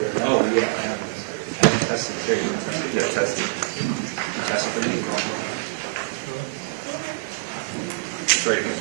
Oh, yeah, I have. Tested. There you go. Yeah, tested. Tested for me. It's right here.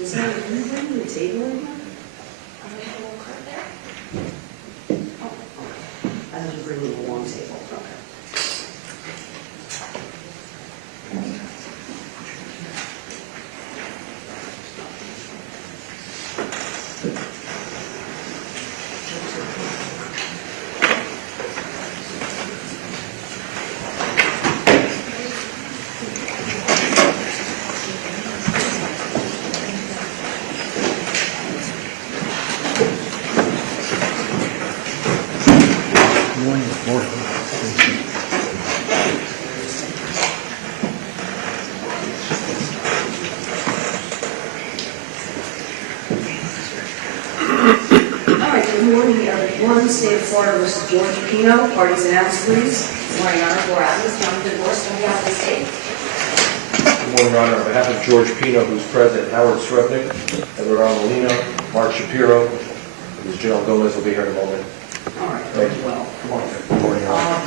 Is that anything in the table in here? Oh, okay. I was bringing a long table. Okay. State of Florida versus George Pino. Parties announced, please. Good morning, Your Honor. Laura Adams, Jonathan Divorce, on behalf of the state. Good morning, Your Honor. On behalf of George Pino, who's present, Howard Srebnick, Edward R. Molina, Mark Shapiro, who's General Gomez will be here in a moment. All right, very well. Good morning. Good morning, Your Honor.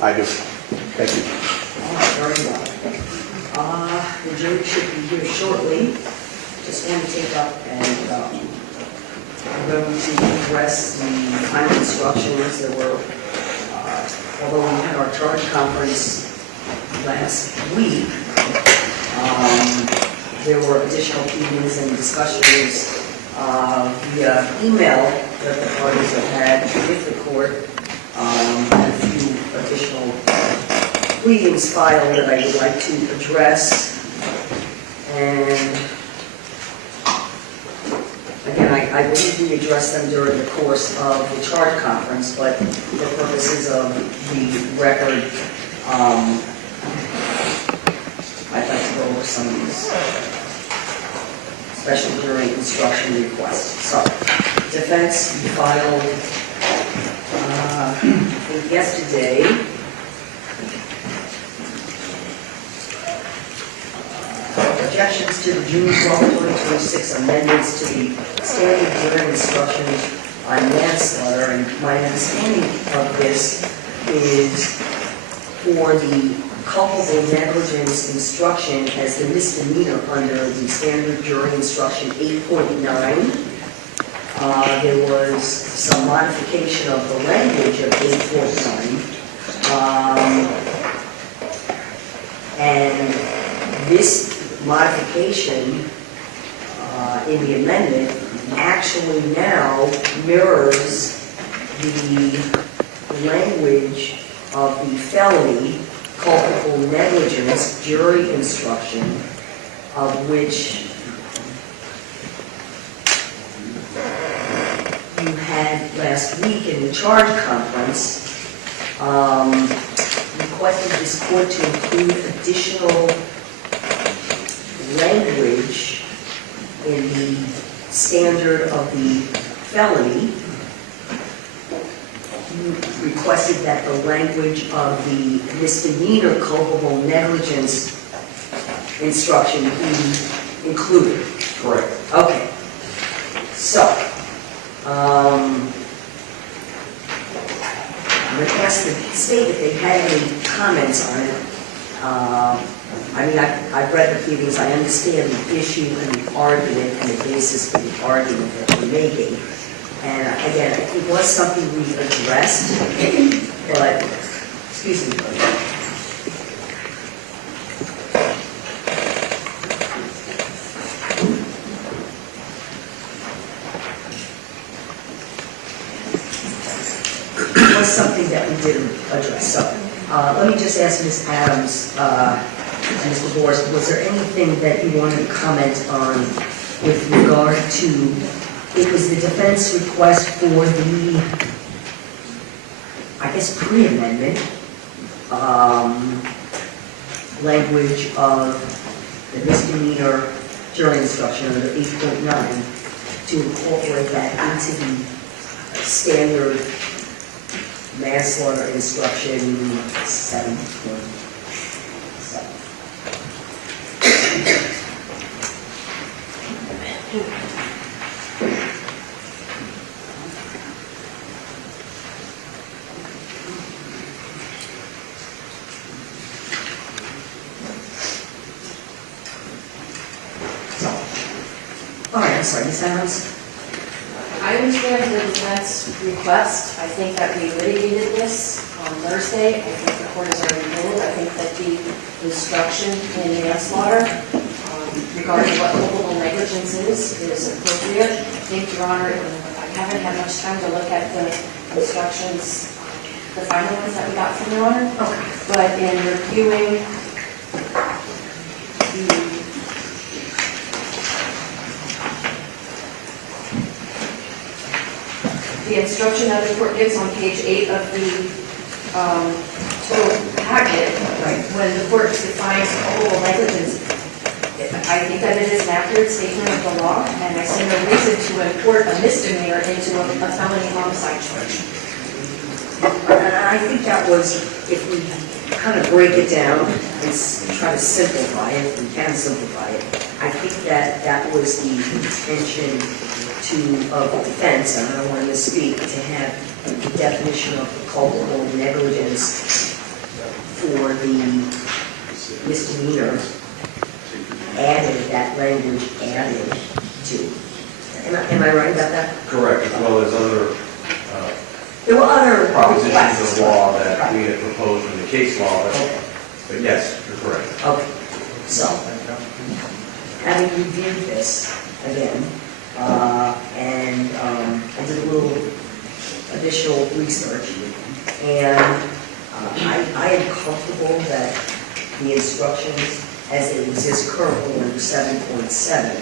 I do. Thank you. All right, very well. The jury should be here shortly. Just want to take up and I'm going to address the kind of instructions that were, although we had our charge conference last week, there were additional meetings and discussions via email that the parties have had with the court, and a few additional pleadings filed that I would like to address. And again, I believe we addressed them during the course of the charge conference, but for purposes of the record, I'd like to go over some of these special jury instruction requests. So, defense filed yesterday objections to the June 12, 2026 amendments to the standard jury instructions on manslaughter, and my understanding of this is for the culpable negligence instruction as the misdemeanor under the standard jury instruction 8.9. There was some modification of the language of 8.9. And this modification in the amendment actually now mirrors the language of the felony culpable negligence jury instruction, of which you had last week in the charge conference, requested this court to include additional language in the standard of the felony. You requested that the language of the misdemeanor culpable negligence instruction be included. Correct. Okay. So, I'm going to ask the state if they had any comments on it. I mean, I've read the pleadings, I understand the issue and the argument and the basis for the argument that we're making. And again, it was something we addressed, but, excuse me. It was something that we did address. So, let me just ask Ms. Adams and Mr. Boris, was there anything that you wanted to comment on with regard to, it was the defense request for the, I guess, pre-amendment language of the misdemeanor jury instruction under 8.9 to incorporate that into the standard manslaughter instruction 7.7. All right, I'm sorry, Ms. Adams. I understand the defense request. I think that we litigated this on Thursday. I think the court has already ruled. I think that the instruction in manslaughter regarding what culpable negligence is appropriate. I think, Your Honor, I haven't had much time to look at the instructions, the final ones that we got from Your Honor. Okay. But in reviewing the instruction that the court gives on page 8 of the total packet, Right. when the court defines culpable negligence, I think that it is an accurate statement of the law, and I see no reason to import a misdemeanor into a felony homicide charge. And I think that was, if we kind of break it down and try to simplify it, if we can simplify it, I think that that was the intention of defense, and I don't want to misspeak, to have the definition of culpable negligence for the misdemeanor added, that language added to. Am I right about that? Correct, as well as other There were other propositions requests. of law that Right. we had proposed in the case law, Okay. but yes, you're correct. Okay, so, having reviewed this again, and I did a little additional research, and I am comfortable that the instructions as they exist currently under 7.7,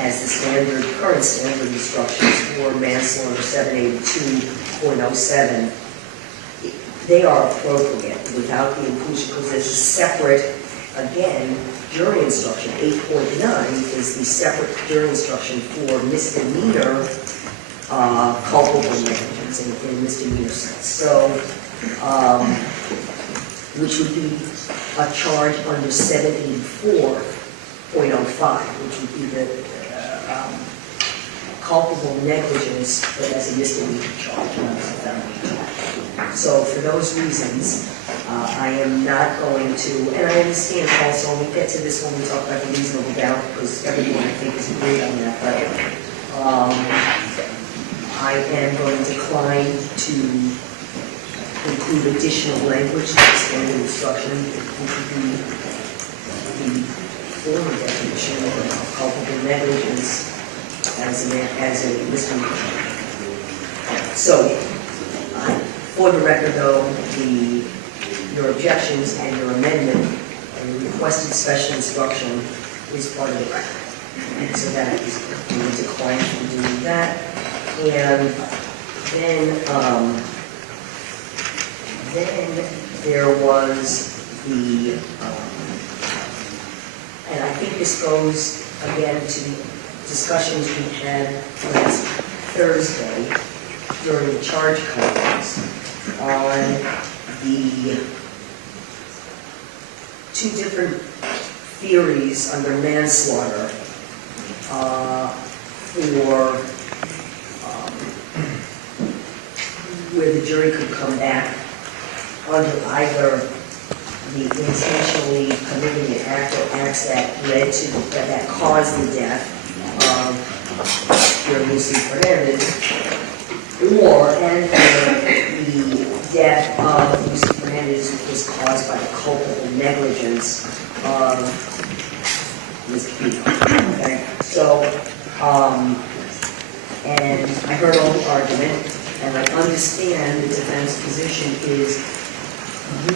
as the current standard instructions for manslaughter 782.07, they are appropriate without the inclusion, because there's a separate, again, jury instruction. 8.9 is the separate jury instruction for misdemeanor culpable negligence in misdemeanor sense. So, which would be a charge under 784 .05, which would be the culpable negligence, but as a misdemeanor charge, not as a felony charge. So for those reasons, I am not going to, and I understand also, we'll get to this when we talk about the reasonable doubt, because everyone I think is agreed on that, but I am going to decline to include additional language to extend the instruction, which would be the former definition of culpable negligence as a misdemeanor. So, for the record though, your objections and your amendment and the requested special instruction is part of the record. And so that is, we would decline from doing that. And then there was the, and I think this goes again to the discussions we had last Thursday during the charge conference on the two different theories under manslaughter for where the jury could come back under either the intentionally committing an act or acts that led to, that caused the death of Lucy Fernandez, or the death of Lucy Fernandez was caused by the culpable negligence of Ms. Pino. Okay, so, and I heard all the argument, and I understand the defense position is you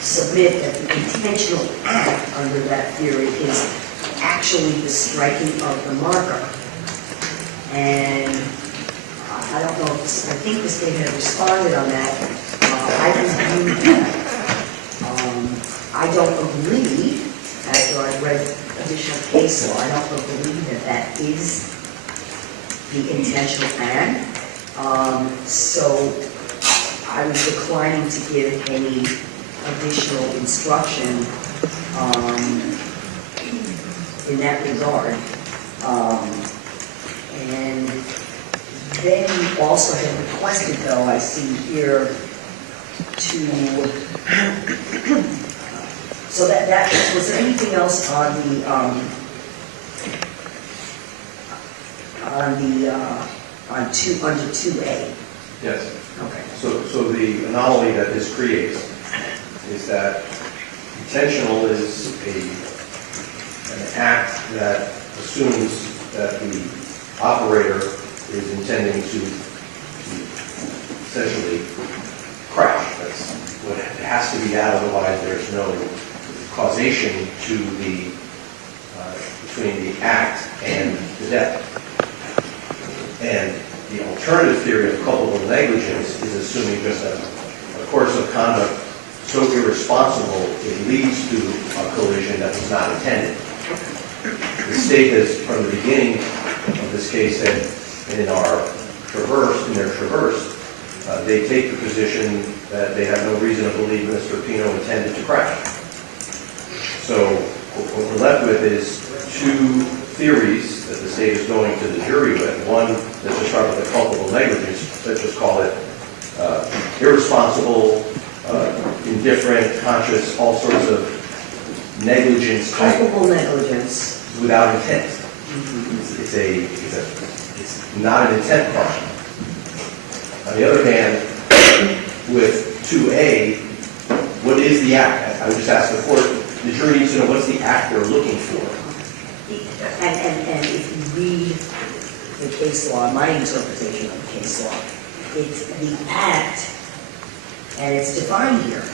submit that the intentional act under that theory is actually the striking of the marker. And I don't know, I think the state had responded on that. I reviewed that. I don't agree, after I've read additional case law, I don't believe that that is the intentional act. So I was declining to give any additional instruction in that regard. And then you also had requested, though, I see here, to, so that was there anything else on under 2A? Yes. Okay. So the anomaly that this creates is that intentional is an act that assumes that the operator is intending to essentially crash. That's what it has to be at, otherwise there's no causation to the between the act and the death. And the alternative theory of culpable negligence is assuming just a course of conduct so irresponsible it leads to a collision that was not intended. The state has, from the beginning of this case, said, and in their traverse, they take the position that they have no reason to believe Mr. Pino intended to crash. So what we're left with is two theories that the state is going to the jury with. One, let's just start with the culpable negligence. Let's just call it irresponsible, indifferent, conscious, all sorts of negligence. Culpable negligence. Without intent. Mm-hmm. It's not an intent crime. On the other hand, with 2A, what is the act? I would just ask the court, the jury needs to know what's the act they're looking for. And if you read the case law, my interpretation of the case law, it's the act, and it's defined here.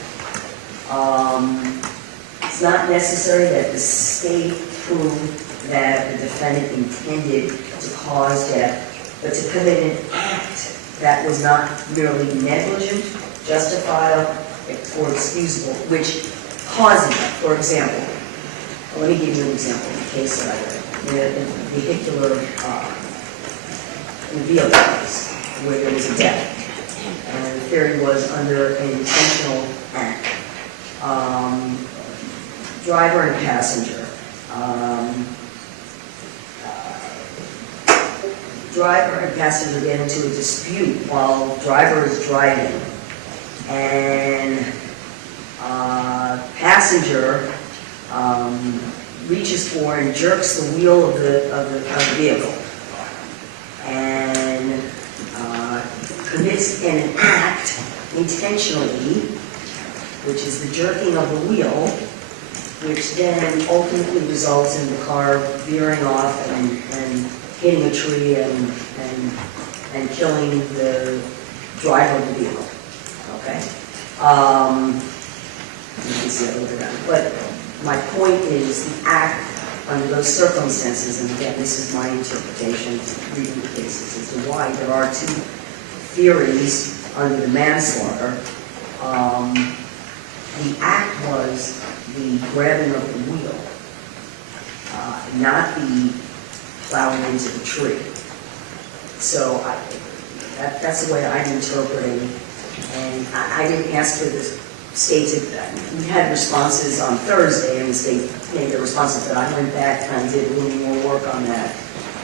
It's not necessary that the state prove that the defendant intended to cause death, but to commit an act that was not merely negligent, justifiable, or excusable, which causes death. For example, let me give you an example of the case that I read. In the vehicular, in the vehicle case, where there was a death. And the theory was under an intentional act. Driver and passenger Driver and passenger get into a dispute while driver is driving, and passenger reaches for and jerks the wheel of the vehicle, and commits an act intentionally, which is the jerking of the wheel, which then ultimately results in the car veering off and hitting a tree and killing the driver of the vehicle. Okay? You can see it a little around. But my point is the act under those circumstances, and again, this is my interpretation reading the cases, as to why there are two theories under the manslaughter. The act was the grabbing of the wheel, not the plowing into the tree. So that's the way I'm interpreting. And I didn't ask for the state to, we had responses on Thursday, and the state made the responses, but I went back and I did a little more work on that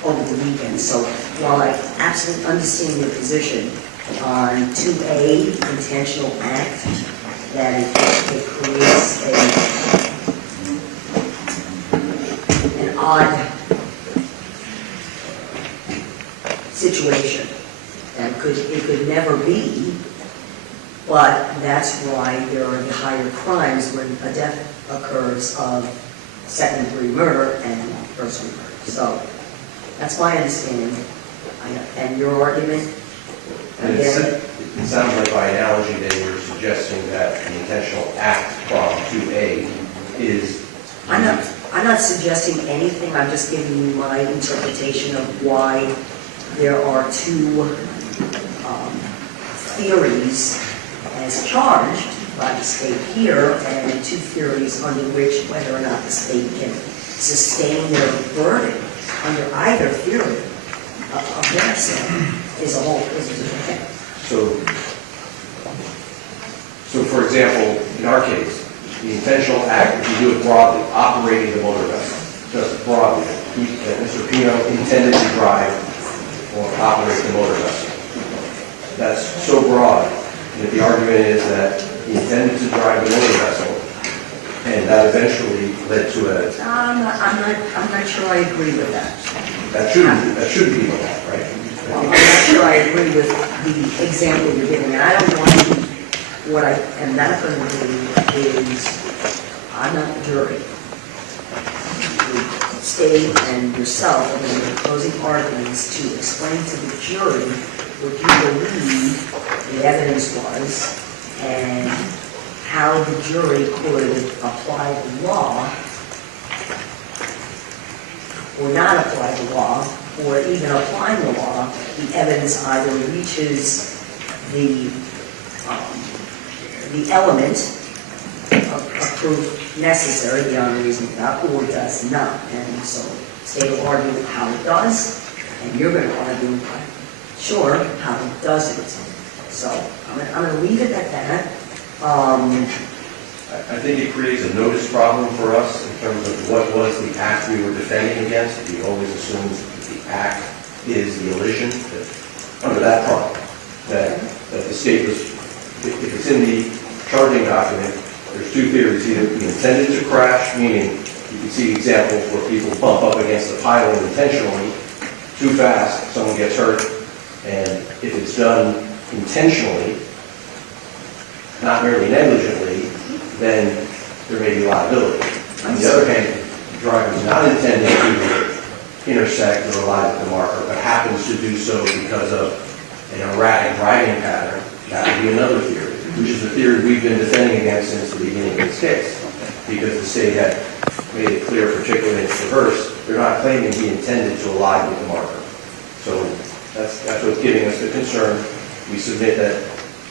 over the weekend. So while I absolutely understand your position on 2A, intentional act, that it creates an odd situation. And it could never be, but that's why there are the higher crimes when a death occurs of second-degree murder and first-degree murder. So that's my understanding. And your argument? And it sounds like by analogy that you're suggesting that the intentional act from 2A is... I'm not suggesting anything. I'm just giving you my interpretation of why there are two theories as charged by the state here, and two theories under which whether or not the state can sustain their verdict under either theory of manslaughter is a whole thing. So for example, in our case, the intentional act, if you do it broadly, operating the motor vessel, just broadly, Mr. Pino intended to drive or operate the motor vessel. That's so broad that the argument is that he intended to drive the motor vessel, and that eventually led to a... I'm not sure I agree with that. That should be the law, right? Well, I'm not sure I agree with the example you're giving, and I don't want to, what I am not going to do is, I'm not the jury. The state and yourself are going to be closing arguments to explain to the jury what you believe the evidence was and how the jury could apply the law or not apply the law, or even applying the law, the evidence either reaches the element of proof necessary beyond reasonable doubt, or does not. And so the state will argue how it does, and you're going to argue, sure, how it doesn't. So I'm going to leave it at that. I think it creates a notice problem for us in terms of what was the act we were defending against. We always assume that the act is the elision. Under that problem, that the state was, if it's in the charging document, there's two theories. Either we intended to crash, meaning you can see examples where people bump up against the piling intentionally, too fast, someone gets hurt, and if it's done intentionally, not merely negligently, then there may be liability. On the other hand, the driver is not intending to intersect or collide with the marker, but happens to do so because of an erratic driving pattern. That would be another theory, which is the theory we've been defending against since the beginning of this case, because the state had made it clear, particularly in its reverse, they're not claiming he intended to collide with the marker. So that's what's giving us the concern. We submit that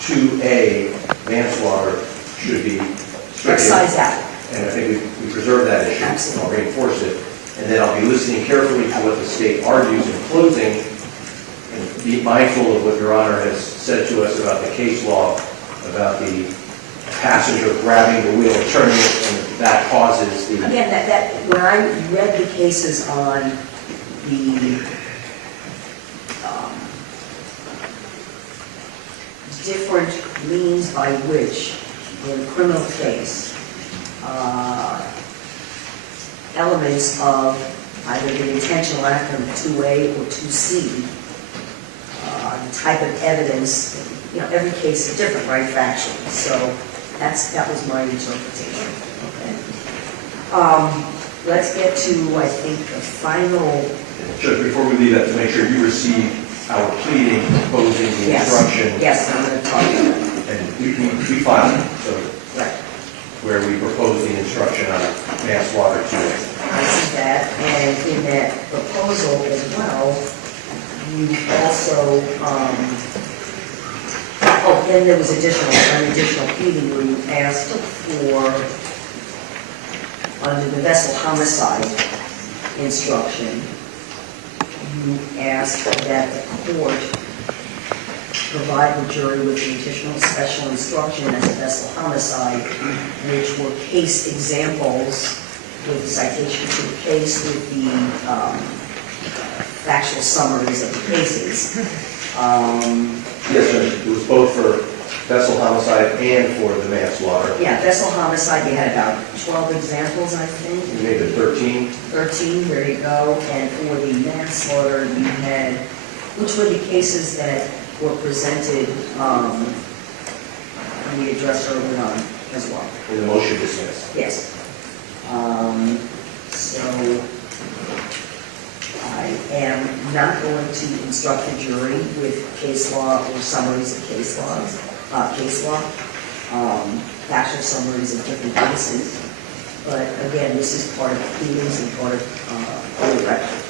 2A manslaughter should be stricken. Excise that. And I think we preserve that issue. Absolutely. I'll reinforce it. And then I'll be listening carefully to what the state argues in closing, and be mindful of what Your Honor has said to us about the case law, about the passenger grabbing the wheel and turning it, and that causes the... Again, when I read the cases on the different means by which, in a criminal case, elements of either the intentional act of 2A or 2C, the type of evidence, every case is different, right, factually. So that was my interpretation. Okay. Let's get to, I think, the final. Judge, before we leave that, to make sure you receive our pleading opposing the instruction. Yes, I'm going to talk about it. And we filed it, so Right. where we propose the instruction on manslaughter to it. I see that, and in that proposal as well, you also, then there was an additional pleading where you asked for, under the vessel homicide instruction, you asked that the court provide the jury with an additional special instruction as a vessel homicide, which were case examples with the citation to the case, with the factual summaries of the cases. Yes, Judge, it was both for vessel homicide and for the manslaughter. Yeah, vessel homicide, you had about 12 examples, I think. You made it 13. 13, there you go. And for the manslaughter, you had, which were the cases that were presented, and we addressed earlier on as well. In the motion dismissed. Yes. So I am not going to instruct the jury with case law or summaries of case law, factual summaries of different cases. But again, this is part of the pleadings and part of the record.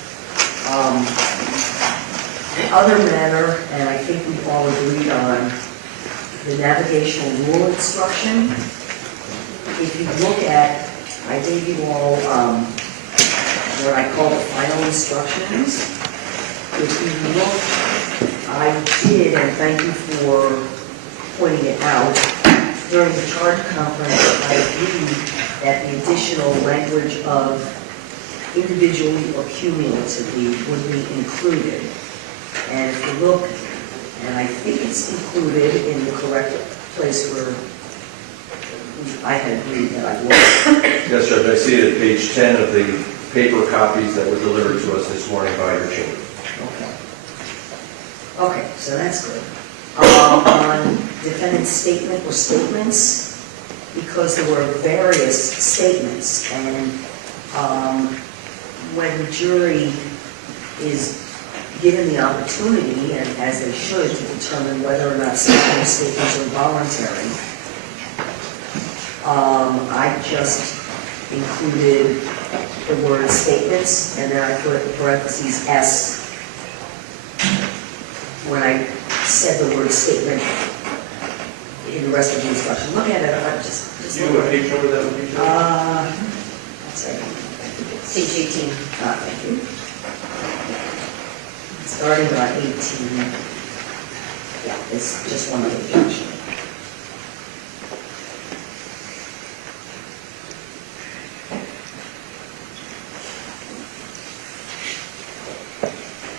The other matter, and I think we've all agreed on, the navigational rule instruction. If you look at, I gave you all what I call the final instructions. If you look, I did, and thank you for pointing it out, during the charge conference, I agreed that the additional language of individually or cumulatively would be included. And if you look, and I think it's included in the correct place where I had agreed that I would. Yes, Judge, I see it at page 10 of the paper copies that were delivered to us this morning by your chamber. Okay, so that's good. On defendant's statement or statements, because there were various statements, and when the jury is given the opportunity, and as they should, to determine whether or not statements are voluntary, I just included the word statements, and then I put in parentheses S when I said the word statement in the rest of the instruction. Look at it, I'm just Do you know what page number that would be? let's say, Page 18. thank you. Starting on 18. Yeah, it's just one other junction.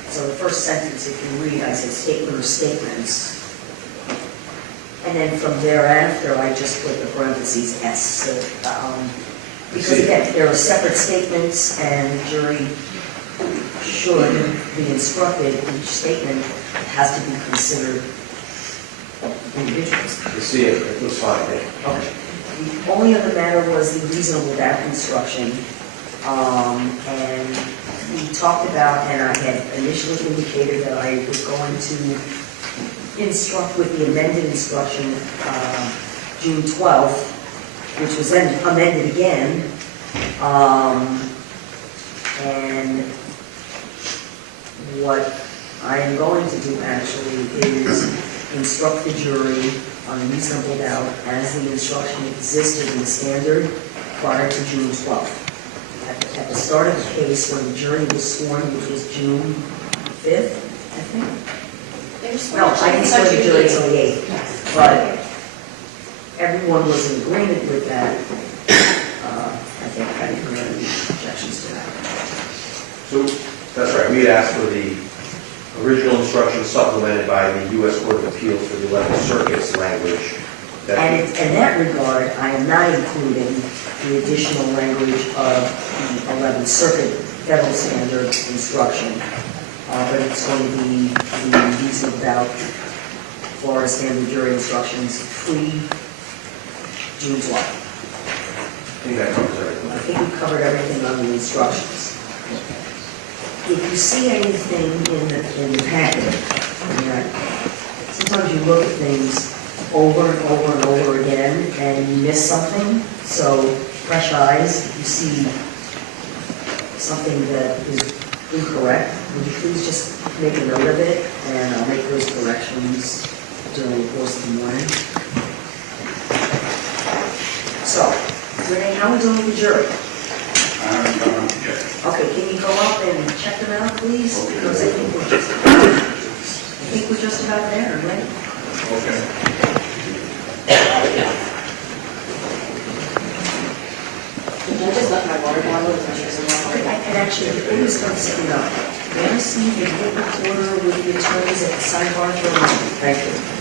So the first sentence, if you read, I said statement or statements. And then from thereafter, I just put the parentheses S. So, because again, there are separate statements, and the jury should be instructed, each statement has to be considered individuals. You see it, it looks fine. Okay. The only other matter was the reasonable doubt instruction, and we talked about, and I had initially indicated that I was going to instruct with the amended instruction June 12th, which was then amended again, and what I am going to do actually is instruct the jury on reasonable doubt as the instruction existed in the standard prior to June 12th. At the start of the case, when the jury was sworn, which was June 5th, I think. No, I didn't swear the jury until the 8th, but everyone was in agreement with that think I didn't hear any objections to that. So, that's right, we had asked for the original instruction supplemented by the U.S. Court of Appeals for the 11th Circuit's language. That And in that regard, I am not including the additional language of the 11th Circuit Federal Standard instruction, but it's going to be these about Florida Standard Jury Instructions, free June 12th. I think that covers everything. I think we covered everything on the instructions. If you see anything in the packet, sometimes you look at things over and over and over again and you miss something. So fresh eyes, if you see something that is incorrect, would you please just make a note of it, and I'll make those corrections during the course of the morning. So, Renee, how are we doing with the jury? I haven't gone yet. Okay, can you go up and check them out, please? Because I think we're just about there, right? Okay. I just left my water bottle in the I could actually, before you start setting up, may I see the court reporter with the attorneys at the sidebar for a moment? Thank you.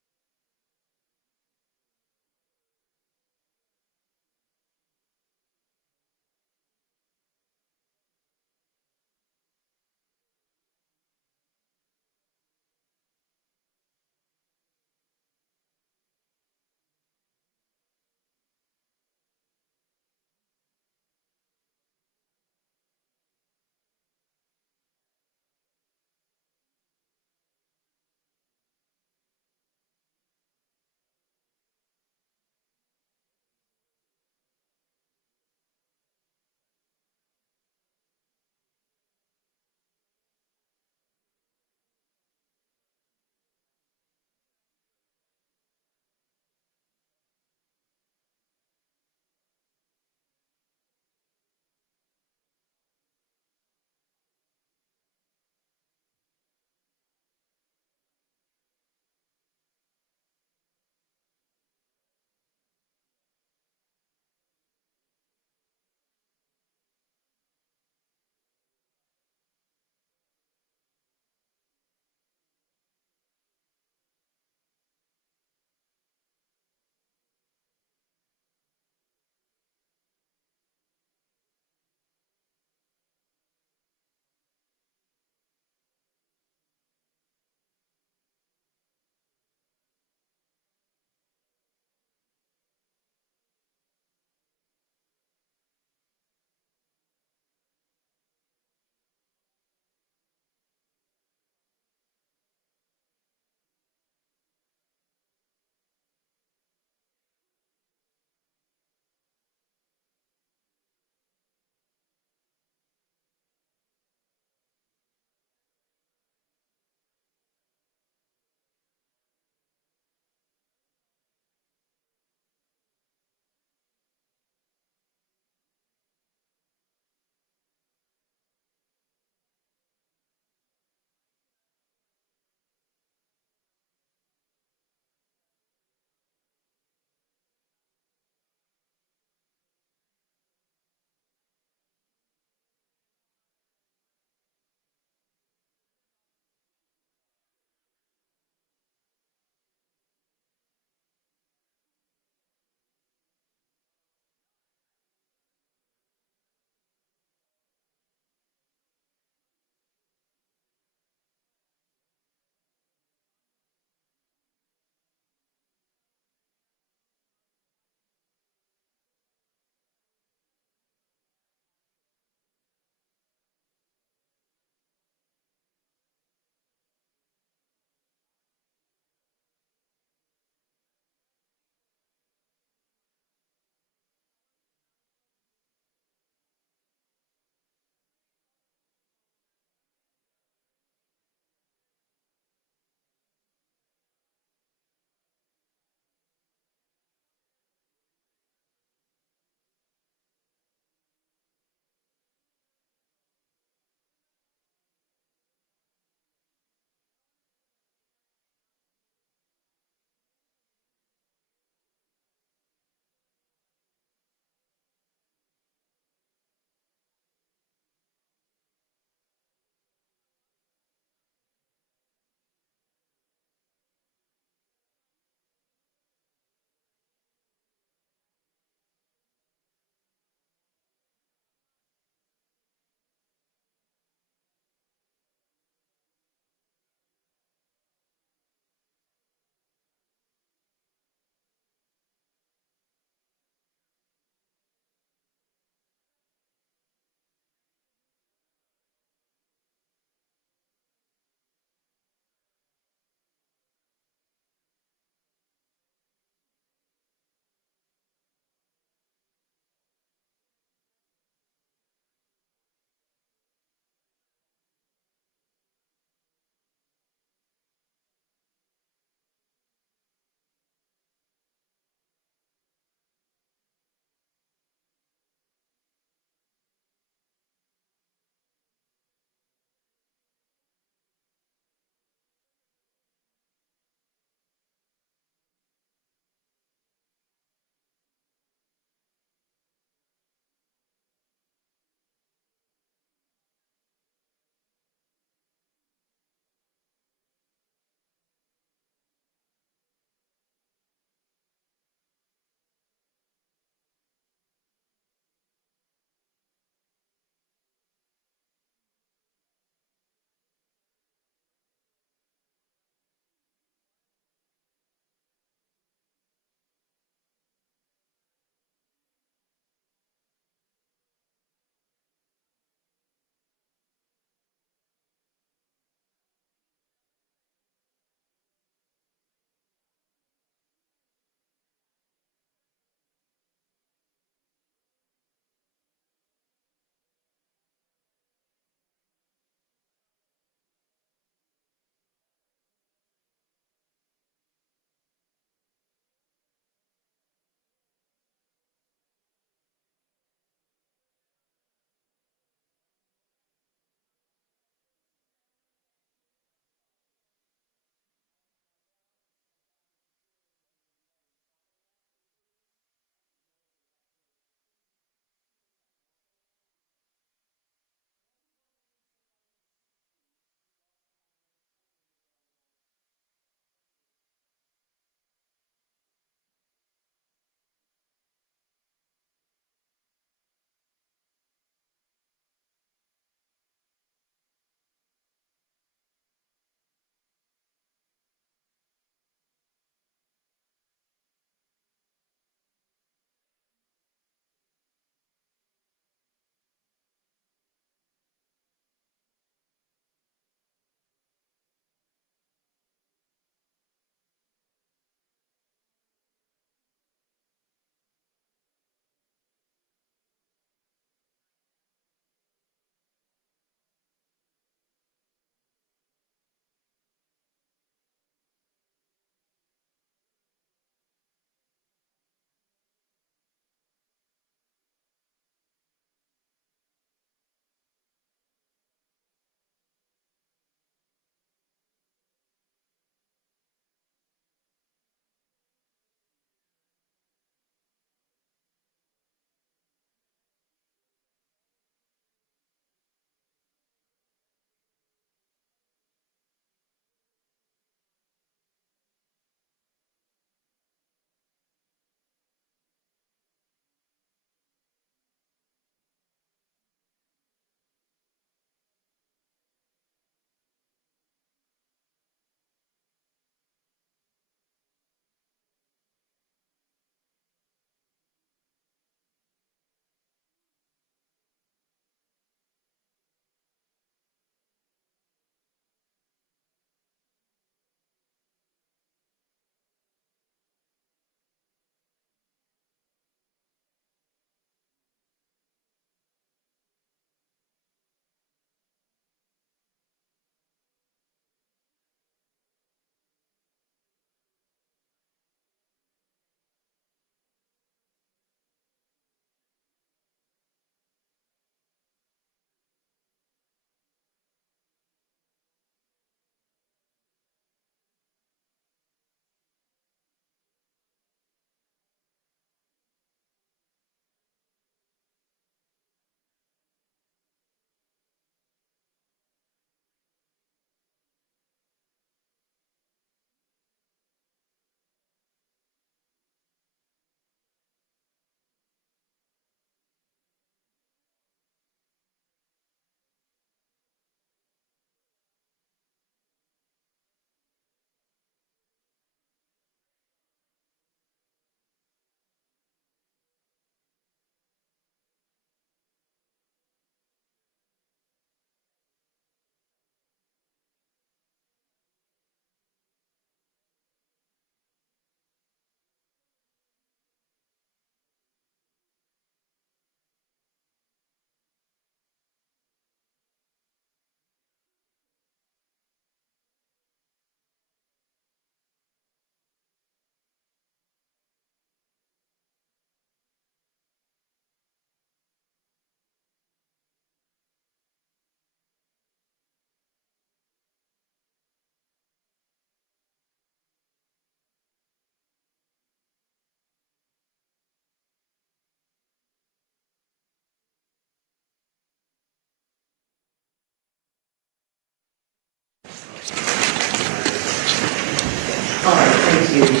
you.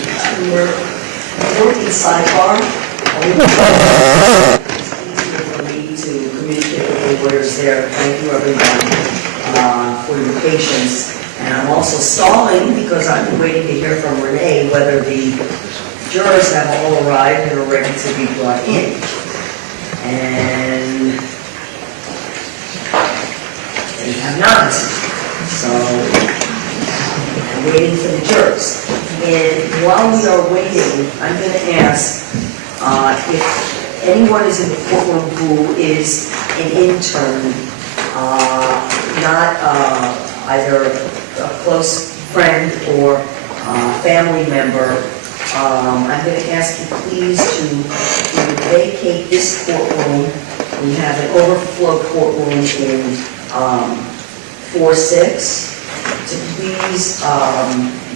We're working sidebar. It's easier for me to communicate with the lawyers there. Thank you, everyone, for your patience. And I'm also stalling because I'm waiting to hear from Renee whether the jurors have all arrived and are ready to be brought in. And they have not. So I'm waiting for the jurors. And while we are waiting, I'm going to ask if anyone is in the courtroom who is an intern, not either a close friend or family member, I'm going to ask you please to vacate this courtroom. We have an overflow courtroom in 4-6. To please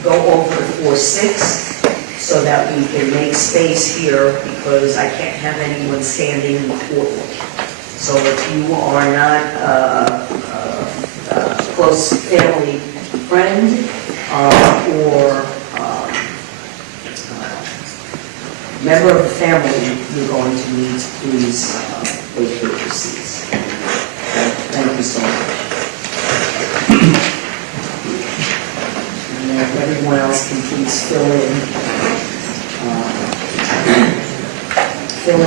go over to 4-6 so that we can make space here because I can't have anyone standing in the courtroom. So if you are not a close family friend or member of the family, you're going to need to please vacate your seats. Thank you so much. And then everyone else can please fill in the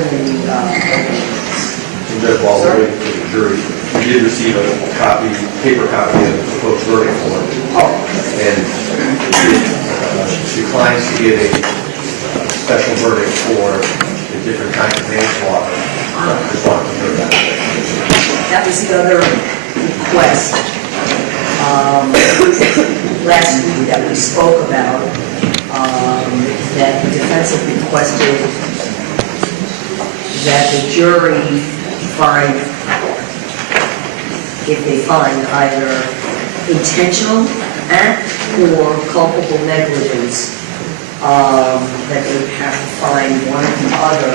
And Judge, while we're waiting for the jury, we did receive a copy, paper copy of the proposed verdict form. And declines to give a special verdict for the different kinds of manslaughter. Just wanted to hear that. That was the other request last week that we spoke about, that the defense had requested that the jury find, if they find either intentional act or culpable negligence, that they would have to find one or the other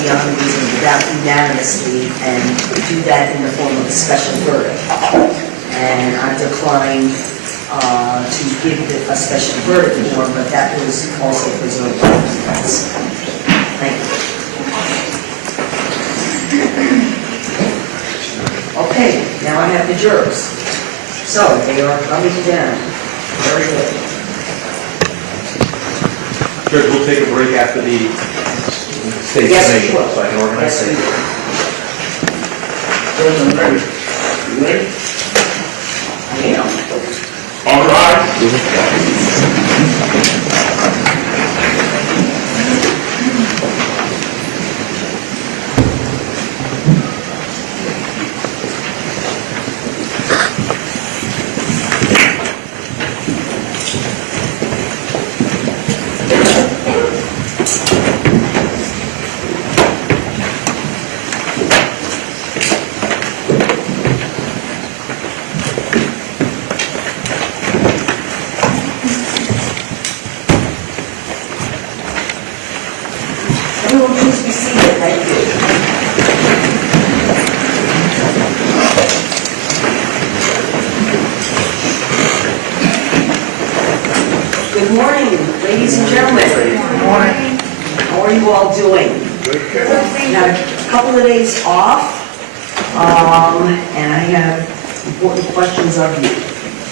beyond a reasonable doubt unanimously and do that in the form of a special verdict. And I declined to give a special verdict form, but that was also preserved by the defense. Thank you. Okay, now I have the jurors. So they are coming down. Very good. Judge, we'll take a break after the state Yes, summation, sure. so I can organize Yes, things. Judge, I'm ready. You ready? I am. All right. Everyone please be seated. Thank you. Good morning, ladies and gentlemen. Good morning. How are you all doing? Had a couple of days off, and I have important questions of you.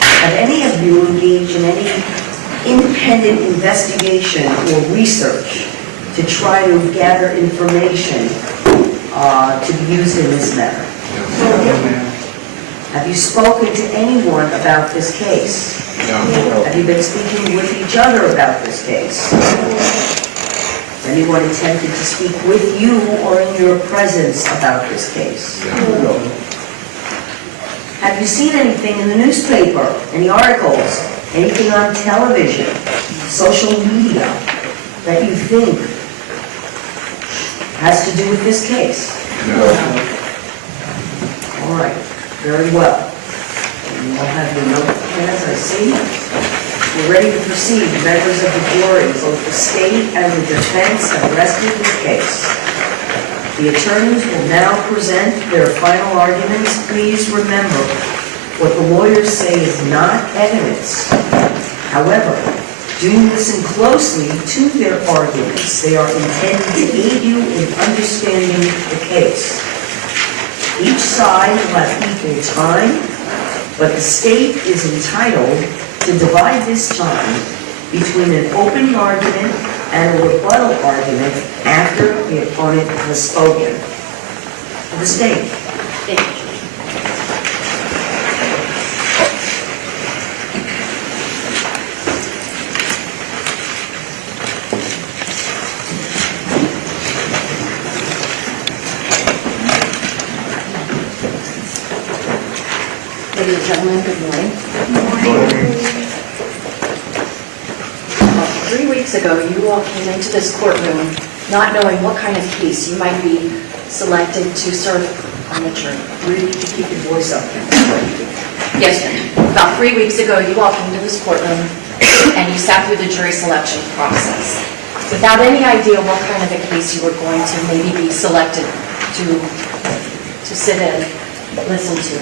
Have any of you engaged in any independent investigation or research to try to gather information to be used in this matter? Have you spoken to anyone about this case? No. Have you been speaking with each other about this case? Has anyone attempted to speak with you or in your presence about this case? No. Have you seen anything in the newspaper, any articles, anything on television, social media that you think has to do with this case? No. All right, very well. You all have your notepads, I see. We're ready to proceed. Members of the jury, both the state and the defense have rested this case. The attorneys will now present their final arguments. Please remember, what the lawyers say is not evidence. However, Do listen closely to their arguments. They are intended to aid you in understanding the case. Each side will have equal time, but the state is entitled to divide this time between an opening argument and a rebuttal argument after the opponent has spoken. The state. Thank you. Ladies and gentlemen, good morning. About 3 weeks ago, you all came into this courtroom not knowing what kind of case you might be selected to serve on the jury. Really, to keep your voice up. Yes, ma'am. About 3 weeks ago, you all came to this courtroom and you sat through the jury selection process without any idea what kind of a case you were going to maybe be selected to sit in, listen to.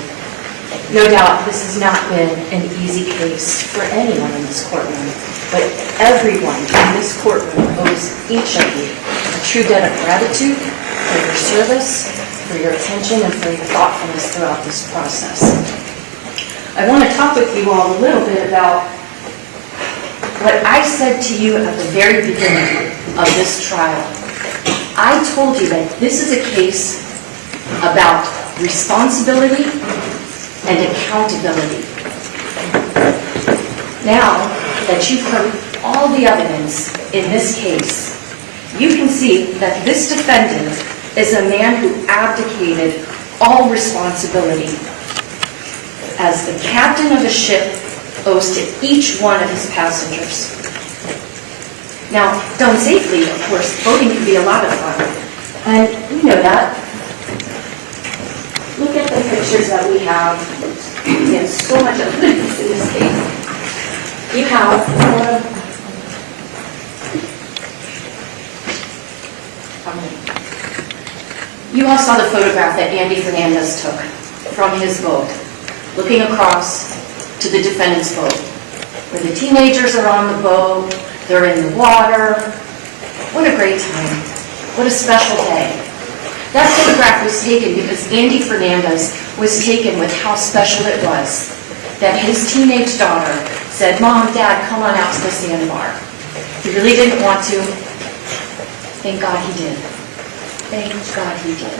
No doubt, this has not been an easy case for anyone in this courtroom, but everyone in this courtroom owes each of you a true debt of gratitude for your service, for your attention, and for your thoughtfulness throughout this process. I want to talk with you all a little bit about what I said to you at the very beginning of this trial. I told you that this is a case about responsibility and accountability. Now that you've heard all the evidence in this case, you can see that this defendant is a man who abdicated all responsibility as the captain of a ship owes to each one of his passengers. Now, done safely, of course, boating can be a lot of fun, and we know that. Look at the pictures that we have. We have so much evidence in this case. You have you all saw the photograph that Andy Fernandez took from his boat, looking across to the defendant's boat, where the teenagers are on the boat, they're in the water. What a great time. What a special day. That photograph was taken because Andy Fernandez was taken with how special it was that his teenage daughter said, "Mom, Dad, come on out to the sandbar." He really didn't want to. Thank God he did. Thank God he did.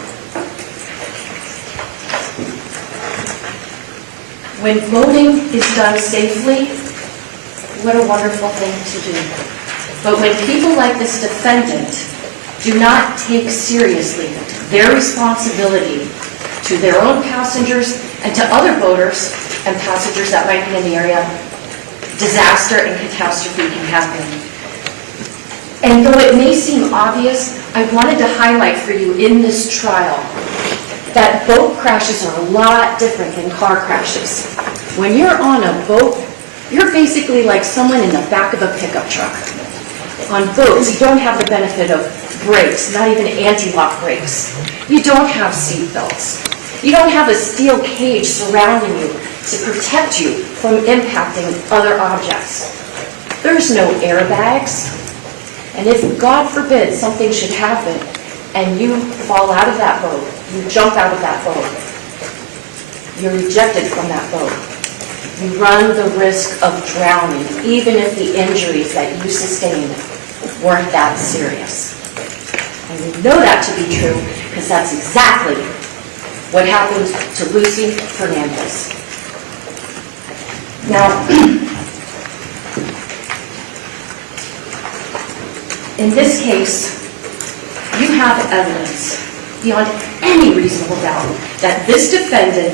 When voting is done safely, what a wonderful thing to do. But when people like this defendant do not take seriously their responsibility to their own passengers and to other boaters and passengers that might be in the area, disaster and catastrophe can happen. And though it may seem obvious, I wanted to highlight for you in this trial that boat crashes are a lot different than car crashes. When you're on a boat, you're basically like someone in the back of a pickup truck. On boats, you don't have the benefit of brakes, not even anti-lock brakes. You don't have seat belts. You don't have a steel cage surrounding you to protect you from impacting other objects. There's no airbags. And if, God forbid, something should happen and you fall out of that boat, you jump out of that boat, you're ejected from that boat, you run the risk of drowning, even if the injuries that you sustained weren't that serious. And we know that to be true because that's exactly what happened to Lucy Fernandez. Now, in this case, you have evidence beyond any reasonable doubt that this defendant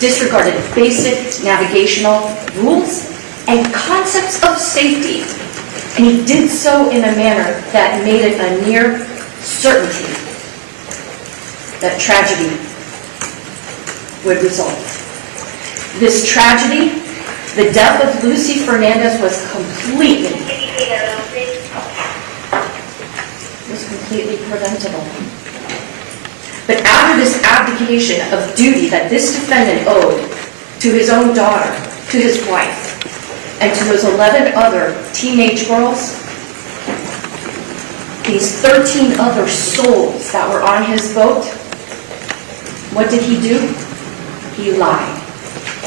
disregarded basic navigational rules and concepts of safety, and he did so in a manner that made it a near certainty that tragedy would result. This tragedy, the death of Lucy Fernandez, was completely preventable. But after this abdication of duty that this defendant owed to his own daughter, to his wife, And to those 11 other teenage girls, these 13 other souls that were on his boat, what did he do? He lied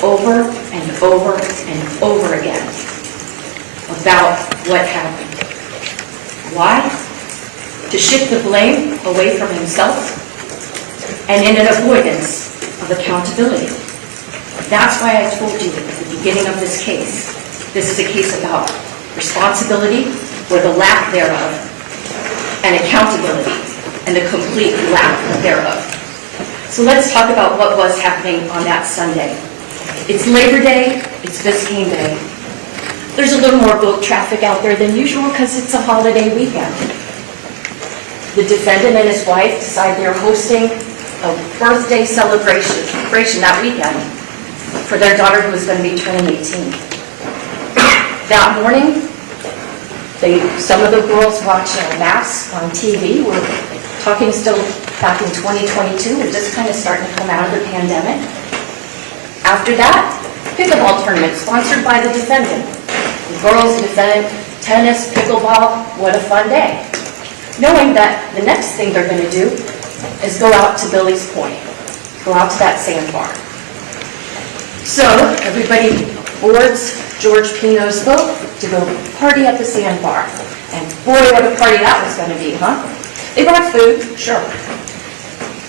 over and over and over again about what happened. Why? To shift the blame away from himself and in an avoidance of accountability. That's why I told you at the beginning of this case, this is a case about responsibility or the lack thereof, and accountability and the complete lack thereof. So let's talk about what was happening on that Sunday. It's Labor Day, it's Biscayne Bay. There's a little more boat traffic out there than usual because it's a holiday weekend. The defendant and his wife decide they're hosting a birthday celebration that weekend for their daughter who was going to be turning 18. That morning, some of the girls watching Mass on TV. We're talking still back in 2022. We're just kind of starting to come out of the pandemic. After that, pickleball tournament sponsored by the defendant. The girls, the defendant, tennis, pickleball, what a fun day. Knowing that the next thing they're going to do is go out to Billy's Point, go out to that sandbar. So everybody boards George Pino's boat to go party at the sandbar. And boy, what a party that was going to be, huh? They brought food, sure.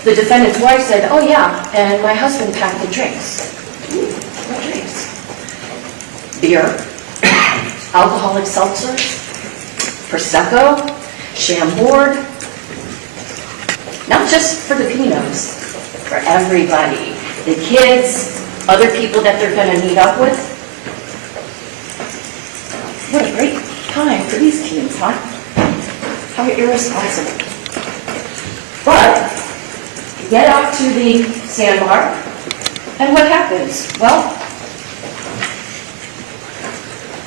The defendant's wife said, oh yeah, and my husband packed the drinks. Ooh, what drinks? Beer, alcoholic seltzers, Prosecco, Chambord. Not just for the Pinos, for everybody. The kids, other people that they're going to meet up with. What a great time for these teens, huh? How irresponsible. But, get out to the sandbar, and what happens? Well,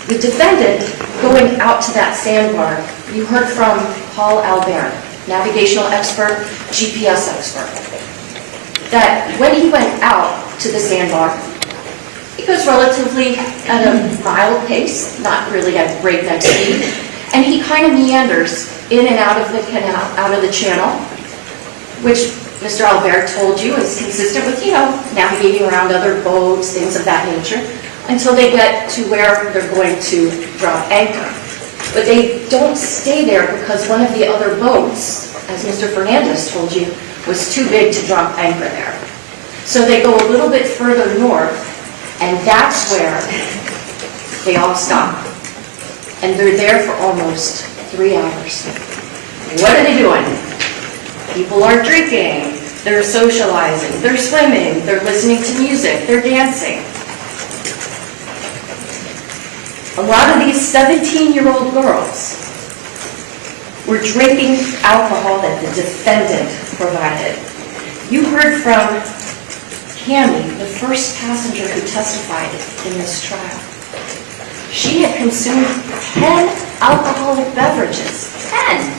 the defendant going out to that sandbar, you heard from Paul Albert, navigational expert, GPS expert, that when he went out to the sandbar, he goes relatively at a mild pace, not really at breakneck speed, and he kind of meanders in and out of the canal, out of the channel, which Mr. Albert told you is consistent with, navigating around other boats, things of that nature, until they get to where they're going to drop anchor. But they don't stay there because one of the other boats, as Mr. Fernandez told you, was too big to drop anchor there. So they go a little bit further north, and that's where they all stop. And they're there for almost 3 hours. What are they doing? People are drinking, they're socializing, they're swimming, they're listening to music, they're dancing. A lot of these 17-year-old girls were drinking alcohol that the defendant provided. You heard from Cammie, the first passenger who testified in this trial. She had consumed 10 alcoholic beverages. 10!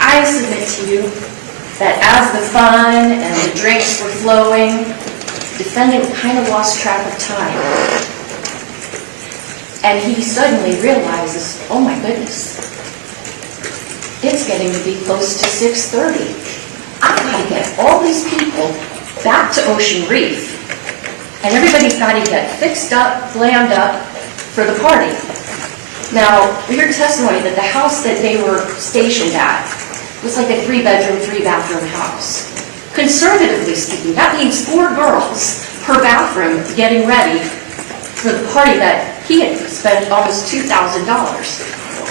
I submit to you that as the fun and the drinks were flowing, the defendant kind of lost track of time. And he suddenly realizes, oh my goodness, it's getting to be close to 6:30. I've got to get all these people back to Ocean Reef. And everybody's got to get fixed up, glammed up for the party. Now, we heard testimony that the house that they were stationed at was like a 3-bedroom, 3-bathroom house. Conservatively speaking, that means 4 girls per bathroom getting ready for the party that he had spent almost $2,000 for.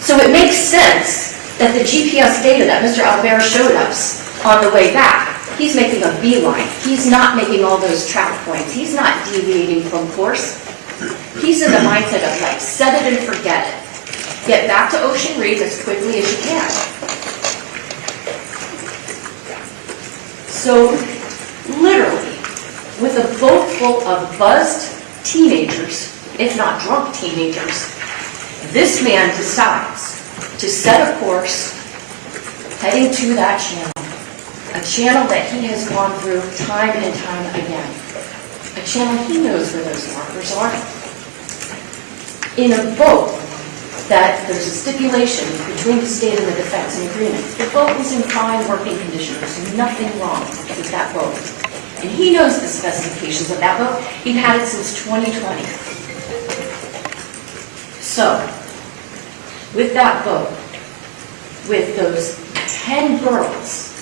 So it makes sense that the GPS data that Mr. Albert showed us on the way back, he's making a beeline. He's not making all those track points. He's not deviating from course. He's in the mindset of like, set it and forget it. Get back to Ocean Reef as quickly as you can. So, literally, with a boat full of buzzed teenagers, if not drunk teenagers, this man decides to set a course heading to that channel, a channel that he has gone through time and time again. a channel, he knows where those markers are. In a boat, that there's a stipulation between the state and the defense, an agreement. The boat was in fine working condition. There's nothing wrong with that boat. And he knows the specifications of that boat. He'd had it since 2020. So, with that boat, with those 10 girls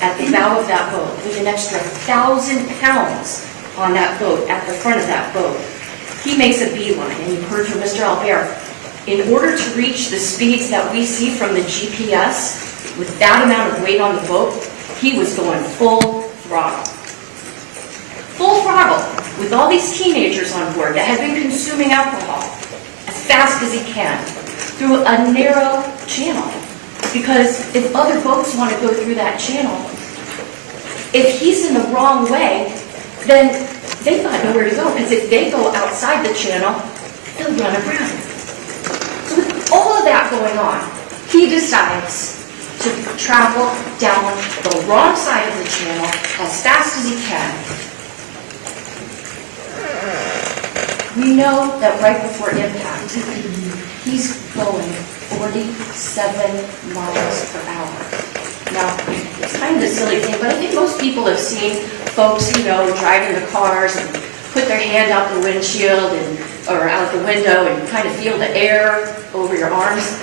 at the bow of that boat, with an extra 1,000 pounds on that boat, at the front of that boat, he makes a beeline, and you heard from Mr. Albert. In order to reach the speeds that we see from the GPS, with that amount of weight on the boat, he was going full throttle. Full throttle, with all these teenagers on board that had been consuming alcohol as fast as he can, through a narrow channel. Because if other boats want to go through that channel, if he's in the wrong way, then they've got nowhere to go. Because if they go outside the channel, they'll run aground. So with all of that going on, he decides to travel down the wrong side of the channel as fast as he can. We know that right before impact, he's going 47 miles per hour. Now, it's kind of a silly thing, but I think most people have seen folks, driving their cars and put their hand out the windshield or out the window and kind of feel the air over your arms.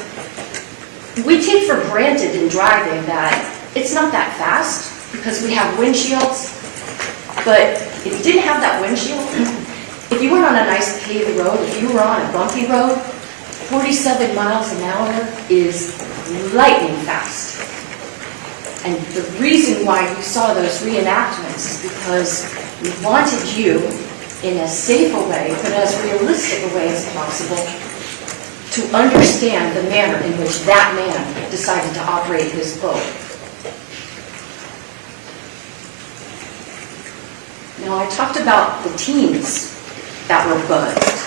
We take for granted in driving that it's not that fast because we have windshields, but if you didn't have that windshield, if you were on a nice paved road, if you were on a bumpy road, 47 miles an hour is lightning fast. And the reason why you saw those reenactments is because we wanted you, in as safe a way, but as realistic a way as possible, to understand the manner in which that man decided to operate his boat. Now, I talked about the teens that were buzzed.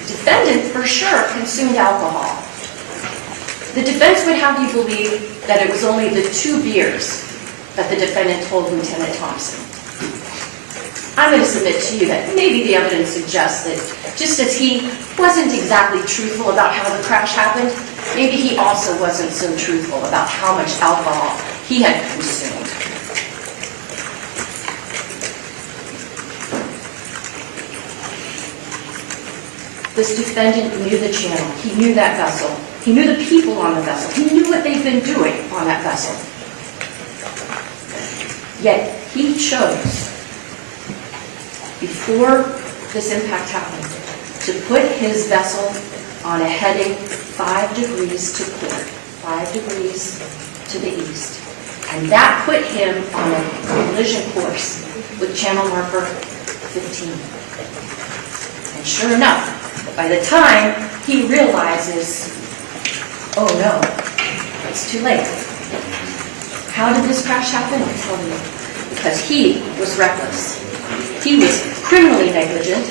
The defendant, for sure, consumed alcohol. The defense would have you believe that it was only the 2 beers that the defendant told Lieutenant Thompson. I'm going to submit to you that maybe the evidence suggests that just as he wasn't exactly truthful about how the crash happened, maybe he also wasn't so truthful about how much alcohol he had consumed. This defendant knew the channel. He knew that vessel. He knew the people on the vessel. He knew what they'd been doing on that vessel. Yet he chose, before this impact happened, to put his vessel on a heading 5 degrees to port, 5 degrees to the east. And that put him on a collision course with channel marker 15. And sure enough, by the time he realizes, oh no, it's too late. How did this crash happen? I'll tell you. Because he was reckless. He was criminally negligent.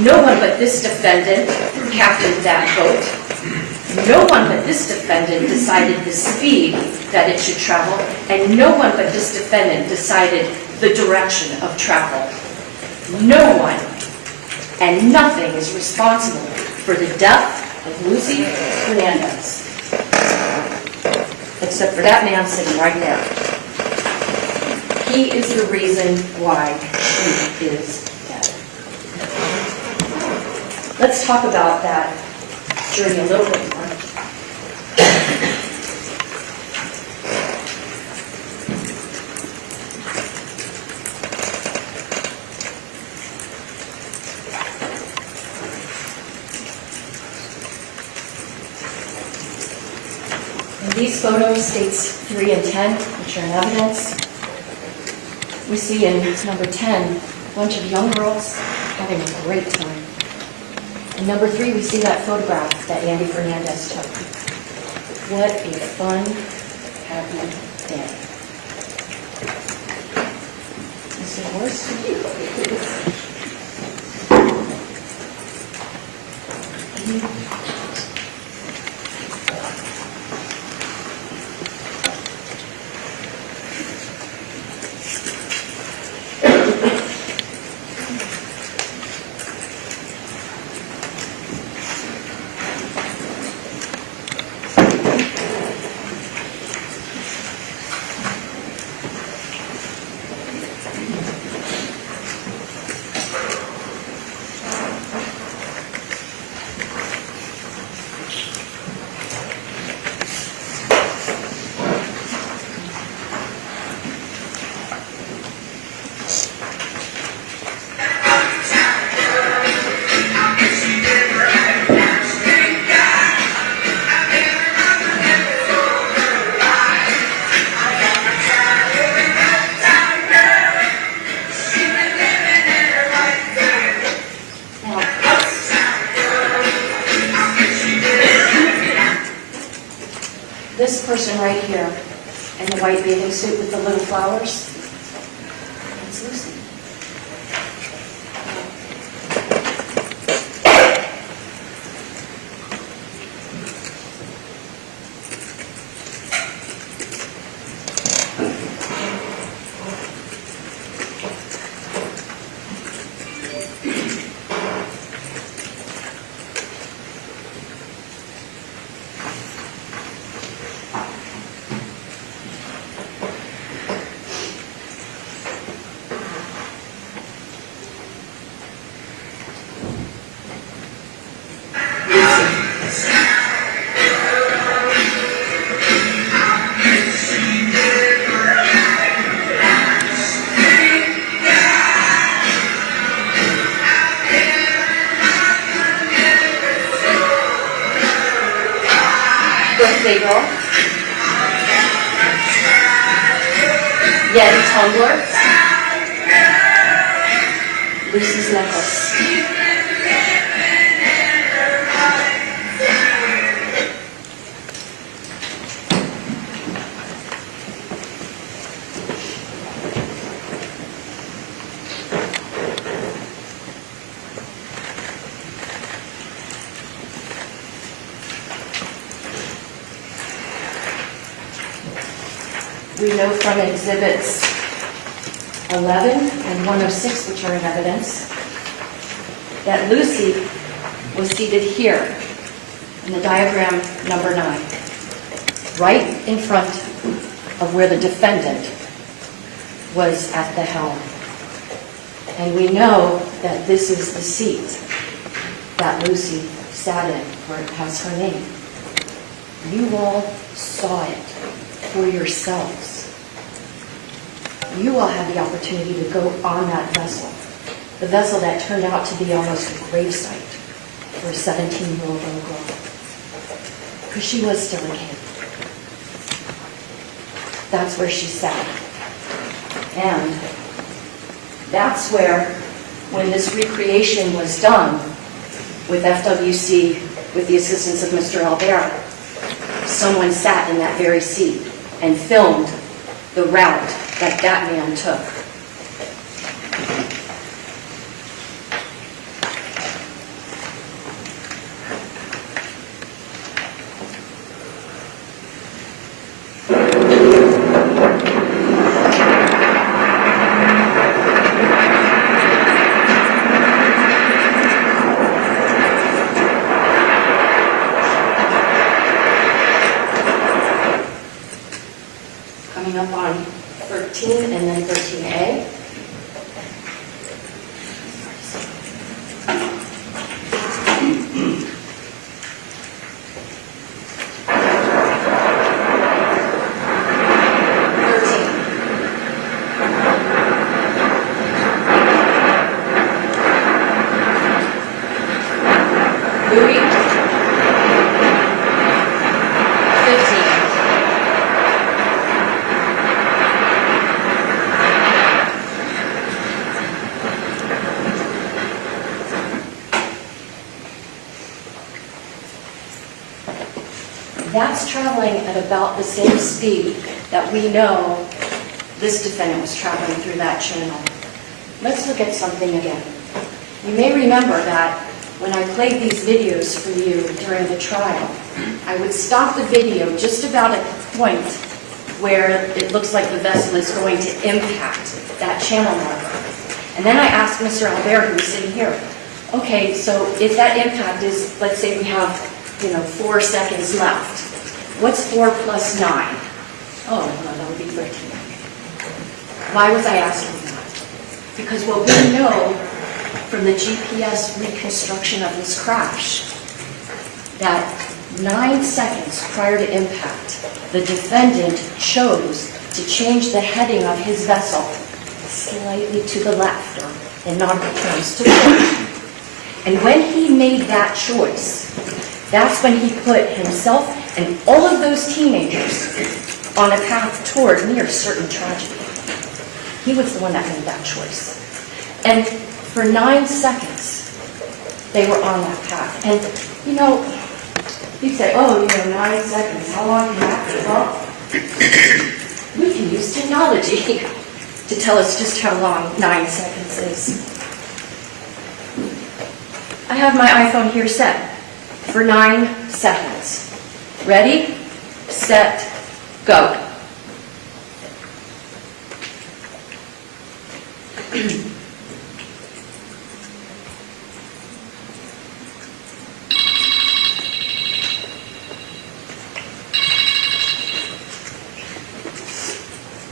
No one but this defendant captained that boat. No one but this defendant decided the speed that it should travel. And no one but this defendant decided the direction of travel. No one and nothing is responsible for the death of Lucy Fernandez. Except for that man sitting right there. He is the reason why she is dead. Let's talk about that journey a little bit more. These photos, states 3 and 10, which are in evidence. We see in number 10, a bunch of young girls having a great time. In number 3, we see that photograph that Andy Fernandez took. What a fun, happy day. Mr. Horst? This person right here in the white bathing suit with the little flowers, that's Lucy. Birthday girl. Yeti tumbler. Lucy's necklace. We know from exhibits 11 and 106, which are in evidence, that Lucy was seated here in the diagram number 9, right in front of where the defendant was at the helm. And we know that this is the seat that Lucy sat in, where it has her name. You all saw it for yourselves. You all had the opportunity to go on that vessel, the vessel that turned out to be almost a gravesite for a 17-year-old little girl, because she was still a kid. That's where she sat. And that's where, when this recreation was done with FWC, with the assistance of Mr. Albert, someone sat in that very seat and filmed the route that that man took. Coming up on 13 and then 13A. Louis. 15. That's traveling at about the same speed that we know this defendant was traveling through that channel. Let's look at something again. You may remember that when I played these videos for you during the trial, I would stop the video just about at the point where it looks like the vessel is going to impact that channel marker. And then I asked Mr. Albert, who was sitting here, okay, so if that impact is, let's say we have 4 seconds left. What's 4 plus 9? Oh, no, that would be 13. Why was I asking that? Because what we know from the GPS reconstruction of this crash, that 9 seconds prior to impact, the defendant chose to change the heading of his vessel slightly to the left, or in nautical terms, to the right. And when he made that choice, that's when he put himself and all of those teenagers on a path toward near certain tragedy. He was the one that made that choice. And for 9 seconds, they were on that path. And, You say, oh, 9 seconds, how long can that be? Well, we can use technology to tell us just how long 9 seconds is. I have my iPhone here set for 9 seconds. Ready, set, go.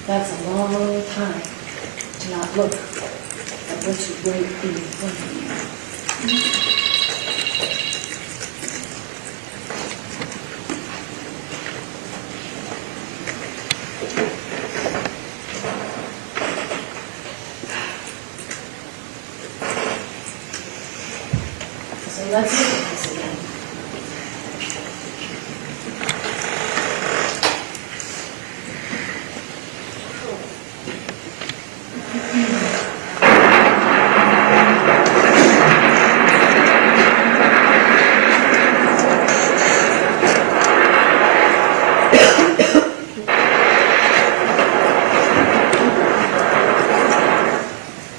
That's a long time to not look at what's right in front of you. So let's look at this again.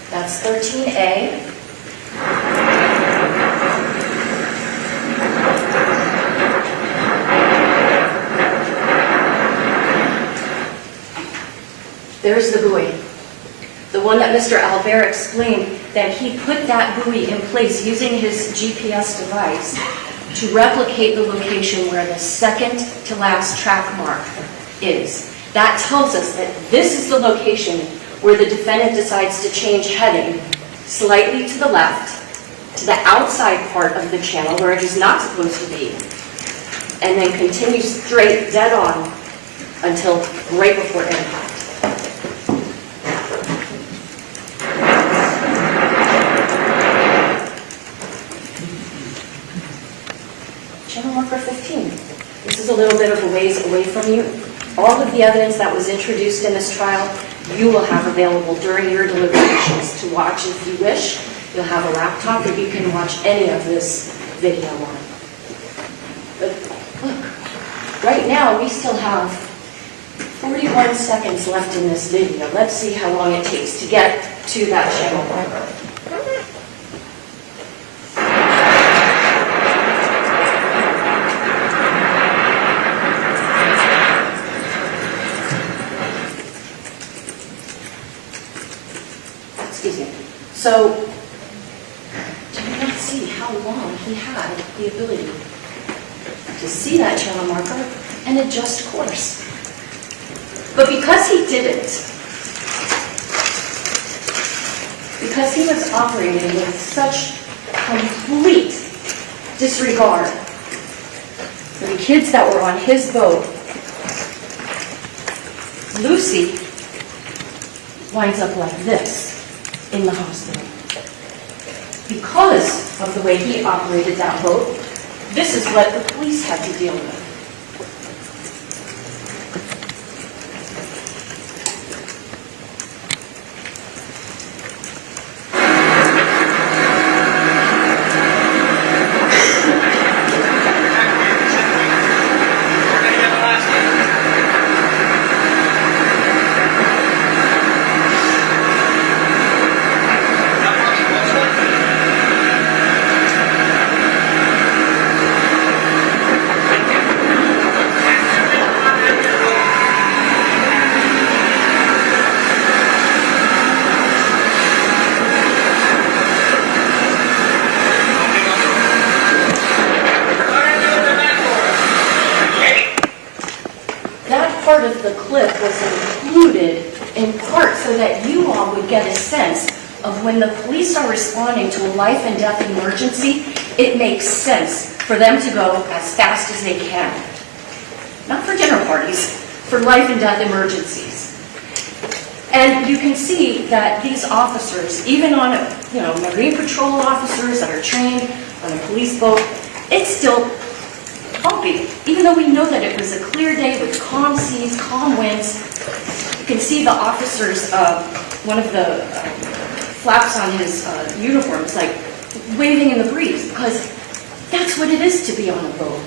That's 13A. There's the buoy. The one that Mr. Albert explained that he put that buoy in place using his GPS device to replicate the location where the second to last track mark is. That tells us that this is the location where the defendant decides to change heading slightly to the left, to the outside part of the channel where it is not supposed to be, and then continue straight, dead on, until right before impact. Channel marker 15. This is a little bit of a ways away from you. All of the evidence that was introduced in this trial, you will have available during your deliberations to watch if you wish. You'll have a laptop that you can watch any of this video on. But look, right now we still have 41 seconds left in this video. Let's see how long it takes to get to that channel marker. Excuse me. So, do you not see how long he had the ability to see that channel marker and adjust course? But because he didn't, because he was operating with such complete disregard for the kids that were on his boat, Lucy winds up like this in the hospital. Because of the way he operated that boat, this is what the police had to deal with. Part of the clip was included in part so that you all would get a sense of when the police are responding to a life and death emergency, it makes sense for them to go as fast as they can. Not for dinner parties, for life and death emergencies. And you can see that these officers, even on Marine Patrol officers that are trained on a police boat, it's still bumpy. Even though we know that it was a clear day with calm seas, calm winds, you can see the officers, one of the flaps on his uniform is like waving in the breeze because that's what it is to be on a boat.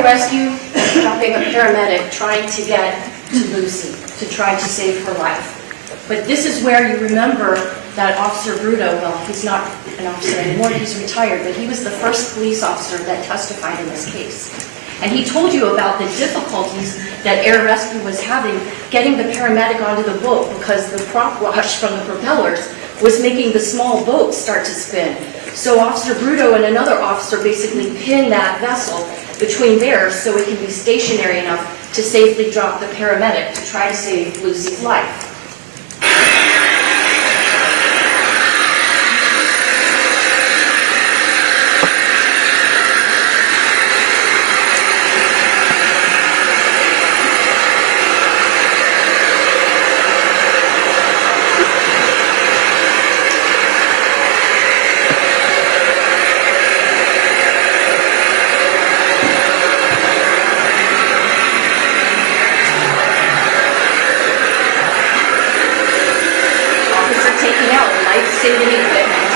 pararescue, helping a paramedic trying to get to Lucy, to try to save her life. But this is where you remember that Officer Bruto, well, he's not an officer anymore, he's retired, but he was the first police officer that testified in this case. And he told you about the difficulties that air rescue was having getting the paramedic onto the boat because the prop wash from the propellers was making the small boat start to spin. So Officer Bruto and another officer basically pinned that vessel between theirs so it can be stationary enough to safely drop the paramedic to try to save Lucy's life. Life-saving equipment.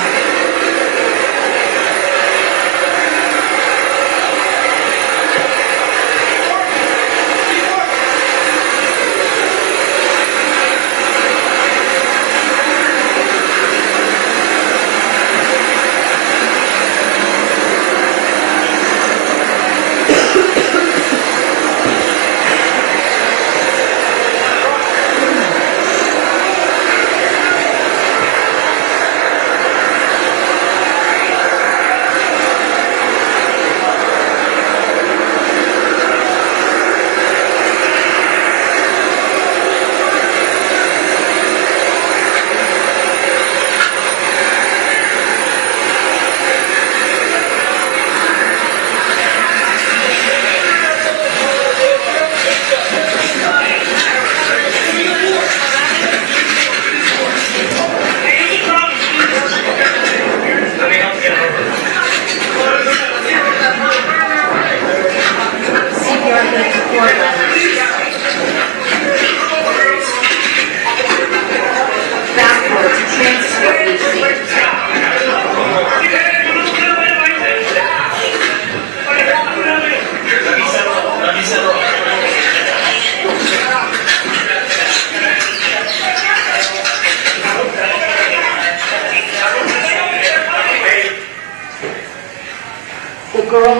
Girl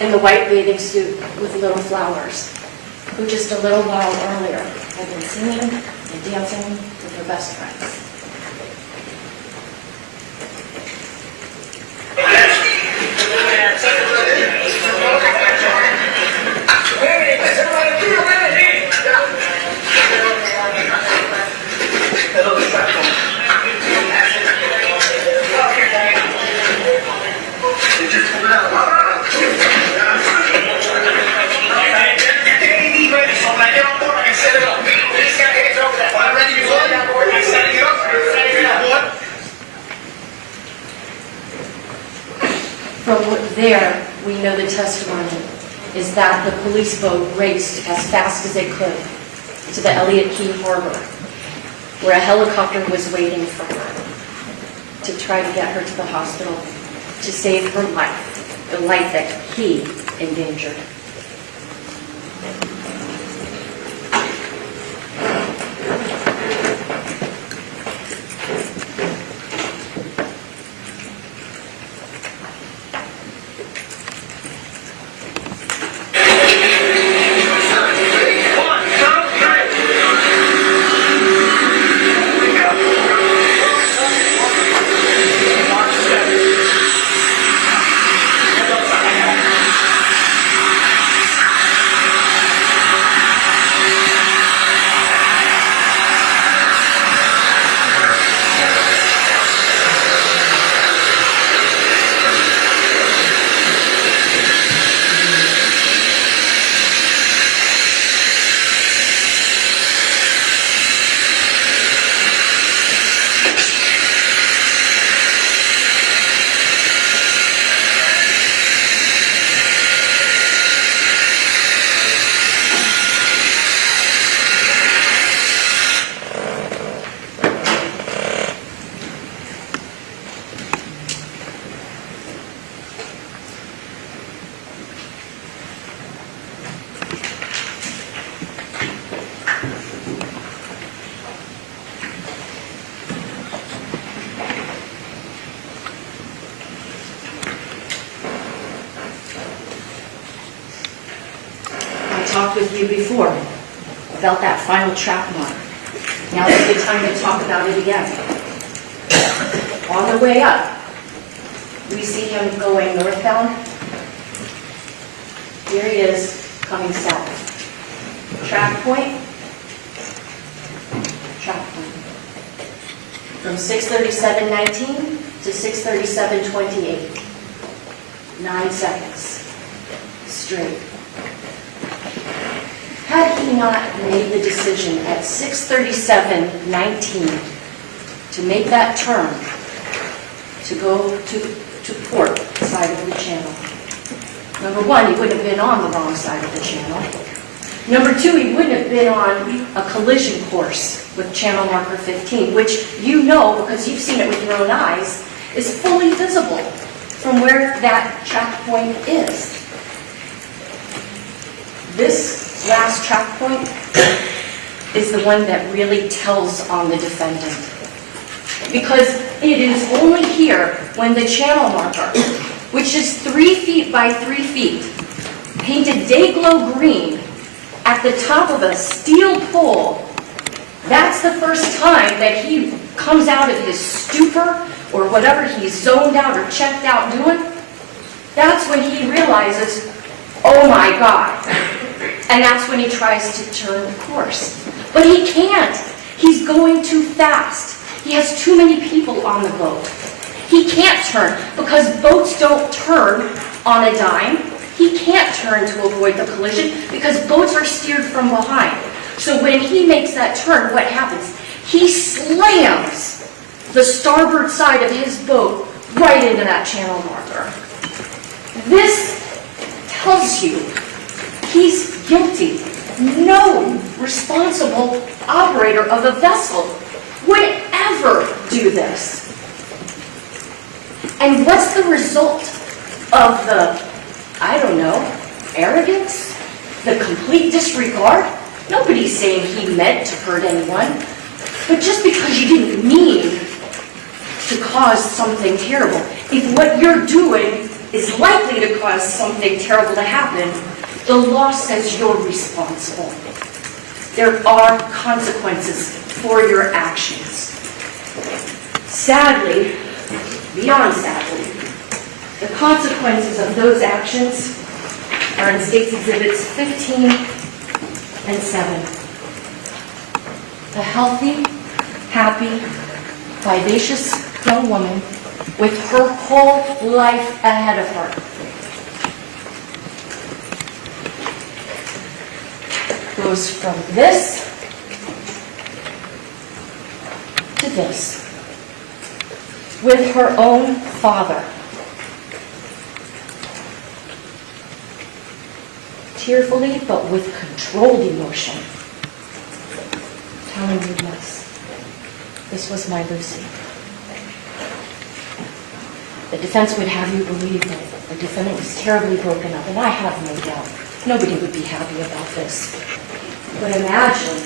in the white bathing suit with little flowers, who just a little while earlier had been singing and dancing with her best friends. From there, we know the testimony is that the police boat raced as fast as it could to the Elliott Key Harbor, where a helicopter was waiting for her to try to get her to the hospital to save her life, the life that he endangered. talked with you before about that final track mark. Now's a good time to talk about it again. On the way up, we see him going northbound. Here he is, coming south. Track point. Track point. From 6:37:19 to 6:37:28. 9 seconds. Straight. Had he not made the decision at 6:37:19 to make that turn to go to port side of the channel, number one, he wouldn't have been on the wrong side of the channel. Number two, he wouldn't have been on a collision course with channel marker 15, which you know, because you've seen it with your own eyes, is fully visible from where that track point is. This last track point is the one that really tells on the defendant. Because it is only here when the channel marker, which is 3 feet by 3 feet, painted day glow green at the top of a steel pole, that's the first time that he comes out of his stupor or whatever he's zoned out or checked out doing. That's when he realizes, oh my God. And that's when he tries to turn the course. But he can't. He's going too fast. He has too many people on the boat. He can't turn because boats don't turn on a dime. He can't turn to avoid the collision because boats are steered from behind. So when he makes that turn, what happens? He slams the starboard side of his boat right into that channel marker. This tells you he's guilty. No responsible operator of a vessel would ever do this. And what's the result of the, I don't know, arrogance? The complete disregard? Nobody's saying he meant to hurt anyone. But just because you didn't mean to cause something terrible, if what you're doing is likely to cause something terrible to happen, the law says you're responsible. There are consequences for your actions. Sadly, beyond sadly, the consequences of those actions are in State's Exhibits 15 and 7. A healthy, happy, vivacious young woman with her whole life ahead of her. Goes from this to this with her own father. Tearfully, but with controlled emotion, telling you this. This was my Lucy. The defense would have you believe that the defendant was terribly broken up, and I have no doubt. Nobody would be happy about this. But imagine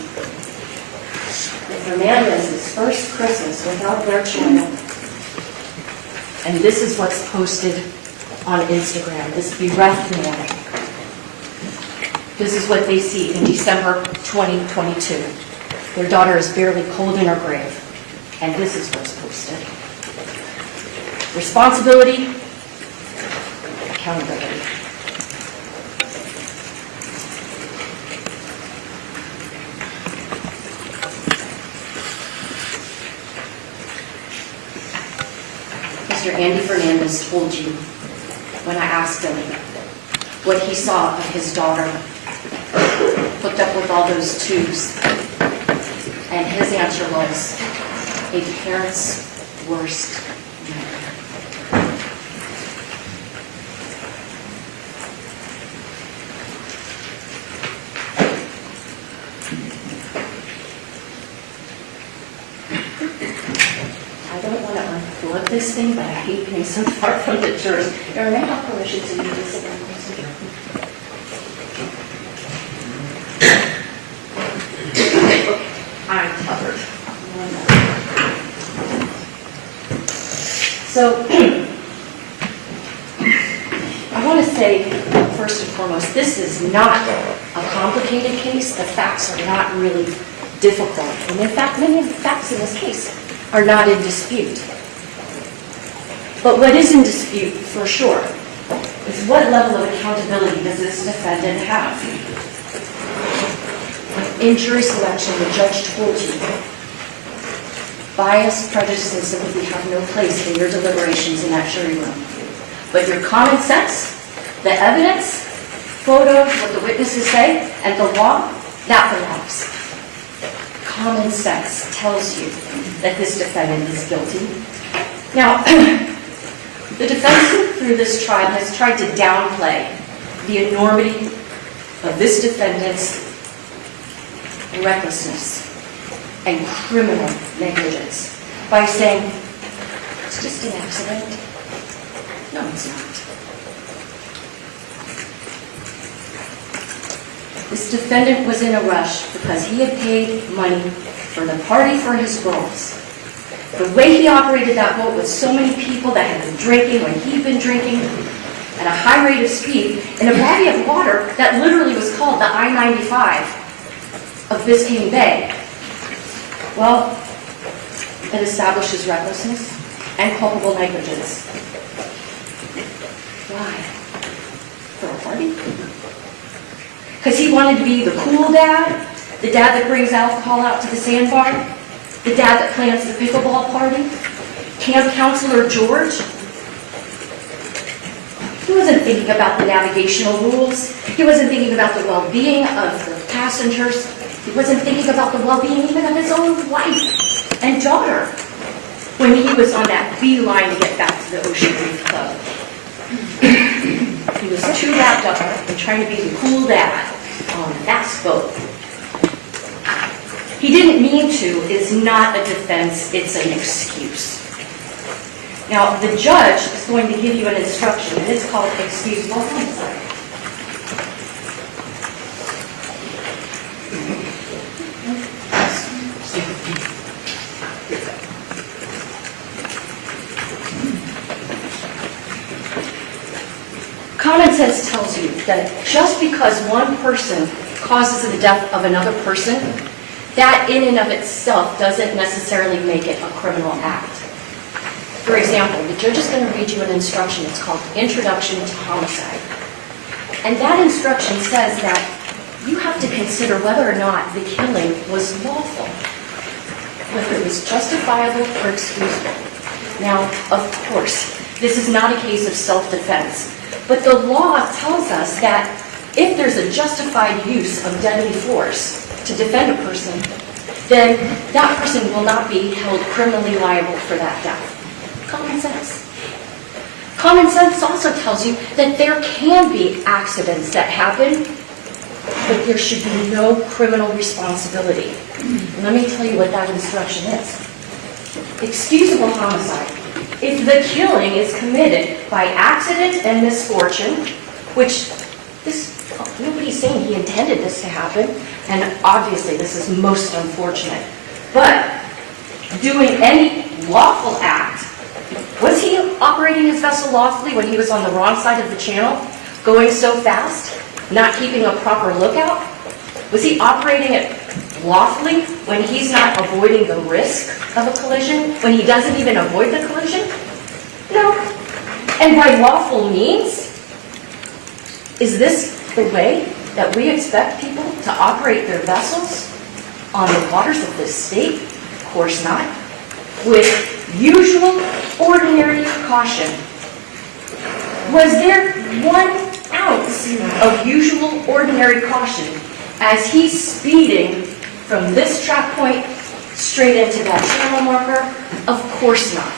the Fernandez's first Christmas without their child. And this is what's posted on Instagram, this bereft man. This is what they see in December 2022. Their daughter is barely cold in her grave. And this is what's posted. Responsibility, accountability. Mr. Andy Fernandez told you when I asked him what he saw of his daughter hooked up with all those tubes. And his answer was, a parent's worst nightmare. I don't want to unplug this thing, but I hate being so far from the jury. There are many operations in this event. I'm covered. So, I want to say, for first and foremost, this is not a complicated case. The facts are not really difficult. And in fact, many of the facts in this case are not in dispute. But what is in dispute, for sure, is what level of accountability does this defendant have? In jury selection, the judge told you, bias, prejudice, and sympathy have no place in your deliberations in that jury room. But your common sense, the evidence, photos, what the witnesses say, and the law, that belongs. Common sense tells you that this defendant is guilty. Now, the defense through this trial has tried to downplay the enormity of this defendant's recklessness and criminal negligence by saying, it's just an accident. No, it's not. This defendant was in a rush because he had paid money for the party for his girls. The way he operated that boat with so many people that had been drinking when he'd been drinking at a high rate of speed in a body of water that literally was called the I-95 of Biscayne Bay. Well, it establishes recklessness and culpable negligence. Why? For a party? Because he wanted to be the cool dad, the dad that brings alcohol out to the sandbar, the dad that plans the pickleball party, camp counselor George. He wasn't thinking about the navigational rules. He wasn't thinking about the well-being of the passengers. He wasn't thinking about the well-being even of his own wife and daughter when he was on that beeline to get back to the Ocean Reef Club. He was too wrapped up in trying to be the cool dad on a fast boat. He didn't mean to is not a defense, it's an excuse. Now, the judge is going to give you an instruction, and it's called excusable homicide. Common sense tells you that just because one person causes the death of another person, that in and of itself doesn't necessarily make it a criminal act. For example, the judge is going to read you an instruction. It's called Introduction to Homicide. And that instruction says that you have to consider whether or not the killing was lawful, whether it was justifiable or excusable. Now, of course, this is not a case of self-defense, but the law tells us that if there's a justified use of deadly force to defend a person, then that person will not be held criminally liable for that death. Common sense. Common sense also tells you that there can be accidents that happen, but there should be no criminal responsibility. Let me tell you what that instruction is. Excusable homicide. If the killing is committed by accident and misfortune, which nobody's saying he intended this to happen, and obviously this is most unfortunate, but doing any lawful act, was he operating his vessel lawfully when he was on the wrong side of the channel, going so fast, not keeping a proper lookout? Was he operating it lawfully when he's not avoiding the risk of a collision, when he doesn't even avoid the collision? No. And by lawful means, is this the way that we expect people to operate their vessels on the waters of this state? Of course not. With usual, ordinary caution. Was there 1 ounce of usual, ordinary caution as he's speeding from this track point straight into that channel marker? Of course not.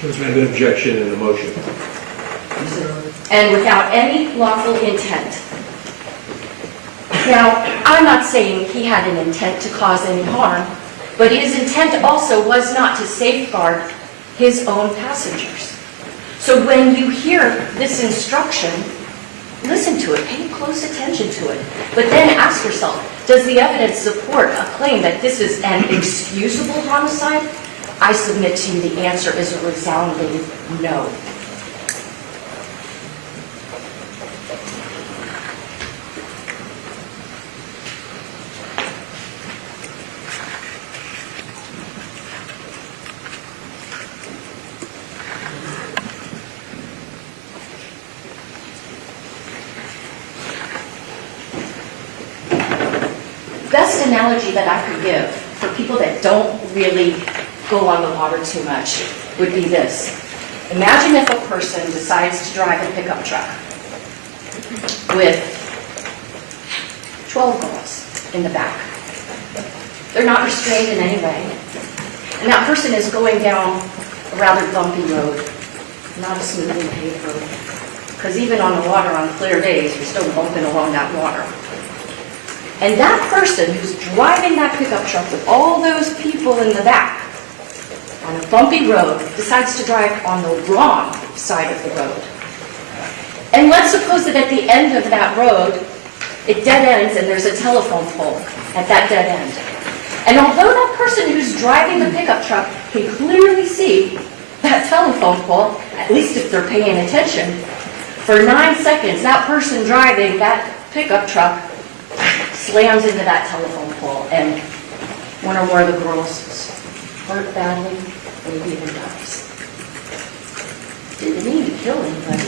There's been an objection in the motion. And without any lawful intent. Now, I'm not saying he had an intent to cause any harm, but his intent also was not to safeguard his own passengers. So when you hear this instruction, listen to it, pay close attention to it, but then ask yourself, does the evidence support a claim that this is an excusable homicide? I submit to you the answer is a resounding no. analogy that I could give for people that don't really go on the water too much would be this. Imagine if a person decides to drive a pickup truck with 12 girls in the back. They're not restrained in any way. And that person is going down a rather bumpy road, not a smoothly paved road. Because even on the water on clear days, you're still bumping along that water. And that person who's driving that pickup truck with all those people in the back on a bumpy road decides to drive on the wrong side of the road. And let's suppose that at the end of that road, it dead ends and there's a telephone pole at that dead end. And although that person who's driving the pickup truck can clearly see that telephone pole, at least if they're paying attention, for 9 seconds, that person driving that pickup truck slams into that telephone pole, and one or more of the girls is hurt badly, maybe even dies. Didn't mean to kill anybody,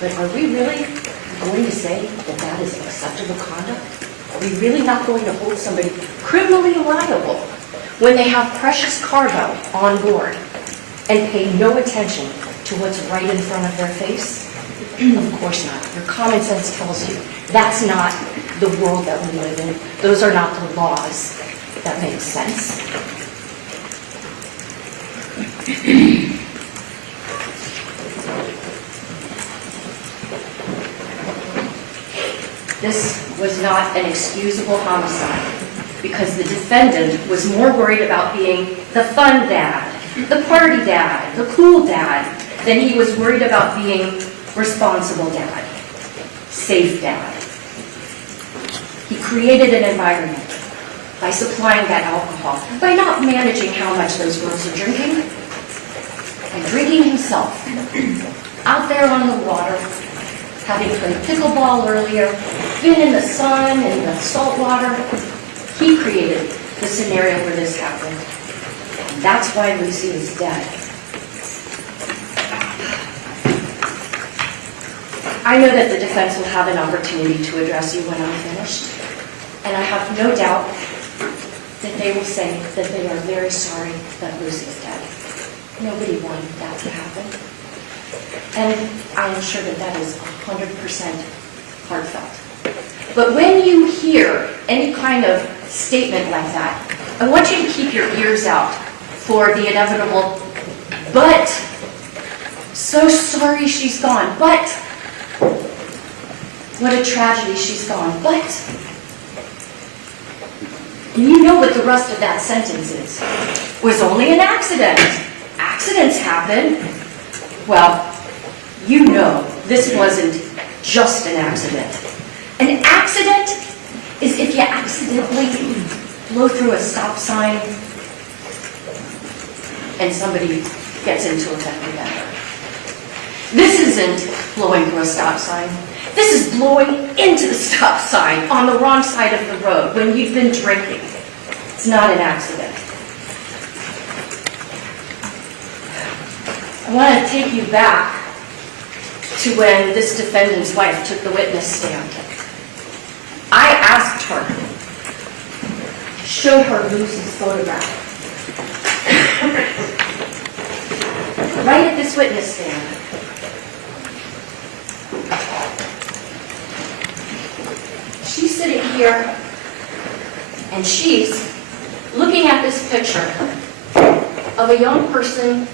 but are we really going to say that that is acceptable conduct? Are we really not going to hold somebody criminally liable when they have precious cargo on board and pay no attention to what's right in front of their face? Of course not. Your common sense tells you that's not the world that we live in. Those are not the laws that make sense. This was not an excusable homicide because the defendant was more worried about being the fun dad, the party dad, the cool dad, than he was worried about being responsible dad, safe dad. He created an environment by supplying that alcohol, by not managing how much those girls are drinking, and drinking himself out there on the water, having played pickleball earlier, been in the sun and the salt water. He created the scenario where this happened. And that's why Lucy is dead. I know that the defense will have an opportunity to address you when I'm finished, and I have no doubt that they will say that they are very sorry that Lucy's dead. Nobody wanted that to happen. And I am sure that that is 100% heartfelt. But when you hear any kind of statement like that, I want you to keep your ears out for the inevitable, but so sorry she's gone, but what a tragedy she's gone, but. And you know what the rest of that sentence is. It was only an accident. Accidents happen. Well, you know this wasn't just an accident. An accident is if you accidentally blow through a stop sign and somebody gets into a fender bender. This isn't blowing through a stop sign. This is blowing into the stop sign on the wrong side of the road when you've been drinking. It's not an accident. I want to take you back to when this defendant's wife took the witness stand. I asked her, showed her Lucy's photograph. Right at this witness stand. She's sitting here, and she's looking at this picture of a young person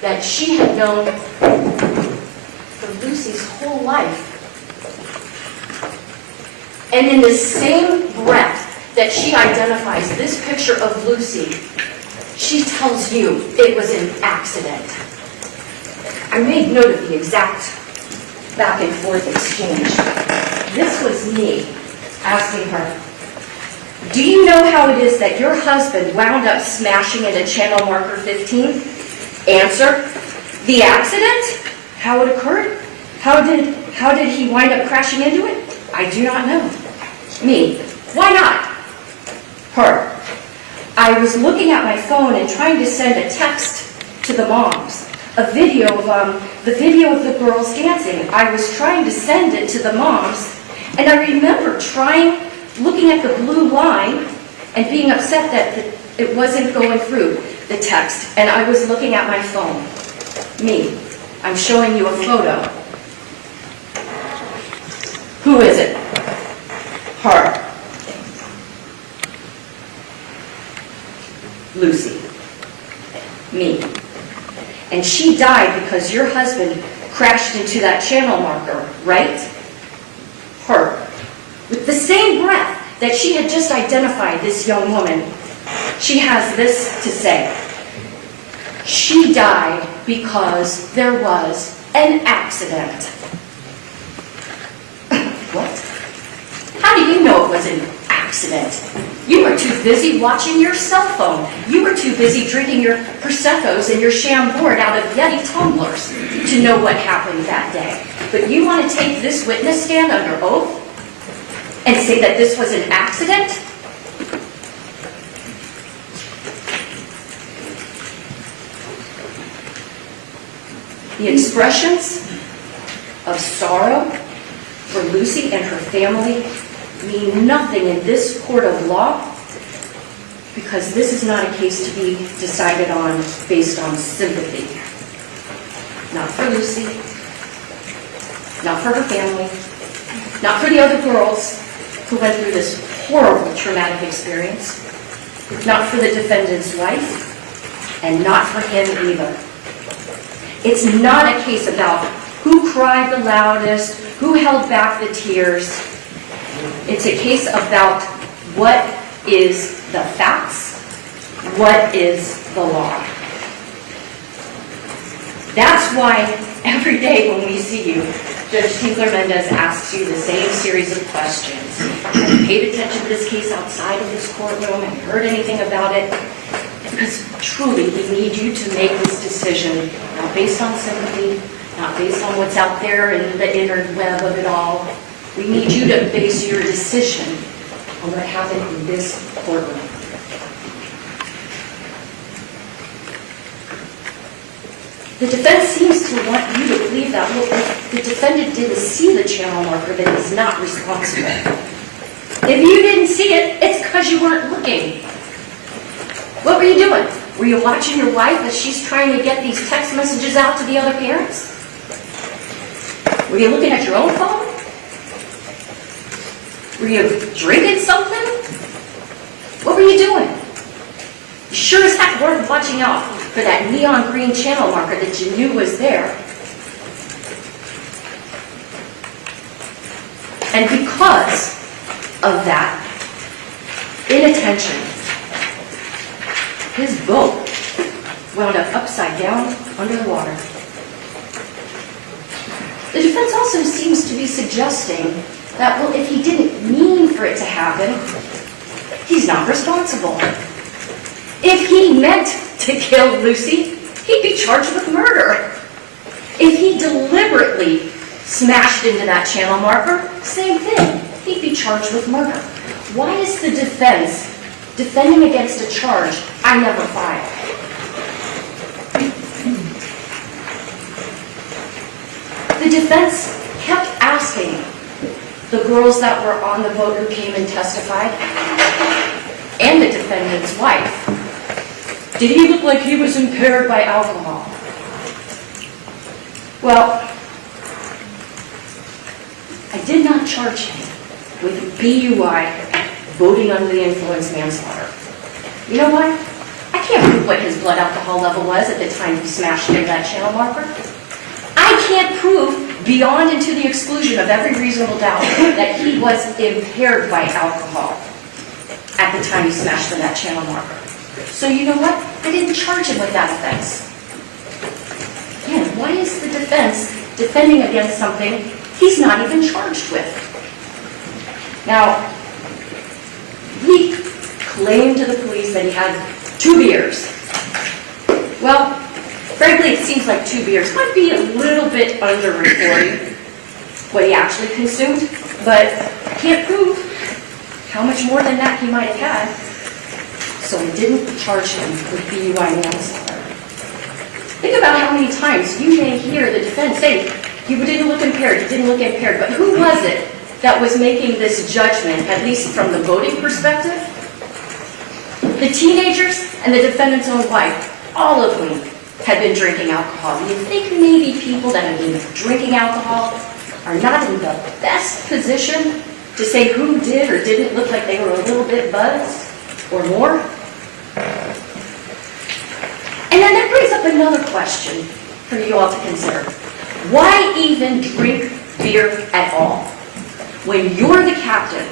that she had known for Lucy's whole life. And in the same breath that she identifies this picture of Lucy, she tells you it was an accident. I made note of the exact back and forth exchange. This was me asking her, do you know how it is that your husband wound up smashing into channel marker 15? Answer, the accident? How it occurred? How did he wind up crashing into it? I do not know. Me, why not? Her, I was looking at my phone and trying to send a text to the moms. A video of the video of the girls dancing. I was trying to send it to the moms, and I remember trying looking at the blue line and being upset that it wasn't going through the text. And I was looking at my phone. Me. I'm showing you a photo. Who is it? Her. Lucy. Me. And she died because your husband crashed into that channel marker, right? Her. With the same breath that she had just identified this young woman, she has this to say. She died because there was an accident. What? How do you know it was an accident? You were too busy watching your cell phone. You were too busy drinking your Prosecco's and your Chambord out of Yeti tumblers to know what happened that day. But you want to take this witness stand under oath and say that this was an accident? The expressions of sorrow for Lucy and her family mean nothing in this court of law, because this is not a case to be decided on based on sympathy. Not for Lucy, not for her family, not for the other girls who went through this horrible traumatic experience, not for the defendant's wife, and not for him either. It's not a case about who cried the loudest, who held back the tears. It's a case about what is the facts, what is the law. That's why every day when we see you, Judge Fernandez asks you the same series of questions. Have you paid attention to this case outside of this courtroom? Have you heard anything about it? Because truly, we need you to make this decision, not based on sympathy, not based on what's out there in the interweb of it all. We need you to base your decision on what happened in this courtroom. The defense seems to want you to believe that, well, if the defendant didn't see the channel marker, then he's not responsible. If you didn't see it, it's because you weren't looking. What were you doing? Were you watching your wife as she's trying to get these text messages out to the other parents? Were you looking at your own phone? Were you drinking something? What were you doing? You sure as heck weren't watching out for that neon green channel marker that you knew was there. And because of that inattention, his boat wound up upside down under the water. The defense also seems to be suggesting that, well, if he didn't mean for it to happen, he's not responsible. If he meant to kill Lucy, he'd be charged with murder. If he deliberately smashed into that channel marker, same thing, he'd be charged with murder. Why is the defense defending against a charge I never filed? The defense kept asking the girls that were on the boat who came and testified, and the defendant's wife, did he look like he was impaired by alcohol? Well, I did not charge him with BUI, voting under the influence manslaughter. You know why? I can't prove what his blood alcohol level was at the time he smashed into that channel marker. I can't prove beyond and to the exclusion of every reasonable doubt that he was impaired by alcohol at the time he smashed in that channel marker. So you know what? I didn't charge him with that offense. Again, why is the defense defending against something he's not even charged with? Now, he claimed to the police that he had 2 beers. Well, frankly, it seems like 2 beers might be a little bit under-reporting what he actually consumed, but I can't prove how much more than that he might have had, so I didn't charge him with BUI manslaughter. Think about how many times you may hear the defense say, "You didn't look impaired, you didn't look impaired," but who was it that was making this judgment, at least from the voting perspective. The teenagers and the defendant's own wife, all of whom had been drinking alcohol. You think maybe people that have been drinking alcohol are not in the best position to say who did or didn't look like they were a little bit buzzed or more? And then that brings up another question for you all to consider. Why even drink beer at all? When you're the captain,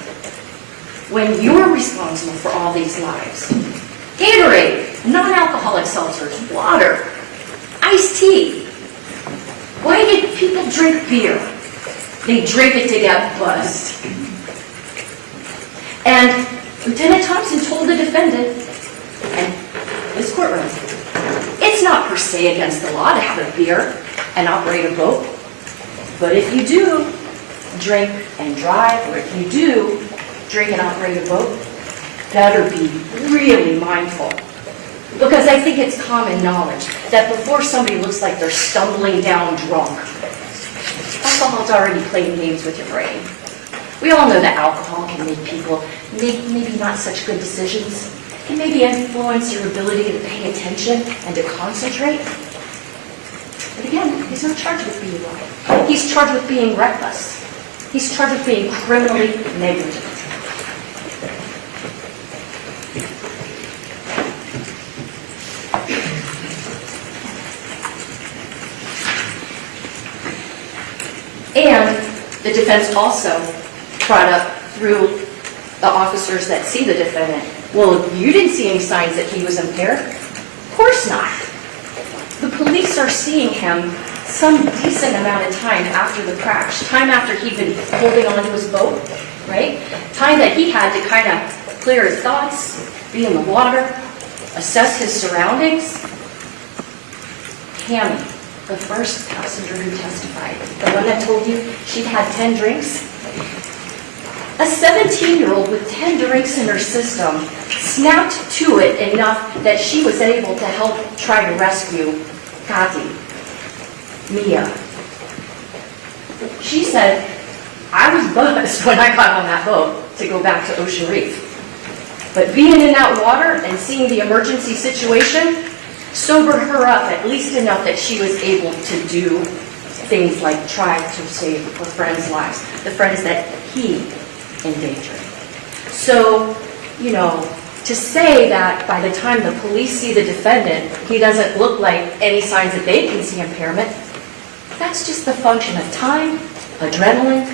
when you're responsible for all these lives. Gatorade, non-alcoholic seltzers, water, iced tea. Why did people drink beer? They drink it to get buzzed. And Lieutenant Thompson told the defendant, and this courtroom, it's not per se against the law to have a beer and operate a boat, but if you do drink and drive, or if you do drink and operate a boat, better be really mindful. Because I think it's common knowledge that before somebody looks like they're stumbling down drunk, alcohol's already playing games with your brain. We all know that alcohol can make people make maybe not such good decisions, can maybe influence your ability to pay attention and to concentrate. But again, he's not charged with being lying. He's charged with being reckless. He's charged with being criminally negligent. And the defense also brought up through the officers that see the defendant, well, you didn't see any signs that he was impaired? Of course not. The police are seeing him some decent amount of time after the crash, time after he'd been holding on to his boat, right? Time that he had to kind of clear his thoughts, be in the water, assess his surroundings. Tammy, the first passenger who testified, the one that told you she'd had 10 drinks, a 17-year-old with 10 drinks in her system snapped to it enough that she was able to help try to rescue Kati, Mia. She said, I was buzzed when I got on that boat to go back to Ocean Reef. But being in that water and seeing the emergency situation sobered her up at least enough that she was able to do things like try to save her friends' lives, the friends that he endangered. So, you know, to say that by the time the police see the defendant, he doesn't look like any signs that they can see impairment, that's just the function of time, adrenaline,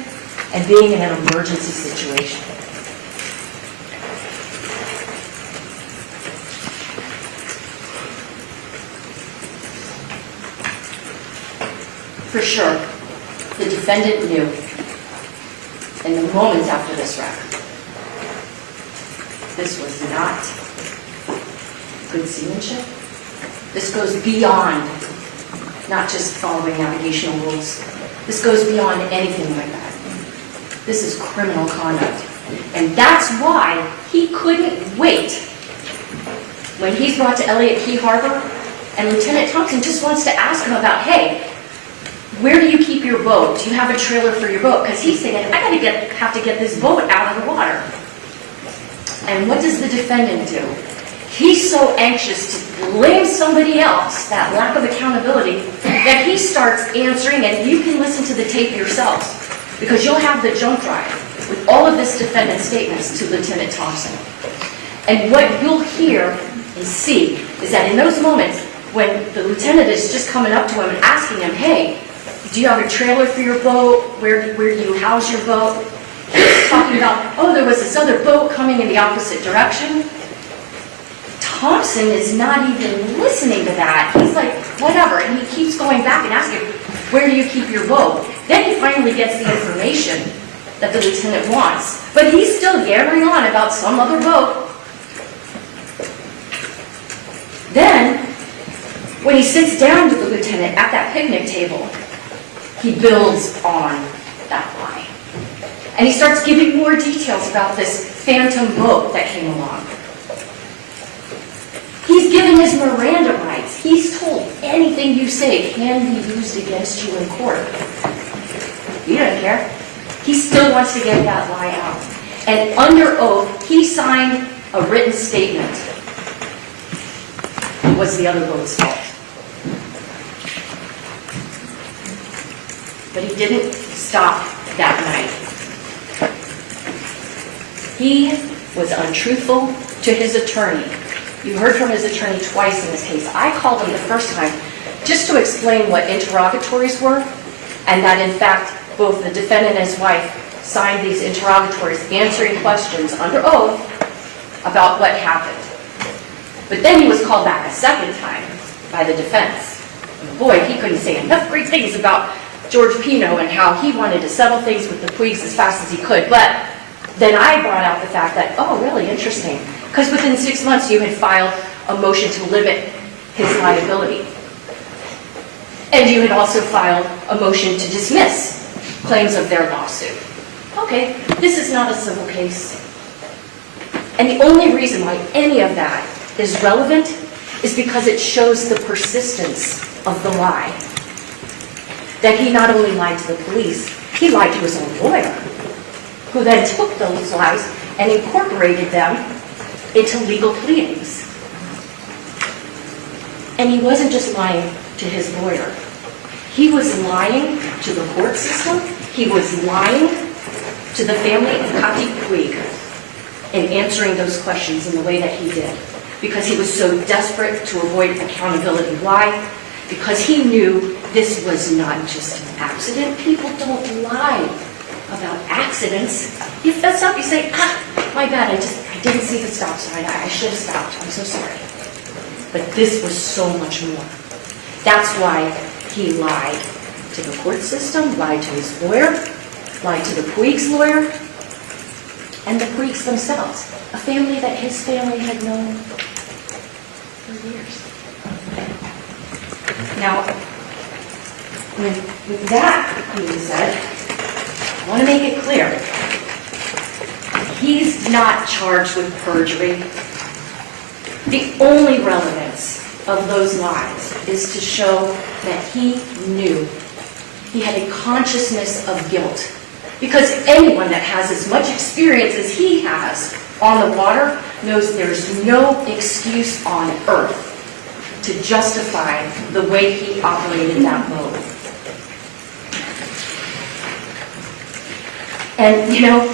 and being in an emergency situation. For sure, the defendant knew in the moments after this wreck, this was not good seamanship. This goes beyond not just following navigational rules. This goes beyond anything like that. This is criminal conduct. And that's why he couldn't wait when he's brought to Elliott Key Harbor and Lieutenant Thompson just wants to ask him about, hey, where do you keep your boat? Do you have a trailer for your boat? Because he's thinking, I have to get this boat out of the water. And what does the defendant do? He's so anxious to blame somebody else, that lack of accountability, that he starts answering, and you can listen to the tape yourselves, because you'll have the jump drive with all of this defendant's statements to Lieutenant Thompson. And what you'll hear and see is that in those moments when the lieutenant is just coming up to him and asking him, hey, do you have a trailer for your boat? Where do you house your boat? He's talking about, oh, there was this other boat coming in the opposite direction. Thompson is not even listening to that. He's like, whatever. And he keeps going back and asking, where do you keep your boat? Then he finally gets the information that the lieutenant wants. But he's still yammering on about some other boat. Then, when he sits down with the lieutenant at that picnic table, he builds on that lie. And he starts giving more details about this phantom boat that came along. He's given his Miranda rights. He's told anything you say can be used against you in court. He doesn't care. He still wants to get that lie out. And under oath, he signed a written statement. It was the other boat's fault. But he didn't stop that night. He was untruthful to his attorney. You heard from his attorney twice in this case. I called him the first time just to explain what interrogatories were, and that in fact both the defendant and his wife signed these interrogatories answering questions under oath about what happened. But then he was called back a second time by the defense. And boy, he couldn't say enough great things about George Pino and how he wanted to settle things with the Puigs as fast as he could. But then I brought out the fact that, oh, really interesting, because within 6 months you had filed a motion to limit his liability. And you had also filed a motion to dismiss claims of their lawsuit. Okay, this is not a civil case. And the only reason why any of that is relevant is because it shows the persistence of the lie. That he not only lied to the police, he lied to his own lawyer, who then took those lies and incorporated them into legal pleadings. And he wasn't just lying to his lawyer. He was lying to the court system. He was lying to the family of Kati Puig in answering those questions in the way that he did, because he was so desperate to avoid accountability. Why? Because he knew this was not just an accident. People don't lie about accidents. You fess up, you say, my bad, I didn't see the stop sign. I should have stopped. I'm so sorry. But this was so much more. That's why he lied to the court system, lied to his lawyer, lied to the Puig's lawyer, and the Puigs themselves, a family that his family had known for years. Now, with that being said, I want to make it clear, he's not charged with perjury. The only relevance of those lies is to show that he knew. He had a consciousness of guilt. Because anyone that has as much experience as he has on the water knows there's no excuse on earth to justify the way he operated that boat. And, you know,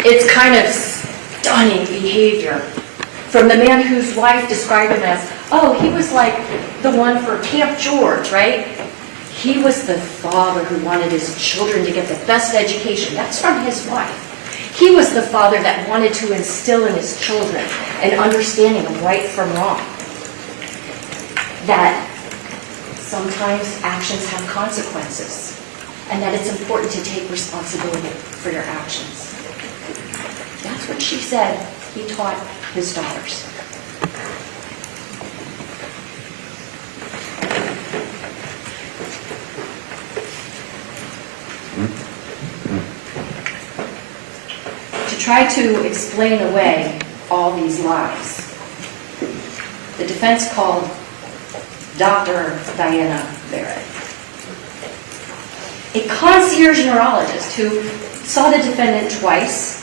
it's kind of stunning behavior from the man whose wife described him as, oh, he was like the one for Camp George, right? He was the father who wanted his children to get the best education. That's from his wife. He was the father that wanted to instill in his children an understanding of right from wrong. That sometimes actions have consequences, and that it's important to take responsibility for your actions. That's what she said he taught his daughters. To try to explain away all these lies, the defense called Dr. Diana Barrett, a concierge neurologist who saw the defendant twice,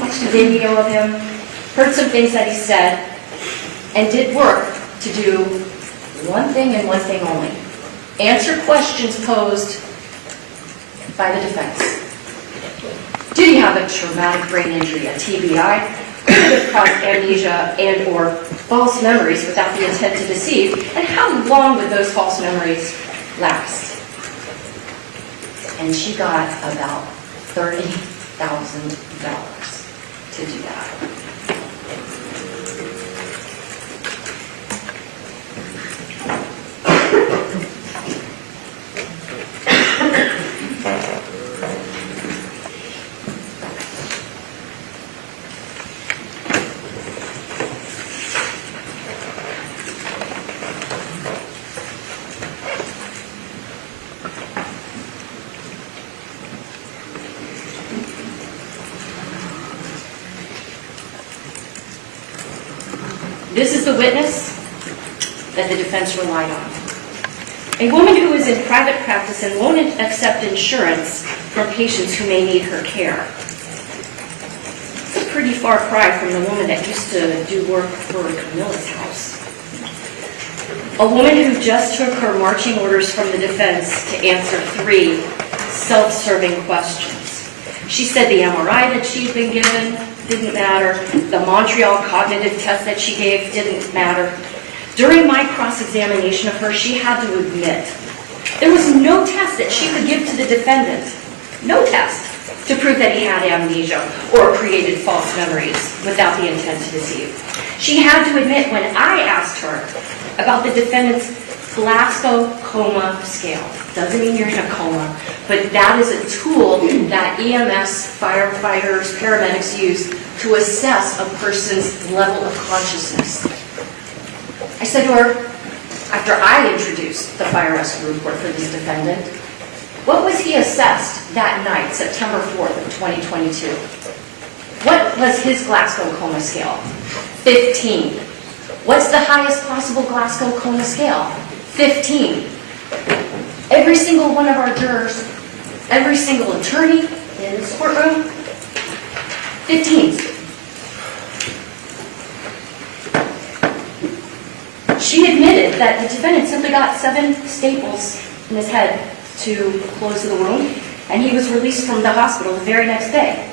watched a video of him, heard some things that he said, and did work to do one thing and one thing only: answer questions posed by the defense. Did he have a traumatic brain injury, a TBI? Could it have caused amnesia and or false memories without the intent to deceive? And how long would those false memories last? And she got about $30,000 to do that. This is the witness that the defense relied on. A woman who is in private practice and won't accept insurance from patients who may need her care. It's a pretty far cry from the woman that used to do work for Camilla's house. A woman who just took her marching orders from the defense to answer 3 self-serving questions. She said the MRI that she'd been given didn't matter. The Montreal cognitive test that she gave didn't matter. During my cross-examination of her, she had to admit there was no test that she could give to the defendant, no test, to prove that he had amnesia or created false memories without the intent to deceive. She had to admit when I asked her about the defendant's Glasgow coma scale. Doesn't mean you're in a coma, but that is a tool that EMS, firefighters, paramedics use to assess a person's level of consciousness. I said to her, after I introduced the fire rescue report for this defendant, what was he assessed that night, September 4th of 2022? What was his Glasgow coma scale? 15. What's the highest possible Glasgow coma scale? 15. Every single one of our jurors, every single attorney in this courtroom, 15. She admitted that the defendant simply got 7 staples in his head to close the wound, and he was released from the hospital the very next day.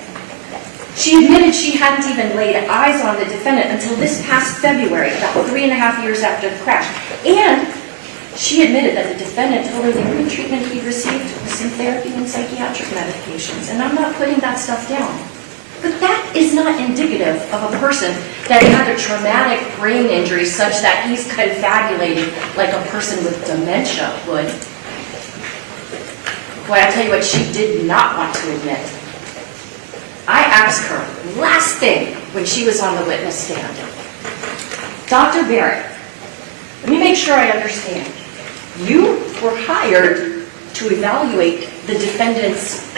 She admitted she hadn't even laid eyes on the defendant until this past February, about 3.5 years after the crash. And she admitted that the defendant told her the only treatment he received was some therapy and psychiatric medications. And I'm not putting that stuff down. But that is not indicative of a person that had a traumatic brain injury such that he's confabulating like a person with dementia would. Boy, I tell you what, she did not want to admit. I asked her, last thing, when she was on the witness stand, Dr. Barrett, let me make sure I understand. You were hired to evaluate the defendant's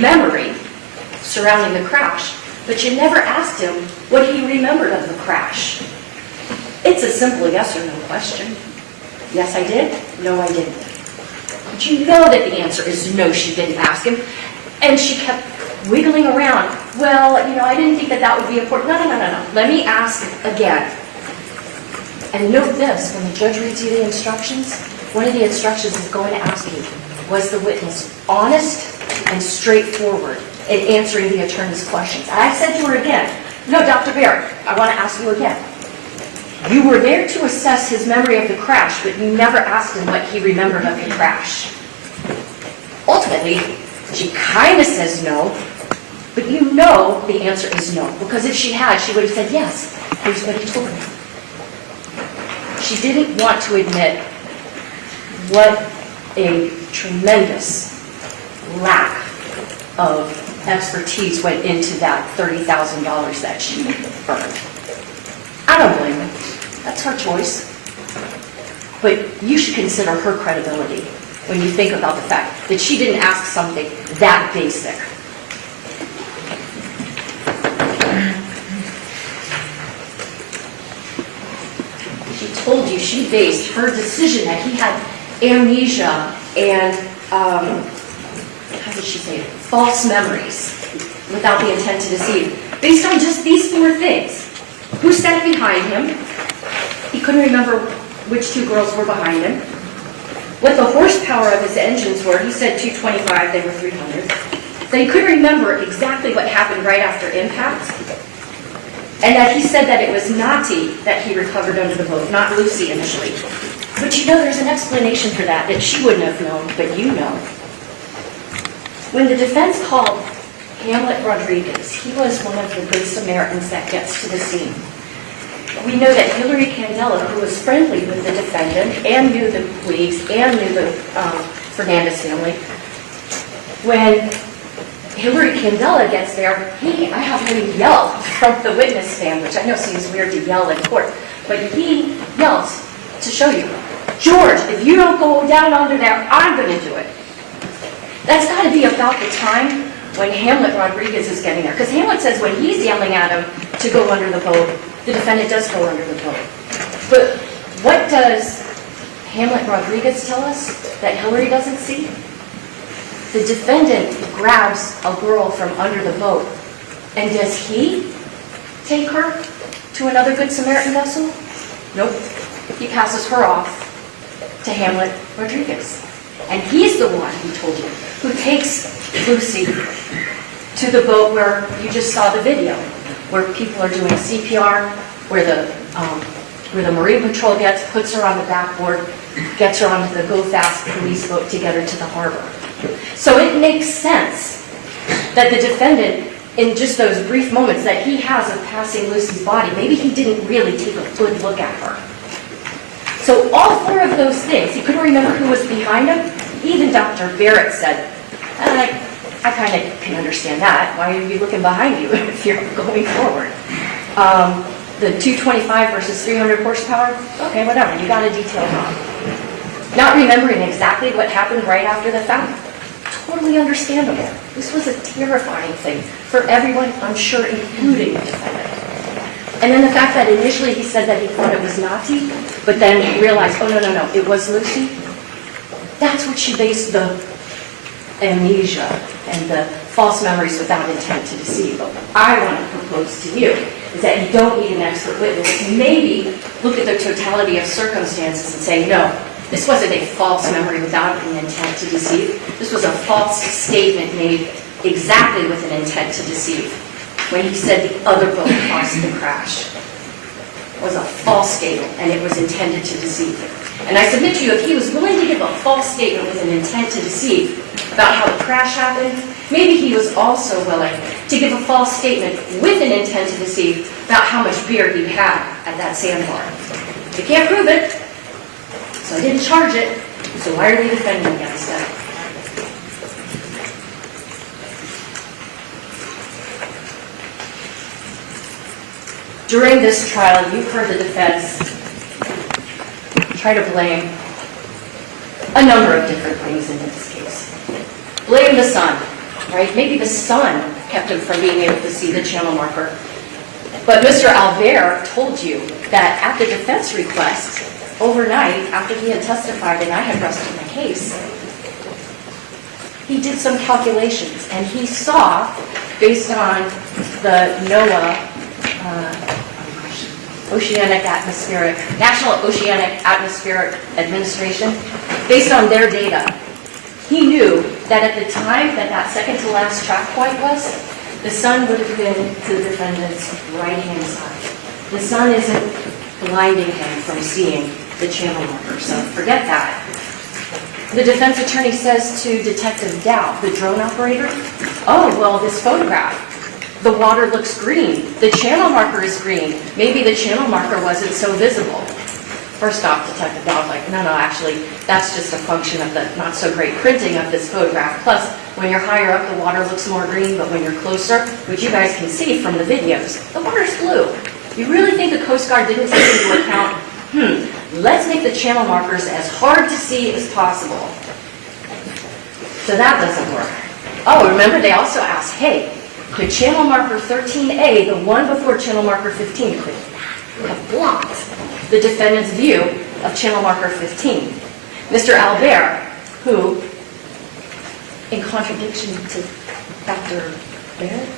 memory surrounding the crash, but you never asked him what he remembered of the crash. It's a simple yes or no question. Yes, I did. No, I didn't. But you know that the answer is no, she didn't ask him. And she kept wiggling around. Well, I didn't think that would be important. No. Let me ask again. And note this, when the judge reads you the instructions, one of the instructions is going to ask you, was the witness honest and straightforward in answering the attorney's questions? I said to her again, no, Dr. Barrett, I want to ask you again. You were there to assess his memory of the crash, but you never asked him what he remembered of the crash. Ultimately, she kind of says no, but you know the answer is no, because if she had, she would have said yes. Here's what he told me. She didn't want to admit what a tremendous lack of expertise went into that $30,000 that she earned. I don't blame her. That's her choice. But you should consider her credibility when you think about the fact that she didn't ask something that basic. She told you she based her decision that he had amnesia and, how did she say it? False memories without the intent to deceive, based on just these 4 things. Who sat behind him? He couldn't remember which 2 girls were behind him. What the horsepower of his engines were, he said 225, they were 300. That he couldn't remember exactly what happened right after impact. And that he said that it was Nati that he recovered under the boat, not Lucy initially. But there's an explanation for that she wouldn't have known, but you know. When the defense called Hamlet Rodriguez, he was one of the good Samaritans that gets to the scene. We know that Hillary Candela, who was friendly with the defendant and knew the Puigs and knew the Fernandez family, when Hillary Candela gets there, I have him yell from the witness stand, which I know seems weird to yell in court, but he yelled to show you, George, if you don't go down under there, I'm going to do it. That's got to be about the time when Hamlet Rodriguez is getting there. Because Hamlet says when he's yelling at him to go under the boat, the defendant does go under the boat. But what does Hamlet Rodriguez tell us that Hillary doesn't see? The defendant grabs a girl from under the boat, and does he take her to another Good Samaritan vessel? Nope. He passes her off to Hamlet Rodriguez. And he's the one, he told you, who takes Lucy to the boat where you just saw the video, where people are doing CPR, where the Marine Patrol puts her on the backboard, gets her onto the Go Fast police boat to get her to the harbor. So it makes sense that the defendant, in just those brief moments that he has of passing Lucy's body, maybe he didn't really take a good look at her. So all four of those things, he couldn't remember who was behind him. Even Dr. Barrett said, I kind of can understand that. Why are you looking behind you if you're going forward? The 225 versus 300 horsepower, okay, whatever, you got a detail wrong. Not remembering exactly what happened right after the fact, totally understandable. This was a terrifying thing for everyone, I'm sure, including the defendant. And then the fact that initially he said that he thought it was Nazi, but then realized, oh, no, it was Lucy. That's what she based the amnesia and the false memories without intent to deceive. But what I want to propose to you is that you don't need an expert witness. Maybe look at the totality of circumstances and say, no, this wasn't a false memory without an intent to deceive. This was a false statement made exactly with an intent to deceive. When he said the other boat caused the crash, it was a false statement and it was intended to deceive. And I submit to you, if he was willing to give a false statement with an intent to deceive about how the crash happened, maybe he was also willing to give a false statement with an intent to deceive about how much beer he had at that sandbar. You can't prove it, so I didn't charge it, so why are we defending against it? During this trial, you've heard the defense try to blame a number of different things in this case. Blame the sun, right? Maybe the sun kept him from being able to see the channel marker. But Mr. Albert told you that at the defense request, overnight, after he had testified and I had rested my case, he did some calculations and he saw, based on the NOAA National Oceanic Atmospheric Administration, based on their data, he knew that at the time that second to last track point was, the sun would have been to the defendant's right-hand side. The sun isn't blinding him from seeing the channel marker, so forget that. The defense attorney says to Detective Dow, the drone operator, oh, well, this photograph, the water looks green. The channel marker is green. Maybe the channel marker wasn't so visible. First off, Detective Dow was like, no, actually, that's just a function of the not so great printing of this photograph. Plus, when you're higher up, the water looks more green, but when you're closer, which you guys can see from the videos, the water's blue. You really think the Coast Guard didn't take into account, let's make the channel markers as hard to see as possible. So that doesn't work. Oh, remember they also asked, hey, could channel marker 13A, the one before channel marker 15, could have blocked the defendant's view of channel marker 15? Mr. Albert, who, in contradiction to Dr. Barrett,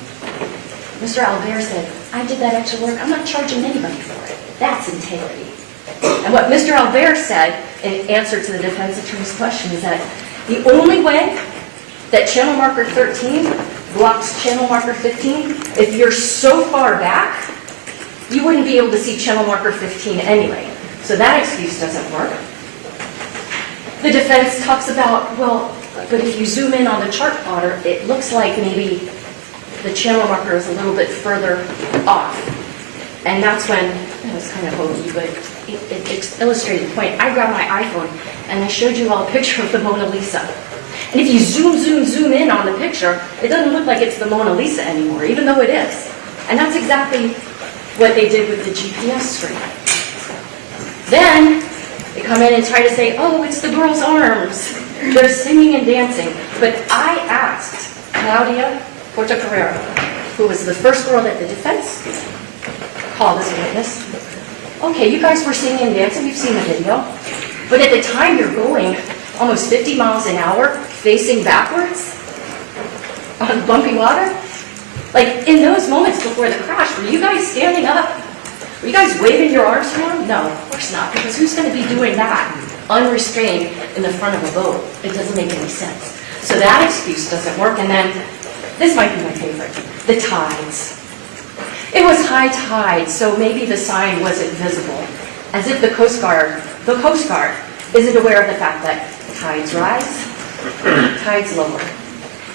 Mr. Albert said, I did that extra work, I'm not charging anybody for it. That's integrity. And what Mr. Albert said in answer to the defense attorney's question is that the only way that channel marker 13 blocks channel marker 15, if you're so far back, you wouldn't be able to see channel marker 15 anyway. So that excuse doesn't work. The defense talks about, well, but if you zoom in on the chart plotter, it looks like maybe the channel marker is a little bit further off. And that's when, it was kind of hokey, but it illustrated the point. I grabbed my iPhone and I showed you all a picture of the Mona Lisa. And if you zoom in on the picture, it doesn't look like it's the Mona Lisa anymore, even though it is. And that's exactly what they did with the GPS screen. Then they come in and try to say, oh, it's the girl's arms. They're singing and dancing. But I asked Claudia Portocarrero, who was the first girl that the defense called as a witness, okay, you guys were singing and dancing, we've seen the video. But at the time you're going almost 50 miles an hour, facing backwards on bumpy water, like in those moments before the crash, were you guys standing up? Were you guys waving your arms around? No, of course not, because who's going to be doing that unrestrained in the front of a boat? It doesn't make any sense. So that excuse doesn't work. And then, this might be my favorite, the tides. It was high tide, so maybe the sign wasn't visible, as if the Coast Guard isn't aware of the fact that tides rise, tides lower.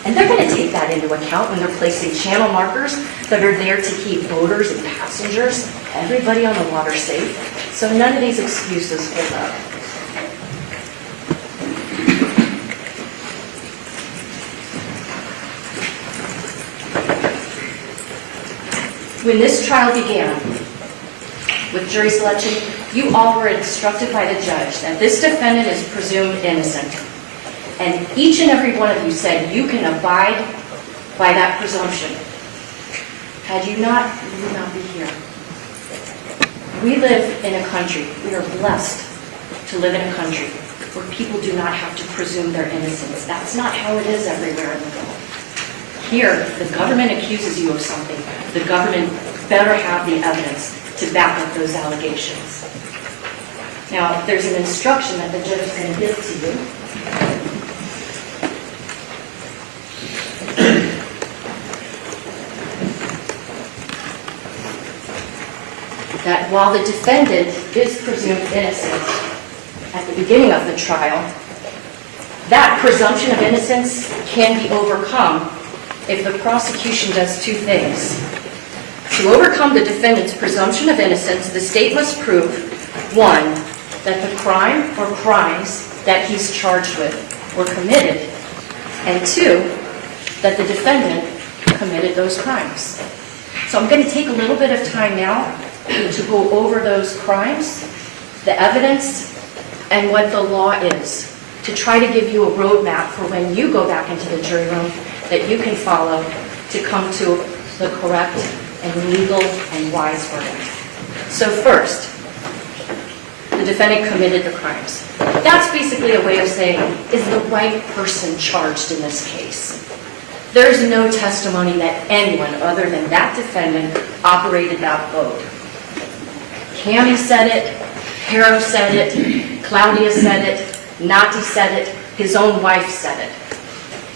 And they're going to take that into account when they're placing channel markers that are there to keep boaters and passengers, everybody on the water safe. So none of these excuses hold up. When this trial began with jury selection, you all were instructed by the judge that this defendant is presumed innocent. And each and every one of you said you can abide by that presumption. Had you not, you would not be here. We live in a country, we are blessed to live in a country where people do not have to presume their innocence. That's not how it is everywhere in the world. Here, the government accuses you of something. The government better have the evidence to back up those allegations. Now, there's an instruction that the judge is going to give to you. That while the defendant is presumed innocent at the beginning of the trial, that presumption of innocence can be overcome if the prosecution does two things. To overcome the defendant's presumption of innocence, the state must prove, one, that the crime or crimes that he's charged with were committed, and two, that the defendant committed those crimes. So I'm going to take a little bit of time now to go over those crimes, the evidence, and what the law is, to try to give you a roadmap for when you go back into the jury room that you can follow to come to the correct and legal and wise verdict. So first, the defendant committed the crimes. That's basically a way of saying, is the right person charged in this case? There's no testimony that anyone other than that defendant operated that boat. Cammie said it, Haro said it, Claudia said it, Nati said it, his own wife said it.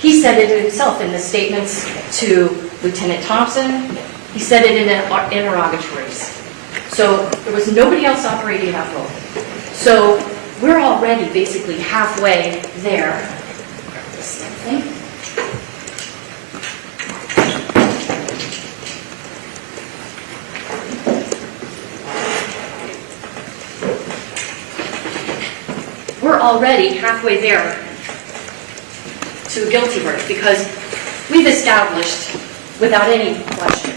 He said it himself in the statements to Lieutenant Thompson. He said it in interrogatories. So there was nobody else operating that boat. So we're already basically halfway there. We're already halfway there to a guilty verdict because we've established, without any question,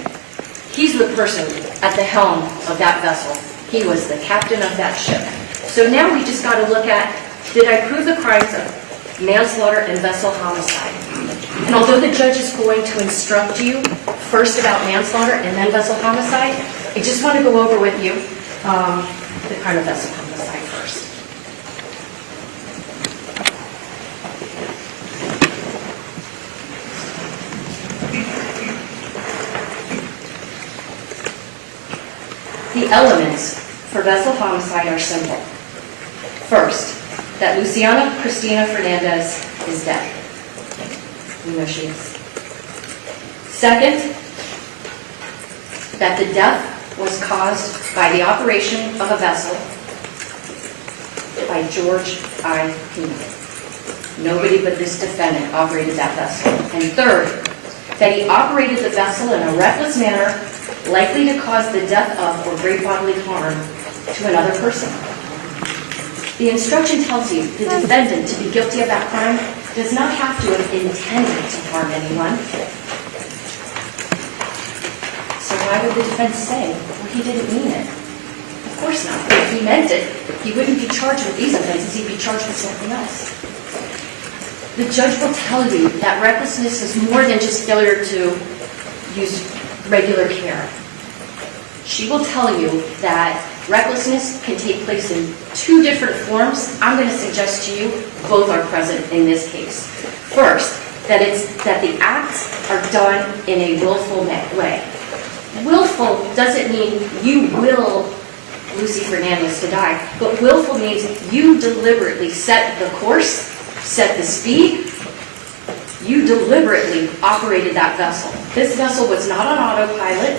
he's the person at the helm of that vessel. He was the captain of that ship. So now we just got to look at, did I prove the crimes of manslaughter and vessel homicide? And although the judge is going to instruct you first about manslaughter and then vessel homicide, I just want to go over with you the crime of vessel homicide first. The elements for vessel homicide are simple. First, that Luciana Cristina Fernandez is dead. We know she is. Second, that the death was caused by the operation of a vessel by George Pino. Nobody but this defendant operated that vessel. And third, that he operated the vessel in a reckless manner likely to cause the death of or great bodily harm to another person. The instruction tells you the defendant to be guilty of that crime does not have to have intended to harm anyone. So why would the defense say, well, he didn't mean it? Of course not. If he meant it, he wouldn't be charged with these offenses, he'd be charged with something else. The judge will tell you that recklessness is more than just failure to use regular care. She will tell you that Recklessness can take place in two different forms. I'm going to suggest to you both are present in this case. First, that the acts are done in a willful way. Willful doesn't mean you will Lucy Fernandez to die, but willful means you deliberately set the course, set the speed, you deliberately operated that vessel. This vessel was not on autopilot.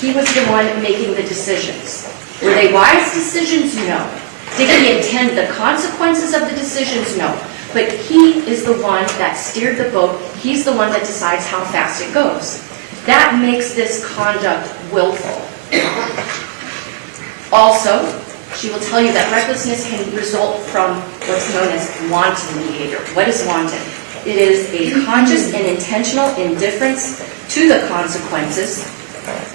He was the one making the decisions. Were they wise decisions? No. Did he intend the consequences of the decisions? No. But he is the one that steered the boat. He's the one that decides how fast it goes. That makes this conduct willful. Also, she will tell you that recklessness can result from what's known as wanton behavior. What is wanton? It is a conscious and intentional indifference to the consequences,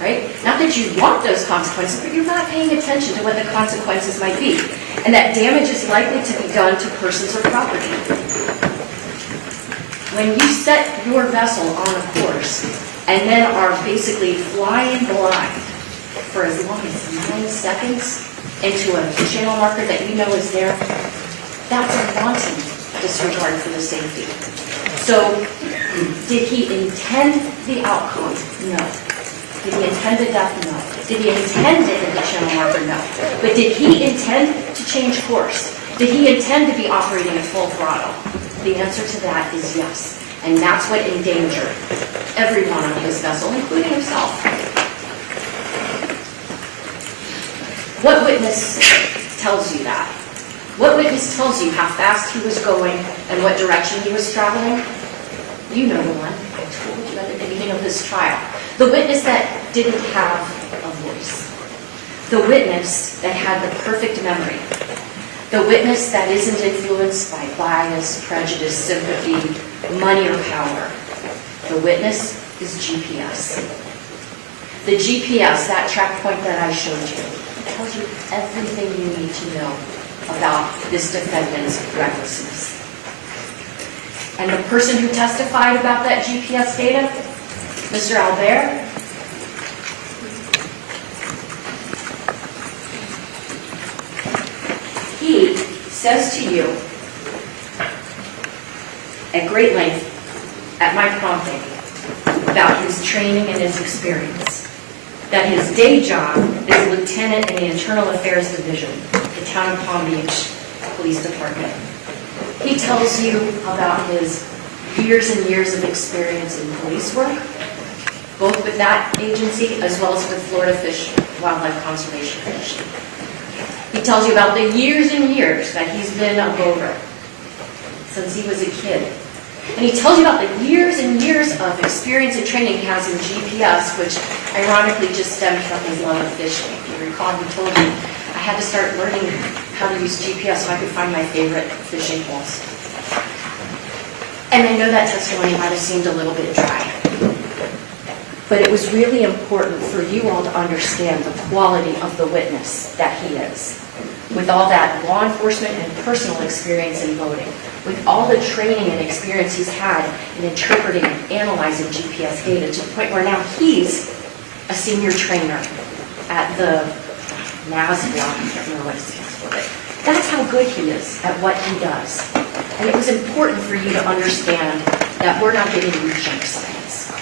right? Not that you want those consequences, but you're not paying attention to what the consequences might be. And that damage is likely to be done to persons or property. When you set your vessel on a course and then are basically flying blind for as long as 9 seconds into a channel marker that you know is there, that's a wanton disregard for the safety. So, did he intend the outcome? No. Did he intend the death? No. Did he intend to hit the channel marker? No. But did he intend to change course? Did he intend to be operating at full throttle? The answer to that is yes. And that's what endangered everyone on his vessel, including himself. What witness tells you that? What witness tells you how fast he was going and what direction he was traveling? You know the one. I told you at the beginning of this trial. The witness that didn't have a voice. The witness that had the perfect memory. The witness that isn't influenced by bias, prejudice, sympathy, money, or power. The witness is GPS. The GPS, that track point that I showed you, tells you everything you need to know about this defendant's recklessness. And the person who testified about that GPS data, Mr. Albert, he says to you at great length, at my prompting, about his training and his experience, that his day job is lieutenant in the Internal Affairs Division, the town of Palm Beach Police Department. He tells you about his years and years of experience in police work, both with that agency as well as with Florida Fish Wildlife Conservation Commission. He tells you about the years and years that he's been a boater since he was a kid. And he tells you about the years and years of experience and training he has in GPS, which ironically just stemmed from his love of fishing. If you recall, he told me I had to start learning how to use GPS so I could find my favorite fishing holes. And I know that testimony might have seemed a little bit dry. But it was really important for you all to understand the quality of the witness that he is. With all that law enforcement and personal experience in boating, with all the training and experience he's had in interpreting and analyzing GPS data to the point where now he's a senior trainer at the Manslaughter, I can't remember what it stands for, but that's how good he is at what he does. And it was important for you to understand that we're not giving you junk science.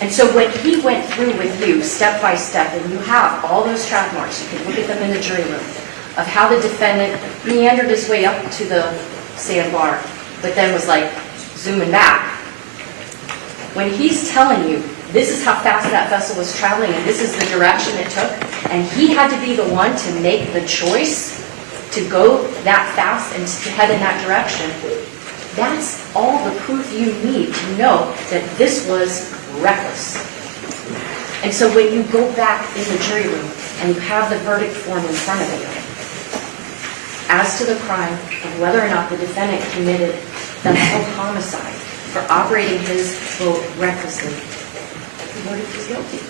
And so when he went through with you step by step, and you have all those track marks, you can look at them in the jury room, of how the defendant meandered his way up to the sandbar, but then was like zooming back. When he's telling you this is how fast that vessel was traveling and this is the direction it took, and he had to be the one to make the choice to go that fast and to head in that direction, that's all the proof you need to know that this was reckless. And so when you go back in the jury room and you have the verdict form in front of you, as to the crime of whether or not the defendant committed vessel homicide for operating his boat recklessly, the verdict is guilty.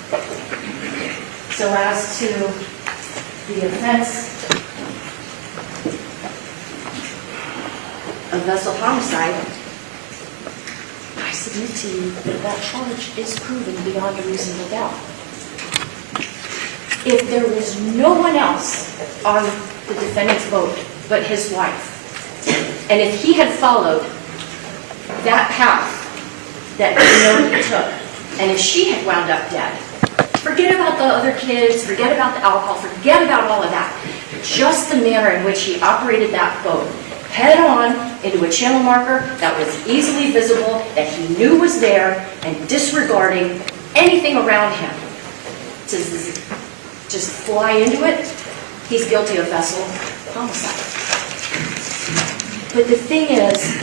So as to the offense of vessel homicide, I submit to you that that charge is proven beyond a reasonable doubt. if there was no one else on the defendant's boat but his wife, and if he had followed that path that he took, and if she had wound up dead, forget about the other kids, forget about the alcohol, forget about all of that. Just the manner in which he operated that boat, head on into a channel marker that was easily visible, that he knew was there, and disregarding anything around him to just fly into it, he's guilty of vessel homicide. But the thing is,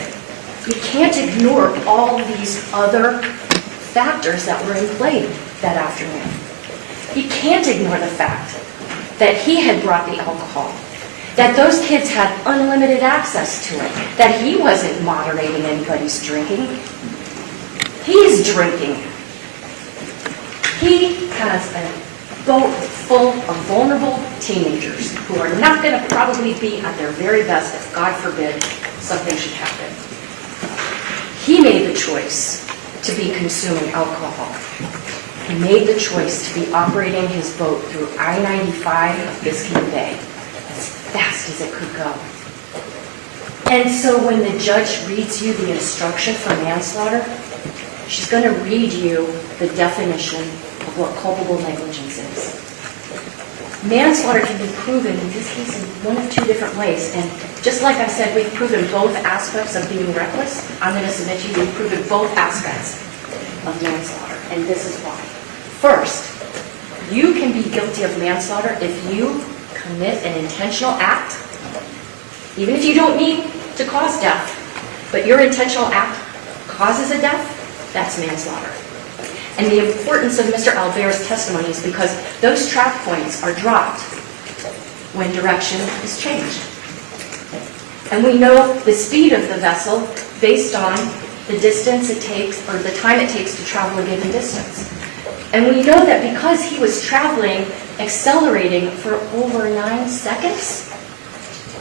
you can't ignore all these other factors that were in play that afternoon. You can't ignore the fact that he had brought the alcohol, that those kids had unlimited access to it, that he wasn't moderating anybody's drinking. He's drinking. He has a boat full of vulnerable teenagers who are not going to probably be at their very best if, God forbid, something should happen. He made the choice to be consuming alcohol. He made the choice to be operating his boat through I-95 of Biscayne Bay as fast as it could go. And so when the judge reads you the instruction for manslaughter, she's going to read you the definition of what culpable negligence is. Manslaughter can be proven, in this case, in one of two different ways. And just like I said, we've proven both aspects of being reckless. I'm going to submit to you we've proven both aspects of manslaughter, and this is why. First, you can be guilty of manslaughter if you commit an intentional act, even if you don't mean to cause death, but your intentional act causes a death, that's manslaughter. And the importance of Mr. Albert's testimony is because those trap points are dropped when direction is changed. And we know the speed of the vessel based on the distance it takes, or the time it takes to travel a given distance. And we know that because he was traveling, accelerating for over 9 seconds,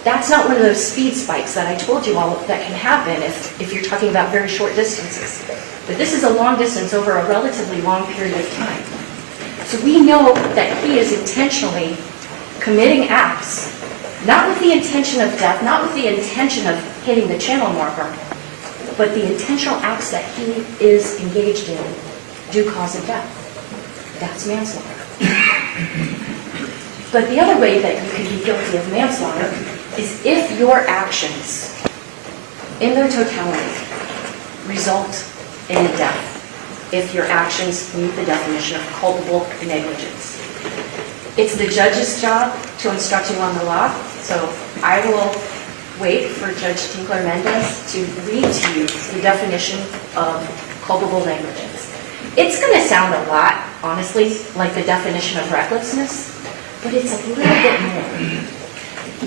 that's not one of those speed spikes that I told you all that can happen if you're talking about very short distances. But this is a long distance over a relatively long period of time. So we know that he is intentionally committing acts, not with the intention of death, not with the intention of hitting the channel marker, but the intentional acts that he is engaged in do cause a death. That's manslaughter. But the other way that you can be guilty of manslaughter is if your actions, in their totality, result in a death. If your actions meet the definition of culpable negligence. It's the judge's job to instruct you on the law, so I will wait for Judge Tinkler-Mendez to read to you the definition of culpable negligence. It's going to sound a lot, honestly, like the definition of recklessness, but it's a little bit more.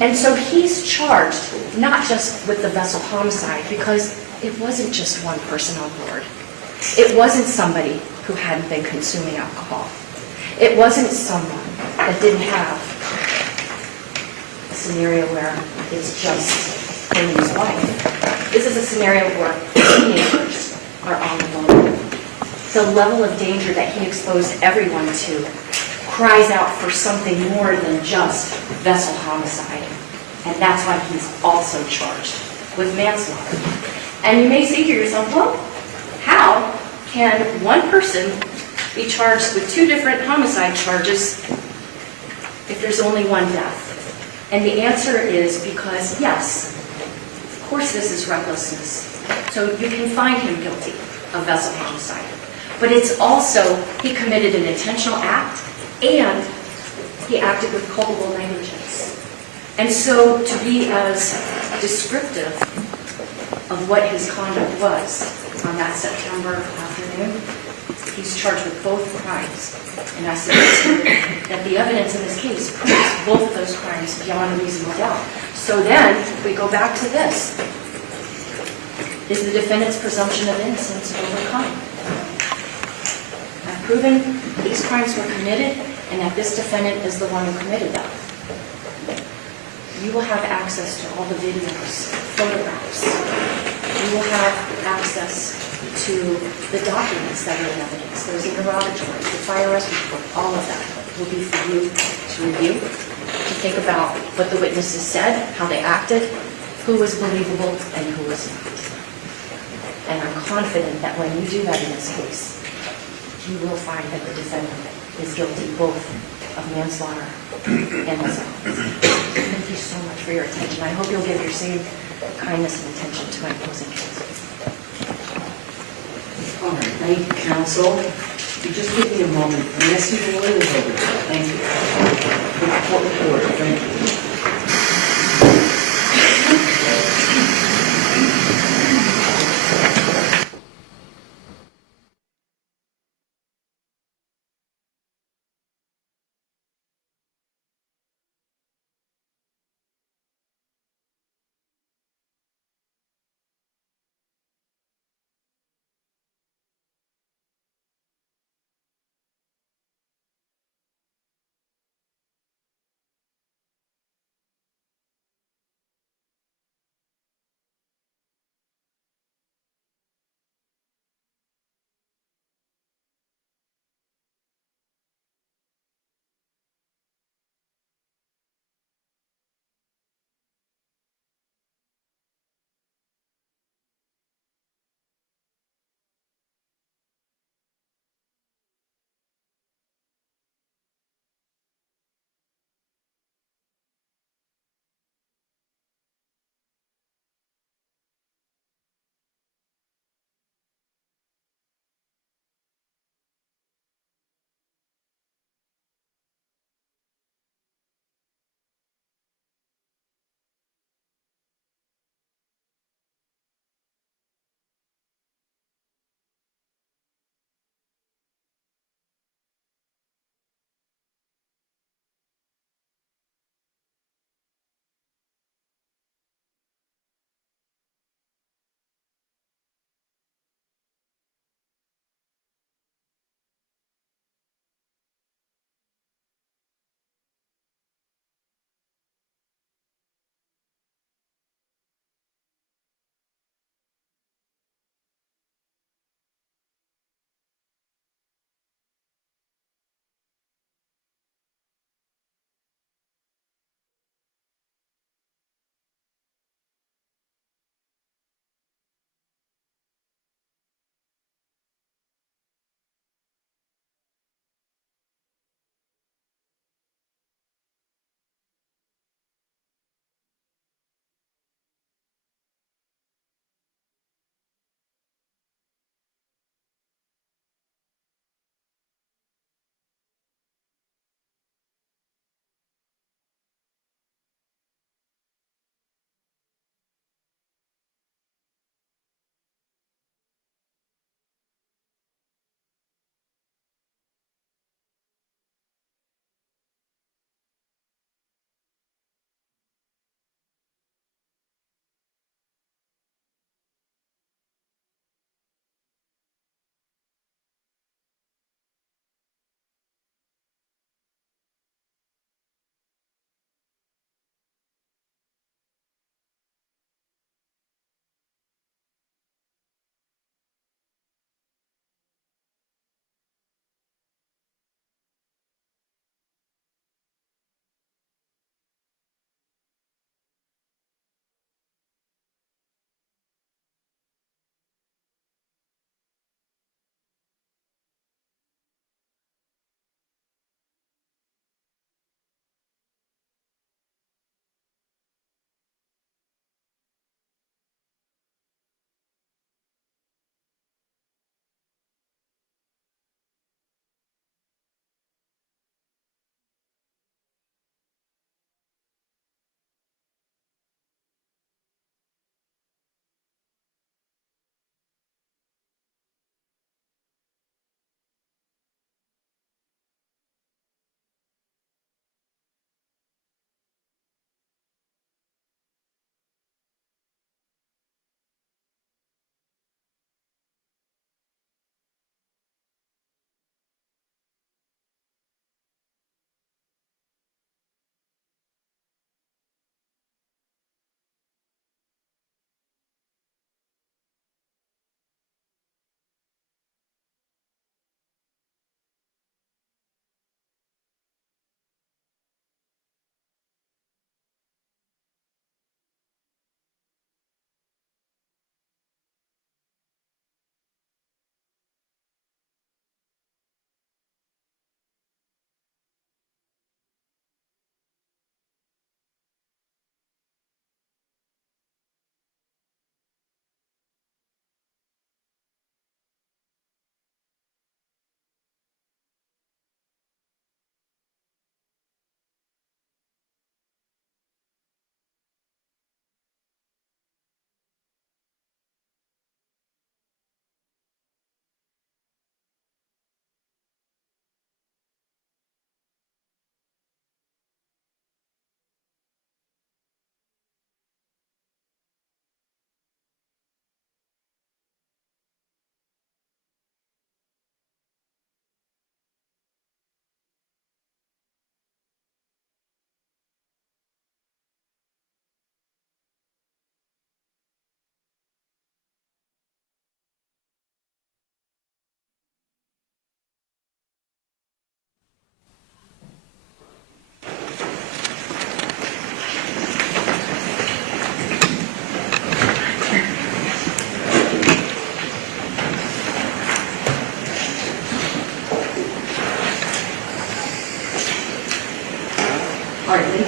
And so he's charged not just with the vessel homicide, because it wasn't just one person on board. It wasn't somebody who hadn't been consuming alcohol. It wasn't someone that didn't have a scenario where it's just him and his wife. This is a scenario where teenagers are on the boat. The level of danger that he exposed everyone to cries out for something more than just vessel homicide. And that's why he's also charged with manslaughter. And you may say to yourself, well, how can one person be charged with 2 different homicide charges if there's only one death? And the answer is because, yes, of course this is recklessness. So you can find him guilty of vessel homicide. But it's also, he committed an intentional act and he acted with culpable negligence. And so to be as descriptive of what his conduct was on that September afternoon, he's charged with both crimes. And I suggest that the evidence in this case proves both of those crimes beyond a reasonable doubt. So then we go back to this. Is the defendant's presumption of innocence overcome? I've proven these crimes were committed and that this defendant is the one who committed them. You will have access to all the videos, photographs. You will have access to the documents that are in evidence. There's interrogatories, the fire arrest report, all of that. will be for you to review, to think about what the witnesses said, how they acted, who was believable and who was not. And I'm confident that when you do that in this case, you will find that the defendant is guilty both of manslaughter and assault. Thank you so much for your attention. I hope you'll give your same kindness and attention to my opposing counsel. All right, thank you, counsel. You just give me a moment. Yes, you will over there. Thank you. Court order. Thank you.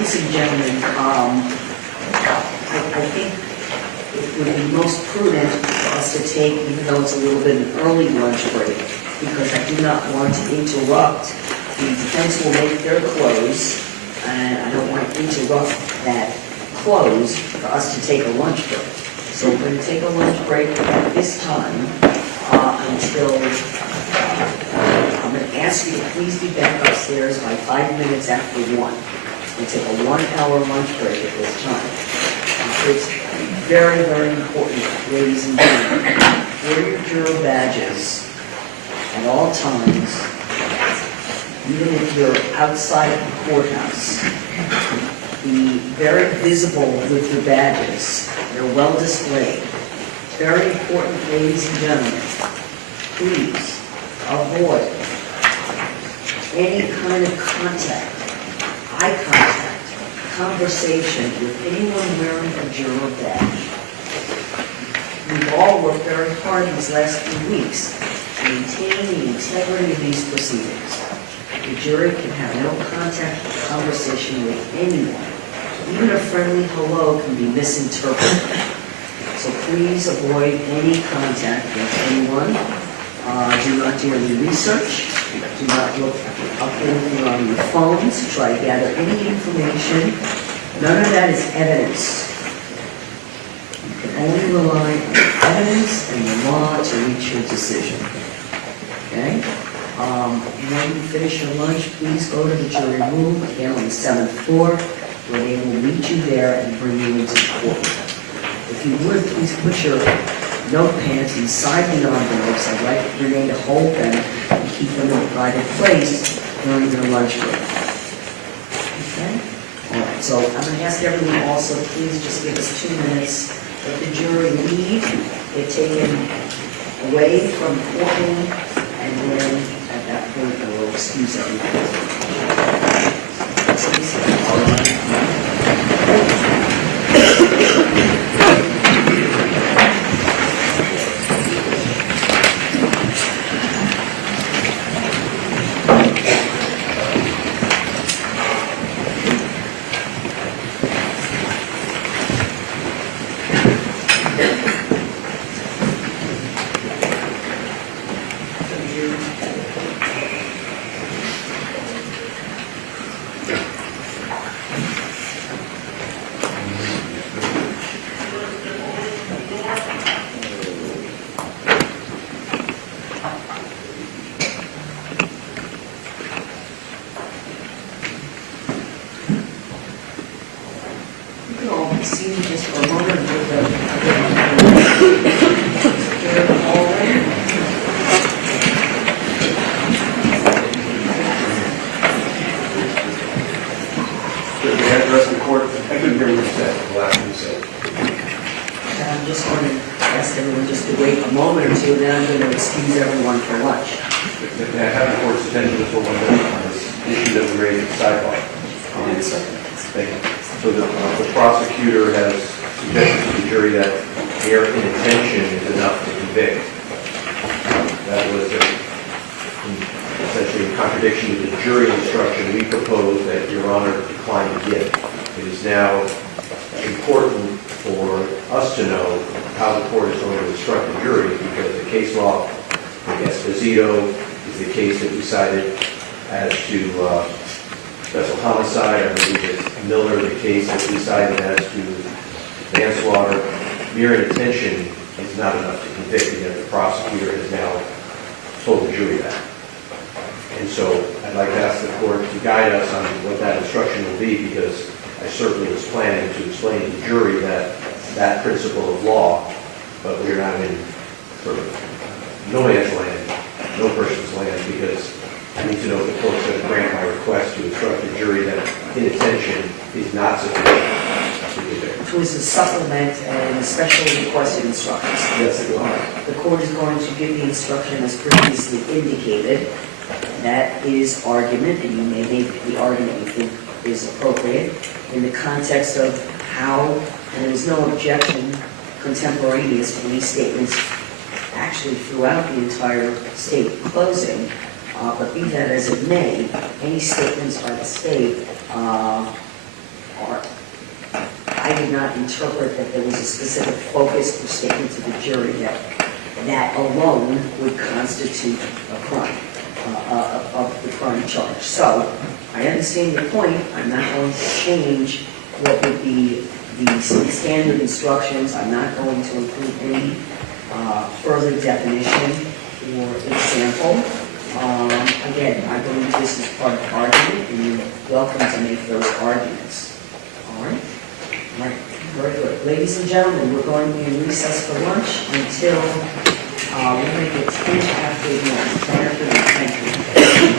Ladies and gentlemen, I think it would be most prudent for us to take, even though it's a little bit an early lunch break, because I do not want to interrupt. The defense will make their close, and I don't want to interrupt that close for us to take a lunch break. So we're going to take a lunch break at this time until I'm going to ask you to please be back upstairs by 5 minutes after 1. We'll take a 1-hour lunch break at this time. It's very, very important, ladies and gentlemen, wear your juror badges at all times, even if you're outside of the courthouse. Be very visible with your badges. They're well displayed. Very important, ladies and gentlemen, please avoid any kind of contact, eye contact, conversation with anyone wearing a juror badge. We've all worked very hard these last few weeks to maintain the integrity of these proceedings. The jury can have no contact or conversation with anyone. Even a friendly hello can be misinterpreted. So please avoid any contact with anyone. Do not do any research. Do not look up anything on your phones to try to gather any information. None of that is evidence. You can only rely on evidence and the law to reach your decision. Okay? When you finish your lunch, please go to the jury room, again on the 7th floor, where they will meet you there and bring you into the courtroom. If you would, please put your notepads inside the envelopes. I'd like Renee to hold them and keep them in a private place during your lunch break. Okay? All right, so I'm going to ask everyone also, please just give us 2 minutes. Let the jury leave. Get taken away from the courtroom, and then at that point, I will excuse everyone. All right. So the prosecutor has suggested to the jury that mere inattention is enough to convict. That was essentially in contradiction to the jury instruction we proposed that Your Honor declined to give. It is now important for us to know how the court is going to instruct the jury, because the case law in Esposito is the case that we cited as to special homicide. I believe it's Miller, the case that we cited as to manslaughter. Mere inattention is not enough to convict, and yet the prosecutor has now told the jury that. And so I'd like to ask the court to guide us on what that instruction will be, because I certainly was planning to explain to the jury that principle of law, but we're not in sort of no man's land, no person's land, because I need to know if the court's going to grant my request to instruct the jury that inattention is not sufficient to convict. Which was a supplement and specially requested instructions. Yes, it will. The court is going to give the instruction as previously indicated. That is argument, and you may make the argument you think is appropriate in the context of how, and there was no objection contemporaneous to these statements actually throughout the entire state closing. But be that as it may, any statements by the state are. I did not interpret that there was a specific focus or statement to the jury that that alone would constitute a crime, of the crime charge. So, I understand your point. I'm not going to change what would be the standard instructions. I'm not going to include any further definition or example. Again, I believe this is part of argument, and you're welcome to make those arguments. All right? All right, very good. Ladies and gentlemen, we're going to be in recess for lunch until we're going to get 10 after 1. 10 after 1. Thank you.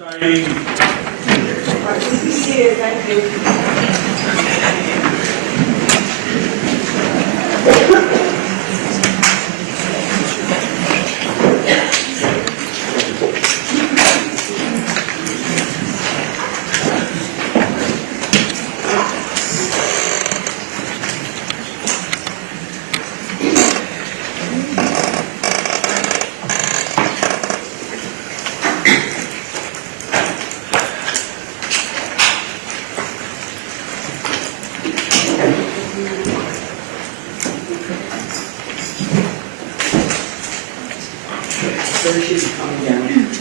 Signing. All right, please be seated, thank you. So she's coming down.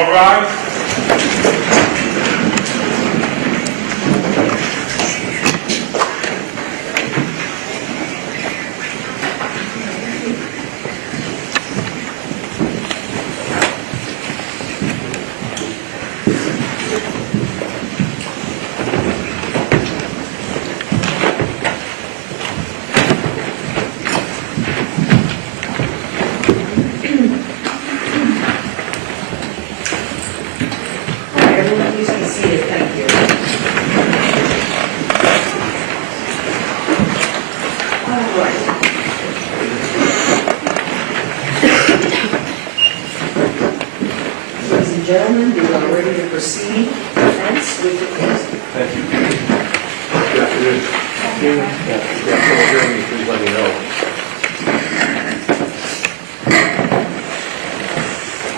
All rise. All right, everyone, please be seated. Thank you. All right. Ladies and gentlemen, we are ready to proceed. Defense with the case. Thank you. Good afternoon. If you have trouble hearing me, please let me know.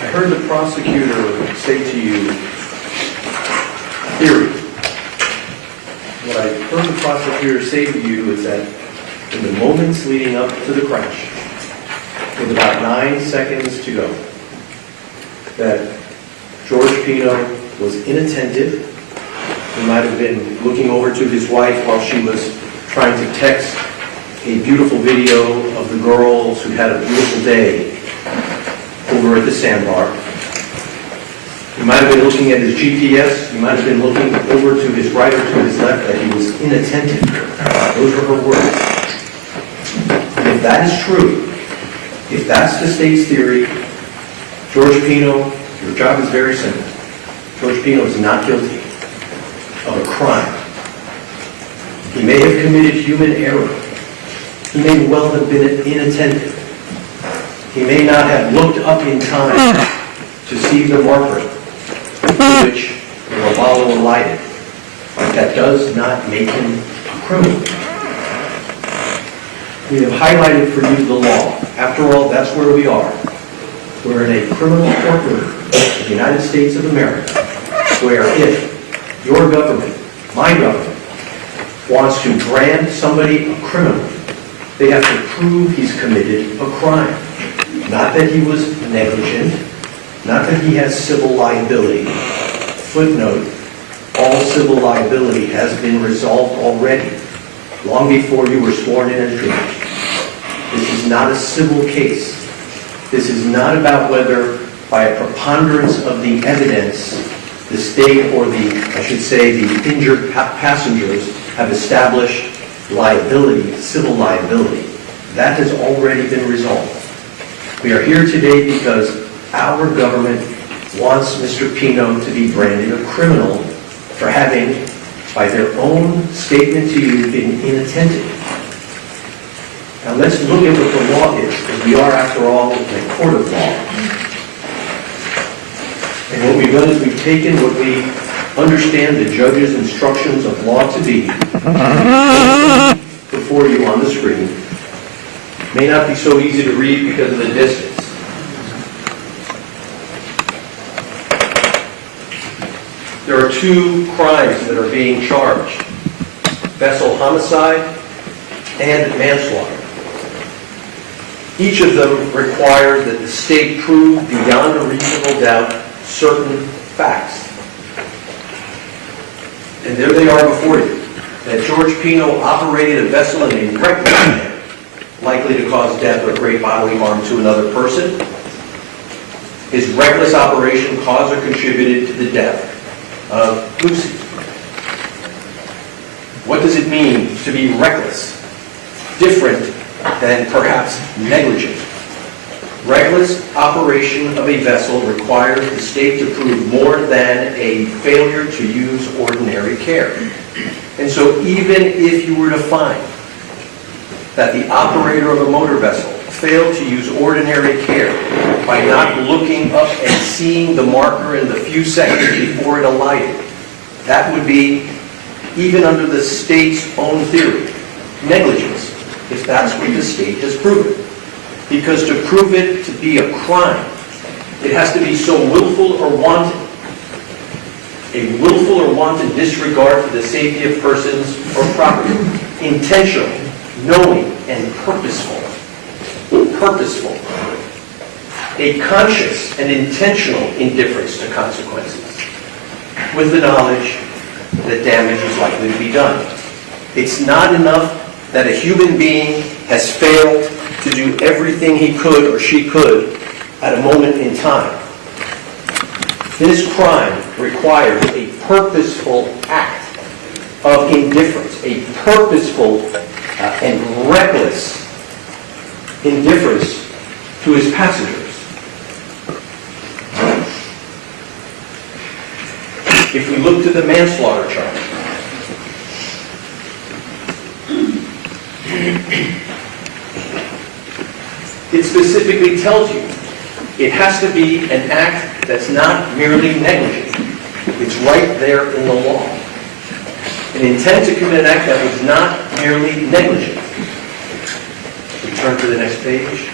I heard the prosecutor say to you, theory. What I heard the prosecutor say to you is that in the moments leading up to the crash, with about 9 seconds to go, that George Pino was inattentive. He might have been looking over to his wife while she was trying to text a beautiful video of the girls who had a beautiful day over at the sandbar. He might have been looking at his GPS. He might have been looking over to his right or to his left, that he was inattentive. Those were her words. And if that is true, if that's the state's theory, George Pino, your job is very simple. George Pino is not guilty of a crime. He may have committed human error. He may well have been inattentive. He may not have looked up in time to see the marker to which the revolver alighted. But that does not make him a criminal. We have highlighted for you the law. After all, that's where we are. We're in a criminal courtroom of the United States of America, where if your government, my government, wants to brand somebody a criminal, they have to prove he's committed a crime. Not that he was negligent, not that he has civil liability. Footnote, all civil liability has been resolved already, long before you were sworn in as judge. This is not a civil case. This is not about whether, by a preponderance of the evidence, the state or I should say, the injured passengers have established liability, civil liability. That has already been resolved. We are here today because our government wants Mr. Pino to be branded a criminal for having, by their own statement to you, been inattentive. Now let's look at what the law is, because we are, after all, in a court of law. And what we've done is we've taken what we understand the judge's instructions of law to be before you on the screen. May not be so easy to read because of the distance. There are 2 crimes that are being charged: vessel homicide and manslaughter. Each of them requires that the state prove beyond a reasonable doubt certain facts. And there they are before you. That George Pino operated a vessel in a reckless manner, likely to cause death or great bodily harm to another person. His reckless operation caused or contributed to the death of Lucy. What does it mean to be reckless? Different than perhaps negligent. Reckless operation of a vessel requires the state to prove more than a failure to use ordinary care. And so even if you were to find that the operator of a motor vessel failed to use ordinary care by not looking up and seeing the marker in the few seconds before it alighted, that would be, even under the state's own theory, negligence, if that's what the state has proven. Because to prove it to be a crime, it has to be so willful or wanton, a willful or wanton disregard for the safety of persons or property, intentional, knowing, and purposeful. Purposeful. a conscious and intentional indifference to consequences, with the knowledge that damage is likely to be done. It's not enough that a human being has failed to do everything he could or she could at a moment in time. This crime requires a purposeful act of indifference, a purposeful and reckless indifference to his passengers. If we look to the manslaughter charge, it specifically tells you it has to be an act that's not merely negligent. It's right there in the law. An intent to commit an act that was not merely negligent. We turn to the next page.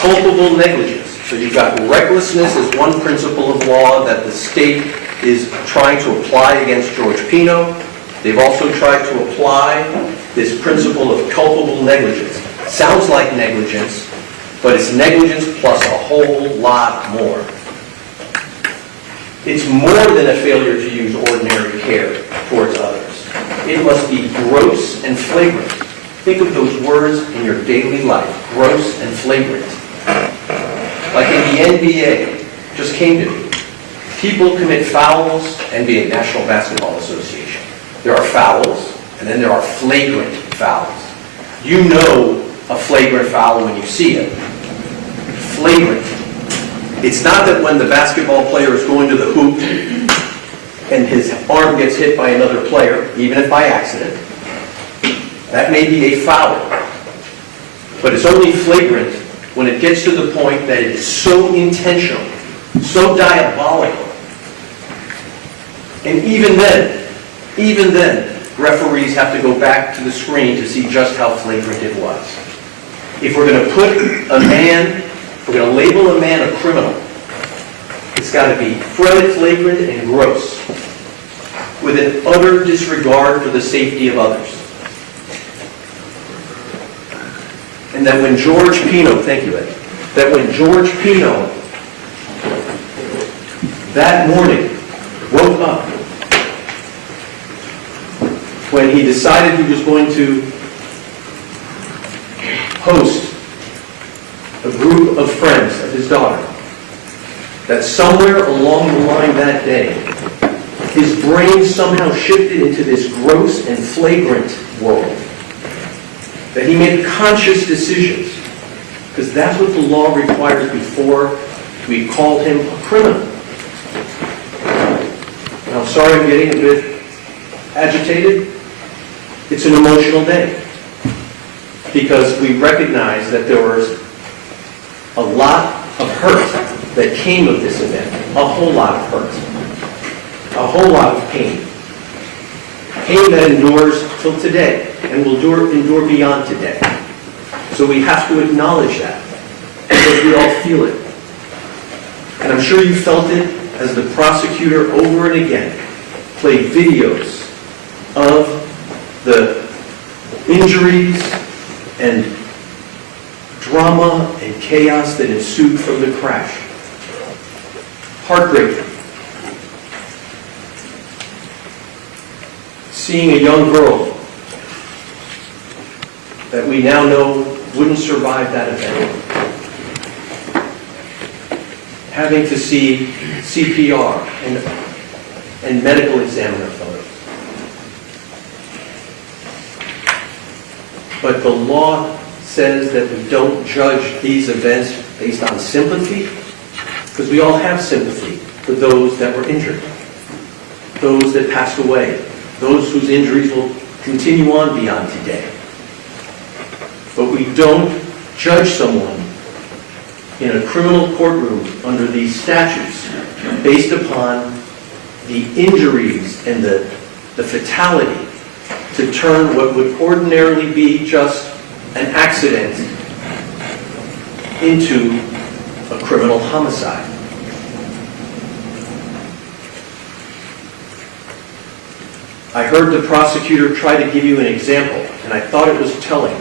Culpable negligence. So you've got recklessness as one principle of law that the state is trying to apply against George Pino. They've also tried to apply this principle of culpable negligence. Sounds like negligence, but it's negligence plus a whole lot more. It's more than a failure to use ordinary care towards others. It must be gross and flagrant. Think of those words in your daily life, gross and flagrant. Like in the NBA, just came to me. People commit fouls, NBA, National Basketball Association. There are fouls, and then there are flagrant fouls. You know a flagrant foul when you see it. Flagrant. It's not that when the basketball player is going to the hoop and his arm gets hit by another player, even if by accident. That may be a foul. But it's only flagrant when it gets to the point that it is so intentional, so diabolical. And even then, referees have to go back to the screen to see just how flagrant it was. If we're going to put a man, if we're going to label a man a criminal, it's got to be flagrant and gross, with an utter disregard for the safety of others. And that when George Pino, thank you, Ed, that when George Pino that morning woke up, when he decided he was going to host a group of friends of his daughter, that somewhere along the line that day, his brain somehow shifted into this gross and flagrant world. That he made conscious decisions, because that's what the law requires before we called him a criminal. And I'm sorry I'm getting a bit agitated. It's an emotional day, because we recognize that there was a lot of hurt that came of this event, a whole lot of hurt, a whole lot of pain. Pain that endures till today and will endure beyond today. So we have to acknowledge that, because we all feel it. And I'm sure you felt it as the prosecutor over and again played videos of the injuries and drama and chaos that ensued from the crash. Heartbreaking. Seeing a young girl that we now know wouldn't survive that event. Having to see CPR and medical examiner photos. But the law says that we don't judge these events based on sympathy, because we all have sympathy for those that were injured, those that passed away, those whose injuries will continue on beyond today. But we don't judge someone in a criminal courtroom under these statutes based upon the injuries and the fatality to turn what would ordinarily be just an accident into a criminal homicide. I heard the prosecutor try to give you an example, and I thought it was telling.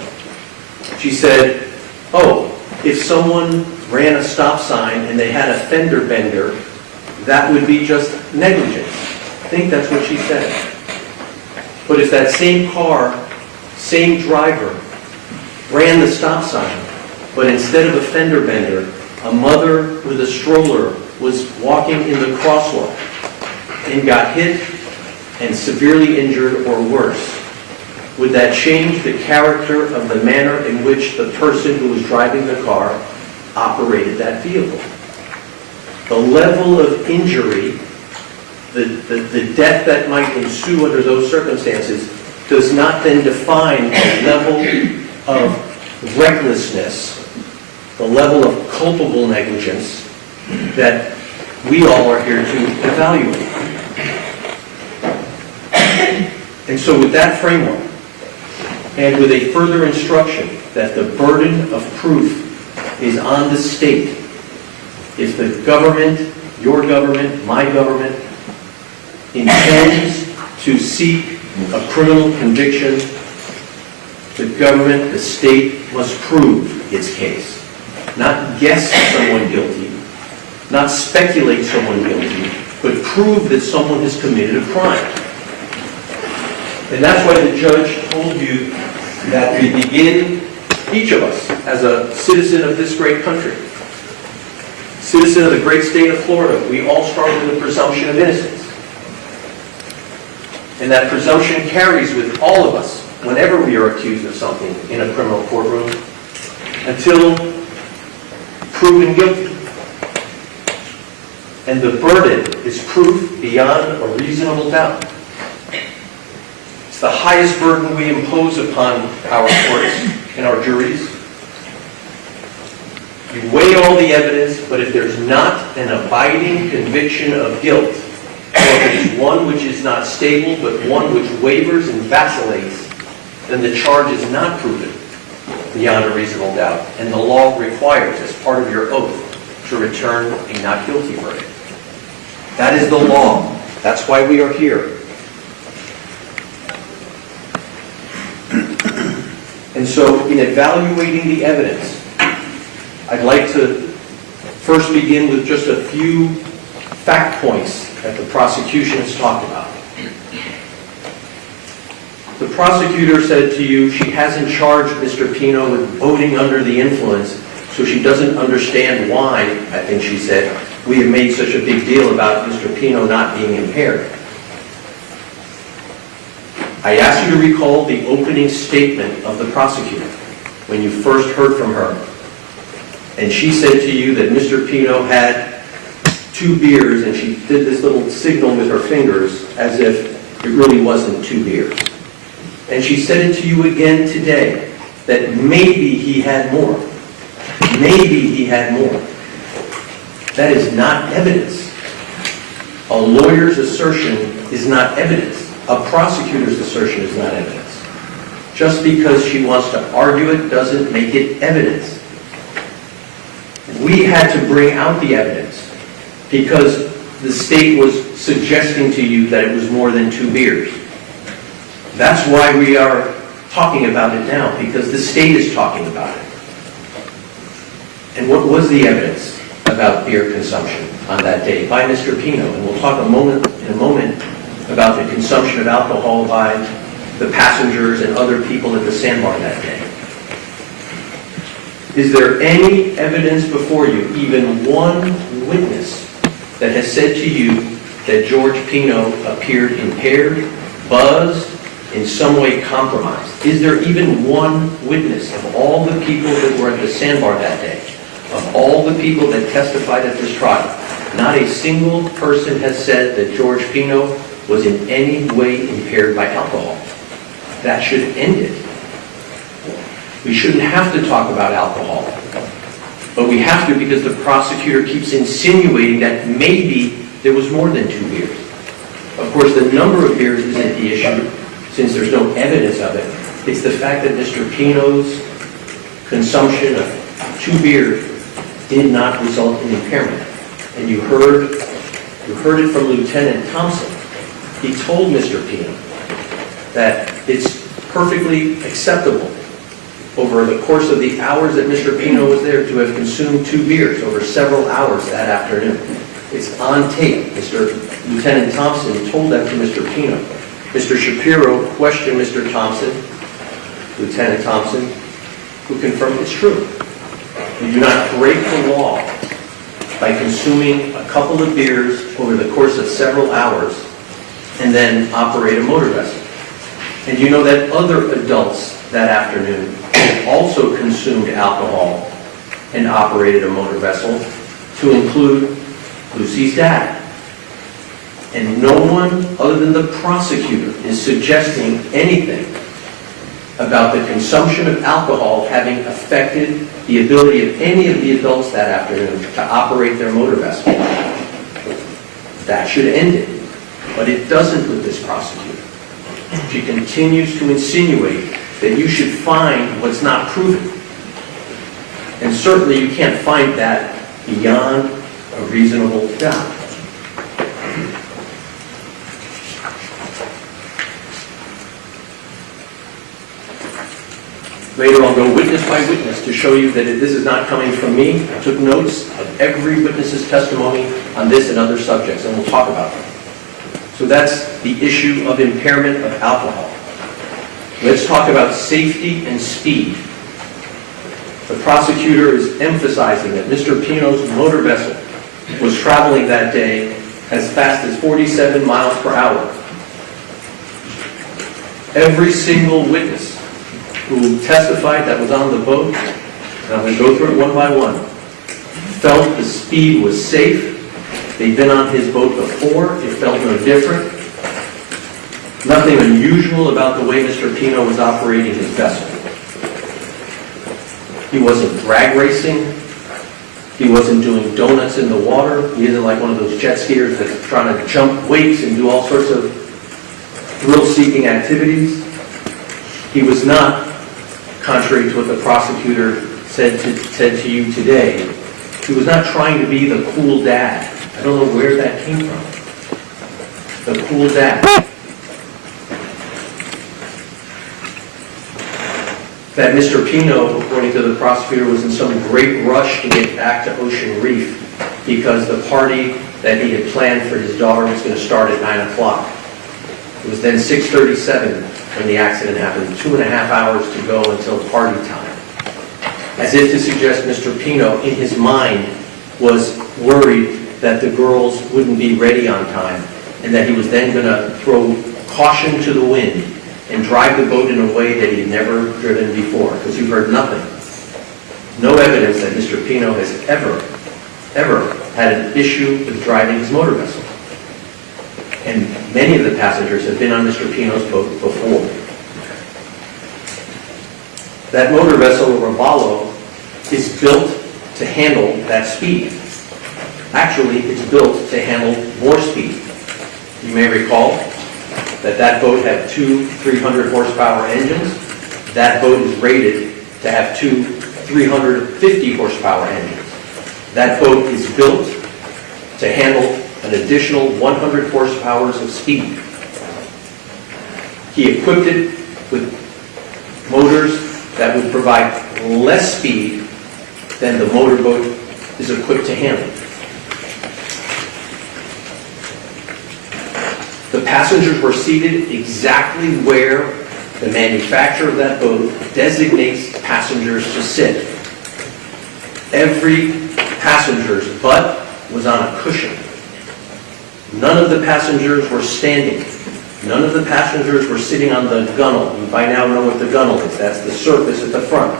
She said, oh, if someone ran a stop sign and they had a fender bender, that would be just negligence. I think that's what she said. But if that same car, same driver, ran the stop sign, but instead of a fender bender, a mother with a stroller was walking in the crosswalk and got hit and severely injured or worse, would that change the character of the manner in which the person who was driving the car operated that vehicle? The level of injury, the death that might ensue under those circumstances, does not then define the level of recklessness, the level of culpable negligence that we all are here to evaluate. And so with that framework, and with a further instruction that the burden of proof is on the state, if the government, your government, my government, intends to seek a criminal conviction, the government, the state, must prove its case. Not guess someone guilty, not speculate someone guilty, but prove that someone has committed a crime. And that's why the judge told you that we begin, each of us, as a citizen of this great country, citizen of the great state of Florida, we all start with the presumption of innocence. And that presumption carries with all of us whenever we are accused of something in a criminal courtroom until proven guilty. And the burden is proof beyond a reasonable doubt. It's the highest burden we impose upon our courts and our juries. You weigh all the evidence, but if there's not an abiding conviction of guilt, or if it's one which is not stable, but one which wavers and vacillates, then the charge is not proven beyond a reasonable doubt. And the law requires, as part of your oath, to return a not guilty verdict. That is the law. That's why we are here. And so, in evaluating the evidence, I'd like to first begin with just a few fact points that the prosecution has talked about. The prosecutor said to you she hasn't charged Mr. Pino with voting under the influence, so she doesn't understand why, I think she said, we have made such a big deal about Mr. Pino not being impaired. I ask you to recall the opening statement of the prosecutor when you first heard from her. And she said to you that Mr. Pino had 2 beers, and she did this little signal with her fingers as if it really wasn't 2 beers. And she said it to you again today, that maybe he had more. Maybe he had more. That is not evidence. A lawyer's assertion is not evidence. A prosecutor's assertion is not evidence. Just because she wants to argue it doesn't make it evidence. We had to bring out the evidence because the state was suggesting to you that it was more than 2 beers. That's why we are talking about it now, because the state is talking about it. And what was the evidence about beer consumption on that day by Mr. Pino? And we'll talk in a moment about the consumption of alcohol by the passengers and other people at the sandbar that day. Is there any evidence before you, even one witness, that has said to you that George Pino appeared impaired, buzzed, in some way compromised? Is there even one witness of all the people that were at the sandbar that day, of all the people that testified at this trial? Not a single person has said that George Pino was in any way impaired by alcohol. That should end it. We shouldn't have to talk about alcohol. But we have to because the prosecutor keeps insinuating that maybe there was more than 2 beers. Of course, the number of beers isn't the issue, since there's no evidence of it. It's the fact that Mr. Pino's consumption of 2 beers did not result in impairment. And you heard it from Lieutenant Thompson. He told Mr. Pino that it's perfectly acceptable over the course of the hours that Mr. Pino was there, to have consumed 2 beers over several hours that afternoon. It's on tape. Lieutenant Thompson told that to Mr. Pino. Mr. Shapiro questioned Mr. Thompson, Lieutenant Thompson, who confirmed it's true. You do not break the law by consuming a couple of beers over the course of several hours and then operate a motor vessel. And you know that other adults that afternoon also consumed alcohol and operated a motor vessel, to include Lucy's dad. And no one other than the prosecutor is suggesting anything about the consumption of alcohol having affected the ability of any of the adults that afternoon to operate their motor vessel. That should end it. But it doesn't with this prosecutor. She continues to insinuate that you should find what's not proven. And certainly you can't find that beyond a reasonable doubt. Later I'll go witness by witness to show you that this is not coming from me. I took notes of every witness's testimony on this and other subjects, and we'll talk about them. So that's the issue of impairment of alcohol. Let's talk about safety and speed. The prosecutor is emphasizing that Mr. Pino's motor vessel was traveling that day as fast as 47 miles per hour. Every single witness who testified that was on the boat, and I'm going to go through it one by one, felt the speed was safe. They'd been on his boat before. It felt no different. Nothing unusual about the way Mr. Pino was operating his vessel. He wasn't drag racing. He wasn't doing donuts in the water. He isn't like one of those jet skiers that's trying to jump weights and do all sorts of thrill-seeking activities. He was not, contrary to what the prosecutor said to you today, he was not trying to be the cool dad. I don't know where that came from. The cool dad. That Mr. Pino, according to the prosecutor, was in some great rush to get back to Ocean Reef because the party that he had planned for his daughter was going to start at 9 o'clock. It was then 6:37 when the accident happened, 2.5 hours to go until party time. As if to suggest Mr. Pino, in his mind, was worried that the girls wouldn't be ready on time and that he was then going to throw caution to the wind and drive the boat in a way that he'd never driven before, because you've heard nothing. No evidence that Mr. Pino has ever had an issue with driving his motor vessel. And many of the passengers have been on Mr. Pino's boat before. That motor vessel, Ravallo, is built to handle that speed. Actually, it's built to handle more speed. You may recall that boat had 2 300 horsepower engines. That boat is rated to have 2 350 horsepower engines. That boat is built to handle an additional 100 horsepower of speed. He equipped it with motors that would provide less speed than the motorboat is equipped to handle. The passengers were seated exactly where the manufacturer of that boat designates passengers to sit. Every passenger's butt was on a cushion. None of the passengers were standing. None of the passengers were sitting on the gunnel. You by now know what the gunnel is. That's the surface at the front.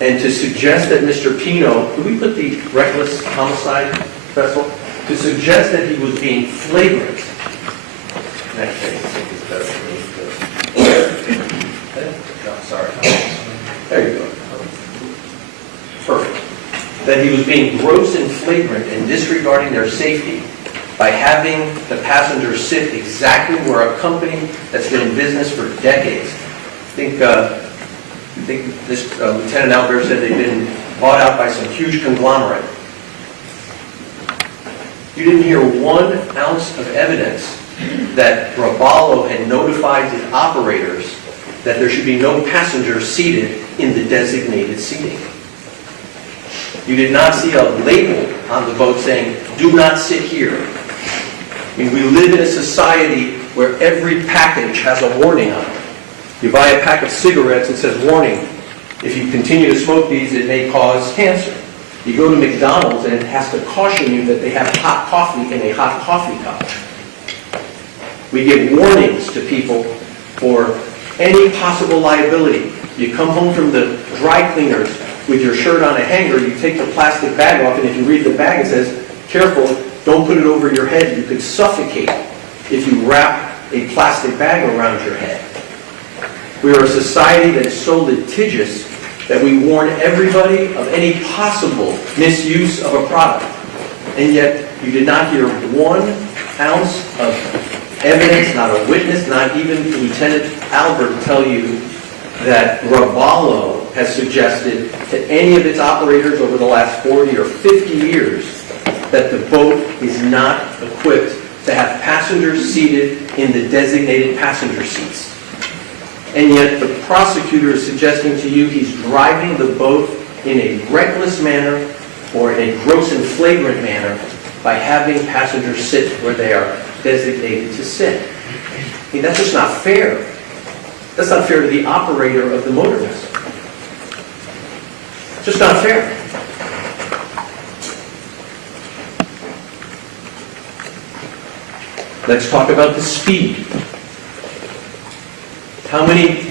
And to suggest that Mr. Pino, could we put the reckless homicide vessel? To suggest that he was being flagrant. Next thing, I think is better for me. No, sorry. There you go. Perfect. That he was being gross and flagrant and disregarding their safety by having the passengers sit exactly where a company that's been in business for decades. I think this Lieutenant Albert said they've been bought out by some huge conglomerate. You didn't hear 1 ounce of evidence that Ravallo had notified his operators that there should be no passenger seated in the designated seating. You did not see a label on the boat saying, "Do not sit here." I mean, we live in a society where every package has a warning on it. You buy a pack of cigarettes, it says, "Warning, if you continue to smoke these, it may cause cancer." You go to McDonald's and it has to caution you that they have hot coffee in a hot coffee cup. We give warnings to people for any possible liability. You come home from the dry cleaners with your shirt on a hanger, you take the plastic bag off, and if you read the bag, it says, "Careful, don't put it over your head. You could suffocate if you wrap a plastic bag around your head." We are a society that is so litigious that we warn everybody of any possible misuse of a product. And yet, you did not hear 1 ounce of evidence, not a witness, not even Lieutenant Albert tell you that Ravallo has suggested to any of its operators over the last 40 or 50 years that the boat is not equipped to have passengers seated in the designated passenger seats. And yet the prosecutor is suggesting to you he's driving the boat in a reckless manner or in a gross and flagrant manner by having passengers sit where they are designated to sit. I mean, that's just not fair. That's not fair to the operator of the motor vessel. It's just not fair. Let's talk about the speed. How many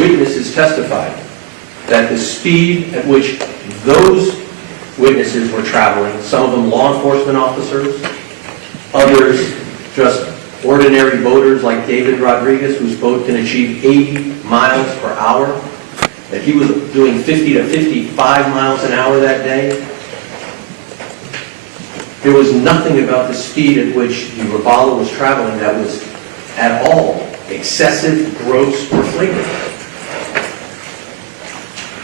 witnesses testified that the speed at which those witnesses were traveling, some of them law enforcement officers, others just ordinary boaters like David Rodriguez, whose boat can achieve 80 miles per hour, that he was doing 50 to 55 miles an hour that day? There was nothing about the speed at which the Ravallo was traveling that was at all excessive, gross, or flagrant.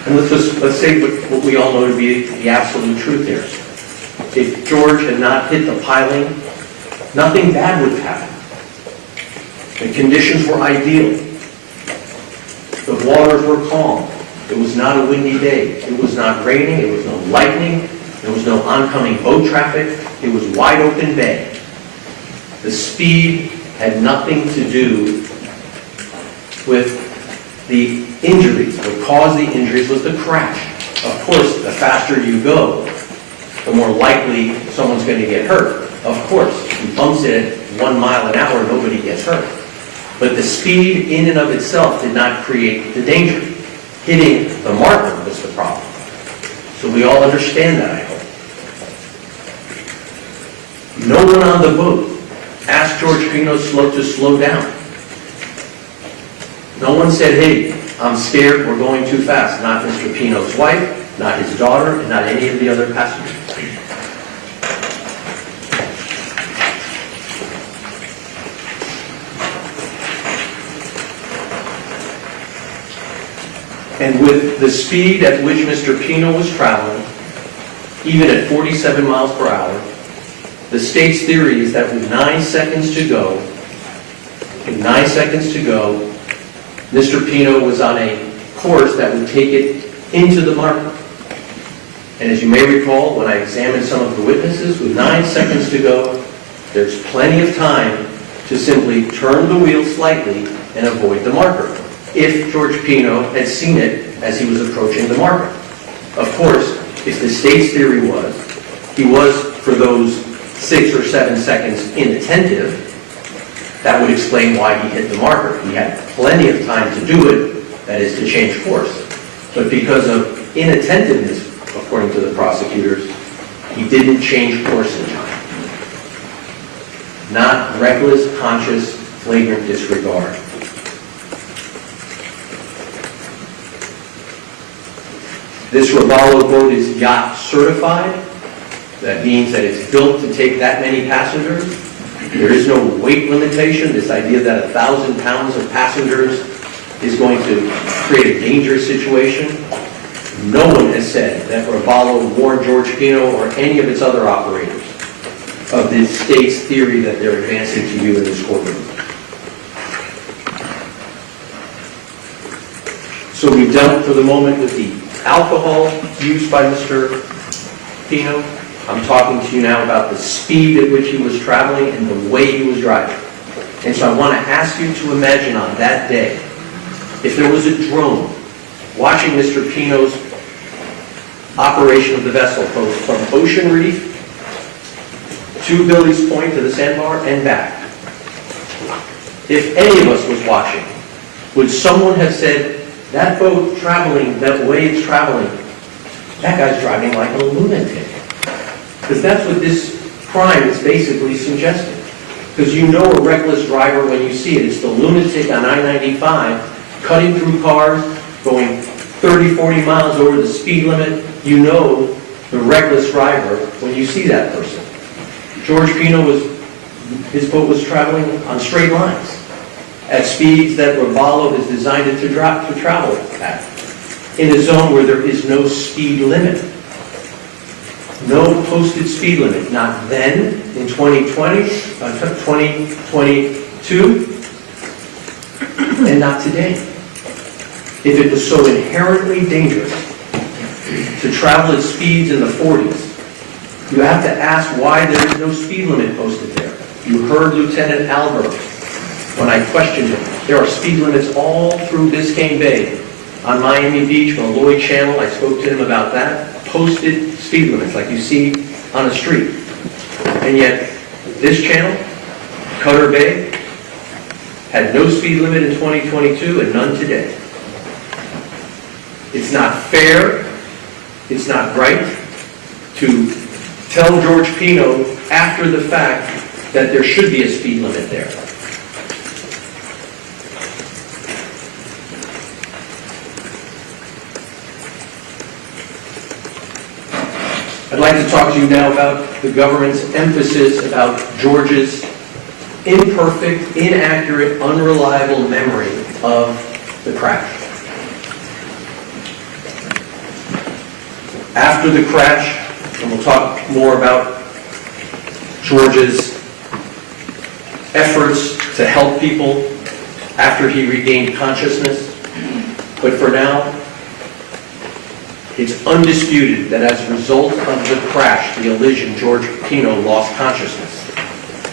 And let's say what we all know to be the absolute truth here. If George had not hit the piling, nothing bad would have happened. The conditions were ideal. The waters were calm. It was not a windy day. It was not raining. It was no lightning. There was no oncoming boat traffic. It was wide open bay. The speed had nothing to do with the injuries. What caused the injuries was the crash. Of course, the faster you go, the more likely someone's going to get hurt. Of course, if he bumps it at 1 mile an hour, nobody gets hurt. But the speed in and of itself did not create the danger. Hitting the marker was the problem. So we all understand that, I hope. No one on the boat asked George Pino to slow down. No one said, "Hey, I'm scared, we're going too fast." Not Mr. Pino's wife, not his daughter, and not any of the other passengers. And with the speed at which Mr. Pino was traveling, even at 47 miles per hour, the state's theory is that with 9 seconds to go, Mr. Pino was on a course that would take it into the marker. And as you may recall, when I examined some of the witnesses, with 9 seconds to go, there's plenty of time to simply turn the wheel slightly and avoid the marker, if George Pino had seen it as he was approaching the marker. Of course, if the state's theory was, he was, for those 6 or 7 seconds, inattentive, that would explain why he hit the marker. He had plenty of time to do it, that is, to change course. But because of inattentiveness, according to the prosecutors, he didn't change course in time. Not reckless, conscious, flagrant disregard. This Ravallo boat is yacht certified. That means that it's built to take that many passengers. There is no weight limitation. This idea that 1,000 pounds of passengers is going to create a dangerous situation. No one has said that Ravallo warned George Pino or any of its other operators of the state's theory that they're advancing to you in this courtroom. So we dealt for the moment with the alcohol used by Mr. Pino. I'm talking to you now about the speed at which he was traveling and the way he was driving. And so I want to ask you to imagine on that day, if there was a drone watching Mr. Pino's operation of the vessel from Ocean Reef to Billy's Point to the sandbar and back. If any of us was watching, would someone have said, that boat traveling, that way it's traveling, that guy's driving like a lunatic? Because that's what this crime is basically suggesting. Because you know a reckless driver when you see it. It's the lunatic on I-95 cutting through cars, going 30, 40 miles over the speed limit. You know the reckless driver when you see that person. George Pino his boat was traveling on straight lines at speeds that Robalo is designed to travel at, in a zone where there is no speed limit. No posted speed limit, not then, in 2020, 2022, and not today. If it was so inherently dangerous to travel at speeds in the 40s, you have to ask why there is no speed limit posted there. You heard Lieutenant Albert when I questioned him. There are speed limits all through Biscayne Bay. On Miami Beach, on the Lloyd Channel, I spoke to him about that. Posted speed limits like you see on a street. And yet, this channel, Cutter Bay, had no speed limit in 2022 and none today. It's not fair, it's not right to tell George Pino after the fact that there should be a speed limit there. I'd like to talk to you now about the government's emphasis about George's imperfect, inaccurate, unreliable memory of the crash. After the crash, and we'll talk more about George's efforts to help people after he regained consciousness, but for now, it's undisputed that as a result of the crash, the allision, George Pino lost consciousness.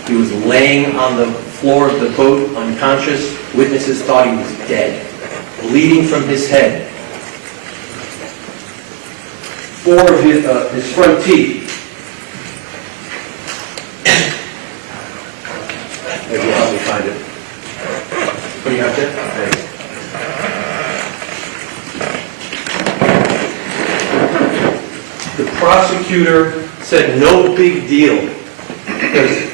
He was laying on the floor of the boat, unconscious. Witnesses thought he was dead, bleeding from his head. 4 of his front teeth. Maybe you'll help me find it. What do you have there? Thanks. The prosecutor said no big deal because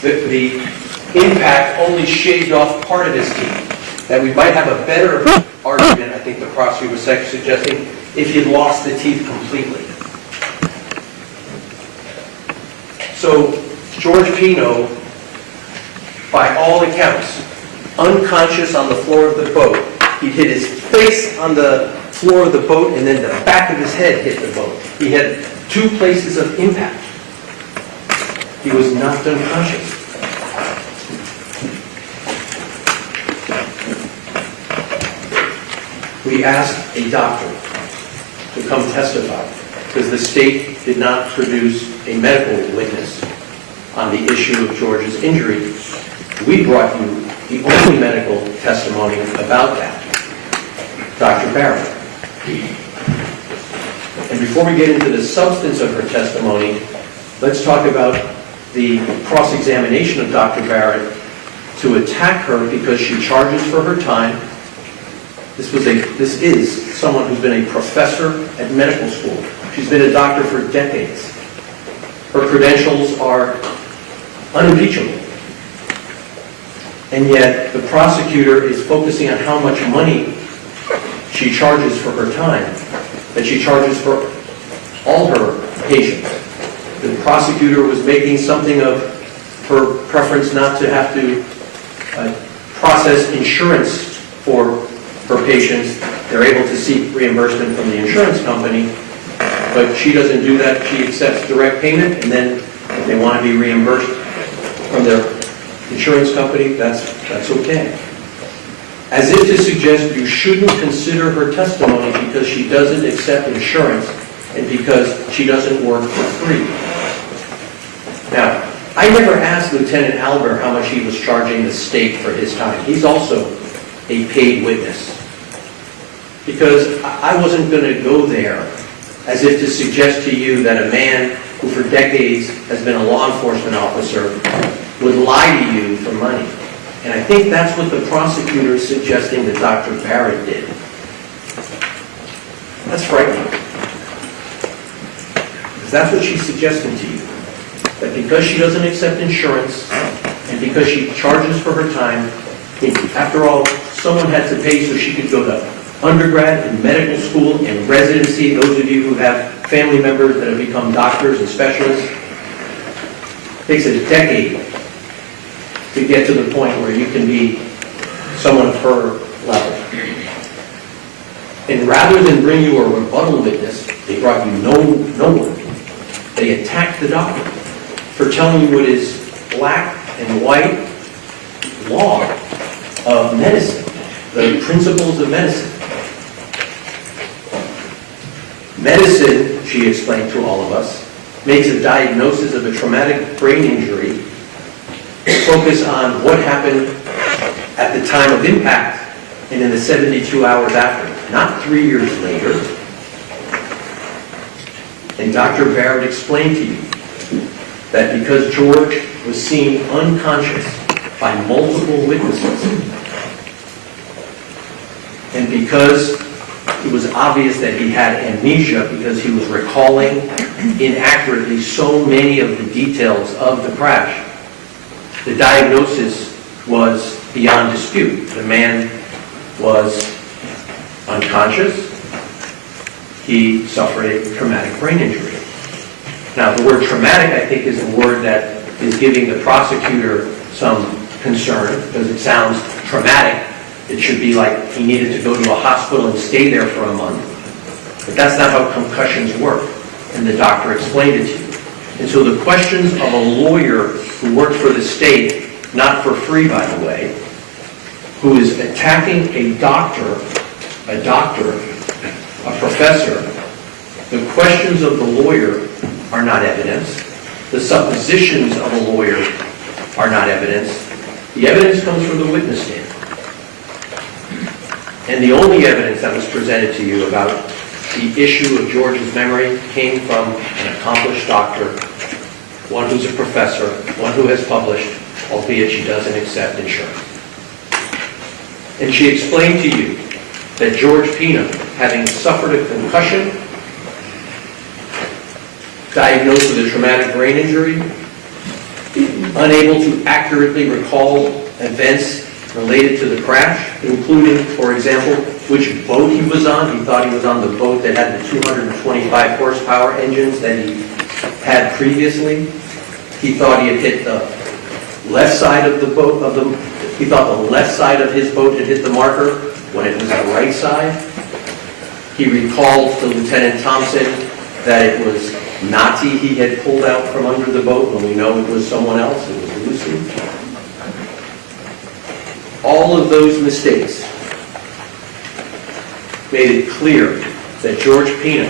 the impact only shaved off part of his teeth. That we might have a better argument, I think the prosecutor was suggesting, if he had lost the teeth completely. So George Pino, by all accounts, unconscious on the floor of the boat. He hit his face on the floor of the boat and then the back of his head hit the boat. He had 2 places of impact. He was knocked unconscious. We asked a doctor to come testify because the state did not produce a medical witness on the issue of George's injury. We brought you the only medical testimony about that, Dr. Barrett. And before we get into the substance of her testimony, let's talk about the cross-examination of Dr. Barrett to attack her because she charges for her time. This is someone who's been a professor at medical school. She's been a doctor for decades. Her credentials are unimpeachable. And yet the prosecutor is focusing on how much money she charges for her time, that she charges for all her patients. The prosecutor was making something of her preference not to have to process insurance for her patients. They're able to seek reimbursement from the insurance company, but she doesn't do that. She accepts direct payment, and then if they want to be reimbursed from their insurance company, that's okay. As if to suggest you shouldn't consider her testimony because she doesn't accept insurance and because she doesn't work for free. Now, I never asked Lieutenant Albert how much he was charging the state for his time. He's also a paid witness. Because I wasn't going to go there as if to suggest to you that a man who for decades has been a law enforcement officer would lie to you for money. And I think that's what the prosecutor is suggesting that Dr. Barrett did. That's frightening. Because that's what she's suggesting to you. That because she doesn't accept insurance and because she charges for her time, after all, someone had to pay so she could go to undergrad and medical school and residency. Those of you who have family members that have become doctors and specialists, it takes a decade to get to the point where you can be someone of her level. And rather than bring you a rebuttal witness, they brought you no one. They attacked the doctor for telling you what is black and white law of medicine, the principles of medicine. Medicine, she explained to all of us, makes a diagnosis of a traumatic brain injury focus on what happened at the time of impact and in the 72 hours after, not 3 years later. And Dr. Barrett explained to you that because George was seen unconscious by multiple witnesses, and because it was obvious that he had amnesia because he was recalling inaccurately so many of the details of the crash, the diagnosis was beyond dispute. The man was unconscious. He suffered a traumatic brain injury. Now, the word traumatic, I think, is a word that is giving the prosecutor some concern because it sounds traumatic. It should be like he needed to go to a hospital and stay there for a month. But that's not how concussions work, and the doctor explained it to you. And so the questions of a lawyer who works for the state, not for free, by the way, who is attacking a doctor, a professor, the questions of the lawyer are not evidence. The suppositions of a lawyer are not evidence. The evidence comes from the witness stand. And the only evidence that was presented to you about the issue of George's memory came from an accomplished doctor, one who's a professor, one who has published, albeit she doesn't accept insurance. And she explained to you that George Pino, having suffered a concussion, diagnosed with a traumatic brain injury, unable to accurately recall events related to the crash, including, for example, which boat he was on. He thought he was on the boat that had the 225 horsepower engines that he had previously. He thought he had hit the left side of the boat, he thought the left side of his boat had hit the marker when it was the right side. He recalled to Lieutenant Thompson that it was Nazi he had pulled out from under the boat when we know it was someone else, it was Lucy. All of those mistakes made it clear that George Pino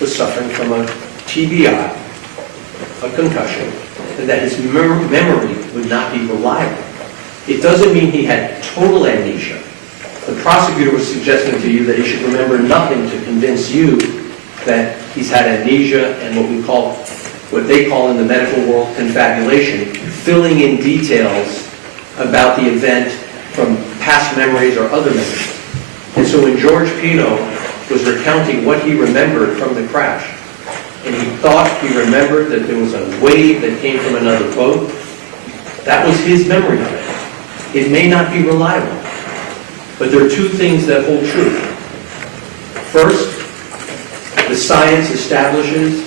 was suffering from a TBI, a concussion, and that his memory would not be reliable. It doesn't mean he had total amnesia. The prosecutor was suggesting to you that he should remember nothing to convince you that he's had amnesia and what they call in the medical world confabulation, filling in details about the event from past memories or other memories. And so when George Pino was recounting what he remembered from the crash, and he thought he remembered that there was a wave that came from another boat, that was his memory of it. It may not be reliable, but there are two things that hold true. First, the science establishes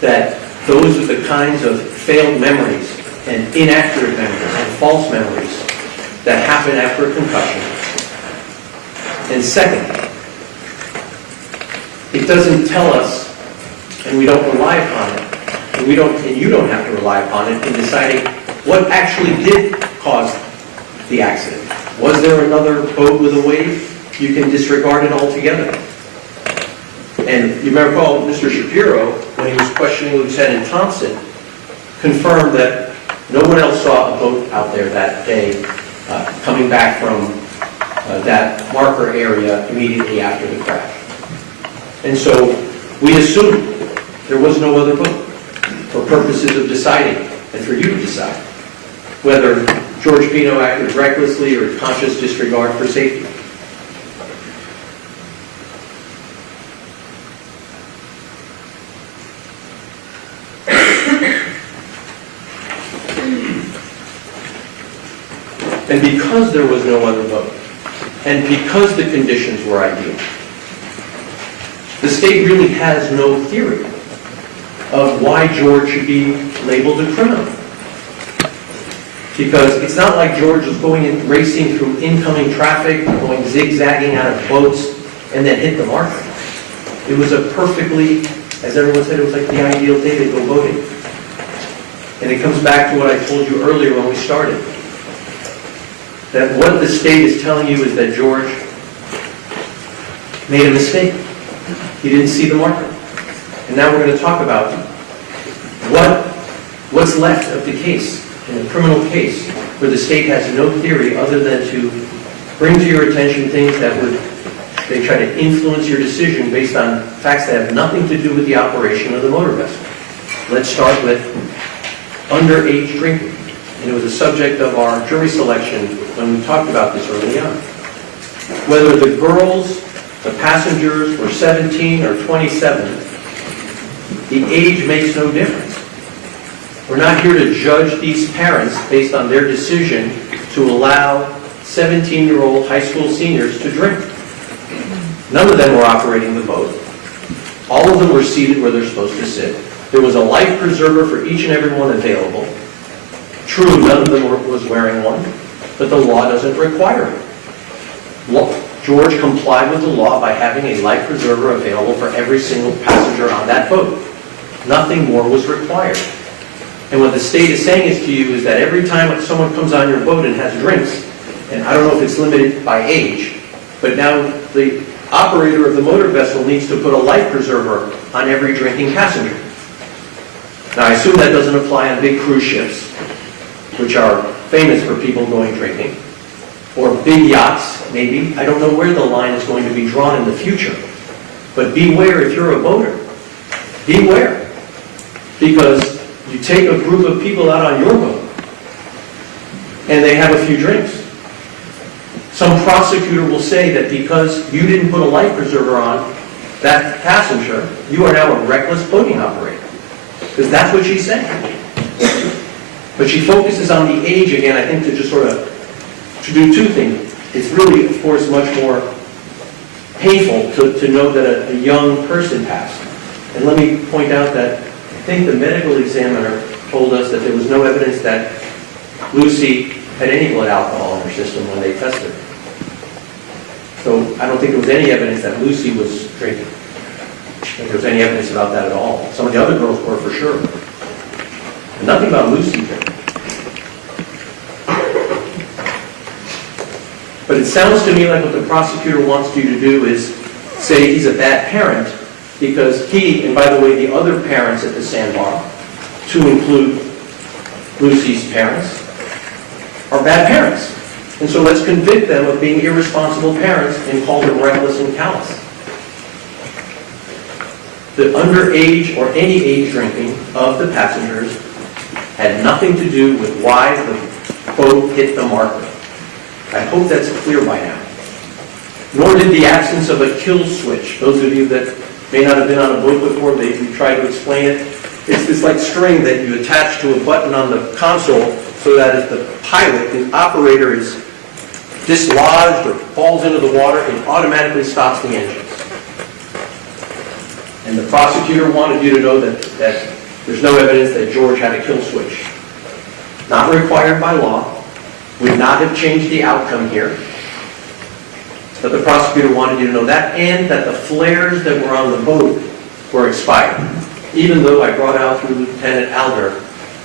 that those are the kinds of failed memories and inaccurate memories and false memories that happen after a concussion. And second, it doesn't tell us, and we don't rely upon it, and you don't have to rely upon it in deciding what actually did cause the accident. Was there another boat with a wave? You can disregard it altogether. And you may recall Mr. Shapiro, when he was questioning Lieutenant Thompson, confirmed that no one else saw a boat out there that day coming back from that marker area immediately after the crash. And so we assumed there was no other boat for purposes of deciding and for you to decide whether George Pino acted recklessly or conscious disregard for safety. And because there was no other boat, and because the conditions were ideal, the state really has no theory of why George should be labeled a criminal. Because it's not like George was going and racing through incoming traffic, going zigzagging out of boats, and then hit the marker. It was a perfectly, as everyone said, it was like the ideal day to go boating. And it comes back to what I told you earlier when we started. That what the state is telling you is that George made a mistake. He didn't see the marker. And now we're going to talk about what's left of the case, in a criminal case, where the state has no theory other than to bring to your attention things that they try to influence your decision based on facts that have nothing to do with the operation of the motor vessel. Let's start with underage drinking. And it was a subject of our jury selection when we talked about this early on. Whether the girls, the passengers, were 17 or 27, the age makes no difference. We're not here to judge these parents based on their decision to allow 17-year-old high school seniors to drink. None of them were operating the boat. All of them were seated where they're supposed to sit. There was a life preserver for each and every one available. True, none of them was wearing one, but the law doesn't require it. George complied with the law by having a life preserver available for every single passenger on that boat. Nothing more was required. And what the state is saying is to you is that every time someone comes on your boat and has drinks, and I don't know if it's limited by age, but now the operator of the motor vessel needs to put a life preserver on every drinking passenger. Now I assume that doesn't apply on big cruise ships, which are famous for people going drinking, or big yachts, maybe. I don't know where the line is going to be drawn in the future. But beware if you're a boater. Beware. Because you take a group of people out on your boat, and they have a few drinks. Some prosecutor will say that because you didn't put a life preserver on that passenger, you are now a reckless boating operator. Because that's what she's saying. But she focuses on the age again, I think, to just sort of to do two things. It's really, of course, much more painful to know that a young person passed. And let me point out that I think the medical examiner told us that there was no evidence that Lucy had any blood alcohol in her system when they tested her. So I don't think there was any evidence that Lucy was drinking. I don't think there was any evidence about that at all. Some of the other girls were for sure. And nothing about Lucy drinking. But it sounds to me like what the prosecutor wants you to do is say he's a bad parent because he, and by the way, the other parents at the sandbar, to include Lucy's parents, are bad parents. And so let's convict them of being irresponsible parents and call them reckless and callous. The underage or any age drinking of the passengers had nothing to do with why the boat hit the marker. I hope that's clear by now. Nor did the absence of a kill switch. Those of you that may not have been on a boat before, we try to explain it. It's this like string that you attach to a button on the console so that if the pilot, the operator, is dislodged or falls into the water, it automatically stops the engines. And the prosecutor wanted you to know that there's no evidence that George had a kill switch. Not required by law. Would not have changed the outcome here. But the prosecutor wanted you to know that, and that the flares that were on the boat were expired. Even though I brought out through Lieutenant Alder,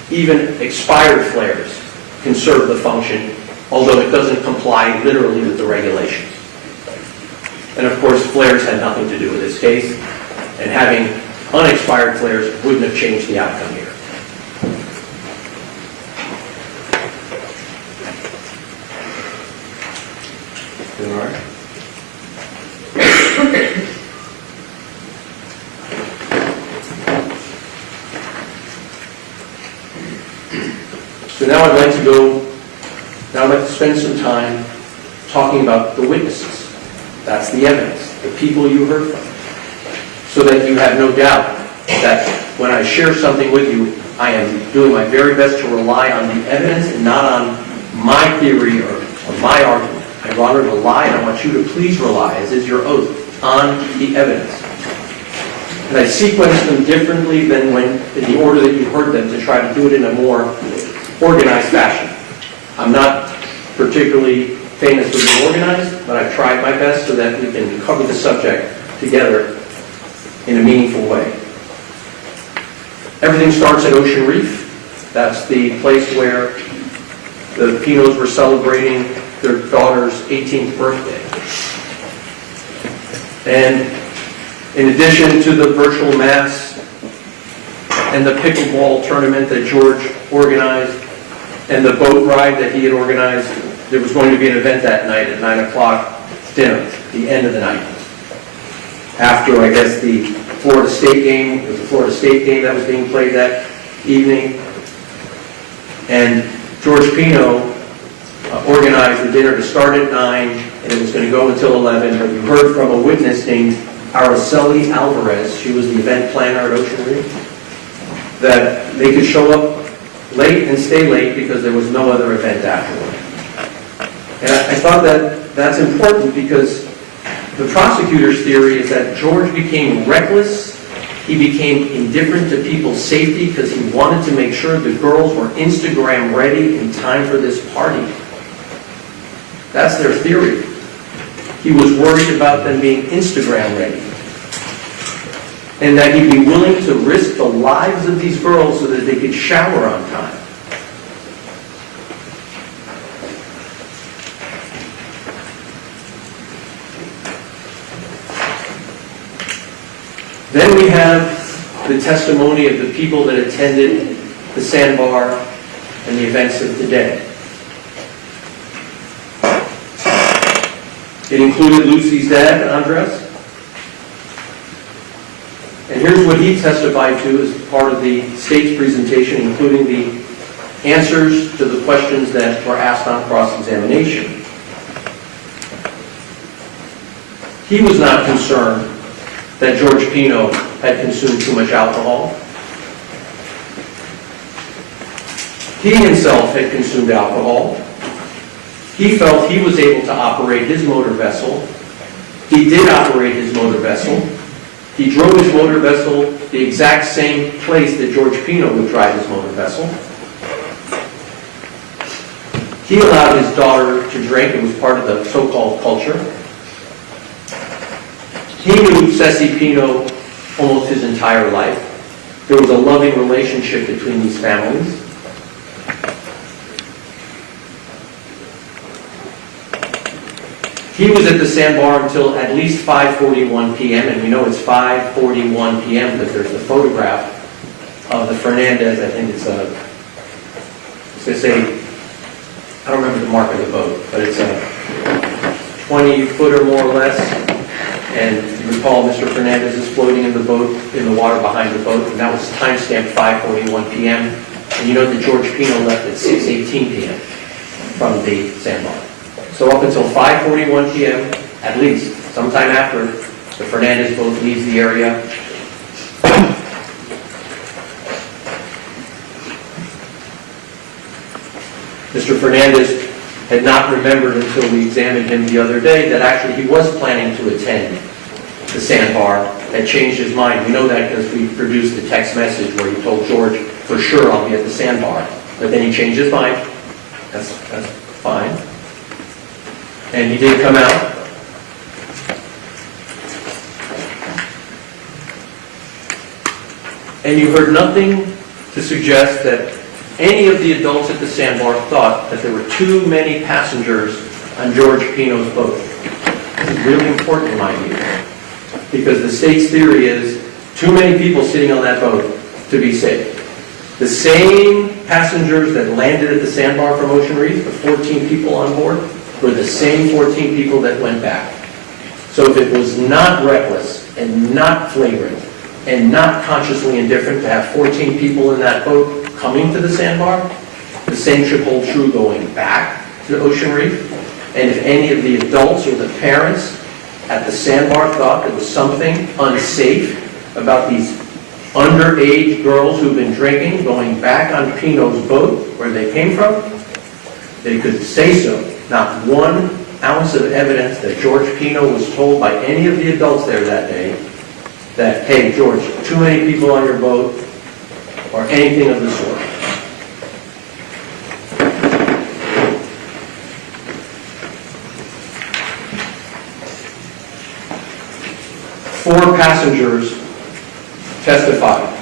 even expired flares can serve the function although it doesn't comply literally with the regulations. And of course, flares had nothing to do with this case, and having unexpired flares wouldn't have changed the outcome here. All right. So now I'd like to spend some time talking about the witnesses. That's the evidence, the people you heard from, so that you have no doubt that when I share something with you, I am doing my very best to rely on the evidence and not on my theory or my argument. I'd rather rely, and I want you to please rely, as is your oath, on the evidence. And I sequence them differently than when, in the order that you heard them, to try to do it in a more organized fashion. I'm not particularly famous for being organized, but I've tried my best so that we can cover the subject together in a meaningful way. Everything starts at Ocean Reef. That's the place where the Pinos were celebrating their daughter's 18th birthday. And in addition to the virtual mass and the pickleball tournament that George organized and the boat ride that he had organized, there was going to be an event that night at 9 o'clock, dinner, the end of the night. After, I guess, the Florida State game, it was the Florida State game that was being played that evening. And George Pino organized the dinner to start at 9, and it was going to go until 11, but you heard from a witness named Araceli Alvarez, she was the event planner at Ocean Reef, that they could show up late and stay late because there was no other event afterward. And I thought that that's important because the prosecutor's theory is that George became reckless, he became indifferent to people's safety because he wanted to make sure the girls were Instagram ready in time for this party. That's their theory. He was worried about them being Instagram ready. And that he'd be willing to risk the lives of these girls so that they could shower on time. Then we have the testimony of the people that attended the sandbar and the events of the day. It included Lucy's dad, Andres. And here's what he testified to as part of the state's presentation, including the answers to the questions that were asked on cross-examination. He was not concerned that George Pino had consumed too much alcohol. He himself had consumed alcohol. He felt he was able to operate his motor vessel. He did operate his motor vessel. He drove his motor vessel the exact same place that George Pino would drive his motor vessel. He allowed his daughter to drink. It was part of the so-called culture. He knew Ceci Pino almost his entire life. There was a loving relationship between these families. He was at the sandbar until at least 5:41 p.m., and we know it's 5:41 p.m. because there's the photograph of the Fernandez. I think it's I don't remember the mark of the boat, but it's a 20-footer more or less. And you recall Mr. Fernandez is floating in the boat, in the water behind the boat, and that was timestamped 5:41 p.m. And you know that George Pino left at 6:18 p.m. from the sandbar. So up until 5:41 p.m., at least, sometime after, the Fernandez boat leaves the area. Mr. Fernandez had not remembered until we examined him the other day that actually he was planning to attend the sandbar, had changed his mind. We know that because we produced the text message where he told George, for sure I'll be at the sandbar. But then he changed his mind. That's fine. And he did come out. And you heard nothing to suggest that any of the adults at the sandbar thought that there were too many passengers on George Pino's boat. This is really important in my view, because the state's theory is too many people sitting on that boat to be safe. The same passengers that landed at the sandbar from Ocean Reef, the 14 people on board, were the same 14 people that went back. So if it was not reckless and not flagrant and not consciously indifferent to have 14 people in that boat coming to the sandbar, the same should hold true going back to Ocean Reef. And if any of the adults or the parents at the sandbar thought there was something unsafe about these underage girls who've been drinking going back on Pino's boat where they came from, they could say so. Not 1 ounce of evidence that George Pino was told by any of the adults there that day that, hey, George, too many people on your boat, or anything of the sort. Four passengers testified: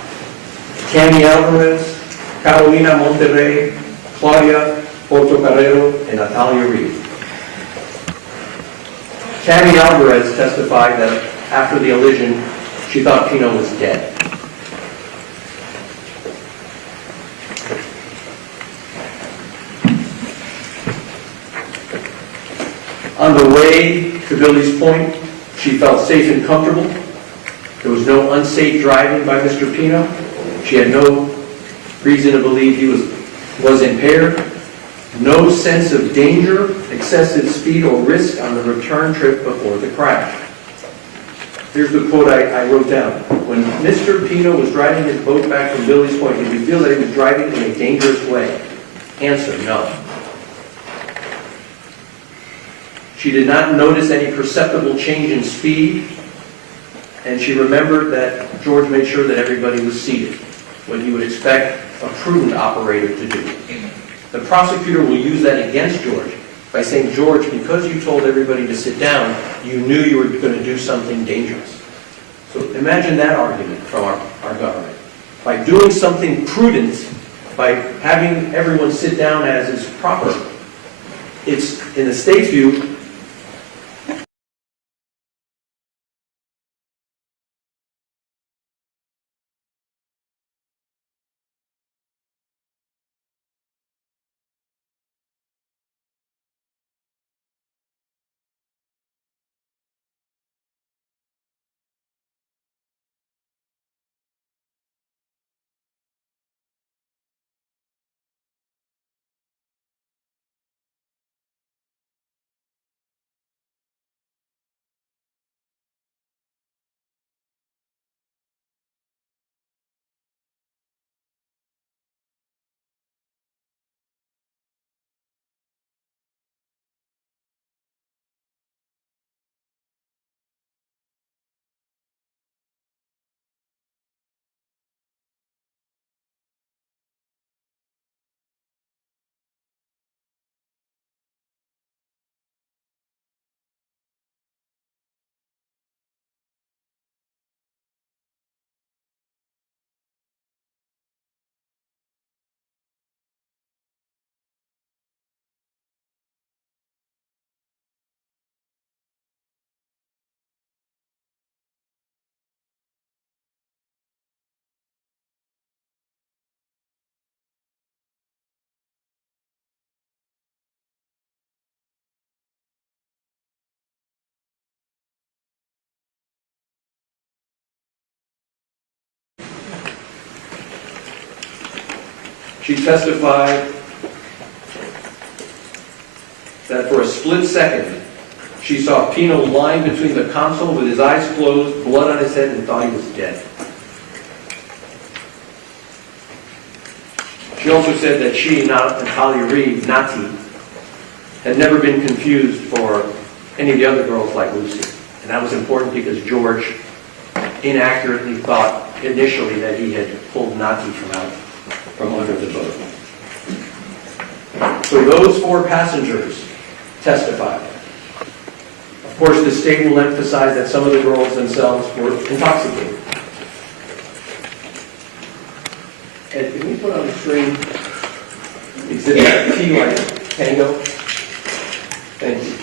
Tammy Alvarez, Carolina Monterrey, Claudia Portocarrero, and Natalia Reed. Tammy Alvarez testified that after the elision, she thought Pino was dead. On the way to Billy's Point, she felt safe and comfortable. There was no unsafe driving by Mr. Pino. She had no reason to believe he was impaired. No sense of danger, excessive speed, or risk on the return trip before the crash. Here's the quote I wrote down. When Mr. Pino was driving his boat back from Billy's Point, did you feel that he was driving in a dangerous way? Answer, no. She did not notice any perceptible change in speed, and she remembered that George made sure that everybody was seated, what you would expect a prudent operator to do. The prosecutor will use that against George by saying, George, because you told everybody to sit down, you knew you were going to do something dangerous. So imagine that argument from our government. By doing something prudent, by having everyone sit down as is proper, it's, in the state's view, she testified that for a split second, she saw Pino lying between the console with his eyes closed, blood on his head, and thought he was dead. She also said that she, Natalia Reed, Nati, had never been confused for any of the other girls like Lucy. And that was important because George inaccurately thought initially that he had pulled Nati from under the boat. So those four passengers testified. Of course, the state will emphasize that some of the girls themselves were intoxicated. And can we put on the screen Exhibit T like Tango. Thank you.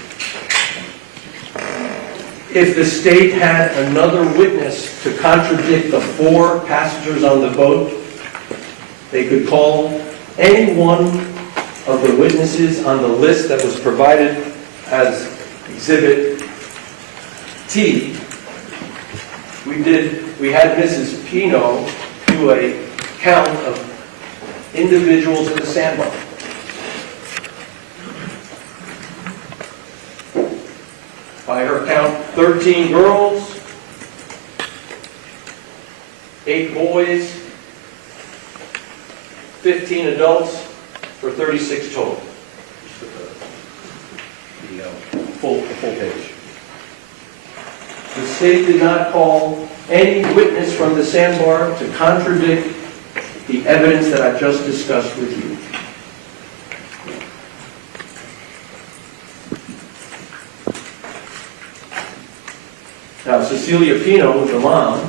If the state had another witness to contradict the 4 passengers on the boat, they could call any one of the witnesses on the list that was provided as Exhibit T. We had Mrs. Pino do a count of individuals in the sandbar. By her count, 13 girls, 8 boys, 15 adults, for 36 total. Just put the full page. The state did not call any witness from the sandbar to contradict the evidence that I just discussed with you. Now, Cecilia Pino, the mom,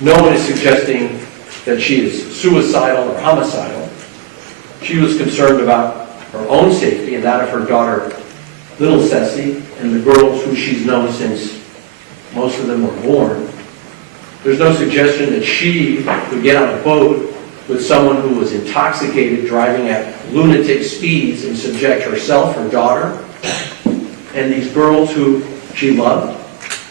no one is suggesting that she is suicidal or homicidal. She was concerned about her own safety and that of her daughter, little Ceci, and the girls who she's known since most of them were born. There's no suggestion that she would get on a boat with someone who was intoxicated, driving at lunatic speeds, and subject herself, her daughter, and these girls who she loved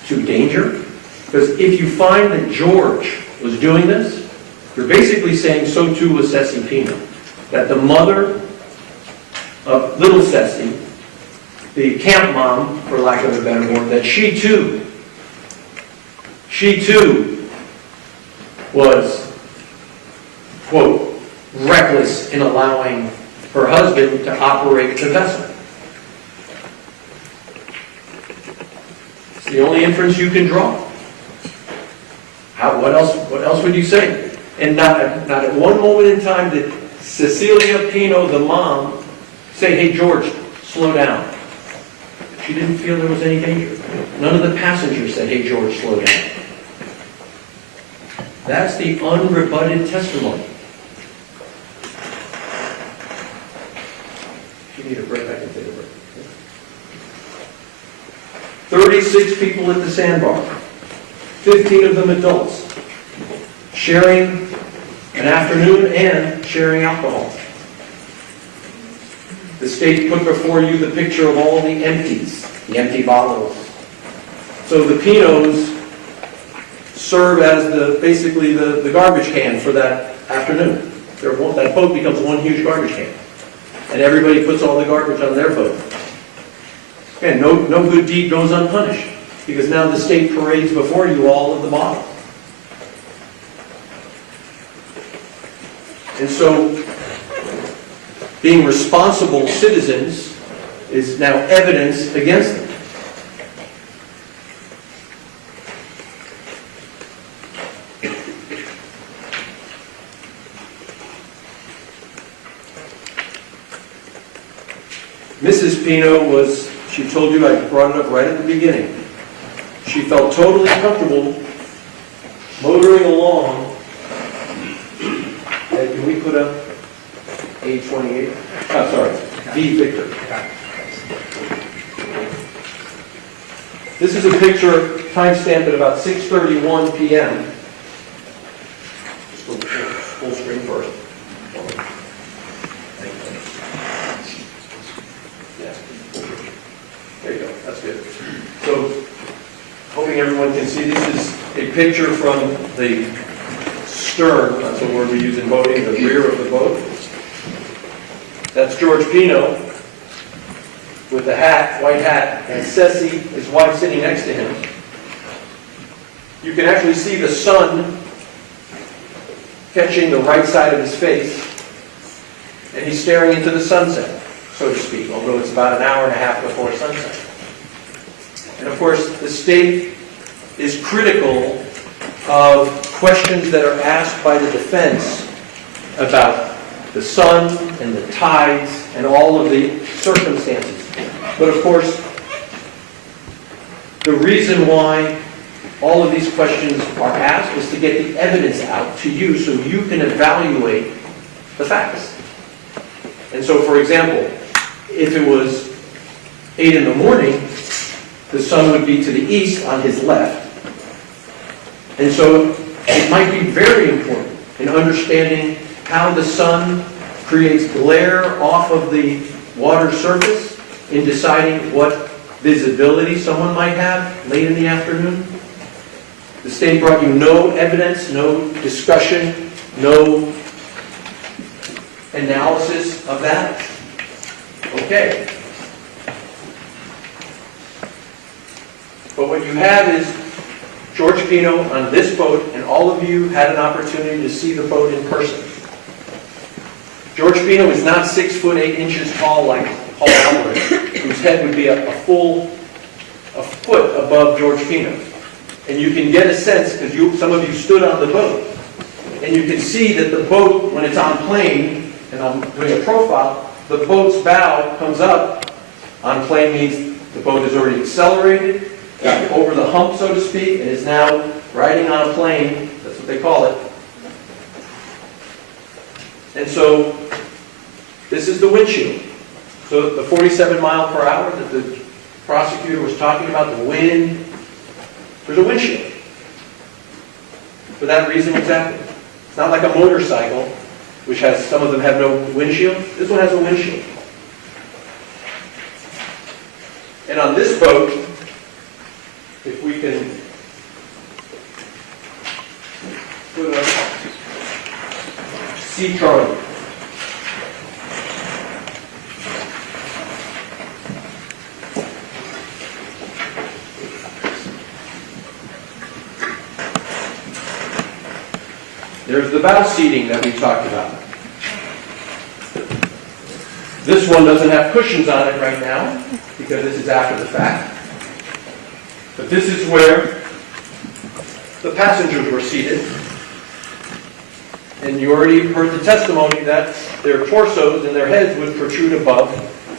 to danger. Because if you find that George was doing this, you're basically saying so too was Ceci Pino. That the mother of little Ceci, the camp mom, for lack of a better word, that she too was, quote, reckless in allowing her husband to operate the vessel. It's the only inference you can draw. What else would you say? And not at one moment in time did Cecilia Pino, the mom, say, hey, George, slow down. She didn't feel there was any danger. None of the passengers said, hey, George, slow down. That's the unrebutted testimony. If you need a break, I can take a break. 36 people at the sandbar, 15 of them adults, sharing an afternoon and sharing alcohol. The state put before you the picture of all the empties, the empty bottles. So the Pinos serve as basically the garbage can for that afternoon. That boat becomes one huge garbage can. And everybody puts all the garbage on their boat. And no good deed goes unpunished, because now the state parades before you all of the bottles. And so, being responsible citizens is now evidence against them. Mrs. Pino she told you, I brought it up right at the beginning. She felt totally comfortable motoring along. Can we put up A28? Oh, sorry, V Victor. This is a picture timestamped at about 6:31 p.m. Just go full screen first. There you go, that's good. So, hoping everyone can see, this is a picture from the stern, that's the word we use in boating, the rear of the boat. That's George Pino with the hat, white hat, and Ceci, his wife, sitting next to him. You can actually see the sun catching the right side of his face, and he's staring into the sunset, so to speak, although it's about an hour and a half before sunset. And of course, the state is critical of questions that are asked by the defense about the sun and the tides and all of the circumstances. But of course, the reason why all of these questions are asked is to get the evidence out to you so you can evaluate the facts. And so, for example, if it was 8 in the morning, the sun would be to the east on his left. And so it might be very important in understanding how the sun creates glare off of the water surface in deciding what visibility someone might have late in the afternoon. The state brought you no evidence, no discussion, no analysis of that. Okay. But what you have is George Pino on this boat, and all of you had an opportunity to see the boat in person. George Pino is not 6 foot 8 inches tall like Paul Alvarez, whose head would be a foot above George Pino. And you can get a sense, because some of you stood on the boat, and you can see that the boat, when it's on plane, and I'm doing a profile, the boat's bow comes up. On plane means the boat is already accelerated, got over the hump, so to speak, and is now riding on a plane. That's what they call it. And so this is the windshield. So the 47 mile per hour that the prosecutor was talking about, the wind, there's a windshield. For that reason exactly. It's not like a motorcycle, which has, some of them have no windshield. This one has a windshield. And on this boat, if we can put up C Charlie. There's the bow seating that we talked about. This one doesn't have cushions on it right now, because this is after the fact. But this is where the passengers were seated. And you already heard the testimony that their torsos and their heads would protrude above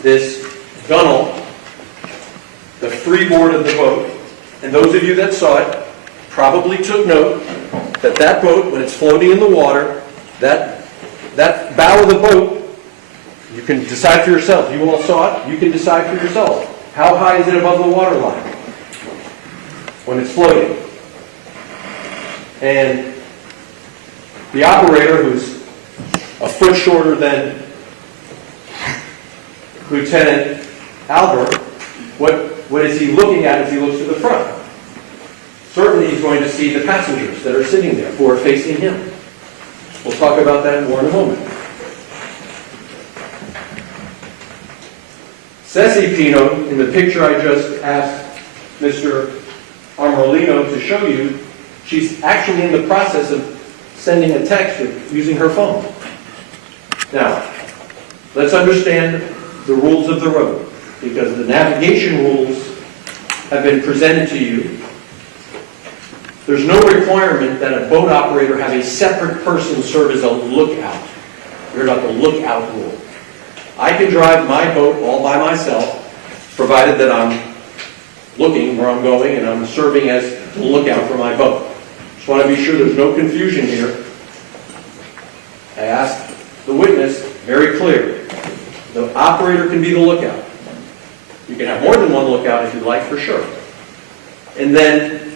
this gunnel, the freeboard of the boat. And those of you that saw it probably took note that that boat, when it's floating in the water, that bow of the boat, you can decide for yourself. You all saw it. You can decide for yourself. How high is it above the water line when it's floating? And the operator, who's a foot shorter than Lieutenant Albert, what is he looking at as he looks to the front? Certainly he's going to see the passengers that are sitting there, who are facing him. We'll talk about that more in a moment. Ceci Pino, in the picture I just asked Mr. Armolino to show you, she's actually in the process of sending a text using her phone. Now, let's understand the rules of the road, because the navigation rules have been presented to you. There's no requirement that a boat operator have a separate person serve as a lookout. We're about the lookout rule. I can drive my boat all by myself, provided that I'm looking where I'm going and I'm serving as the lookout for my boat. Just want to be sure there's no confusion here. I asked the witness, very clear, the operator can be the lookout. You can have more than one lookout if you'd like, for sure. And then,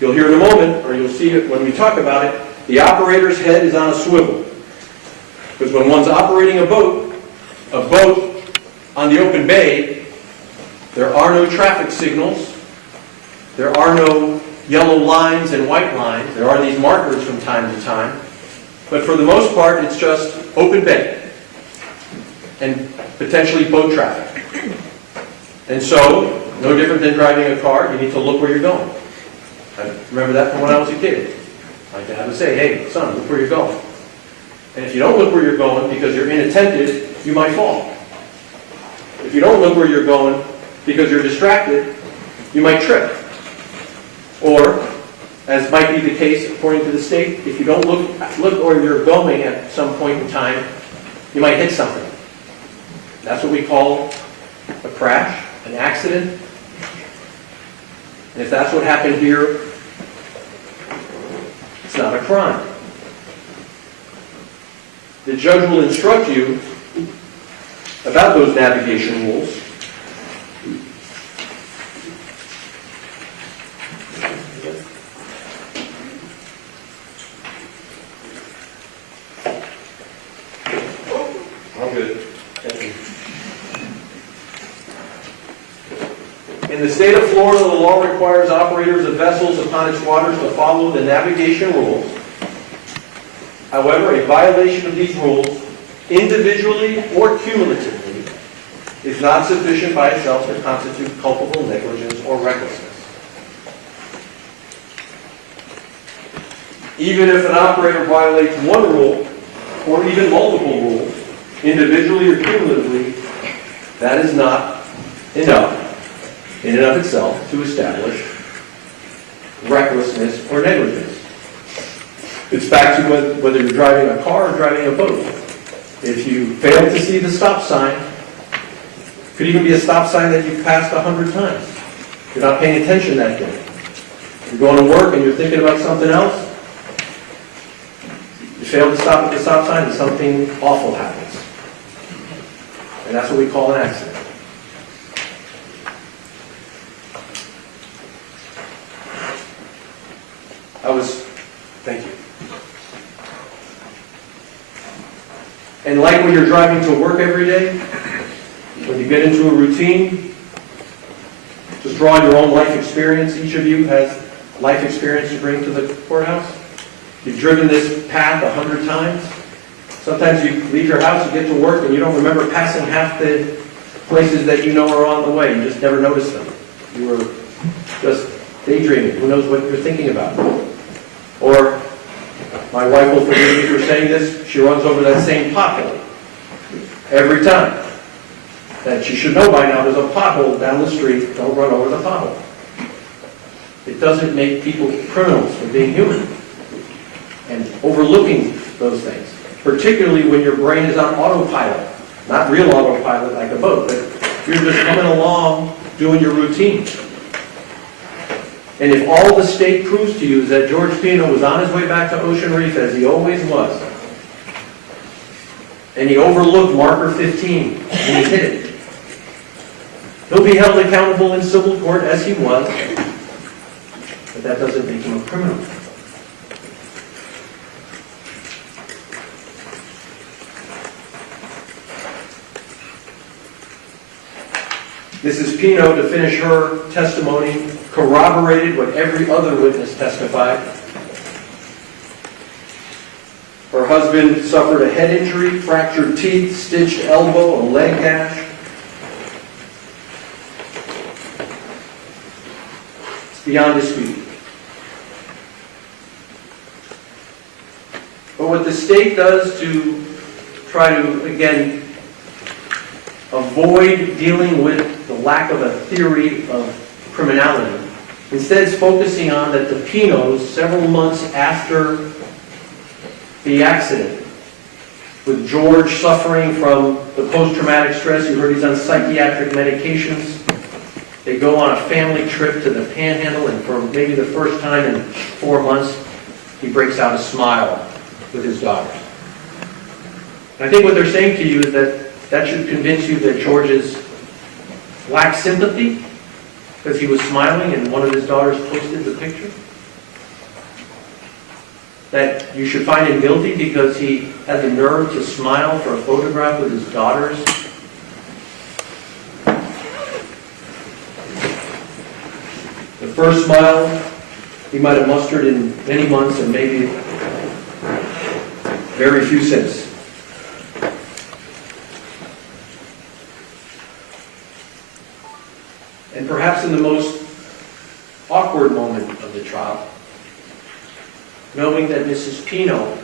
you'll hear in a moment, or you'll see it when we talk about it, the operator's head is on a swivel. Because when one's operating a boat on the open bay, there are no traffic signals, there are no yellow lines and white lines, there are these markers from time to time, but for the most part it's just open bay and potentially boat traffic. And so, no different than driving a car, you need to look where you're going. I remember that from when I was a kid. My dad would say, hey, son, look where you're going. And if you don't look where you're going because you're inattentive, you might fall. If you don't look where you're going because you're distracted, you might trip. Or, as might be the case according to the state, if you don't look where you're going at some point in time, you might hit something. That's what we call a crash, an accident. And if that's what happened here, not a crime. The judge will instruct you about those navigation rules. I'm good. Thank you. In the state of Florida, the law requires operators of vessels upon its waters to follow the navigation rules. However, a violation of these rules, individually or cumulatively, is not sufficient by itself to constitute culpable negligence or recklessness. Even if an operator violates one rule, or even multiple rules, individually or cumulatively, that is not enough in and of itself to establish recklessness or negligence. It's back to whether you're driving a car or driving a boat. If you fail to see the stop sign, it could even be a stop sign that you've passed 100 times. You're not paying attention that day. You're going to work and you're thinking about something else. You fail to stop at the stop sign and something awful happens. And that's what we call an accident. Thank you. And like when you're driving to work every day, when you get into a routine, just draw on your own life experience. Each of you has life experience to bring to the courthouse. You've driven this path 100 times. Sometimes you leave your house, you get to work, and you don't remember passing half the places that you know are on the way. You just never noticed them. You were just daydreaming. Who knows what you're thinking about? Or, my wife will forgive me for saying this, she runs over that same pothole every time. That she should know by now, there's a pothole down the street, don't run over the pothole. It doesn't make people criminals for being human and overlooking those things. Particularly when your brain is on autopilot. Not real autopilot like a boat, but you're just coming along doing your routine. And if all the state proves to you is that George Pino was on his way back to Ocean Reef, as he always was, and he overlooked marker 15 and he hit it, he'll be held accountable in civil court as he was, but that doesn't make him a criminal. Mrs. Pino, to finish her testimony, corroborated what every other witness testified. Her husband suffered a head injury, fractured teeth, stitched elbow, a leg gash. It's beyond dispute. But what the state does to try to, again, avoid dealing with the lack of a theory of criminality, instead it's focusing on that the Pinos, several months after the accident, with George suffering from the post-traumatic stress, you heard he's on psychiatric medications, they go on a family trip to the Panhandle, and for maybe the first time in 4 months, he breaks out a smile with his daughters. And I think what they're saying to you is that should convince you that George's lacked sympathy because he was smiling and one of his daughters posted the picture. That you should find him guilty because he had the nerve to smile for a photograph with his daughters. The first smile he might have mustered in many months and maybe very few since. And perhaps in the most awkward moment of the trial, knowing that Mrs. Pino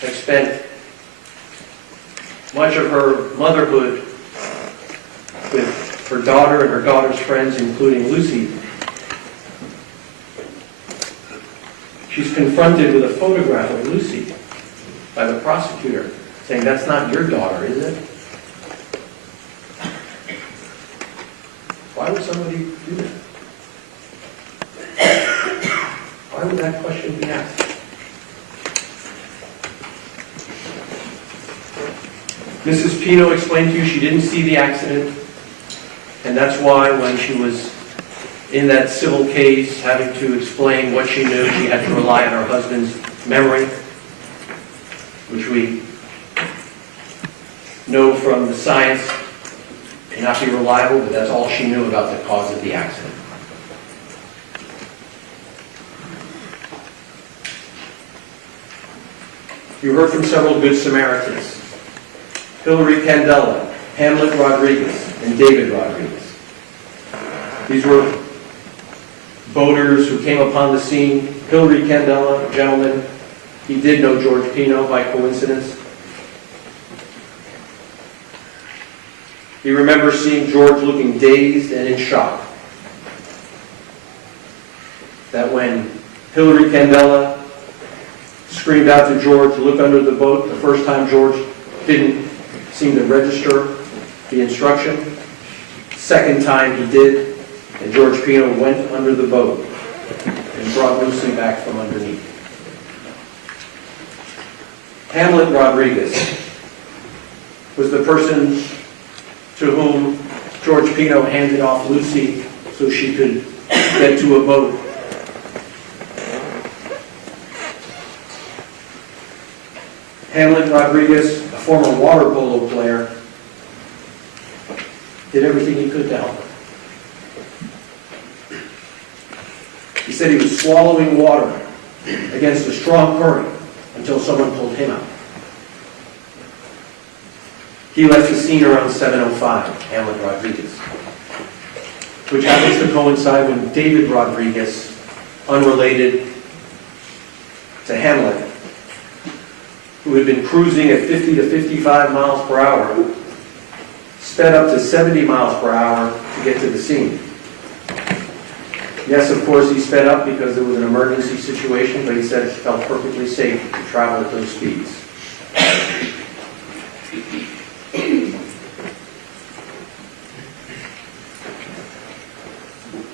had spent much of her motherhood with her daughter and her daughter's friends, including Lucy, she's confronted with a photograph of Lucy by the prosecutor, saying, "That's not your daughter, is it?" Why would somebody do that? Why would that question be asked? Mrs. Pino explained to you she didn't see the accident, and that's why when she was in that civil case having to explain what she knew, she had to rely on her husband's memory, which we know from the science may not be reliable, but that's all she knew about the cause of the accident. You heard from several good Samaritans. Hillary Candela, Hamlet Rodriguez, and David Rodriguez. These were boaters who came upon the scene. Hillary Candela, a gentleman, he did know George Pino by coincidence. He remembers seeing George looking dazed and in shock. That when Hillary Candela screamed out to George to look under the boat, the first time George didn't seem to register the instruction. Second time he did, and George Pino went under the boat and brought Lucy back from underneath. Hamlet Rodriguez was the person to whom George Pino handed off Lucy so she could get to a boat. Hamlet Rodriguez, a former water polo player, did everything he could to help her. He said he was swallowing water against a strong current until someone pulled him out. He left the scene around 7:05, Hamlet Rodriguez, which happens to coincide when David Rodriguez, unrelated to Hamlet, who had been cruising at 50 to 55 miles per hour, sped up to 70 miles per hour to get to the scene. Yes, of course, he sped up because there was an emergency situation, but he said it felt perfectly safe to travel at those speeds.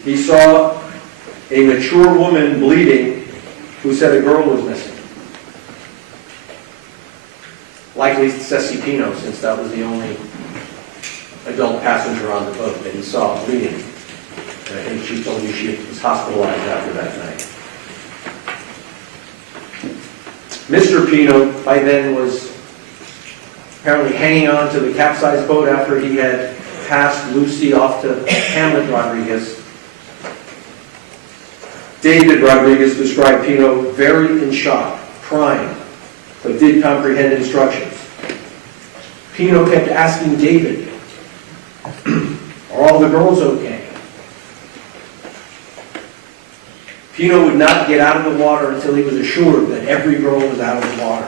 He saw a mature woman bleeding who said a girl was missing. Likely Ceci Pino, since that was the only adult passenger on the boat that he saw bleeding. And I think she told you she was hospitalized after that night. Mr. Pino, by then, was apparently hanging on to the capsized boat after he had passed Lucy off to Hamlet Rodriguez. David Rodriguez described Pino very in shock, crying, but did comprehend instructions. Pino kept asking David, "Are all the girls okay?" Pino would not get out of the water until he was assured that every girl was out of the water.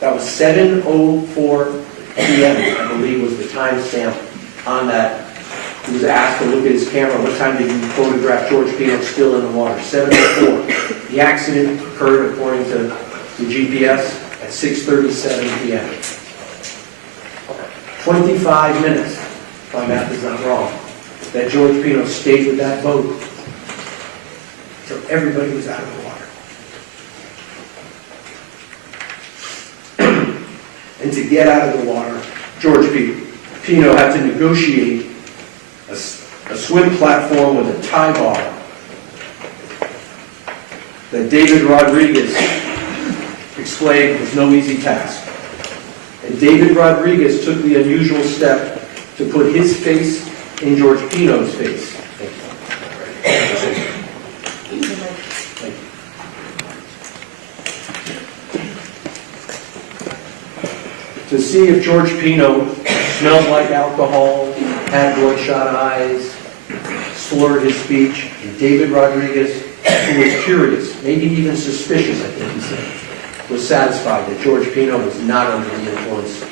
That was 7:04 p.m., I believe, was the time stamp on that. He was asked to look at his camera, what time did you photograph George Pino still in the water? 7:04. The accident occurred, according to the GPS, at 6:37 p.m. 25 minutes, if my math is not wrong, that George Pino stayed with that boat until everybody was out of the water. And to get out of the water, George Pino had to negotiate a swim platform with a tie bar that David Rodriguez explained was no easy task. And David Rodriguez took the unusual step to put his face in George Pino's face. Thank you. To see if George Pino smelled like alcohol, had bloodshot eyes, slurred his speech, and David Rodriguez, who was curious, maybe even suspicious, I think he said, was satisfied that George Pino was not under the influence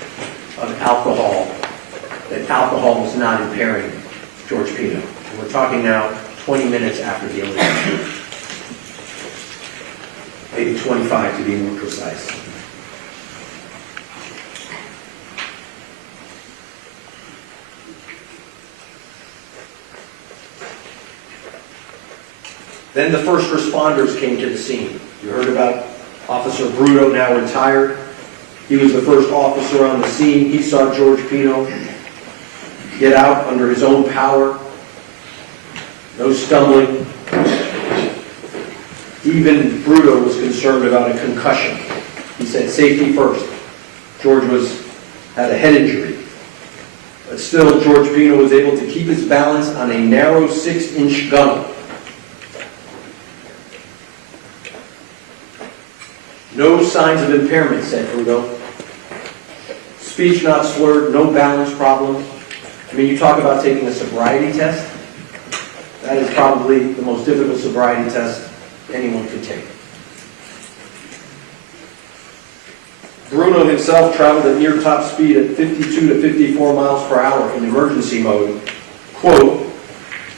of alcohol, that alcohol was not impairing George Pino. And we're talking now 20 minutes after the incident. Maybe 25 to be more precise. Then the first responders came to the scene. You heard about Officer Bruto, now retired. He was the first officer on the scene. He saw George Pino get out under his own power. No stumbling. Even Bruto was concerned about a concussion. He said safety first. George had a head injury. But still, George Pino was able to keep his balance on a narrow 6-inch gunnel. No signs of impairment, said Bruto. Speech not slurred, no balance problems. I mean, you talk about taking a sobriety test. That is probably the most difficult sobriety test anyone could take. Bruno himself traveled at near top speed at 52 to 54 miles per hour in emergency mode. Quote,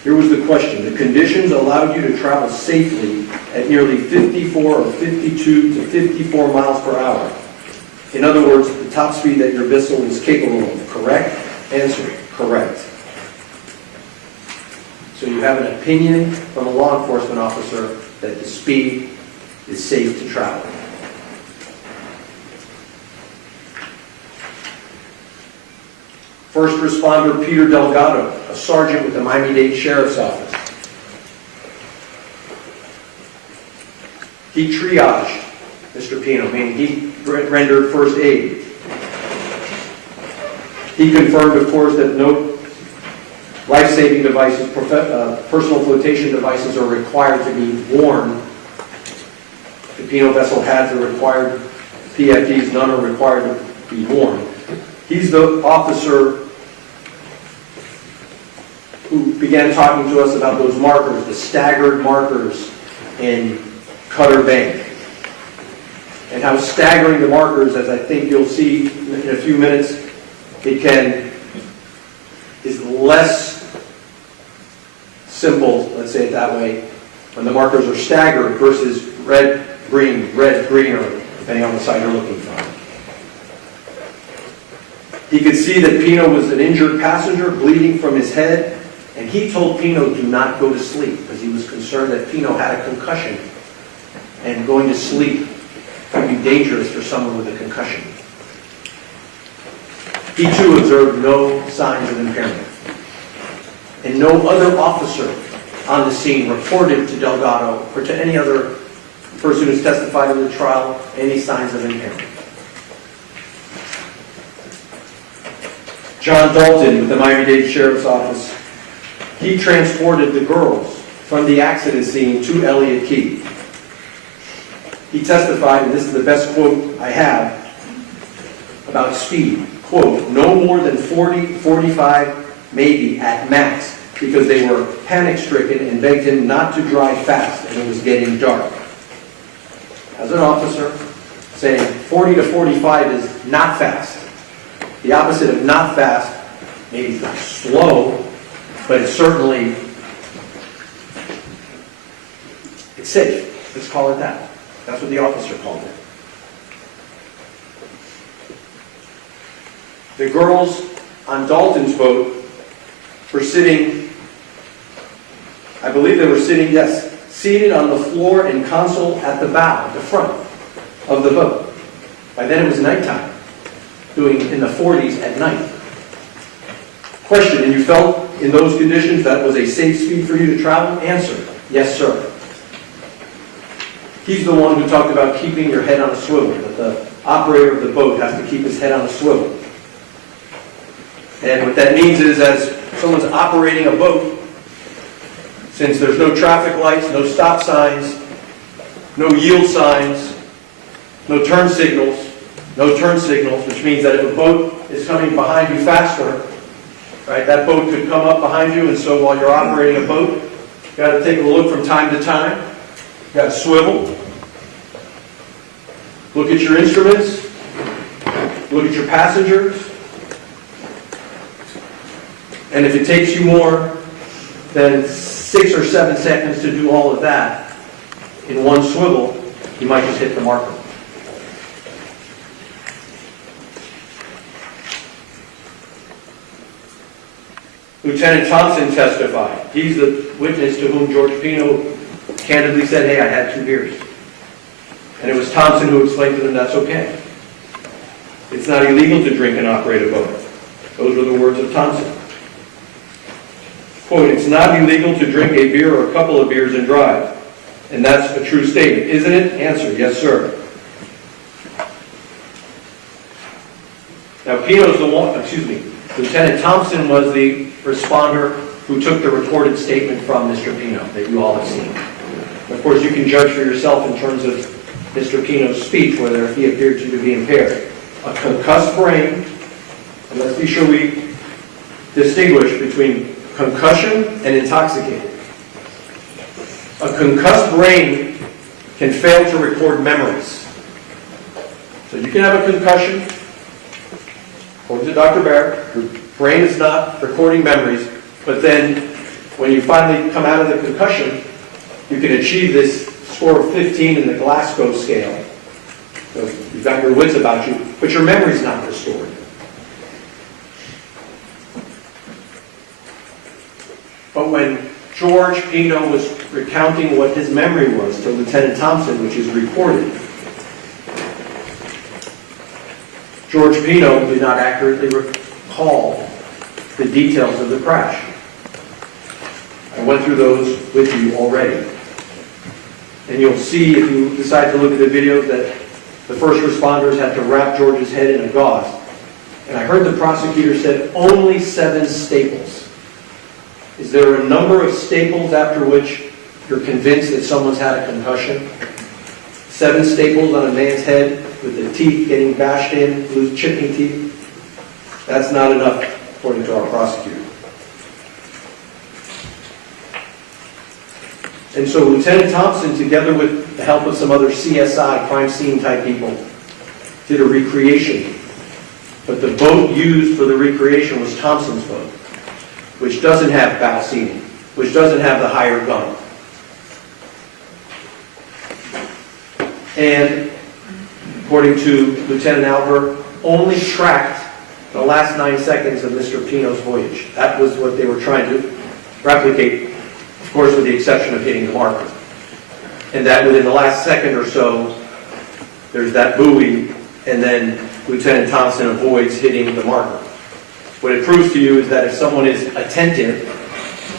here was the question: the conditions allowed you to travel safely at nearly 54 or 52 to 54 miles per hour. In other words, the top speed that your vessel was capable of. Correct? Answer: correct. So you have an opinion from a law enforcement officer that the speed is safe to travel. First responder Peter Delgado, a sergeant with the Miami-Dade Sheriff's Office. He triaged Mr. Pino, meaning he rendered first aid. He confirmed, of course, that no life-saving devices, personal flotation devices are required to be worn. The Pino vessel had the required PFDs, none are required to be worn. He's the officer who began talking to us about those markers, the staggered markers in Cutter Bank, and how staggering the markers, as I think you'll see in a few minutes, is less simple, let's say it that way, when the markers are staggered versus red, green, or depending on the side you're looking from. He could see that Pino was an injured passenger, bleeding from his head, and he told Pino do not go to sleep because he was concerned that Pino had a concussion, and going to sleep could be dangerous for someone with a concussion. He too observed no signs of impairment. And no other officer on the scene reported to Delgado or to any other person who's testified in the trial any signs of impairment. John Dalton with the Miami-Dade Sheriff's Office, he transported the girls from the accident scene to Elliott Key. He testified, and this is the best quote I have about speed, quote, no more than 40, 45, maybe at max, because they were panic-stricken and begged him not to drive fast and it was getting dark. As an officer, saying 40 to 45 is not fast. The opposite of not fast, maybe it's not slow, but it's certainly, it's safe. Let's call it that. That's what the officer called it. The girls on Dalton's boat were sitting, I believe they were sitting, yes, seated on the floor and console at the bow, the front of the boat. By then it was nighttime, doing in the 40s at night. Question, and you felt in those conditions that was a safe speed for you to travel? Answer, yes, sir. He's the one who talked about keeping your head on a swivel, that the operator of the boat has to keep his head on a swivel. And what that means is, as someone's operating a boat, since there's no traffic lights, no stop signs, no yield signs, no turn signals, which means that if a boat is coming behind you faster, right, that boat could come up behind you, and so while you're operating a boat, you've got to take a look from time to time. You've got to swivel, look at your instruments, look at your passengers, and if it takes you more than 6 or 7 seconds to do all of that in one swivel, you might just hit the marker. Lieutenant Thompson testified. He's the witness to whom George Pino candidly said, hey, I had 2 beers. And it was Thompson who explained to them that's okay. It's not illegal to drink and operate a boat. Those were the words of Thompson. Quote, it's not illegal to drink a beer or a couple of beers and drive. And that's a true statement, isn't it? Answer, yes, sir. Now, Lieutenant Thompson was the responder who took the recorded statement from Mr. Pino that you all have seen. Of course, you can judge for yourself in terms of Mr. Pino's speech whether he appeared to be impaired. A concussed brain, and let's be sure we distinguish between concussion and intoxicated. A concussed brain can fail to record memories. So you can have a concussion, according to Dr. Barrett, your brain is not recording memories, but then when you finally come out of the concussion, you can achieve this score of 15 in the Glasgow scale. So you've got your wits about you, but your memory's not restored. But when George Pino was recounting what his memory was to Lieutenant Thompson, which is recorded, George Pino did not accurately recall the details of the crash. I went through those with you already. And you'll see, if you decide to look at the videos, that the first responders had to wrap George's head in a gauze. And I heard the prosecutor said only 7 staples. Is there a number of staples after which you're convinced that someone's had a concussion? 7 staples on a man's head with the teeth getting bashed in, loose chipping teeth? That's not enough, according to our prosecutor. And so Lieutenant Thompson, together with the help of some other CSI, crime scene type people, did a recreation. But the boat used for the recreation was Thompson's boat, which doesn't have bow seating, which doesn't have the higher gun. And according to Lieutenant Albert, only tracked the last 9 seconds of Mr. Pino's voyage. That was what they were trying to replicate, of course, with the exception of hitting the marker. And that within the last second or so, there's that buoy, and then Lieutenant Thompson avoids hitting the marker. What it proves to you is that if someone is attentive,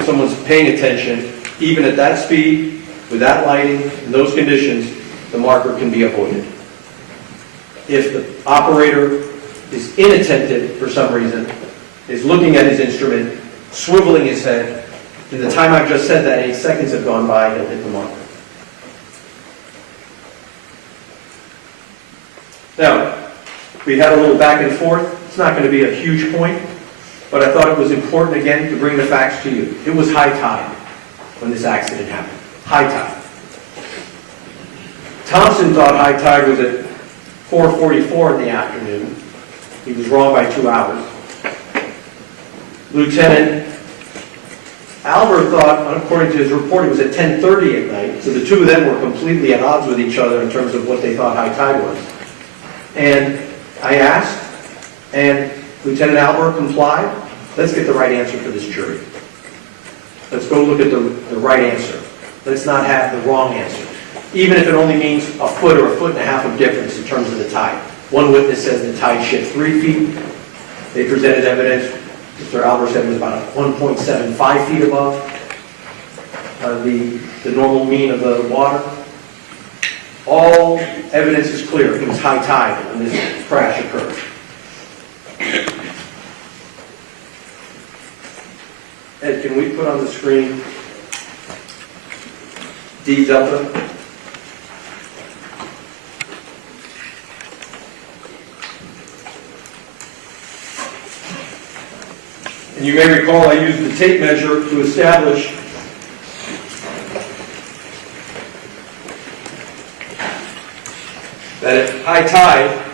someone's paying attention, even at that speed, with that lighting, in those conditions, the marker can be avoided. If the operator is inattentive for some reason, is looking at his instrument, swiveling his head, in the time I've just said that, 8 seconds have gone by, he'll hit the marker. Now, we had a little back and forth. It's not going to be a huge point, but I thought it was important again to bring the facts to you. It was high tide when this accident happened. High tide. Thompson thought high tide was at 4:44 in the afternoon. He was wrong by 2 hours. Lieutenant Albert thought, according to his report, it was at 10:30 at night. So the two of them were completely at odds with each other in terms of what they thought high tide was. And I asked, and Lieutenant Albert complied. Let's get the right answer for this jury. Let's go look at the right answer. Let's not have the wrong answer, even if it only means a foot or a foot and a half of difference in terms of the tide. One witness says the tide shift 3 feet. They presented evidence. Mr. Albert said it was about 1.75 feet above the normal mean of the water. All evidence is clear. It was high tide when this crash occurred. Ed, can we put on the screen D delta? And you may recall I used the tape measure to establish that at high tide,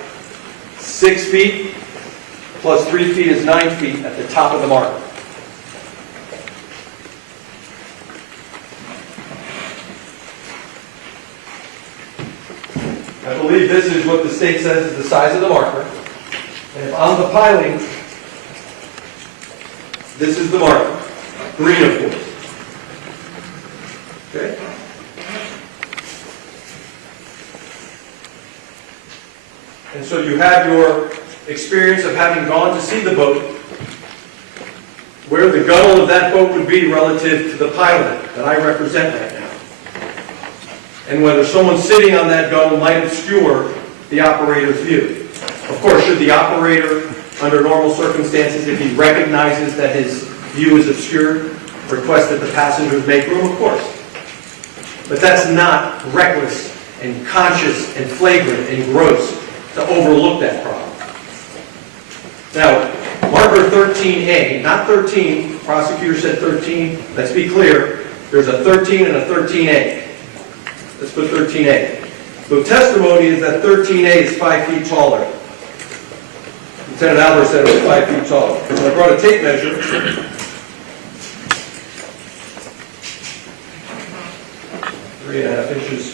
6 feet plus 3 feet is 9 feet at the top of the mark. I believe this is what the state says is the size of the marker. And if on the piling, this is the marker. Green, of course. Okay? have your experience of having gone to see the boat, where the gunnel of that boat would be relative to the pilot that I represent right now, and whether someone sitting on that gunnel might obscure the operator's view. Of course, should the operator, under normal circumstances, if he recognizes that his view is obscured, request that the passengers make room? Of course. But that's not reckless and conscious and flagrant and gross to overlook that problem. Now, marker 13A, not 13, prosecutor said 13, let's be clear, there's a 13 and a 13A. Let's put 13A. The testimony is that 13A is 5 feet taller. Lieutenant Albert said it was 5 feet taller. So I brought a tape measure. Three and a half inches.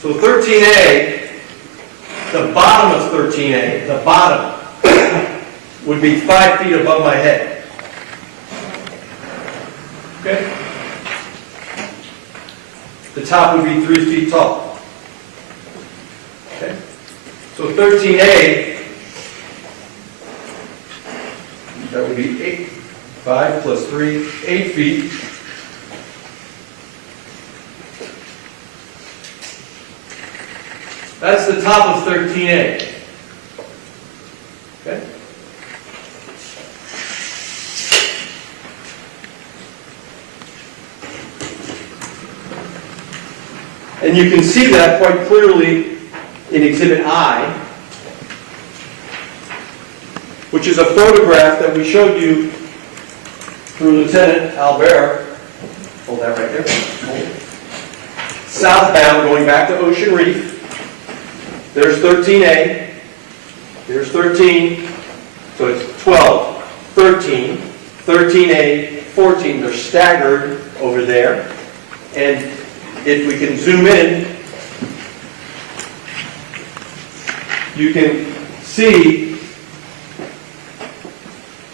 So 13A, the bottom of 13A, the bottom, would be 5 feet above my head. Okay? The top would be 3 feet tall. Okay? So 13A, that would be 8, 5 plus 3, 8 feet. That's the top of 13A. Okay? And you can see that quite clearly in Exhibit I, which is a photograph that we showed you through Lieutenant Albert. Hold that right there. Southbound, going back to Ocean Reef. There's 13A. There's 13. So it's 12, 13, 13A, 14. They're staggered over there. And if we can zoom in, you can see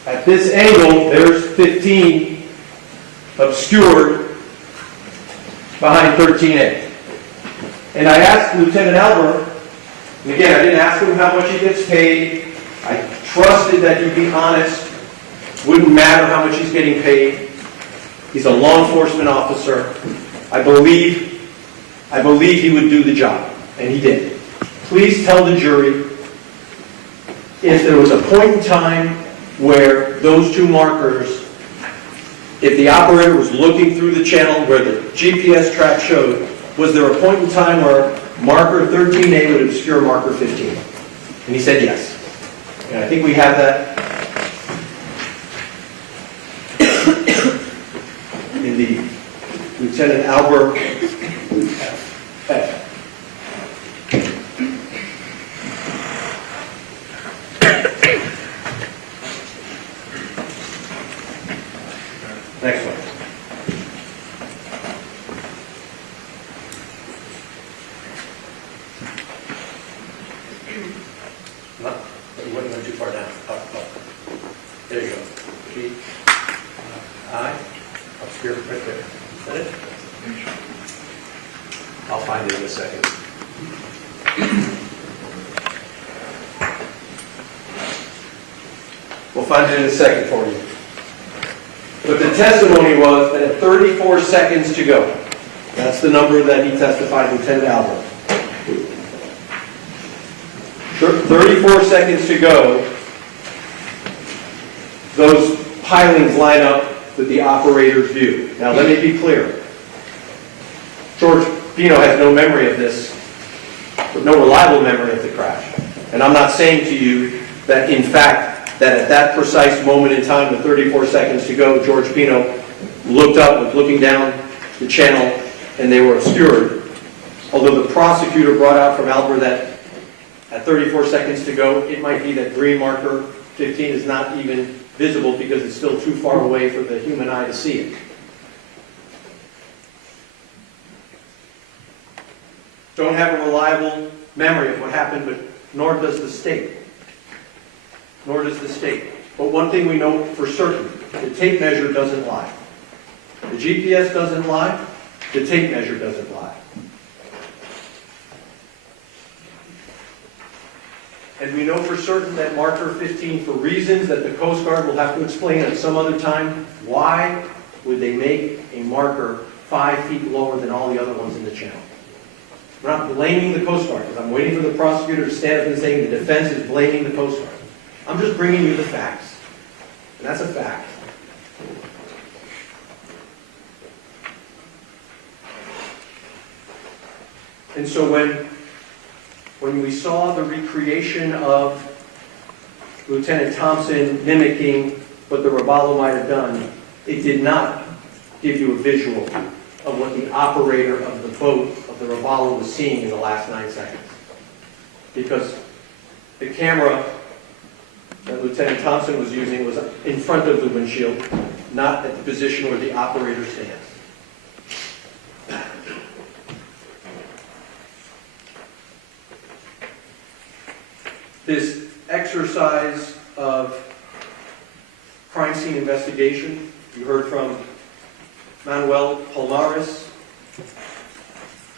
at this angle, there's 15 obscured behind 13A. And I asked Lieutenant Albert, and again, I didn't ask him how much he gets paid. I trusted that he'd be honest. Wouldn't matter how much he's getting paid. He's a law enforcement officer. I believe he would do the job, and he did. Please tell the jury if there was a point in time where those two markers, if the operator was looking through the channel where the GPS track showed, was there a point in time where marker 13A would obscure marker 15? And he said yes. And I think we have that in the Lieutenant Albert F. Next one. You wouldn't go too far down. Up. There you go. G, I, obscure right there. Is that it? I'll find it in a second. We'll find it in a second for you. But the testimony was that at 34 seconds to go, that's the number that he testified, Lieutenant Albert. 34 seconds to go, those pilings line up with the operator's view. Now let me be clear. George Pino has no memory of this, no reliable memory of the crash. And I'm not saying to you that in fact, that at that precise moment in time, the 34 seconds to go, George Pino looked up, was looking down the channel, and they were obscured. Although the prosecutor brought out from Albert that at 34 seconds to go, it might be that green marker 15 is not even visible because it's still too far away for the human eye to see it. Don't have a reliable memory of what happened, but nor does the state. Nor does the state. But one thing we know for certain, the tape measure doesn't lie. The GPS doesn't lie, the tape measure doesn't lie. And we know for certain that marker 15, for reasons that the Coast Guard will have to explain at some other time, why would they make a marker 5 feet lower than all the other ones in the channel? I'm not blaming the Coast Guard, because I'm waiting for the prosecutor to stand up and say the defense is blaming the Coast Guard. I'm just bringing you the facts. And that's a fact. And so when we saw the recreation of Lieutenant Thompson mimicking what the Robalo might have done, it did not give you a visual of what the operator of the boat of the Robalo was seeing in the last 9 seconds. Because the camera that Lieutenant Thompson was using was in front of the windshield, not at the position where the operator stands. This exercise of crime scene investigation, you heard from Manuel Palmares.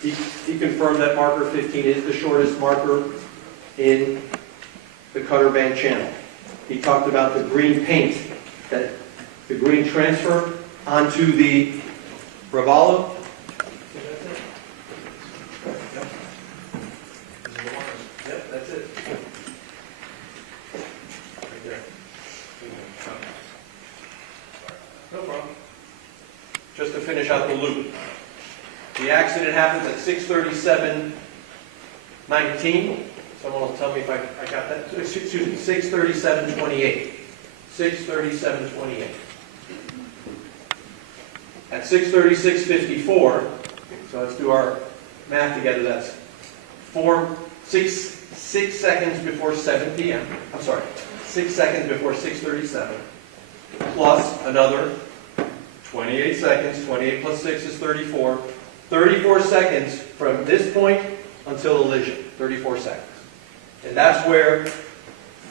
He confirmed that marker 15 is the shortest marker in the Cutter Bank channel. He talked about the green paint, that the green transfer onto the Robalo. Yep, that's it. Right there. No problem. Just to finish out the loop. The accident happens at 6:37:19. Someone will tell me if I got that. Excuse me, 6:37:28. 6:37:28. At 6:36:54, so let's do our math together, that's 6 seconds before 7 p.m. I'm sorry, 6 seconds before 6:37, plus another 28 seconds. 28 plus 6 is 34. 34 seconds from this point until elision. 34 seconds. And that's where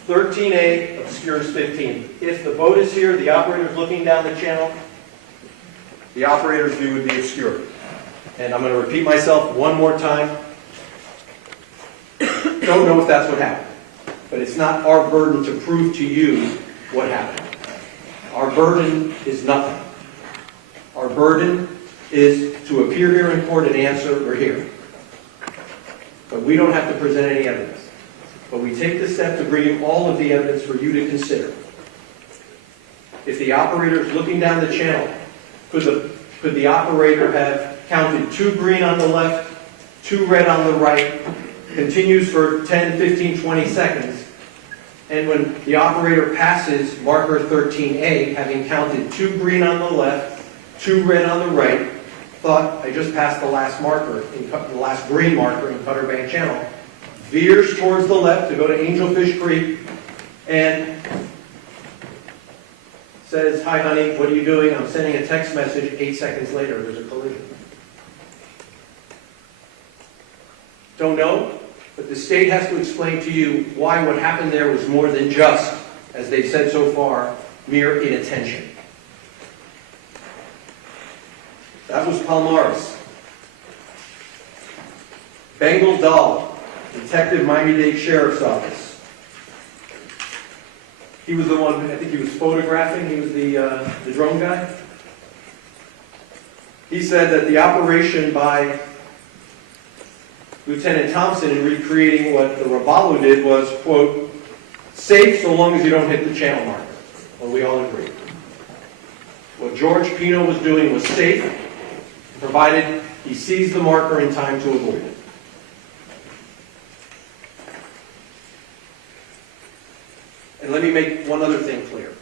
13A obscures 15. If the boat is here, the operator is looking down the channel, the operator's view would be obscured. And I'm going to repeat myself one more time. Don't know if that's what happened. But it's not our burden to prove to you what happened. Our burden is nothing. Our burden is to appear here in court and answer, we're here. But we don't have to present any evidence. But we take the step to bring in all of the evidence for you to consider. If the operator is looking down the channel, could the operator have counted 2 green on the left, 2 red on the right, continues for 10, 15, 20 seconds, and when the operator passes marker 13A, having counted 2 green on the left, 2 red on the right, thought, I just passed the last marker, the last green marker in Cutter Bank Channel, veers towards the left to go to Angelfish Creek, and says, hi honey, what are you doing? I'm sending a text message. 8 seconds later, there's a collision. Don't know, but the state has to explain to you why what happened there was more than just, as they've said so far, mere inattention. That was Palmares. Bengal Dahl, Detective Miami-Dade Sheriff's Office. He was the one, I think he was photographing, he was the drone guy. He said that the operation by Lieutenant Thompson in recreating what the Robalo did was, quote, safe so long as you don't hit the channel marker. Well, we all agree. What George Pino was doing was safe, provided he sees the marker in time to avoid it. And let me make one other thing clear.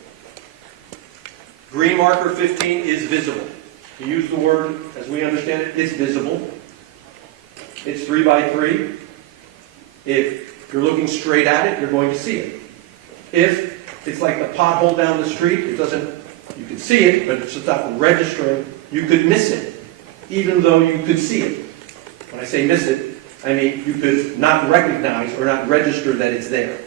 Green marker 15 is visible. To use the word as we understand it, it's visible. It's 3 by 3. If you're looking straight at it, you're going to see it. If it's like the pothole down the street, it doesn't, you can see it, but it's just not registering, you could miss it, even though you could see it. When I say miss it, I mean you could not recognize or not register that it's there.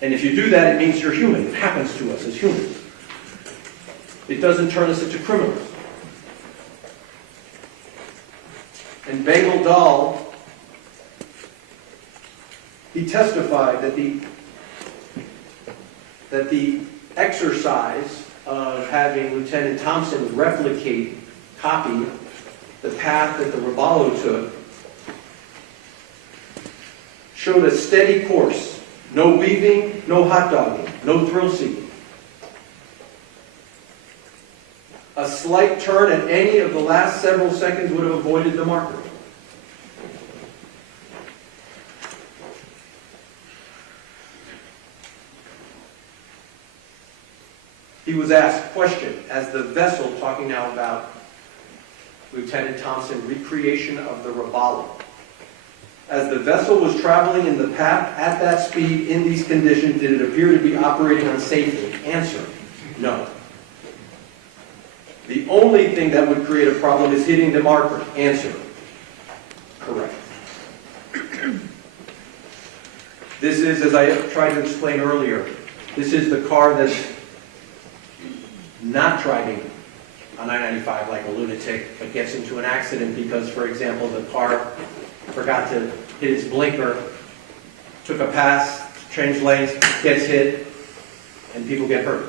And if you do that, it means you're human. It happens to us as humans. It doesn't turn us into criminals. And Bengal Dahl He testified that the exercise of having Lieutenant Thompson copy the path that the Robalo took showed a steady course. No beeping, no hot dogging, no thrill seeking. A slight turn at any of the last several seconds would have avoided the marker. He was asked, question, as the vessel, talking now about Lieutenant Thompson, recreation of the Robalo. As the vessel was traveling in the path at that speed in these conditions, did it appear to be operating unsafely? Answer, no. The only thing that would create a problem is hitting the marker. Answer, correct. This is, as I tried to explain earlier, this is the car that's not driving on I-95 like a lunatic, but gets into an accident because, for example, the car forgot to hit its blinker, took a pass, changed lanes, gets hit, and people get hurt.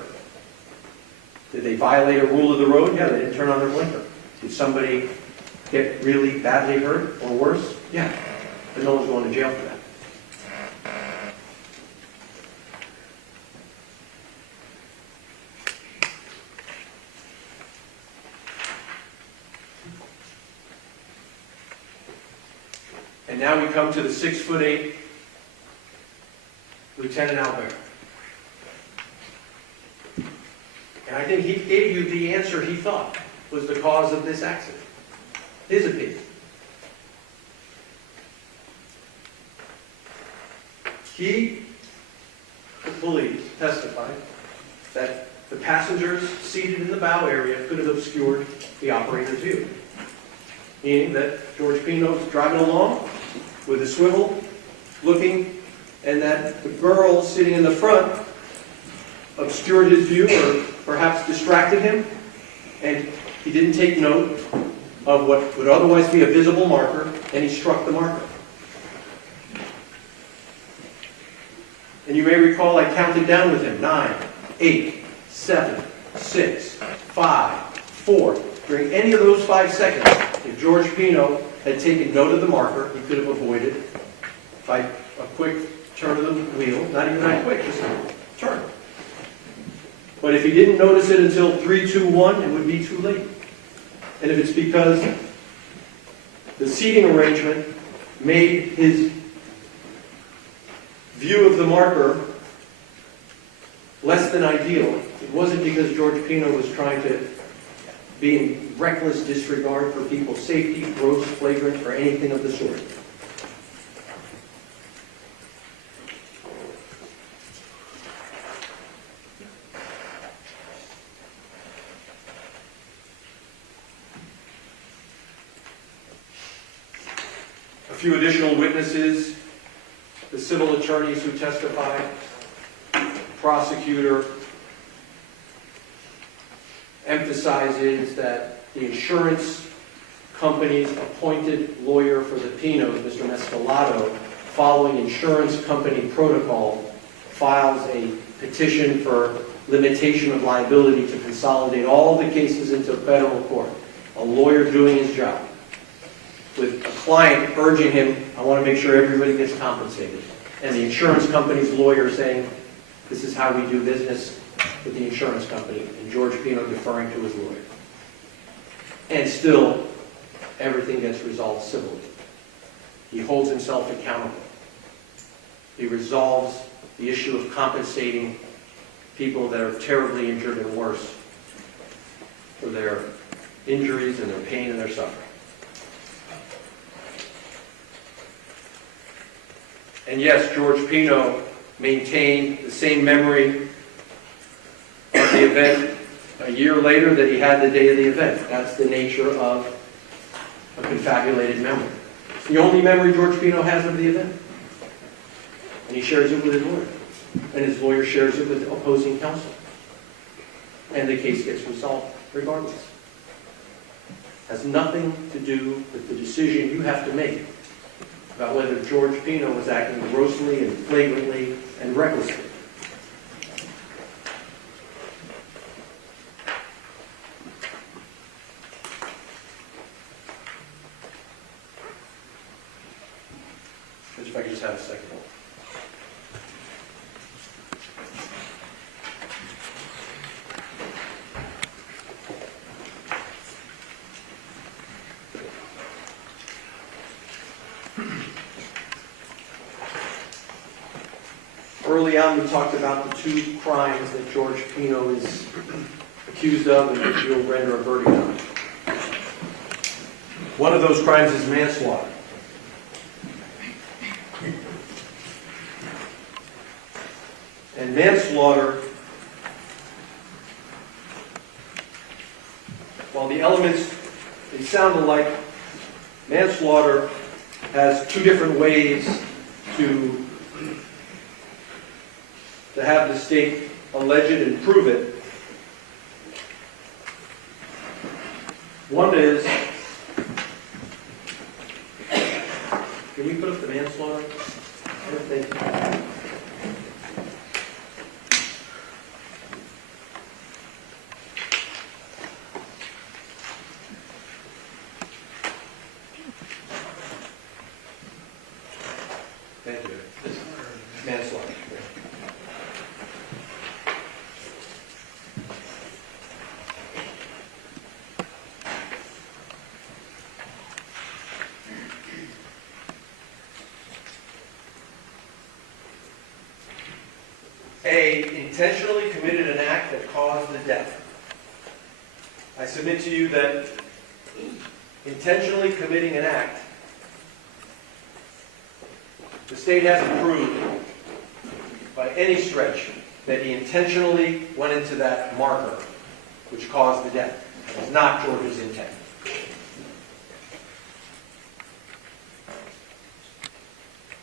Did they violate a rule of the road? Yeah, they didn't turn on their blinker. Did somebody get really badly hurt or worse? Yeah, but no one's going to jail for that. And now we come to the 6'8" Lieutenant Albert. And I think he gave you the answer he thought was the cause of this accident. His opinion. He believes, testified, that the passengers seated in the bow area could have obscured the operator's view. Meaning that George Pino was driving along with a swivel, looking, and that the girl sitting in the front obscured his view or perhaps distracted him, and he didn't take note of what would otherwise be a visible marker, and he struck the marker. And you may recall I counted down with him, 9, 8, 7, 6, 5, 4. During any of those 5 seconds, if George Pino had taken note of the marker, he could have avoided by a quick turn of the wheel, not even that quick, just a turn. But if he didn't notice it until 3, 2, 1, it would be too late. And if it's because the seating arrangement made his view of the marker less than ideal, it wasn't because George Pino was trying to be in reckless disregard for people's safety, gross, flagrant, or anything of the sort. A few additional witnesses, the civil attorneys who testified, prosecutor, emphasizes that the insurance company's appointed lawyer for the Pinos, Mr. Manslaughter, following insurance company protocol, files a petition for limitation of liability to consolidate all the cases into federal court. A lawyer doing his job, with a client urging him, I want to make sure everybody gets compensated. And the insurance company's lawyer saying, this is how we do business with the insurance company, and George Pino deferring to his lawyer. And still, everything gets resolved civilly. He holds himself accountable. He resolves the issue of compensating people that are terribly injured and worse for their injuries and their pain and their suffering. And yes, George Pino maintained the same memory of the event a year later that he had the day of the event. That's the nature of a confabulated memory. It's the only memory George Pino has of the event. And he shares it with his lawyer. And his lawyer shares it with opposing counsel. And the case gets resolved regardless. It has nothing to do with the decision you have to make about whether George Pino was acting grossly and flagrantly and recklessly. Judge, if I could just have a second. Early on, we talked about the two crimes that George Pino is accused of and which you'll render a verdict on. One of those crimes is manslaughter. And manslaughter, while the elements, they sound alike, manslaughter has two different ways to have the state allege it and prove it. One is, can we put up the manslaughter? I don't think. Thank you. Manslaughter. A, intentionally committed an act that caused the death. I submit to you that intentionally committing an act, the state hasn't proved by any stretch that he intentionally went into that marker which caused the death. It was not George's intent.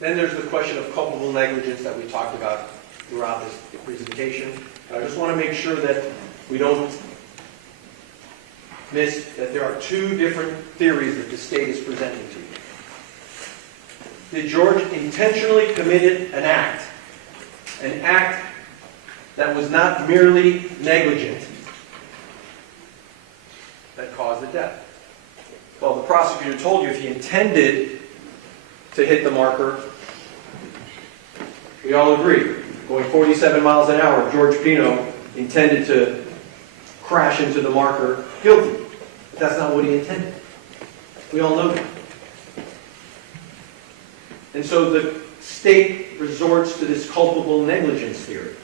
Then there's the question of culpable negligence that we talked about throughout this presentation. I just want to make sure that we don't miss that there are two different theories that the state is presenting to you. Did George intentionally commit an act that was not merely negligent, that caused the death? Well, the prosecutor told you if he intended to hit the marker, we all agree. Going 47 miles an hour, George Pino intended to crash into the marker, guilty. But that's not what he intended. We all know that. And so the state resorts to this culpable negligence theory.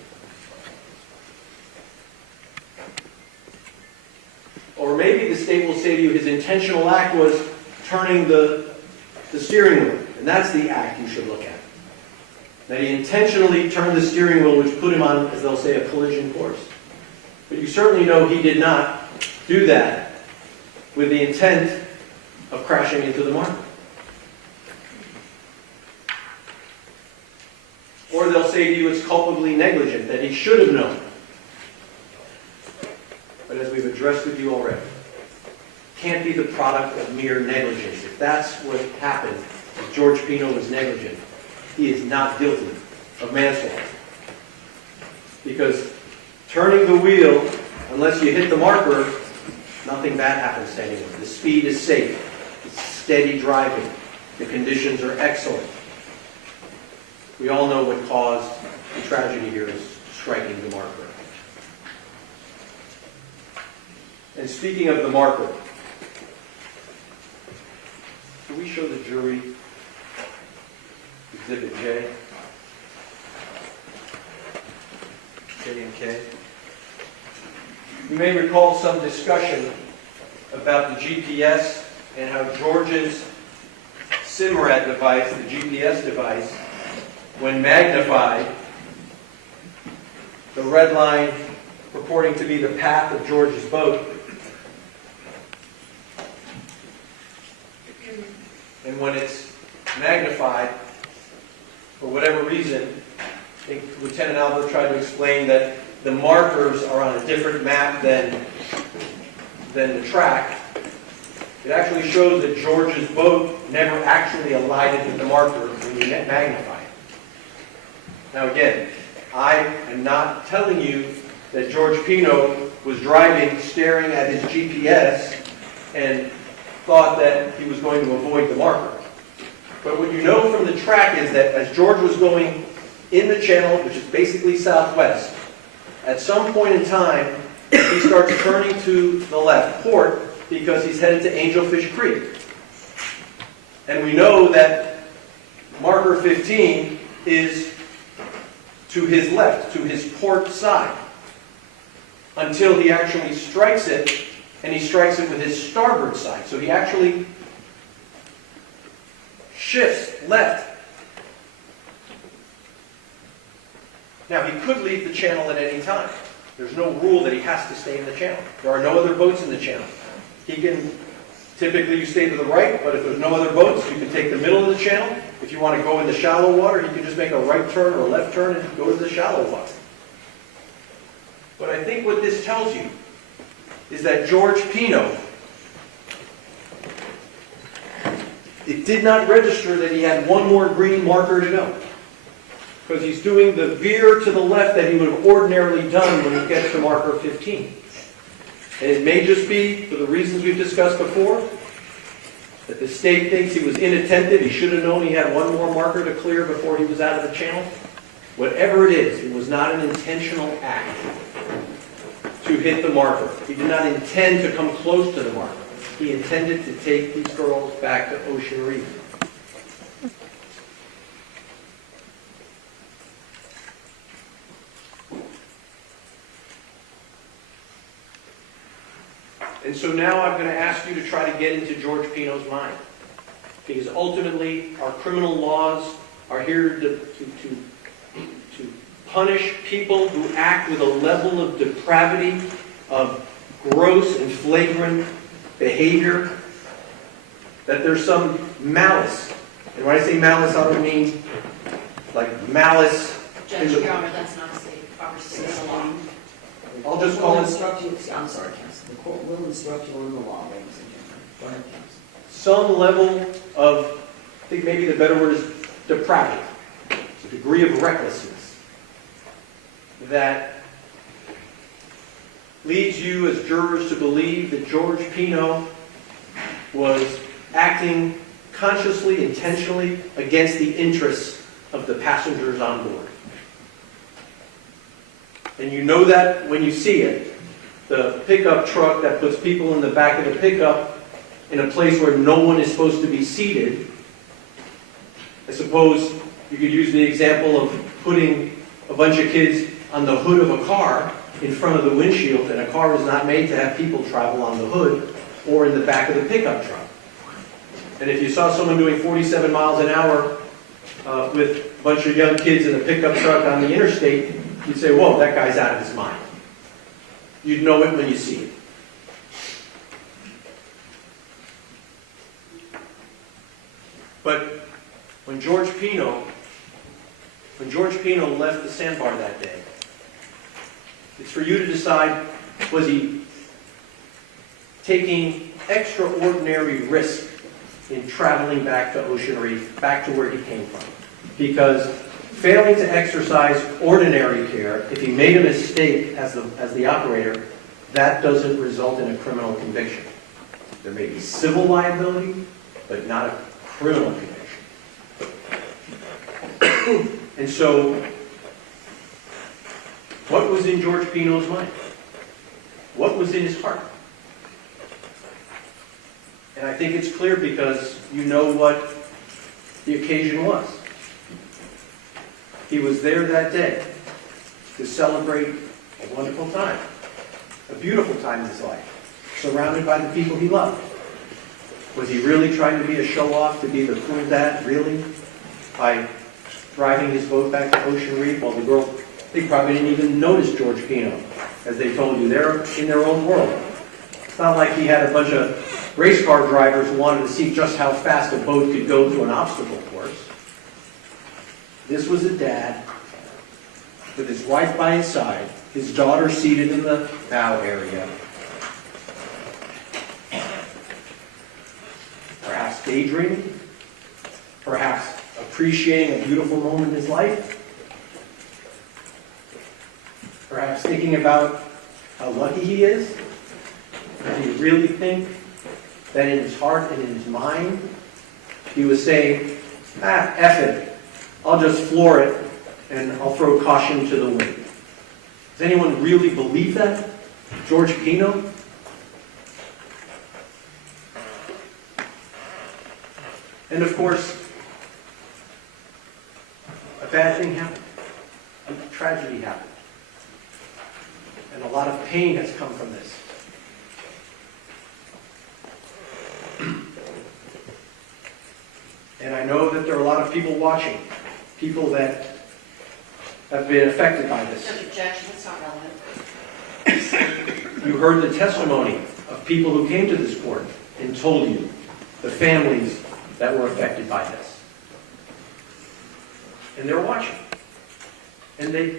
Or maybe the state will say to you his intentional act was turning the steering wheel. And that's the act you should look at. That he intentionally turned the steering wheel, which put him on, as they'll say, a collision course. But you certainly know he did not do that with the intent of crashing into the marker. Or they'll say to you it's culpably negligent, that he should have known. But as we've addressed with you already, it can't be the product of mere negligence. If that's what happened, if George Pino was negligent, he is not guilty of manslaughter. Because turning the wheel, unless you hit the marker, nothing bad happens to anyone. The speed is safe. It's steady driving. The conditions are excellent. We all know what caused the tragedy here is striking the marker. And speaking of the marker, can we show the jury Exhibit J? J and K. You may recall some discussion about the GPS and how George's SIMRAD device, the GPS device, when magnified, the red line purporting to be the path of George's boat, and when it's magnified, for whatever reason, I think Lieutenant Albert tried to explain that the markers are on a different map than the track. It actually shows that George's boat never actually alighted with the marker when you magnify it. Now again, I am not telling you that George Pino was driving, staring at his GPS, and thought that he was going to avoid the marker. But what you know from the track is that as George was going in the channel, which is basically southwest, at some point in time, he starts turning to the left, port, because he's headed to Angelfish Creek. And we know that marker 15 is to his left, to his port side, until he actually strikes it, and he strikes it with his starboard side. So he actually shifts left. Now, he could leave the channel at any time. There's no rule that he has to stay in the channel. There are no other boats in the channel. He can, typically you stay to the right, but if there's no other boats, you can take the middle of the channel. If you want to go in the shallow water, you can just make a right turn or a left turn and go to the shallow water. But I think what this tells you is that George Pino, it did not register that he had one more green marker to go. Because he's doing the veer to the left that he would have ordinarily done when he gets to marker 15. And it may just be, for the reasons we've discussed before, that the state thinks he was inattentive, he should have known he had one more marker to clear before he was out of the channel. Whatever it is, it was not an intentional act to hit the marker. He did not intend to come close to the marker. He intended to take these girls back to Ocean Reef. And so now I'm going to ask you to try to get into George Pino's mind. Because ultimately, our criminal laws are here to punish people who act with a level of depravity, of gross and flagrant behavior, that there's some malice. And when I say malice, I don't mean like malice. Judge, Your Honor, that's not a state proper state of the law. I'll just The call court it will instruct you, I'm sorry, counsel. The court will instruct you on the law, ladies and gentlemen. Go ahead, counsel. some level of, I think maybe the better word is depravity. It's a degree of recklessness that leads you as jurors to believe that George Pino was acting consciously, intentionally against the interests of the passengers on board. And you know that when you see it. The pickup truck that puts people in the back of the pickup in a place where no one is supposed to be seated. I suppose you could use the example of putting a bunch of kids on the hood of a car in front of the windshield, and a car is not made to have people travel on the hood or in the back of the pickup truck. And if you saw someone doing 47 miles an hour with a bunch of young kids in a pickup truck on the interstate, you'd say, whoa, that guy's out of his mind. You'd know it when you see it. But when George Pino left the sandbar that day, it's for you to decide, was he taking extraordinary risk in traveling back to Ocean Reef, back to where he came from? Because failing to exercise ordinary care, if he made a mistake as the operator, that doesn't result in a criminal conviction. There may be civil liability, but not a criminal conviction. And so, what was in George Pino's mind? What was in his heart? And I think it's clear because you know what the occasion was. He was there that day to celebrate a wonderful time, a beautiful time in his life, surrounded by the people he loved. Was he really trying to be a show-off, to be the cool dad, really? By driving his boat back to Ocean Reef while the girl, they probably didn't even notice George Pino. As they told you, they're in their own world. It's not like he had a bunch of race car drivers who wanted to see just how fast a boat could go through an obstacle course. This was a dad with his wife by his side, his daughter seated in the bow area, daydreaming, perhaps appreciating a beautiful moment in his life, perhaps thinking about how lucky he is. Does he really think that in his heart and in his mind he was saying, F it, I'll just floor it and I'll throw caution to the wind? Does anyone really believe that? George Pino? And of course, a bad thing happened. A tragedy happened. And a lot of pain has come from this. And I know that there are a lot of people watching, people that have been affected by this. Such objection, it's not relevant. You heard the testimony of people who came to this court and told you the families that were affected by this. And they're watching. And they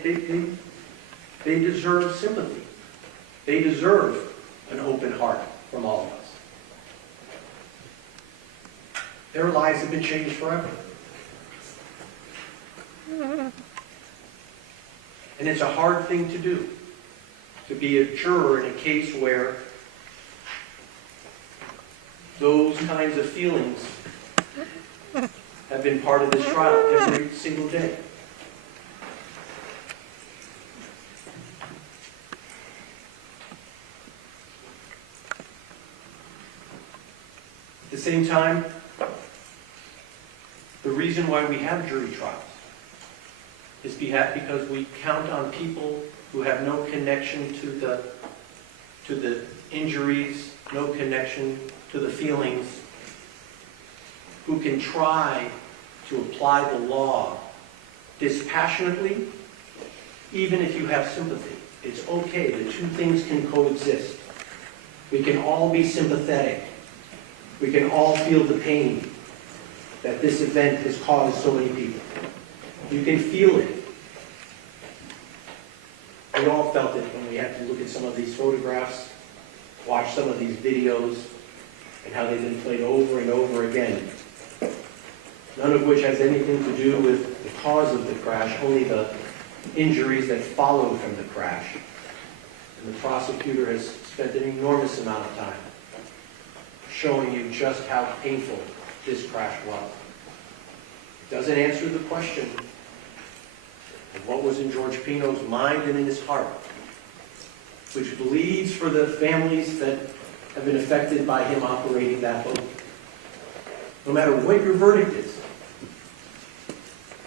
deserve sympathy. They deserve an open heart from all of us. Their lives have been changed forever. And it's a hard thing to do, to be a juror in a case where those kinds of feelings have been part of this trial every single day. At the same time, the reason why we have jury trials is because we count on people who have no connection to the injuries, no connection to the feelings, who can try to apply the law dispassionately, even if you have sympathy. It's okay. The two things can coexist. We can all be sympathetic. We can all feel the pain that this event has caused so many people. You can feel it. We all felt it when we had to look at some of these photographs, watch some of these videos, and how they've been played over and over again. None of which has anything to do with the cause of the crash, only the injuries that followed from the crash. And the prosecutor has spent an enormous amount of time showing you just how painful this crash was. It doesn't answer the question of what was in George Pino's mind and in his heart, which bleeds for the families that have been affected by him operating that boat. No matter what your verdict is,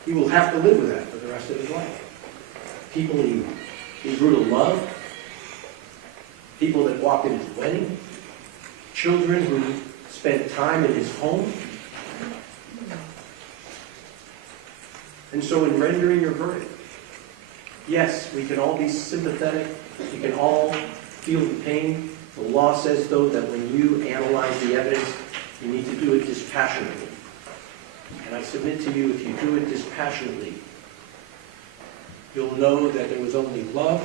he will have to live with that for the rest of his life. People he grew to love, people that walked in his wedding, children who spent time in his home. And so in rendering your verdict, yes, we can all be sympathetic, we can all feel the pain. The law says, though, that when you analyze the evidence, you need to do it dispassionately. And I submit to you, if you do it dispassionately, you'll know that there was only love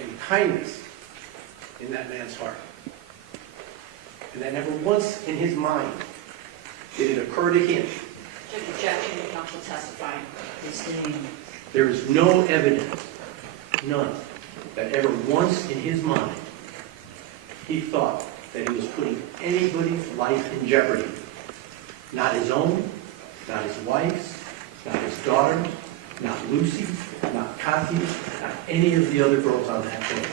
and kindness in that man's heart. And that never once in his mind did it occur to him. Such objection, the counsel testifying. There is no evidence, none, that ever once in his mind he thought that he was putting anybody's life in jeopardy. Not his own, not his wife's, not his daughter's, not Lucy's, not Kathy's, not any of the other girls on that boat.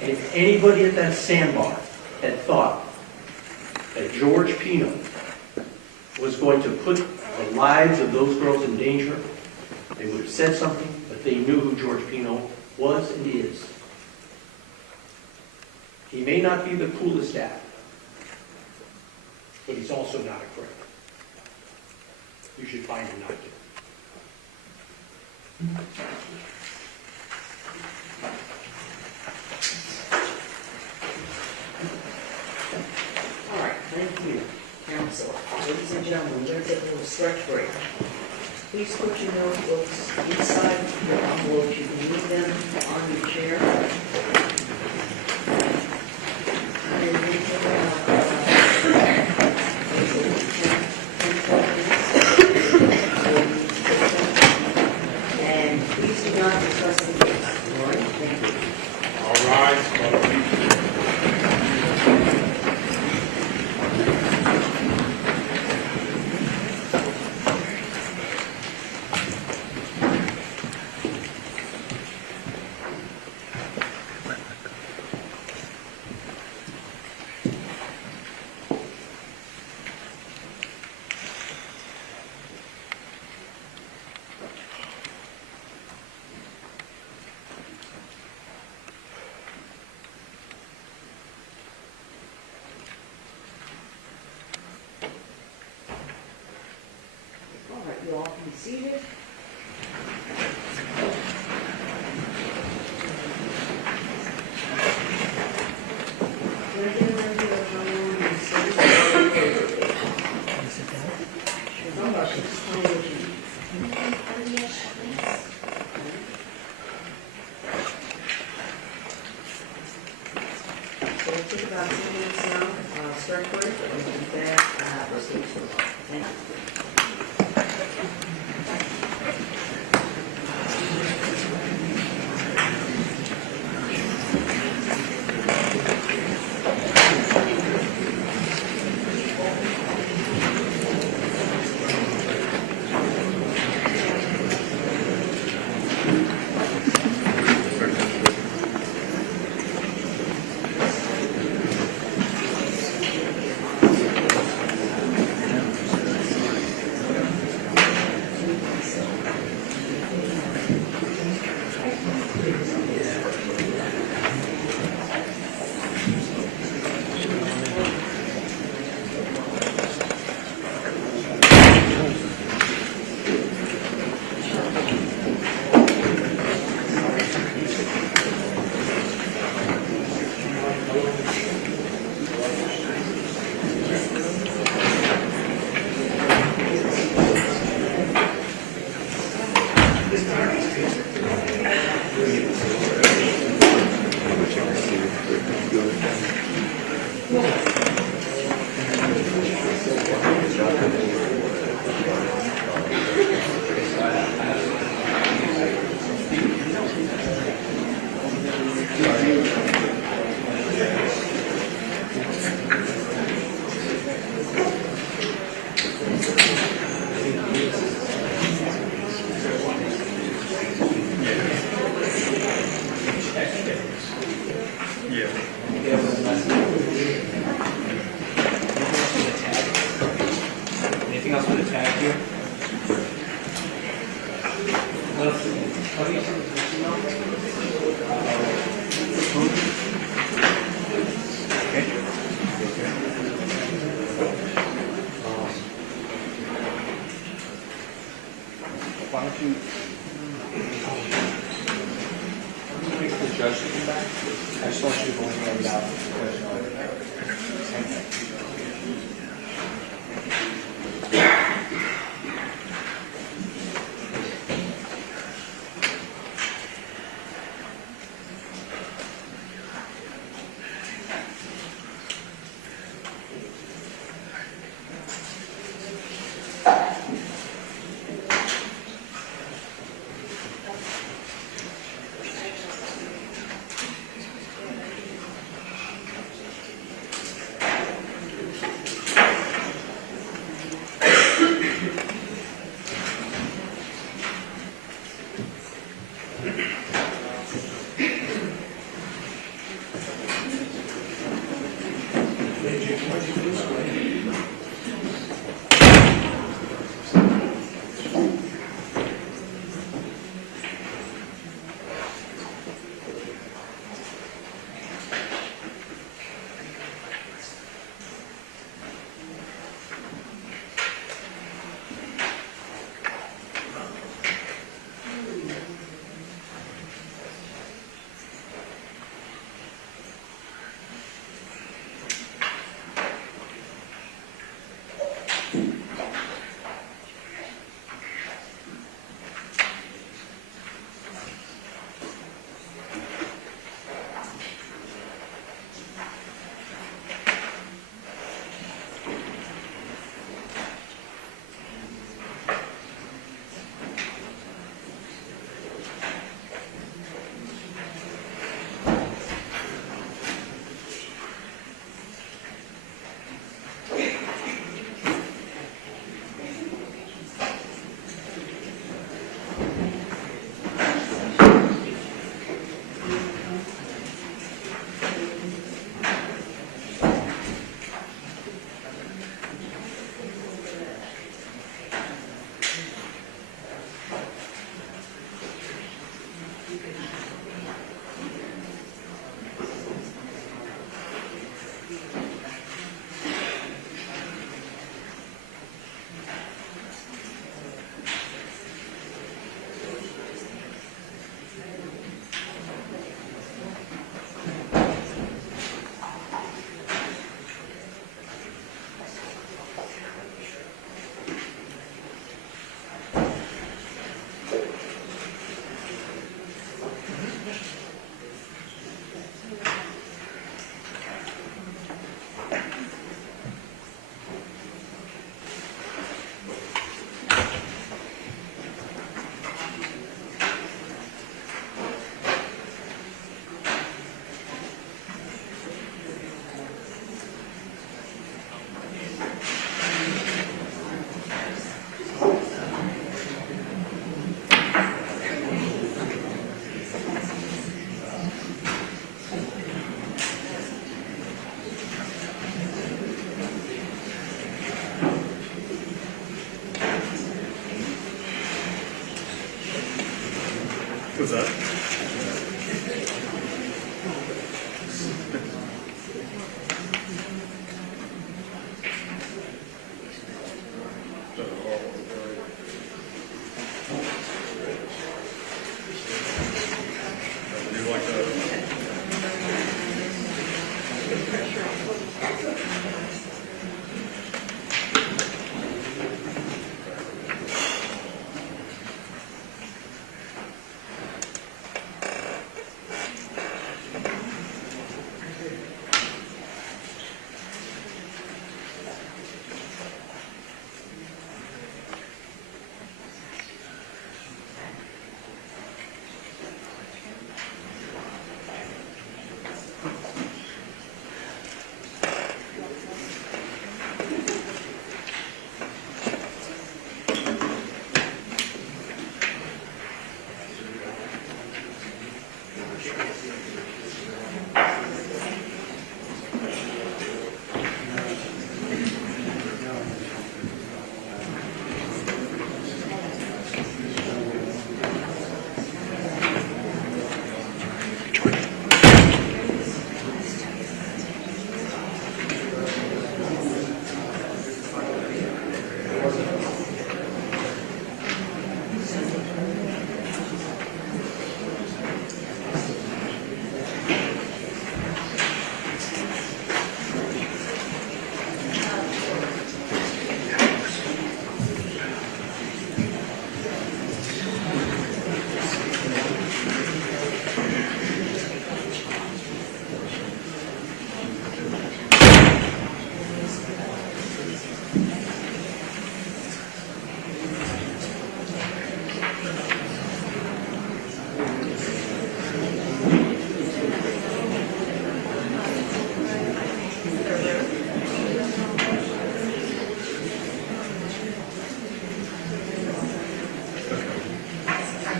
And if anybody at that sandbar had thought that George Pino was going to put the lives of those girls in danger, they would have said something, but they knew who George Pino was and is. He may not be the coolest dad, but he's also not a criminal. You should find him not guilty. All right, thank you, counsel. Ladies and gentlemen, we're going to take a little stretch break. Please put your notebooks inside your envelope. You can leave them on your chair. And then we take And please do not discuss the case. Lori, thank you. All rise. All right, you all can be seated. So we'll take about 2 minutes now, start break, and we'll be back, thank you. Anything else with the tag here? Why don't you wait for the judge to come back? I just want you to go in and out. What's that? You like that?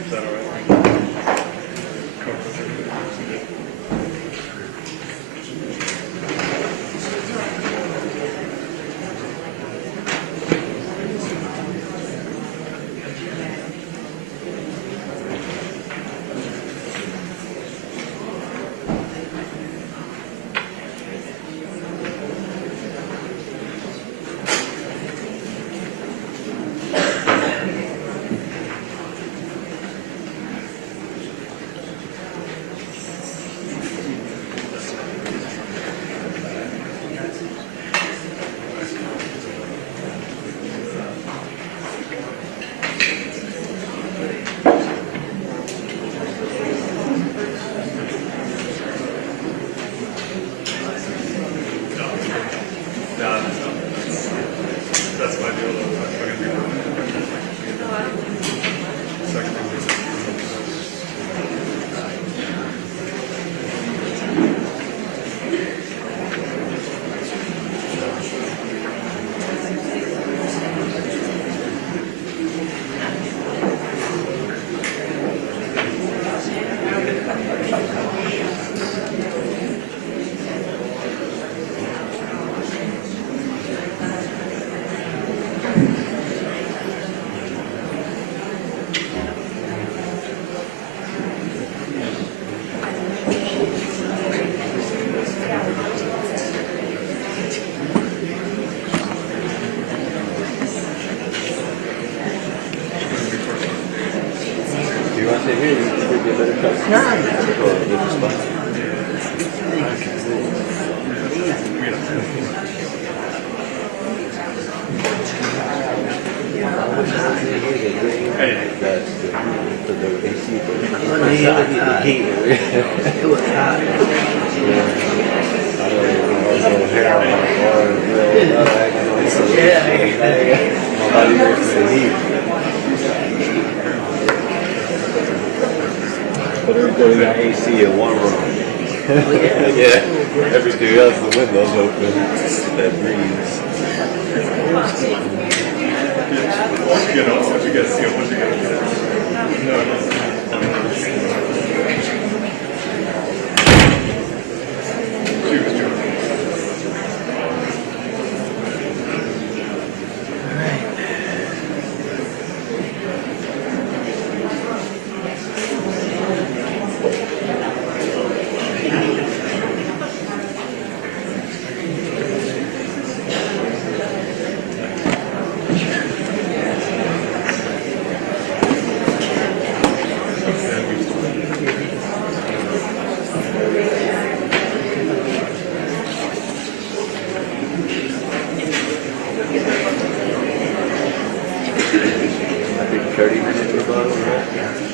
Is that all right? That's my deal. Everybody got AC in one room. Yeah, everything else, the windows open. That breeze. You know, once you get She was doing it. 30-minute rebuttal, right?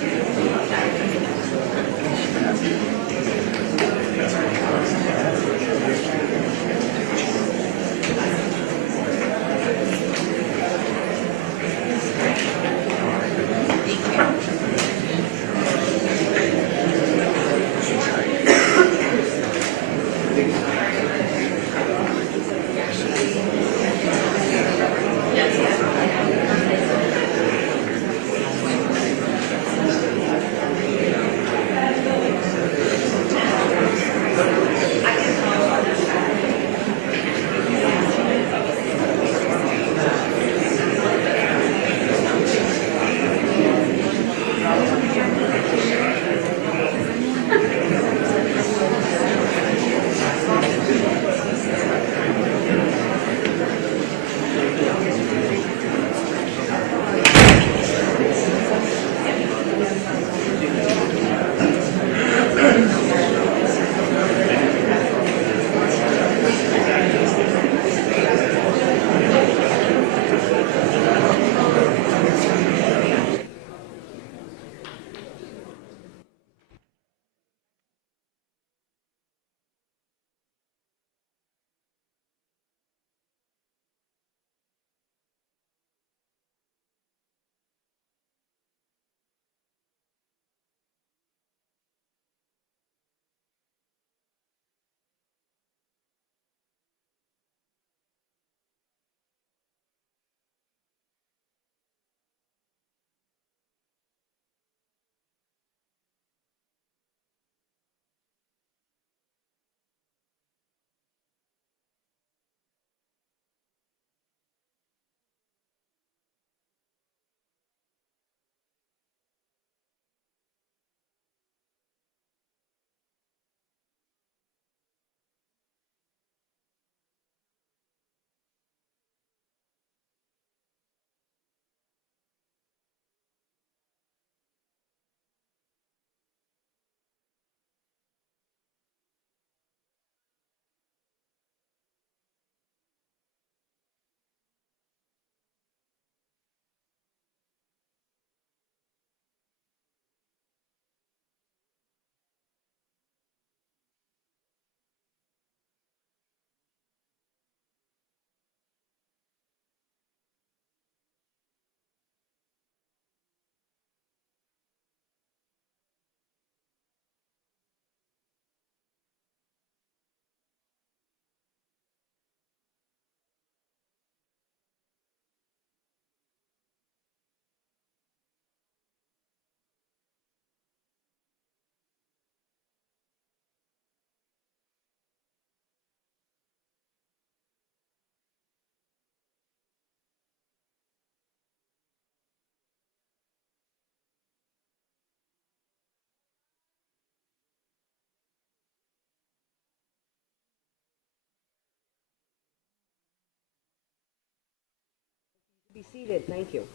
Be seated, thank you.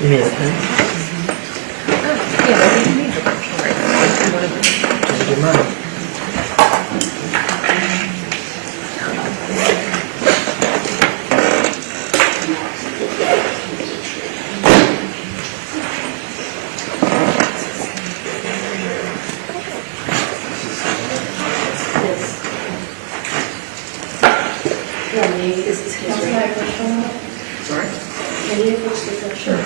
You mean a pen? Yeah, you need the sorry. Would you mind? Sorry? Can you push this up? Sure.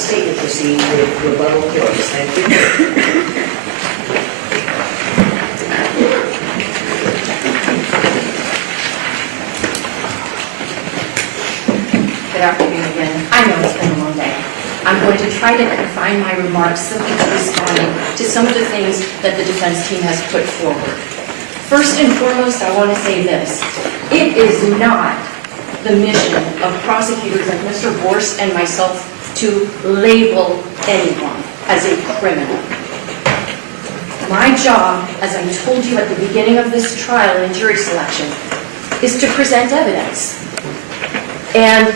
statement proceed with rebuttal closed. Thank you. Good afternoon again. I know it's been a long day. I'm going to try to confine my remarks simply to responding to some of the things that the defense team has put forward. First and foremost, I want to say this. It is not the mission of prosecutors like Mr. Borst and myself to label anyone as a criminal. My job, as I told you at the beginning of this trial and jury selection, is to present evidence. And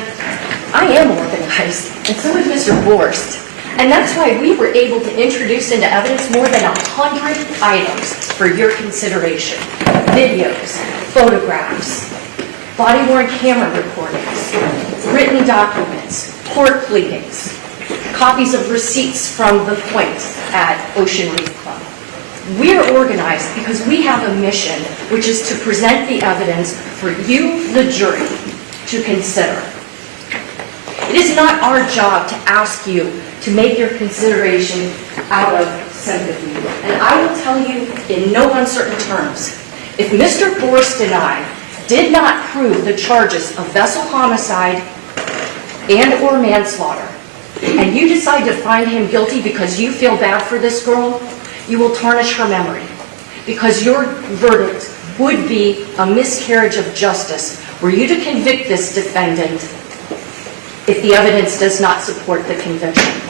I am organized, and so is Mr. Borst. And that's why we were able to introduce into evidence more than 100 items for your consideration. Videos, photographs, body-worn camera recordings, written documents, court pleadings, copies of receipts from the point at Ocean Reef Club. We're organized because we have a mission, which is to present the evidence for you, the jury, to consider. It is not our job to ask you to make your consideration out of sympathy. And I will tell you in no uncertain terms, if Mr. Borst and I did not prove the charges of vessel homicide and or manslaughter, and you decide to find him guilty because you feel bad for this girl, you will tarnish her memory. Because your verdict would be a miscarriage of justice were you to convict this defendant if the evidence does not support the conviction.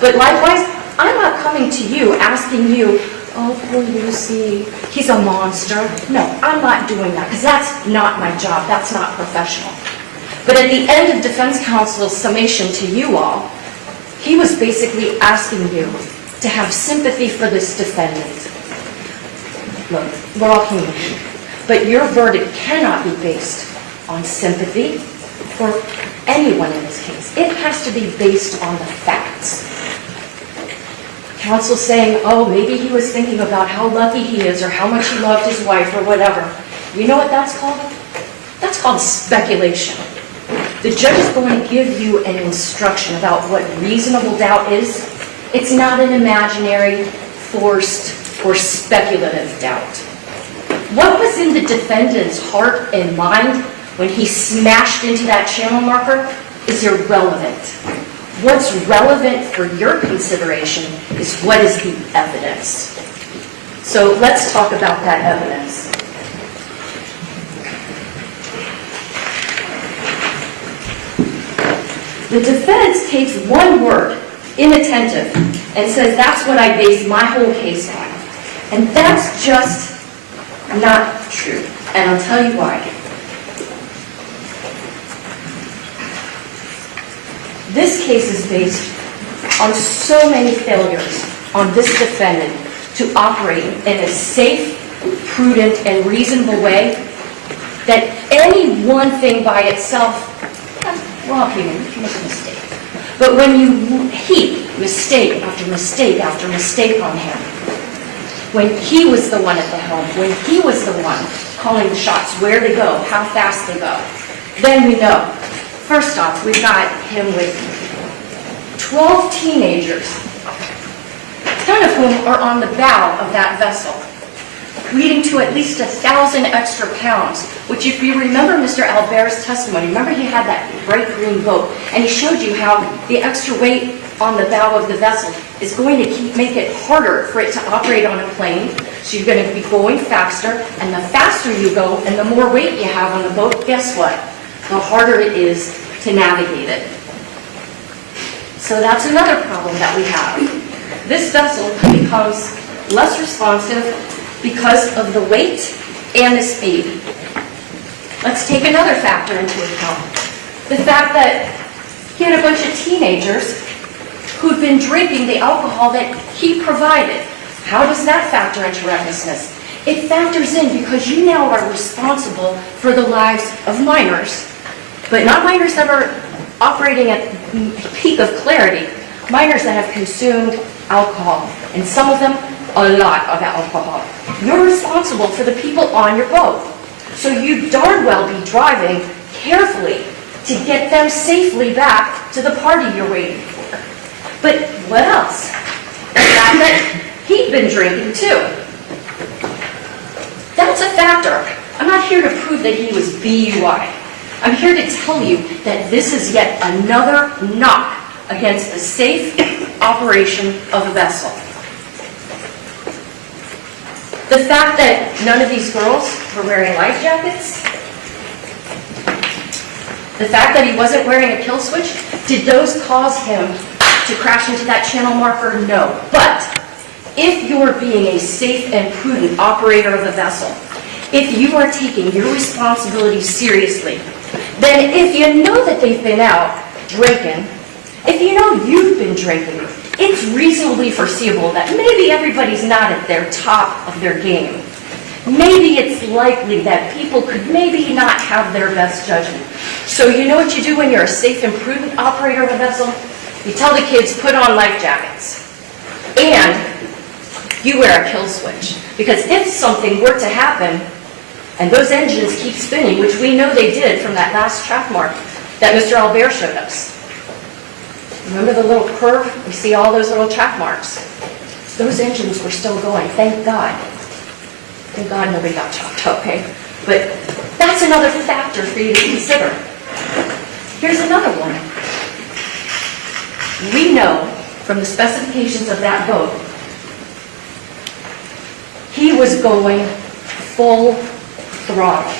But likewise, I'm not coming to you asking you, oh, poor Lucy, he's a monster. No, I'm not doing that, because that's not my job. That's not professional. But at the end of defense counsel's summation to you all, he was basically asking you to have sympathy for this defendant. Look, we're all human, but your verdict cannot be based on sympathy for anyone in this case. It has to be based on the facts. Counsel saying, oh, maybe he was thinking about how lucky he is or how much he loved his wife or whatever. You know what that's called? That's called speculation. The judge is going to give you an instruction about what reasonable doubt is. It's not an imaginary, forced, or speculative doubt. What was in the defendant's heart and mind when he smashed into that channel marker is irrelevant. What's relevant for your consideration is what is the evidence. So let's talk about that evidence. The defense takes one word, inattentive, and says that's what I base my whole case on. And that's just not true. And I'll tell you why. This case is based on so many failures on this defendant to operate in a safe, prudent, and reasonable way that any one thing by itself, well, human, you can make a mistake. But when you heap mistake after mistake after mistake on him, when he was the one at the helm, when he was the one calling the shots, where they go, how fast they go, then we know. First off, we've got him with 12 teenagers, 10 of whom are on the bow of that vessel, leading to at least 1,000 extra pounds, which if you remember Mr. Albert's testimony, remember he had that bright green boat, and he showed you how the extra weight on the bow of the vessel is going to make it harder for it to operate on a plane, so you're going to be going faster, and the faster you go and the more weight you have on the boat, guess what? The harder it is to navigate it. So that's another problem that we have. This vessel becomes less responsive because of the weight and the speed. Let's take another factor into account. The fact that he had a bunch of teenagers who'd been drinking the alcohol that he provided. How does that factor into recklessness? It factors in because you now are responsible for the lives of minors, but not minors that are operating at the peak of clarity, minors that have consumed alcohol, and some of them, a lot of alcohol. You're responsible for the people on your boat. So you darn well be driving carefully to get them safely back to the party you're waiting for. But what else? The fact that he'd been drinking too. That's a factor. I'm not here to prove that he was BUI. I'm here to tell you that this is yet another knock against the safe operation of a vessel. The fact that none of these girls were wearing life jackets, the fact that he wasn't wearing a kill switch, did those cause him to crash into that channel marker? No. But if you're being a safe and prudent operator of a vessel, if you are taking your responsibility seriously, then if you know that they've been out drinking, if you know you've been drinking, it's reasonably foreseeable that maybe everybody's not at their top of their game. Maybe it's likely that people could maybe not have their best judgment. So you know what you do when you're a safe and prudent operator of a vessel? You tell the kids, put on life jackets. And you wear a kill switch. Because if something were to happen, and those engines keep spinning, which we know they did from that last track mark that Mr. Albert showed us. Remember the little curve? We see all those little track marks. Those engines were still going, thank God. Thank God nobody got chopped up, okay? But that's another factor for you to consider. Here's another one. We know from the specifications of that boat, he was going full throttle.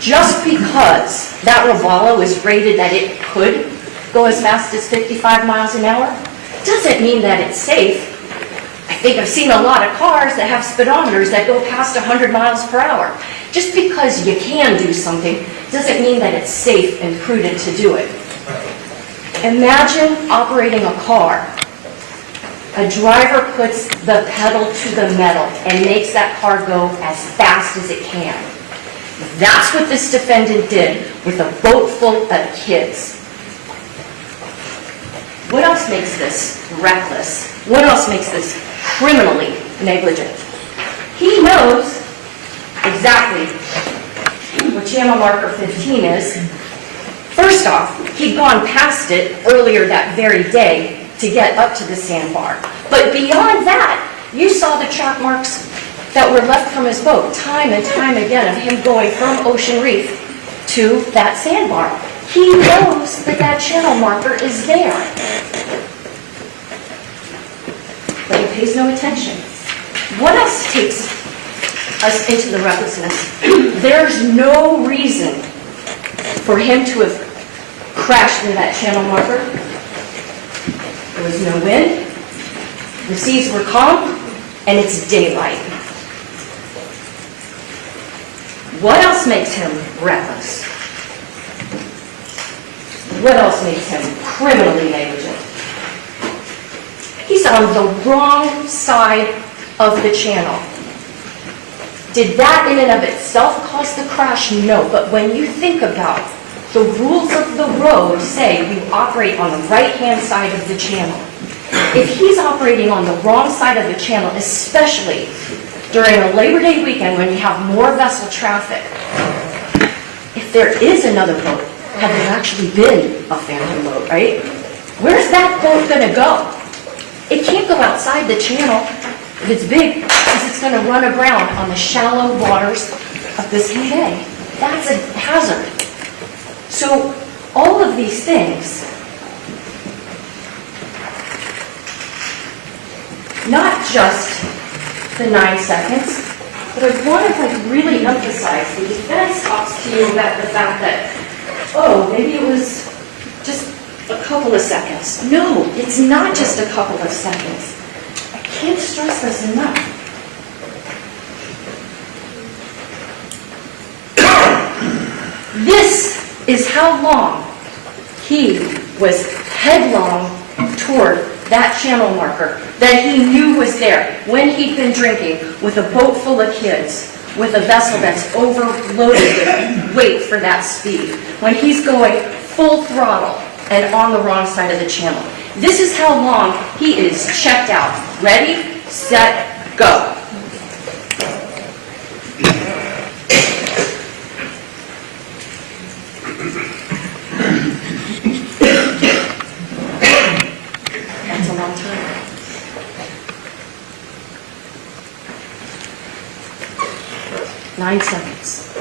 Just because that Robalo is rated that it could go as fast as 55 miles an hour, doesn't mean that it's safe. I think I've seen a lot of cars that have speedometers that go past 100 miles per hour. Just because you can do something doesn't mean that it's safe and prudent to do it. Imagine operating a car. A driver puts the pedal to the metal and makes that car go as fast as it can. That's what this defendant did with a boat full of kids. What else makes this reckless? What else makes this criminally negligent? He knows exactly what channel marker 15 is. First off, he'd gone past it earlier that very day to get up to the sandbar. But beyond that, you saw the track marks that were left from his boat time and time again of him going from Ocean Reef to that sandbar. He knows that that channel marker is there. But he pays no attention. What else takes us into the recklessness? There's no reason for him to have crashed into that channel marker. There was no wind, the seas were calm, and it's daylight. What else makes him reckless? What else makes him criminally negligent? He's on the wrong side of the channel. Did that in and of itself cause the crash? No, but when you think about the rules of the road say you operate on the right-hand side of the channel. If he's operating on the wrong side of the channel, especially during a Labor Day weekend when you have more vessel traffic, if there is another boat, had there actually been a phantom boat, right? Where's that boat going to go? It can't go outside the channel if it's big, because it's going to run aground on the shallow waters of Biscayne Bay. That's a hazard. So all of these things, not just the 9 seconds, but I want to really emphasize the defense talks to you about the fact that, oh, maybe it was just a couple of seconds. No, it's not just a couple of seconds. I can't stress this enough. This is how long he was headlong toward that channel marker that he knew was there when he'd been drinking with a boat full of kids, with a vessel that's overloaded with weight for that speed, when he's going full throttle and on the wrong side of the channel. This is how long he is checked out. Ready, set, go. 9 seconds.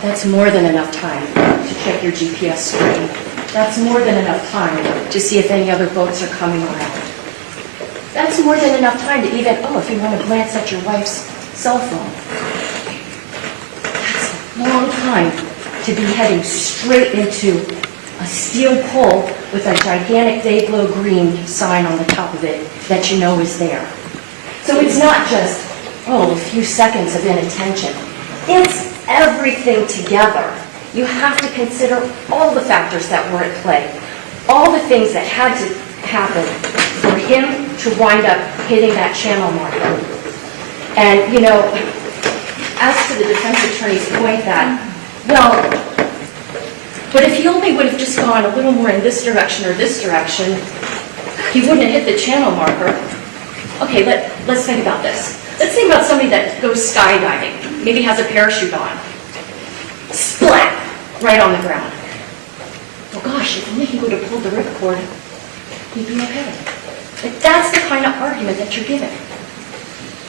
That's more than enough time to check your GPS screen. That's more than enough time to see if any other boats are coming around. That's more than enough time to even, if you want to glance at your wife's cell phone. That's a long time to be heading straight into a steel pole with a gigantic day-glow green sign on the top of it that you know is there. So it's not just, a few seconds of inattention. It's everything together. You have to consider all the factors that were at play, all the things that had to happen for him to wind up hitting that channel marker. And, as to the defense attorney's point that, but if he only would have just gone a little more in this direction or this direction, he wouldn't have hit the channel marker. Okay, let's think about this. Let's think about somebody that goes skydiving, maybe has a parachute on. Splat! Right on the ground. Well, gosh, if only he would have pulled the ripcord, he'd be okay. But that's the kind of argument that you're giving.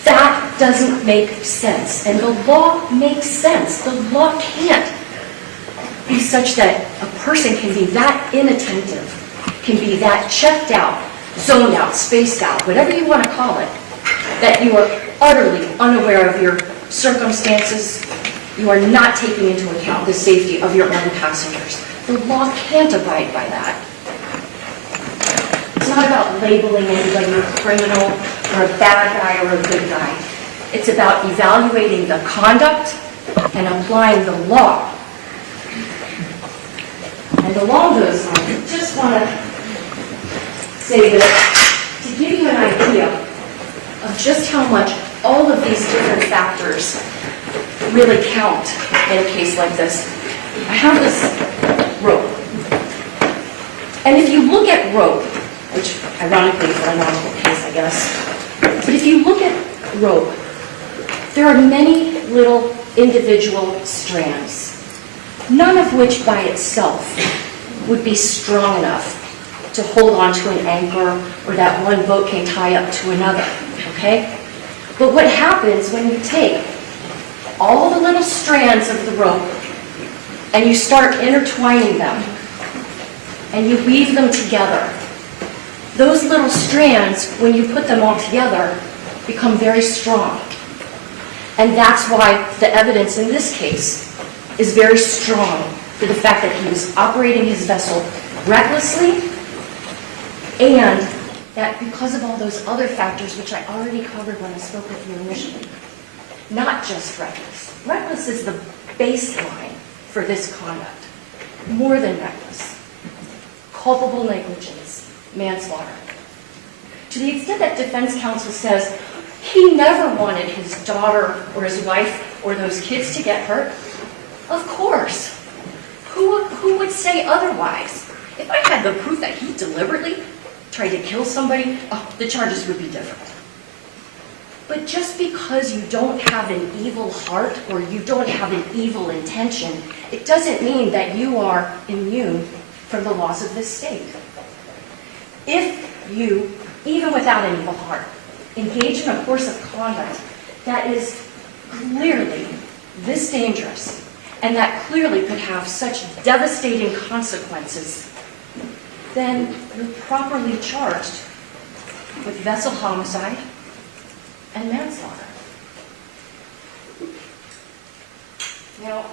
That doesn't make sense. And the law makes sense. The law can't be such that a person can be that inattentive, can be that checked out, zoned out, spaced out, whatever you want to call it, that you are utterly unaware of your circumstances. You are not taking into account the safety of your own passengers. The law can't abide by that. It's not about labeling anybody a criminal or a bad guy or a good guy. It's about evaluating the conduct and applying the law. And along those lines, I just want to say that to give you an idea of just how much all of these different factors really count in a case like this, I have this rope. And if you look at rope, which ironically for a non-court case, I guess, but if you look at rope, there are many little individual strands, none of which by itself would be strong enough to hold on to an anchor or that one boat can tie up to another, okay? But what happens when you take all the little strands of the rope and you start intertwining them and you weave them together, those little strands, when you put them all together, become very strong. And that's why the evidence in this case is very strong for the fact that he was operating his vessel recklessly, and that because of all those other factors, which I already covered when I spoke with you initially, not just reckless. Reckless is the baseline for this conduct. More than reckless. Culpable negligence, manslaughter. To the extent that defense counsel says he never wanted his daughter or his wife or those kids to get hurt, of course. Who would say otherwise? If I had the proof that he deliberately tried to kill somebody, the charges would be different. But just because you don't have an evil heart or you don't have an evil intention, it doesn't mean that you are immune from the laws of this state. If you, even without an evil heart, engage in a course of conduct that is clearly this dangerous and that clearly could have such devastating consequences, then you're properly charged with vessel homicide and manslaughter. Now,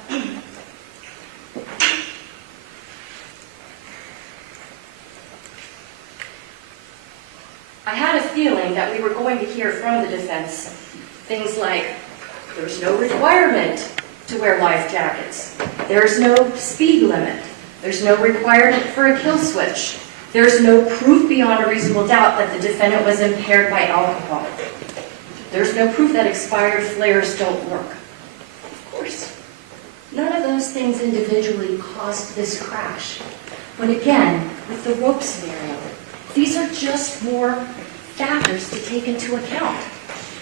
I had a feeling that we were going to hear from the defense things like, there's no requirement to wear life jackets. There's no speed limit. There's no requirement for a kill switch. There's no proof beyond a reasonable doubt that the defendant was impaired by alcohol. There's no proof that expired flares don't work. Of course, none of those things individually caused this crash. But again, with the rope scenario, these are just more factors to take into account.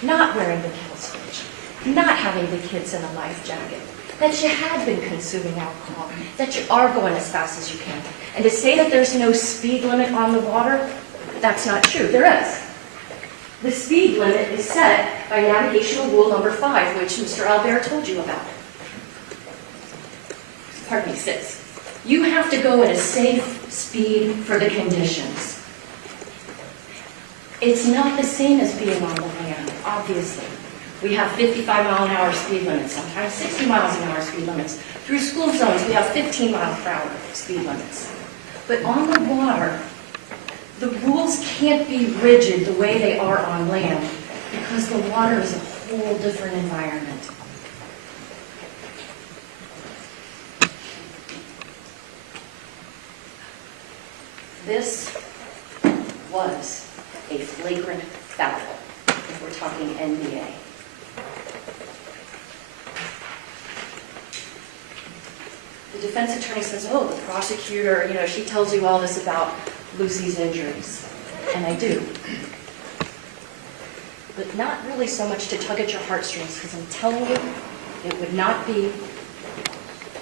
Not wearing the kill switch, not having the kids in a life jacket, that you had been consuming alcohol, that you are going as fast as you can. And to say that there's no speed limit on the water, that's not true. There is. The speed limit is set by navigational rule number 5, which Mr. Albert told you about. Pardon me, 6. You have to go at a safe speed for the conditions. It's not the same as being on the land, obviously. We have 55-mile-an-hour speed limits, sometimes 60 miles an hour speed limits. Through school zones, we have 15-mile-per-hour speed limits. But on the water, the rules can't be rigid the way they are on land because the water is a whole different environment. This was a flagrant foul, if we're talking NBA. The defense attorney says, oh, the prosecutor, she tells you all this about Lucy's injuries. And I do. But not really so much to tug at your heartstrings, because I'm telling you, it would not be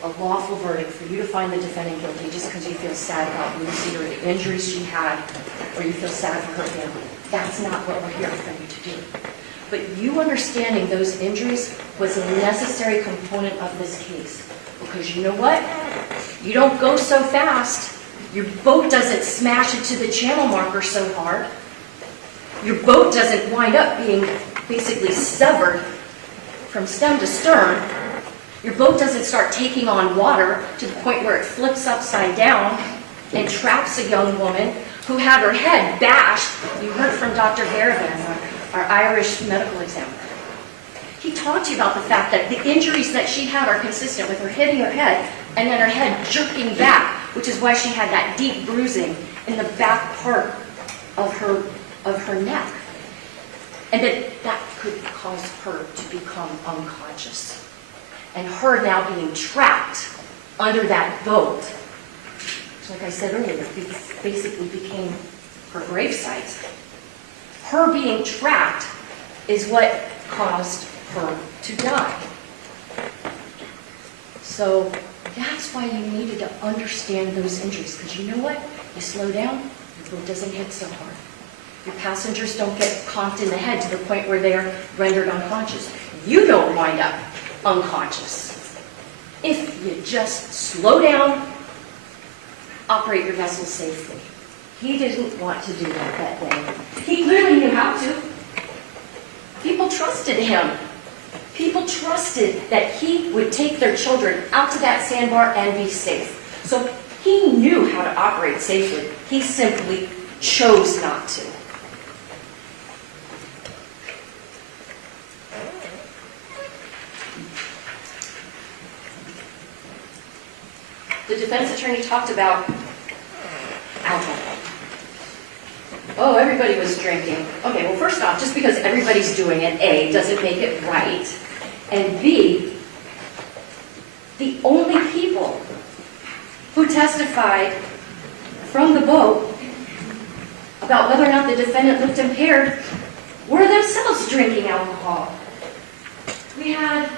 a lawful verdict for you to find the defendant guilty just because you feel sad about Lucy or the injuries she had, or you feel sad for her family. That's not what we're here for you to do. But you understanding those injuries was a necessary component of this case. Because you know what? You don't go so fast. Your boat doesn't smash into the channel marker so hard. Your boat doesn't wind up being basically severed from stem to stern. Your boat doesn't start taking on water to the point where it flips upside down and traps a young woman who had her head bashed. You heard from Dr. Garavan, our Irish medical examiner. He talked to you about the fact that the injuries that she had are consistent with her hitting her head and then her head jerking back, which is why she had that deep bruising in the back part of her neck. And that could cause her to become unconscious. And her now being trapped under that boat, which, like I said earlier, basically became her gravesite. Her being trapped is what caused her to die. So that's why you needed to understand those injuries, because you know what? You slow down, your boat doesn't hit so hard. Your passengers don't get conked in the head to the point where they're rendered unconscious. You don't wind up unconscious. If you just slow down, operate your vessel safely. He didn't want to do that day. He clearly knew how to. People trusted him. People trusted that he would take their children out to that sandbar and be safe. So he knew how to operate safely. He simply chose not to. The defense attorney talked about alcohol. Oh, everybody was drinking. Okay, well, first off, just because everybody's doing it, A, doesn't make it right. And B, the only people who testified from the boat about whether or not the defendant looked impaired were themselves drinking alcohol. We had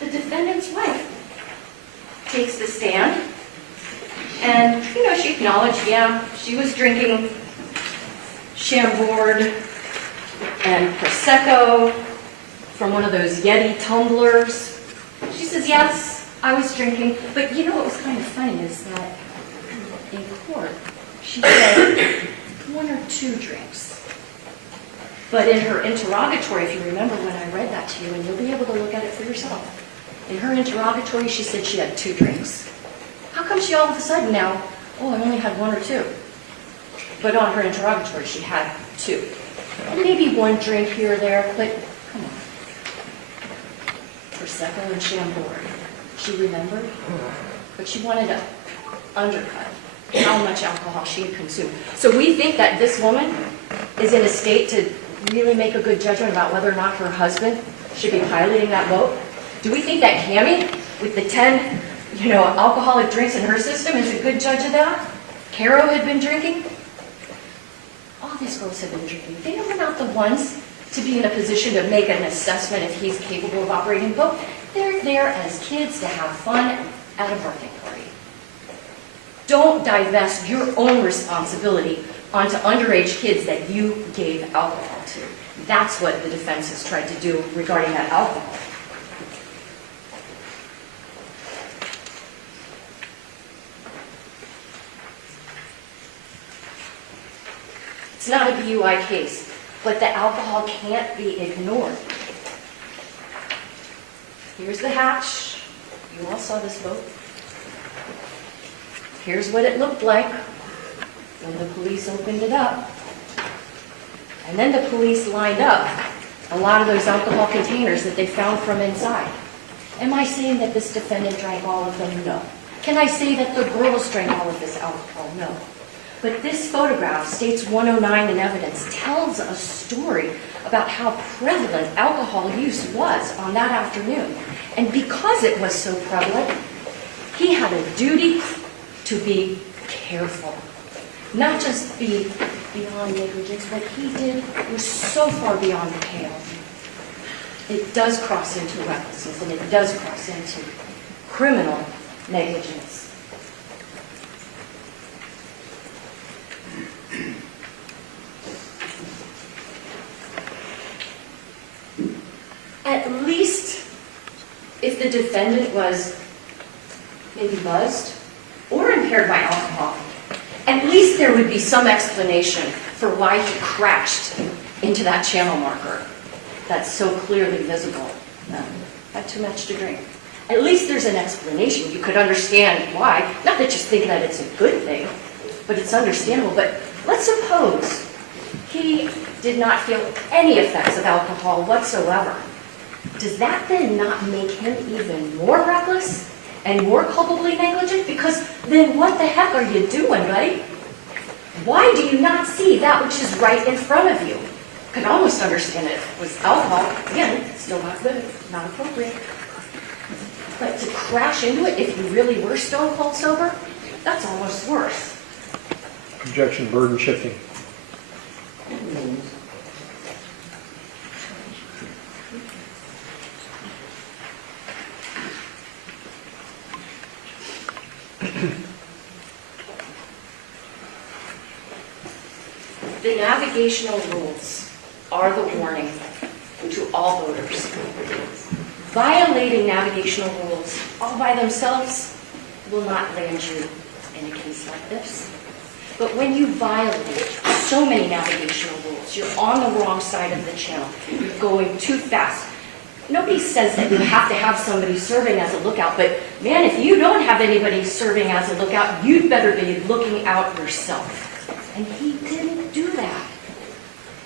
the defendant's wife takes the stand, and, she acknowledged, yeah, she was drinking Chambord and Prosecco from one of those Yeti tumblers. She says, yes, I was drinking. But what was kind of funny is that in court, she said 1 or 2 drinks. But in her interrogatory, if you remember when I read that to you, and you'll be able to look at it for yourself, in her interrogatory, she said she had 2 drinks. How come she all of a sudden now, oh, I only had 1 or 2? But on her interrogatory, she had 2. And maybe 1 drink here or there, but come on. Prosecco and Chambord. She remembered, but she wanted to undercut how much alcohol she had consumed. So we think that this woman is in a state to really make a good judgment about whether or not her husband should be piloting that boat. Do we think that Cammie, with the 10, alcoholic drinks in her system, is a good judge of that? Caro had been drinking? all these girls have been drinking. They are not the ones to be in a position to make an assessment if he's capable of operating a boat. They're there as kids to have fun at a birthday party. Don't divest your own responsibility onto underage kids that you gave alcohol to. That's what the defense has tried to do regarding that alcohol. It's not a DUI case, but the alcohol can't be ignored. Here's the hatch. You all saw this boat. Here's what it looked like when the police opened it up. And then the police lined up a lot of those alcohol containers that they found from inside. Am I saying that this defendant drank all of them? No. Can I say that the girls drank all of this alcohol? No. But this photograph, states 109 in evidence, tells a story about how prevalent alcohol use was on that afternoon. And because it was so prevalent, he had a duty to be careful. Not just be beyond negligence, what he did was so far beyond the pale. It does cross into recklessness, and it does cross into criminal negligence. At least if the defendant was maybe buzzed or impaired by alcohol, at least there would be some explanation for why he crashed into that channel marker that's so clearly visible. Had too much to drink. At least there's an explanation. You could understand why. Not that you think that it's a good thing, but it's understandable. But let's suppose he did not feel any effects of alcohol whatsoever. Does that then not make him even more reckless and more culpably negligent? Because then what the heck are you doing, buddy? Why do you not see that which is right in front of you? I can almost understand it if it was alcohol. Again, still not good, not appropriate. But to crash into it if you really were stone cold sober, that's almost worse. Objection, burden shifting. The navigational rules are the warning to all voters. Violating navigational rules all by themselves will not land you in a case like this. But when you violate so many navigational rules, you're on the wrong side of the channel, you're going too fast. Nobody says that you have to have somebody serving as a lookout, but man, if you don't have anybody serving as a lookout, you'd better be looking out yourself. And he didn't do that.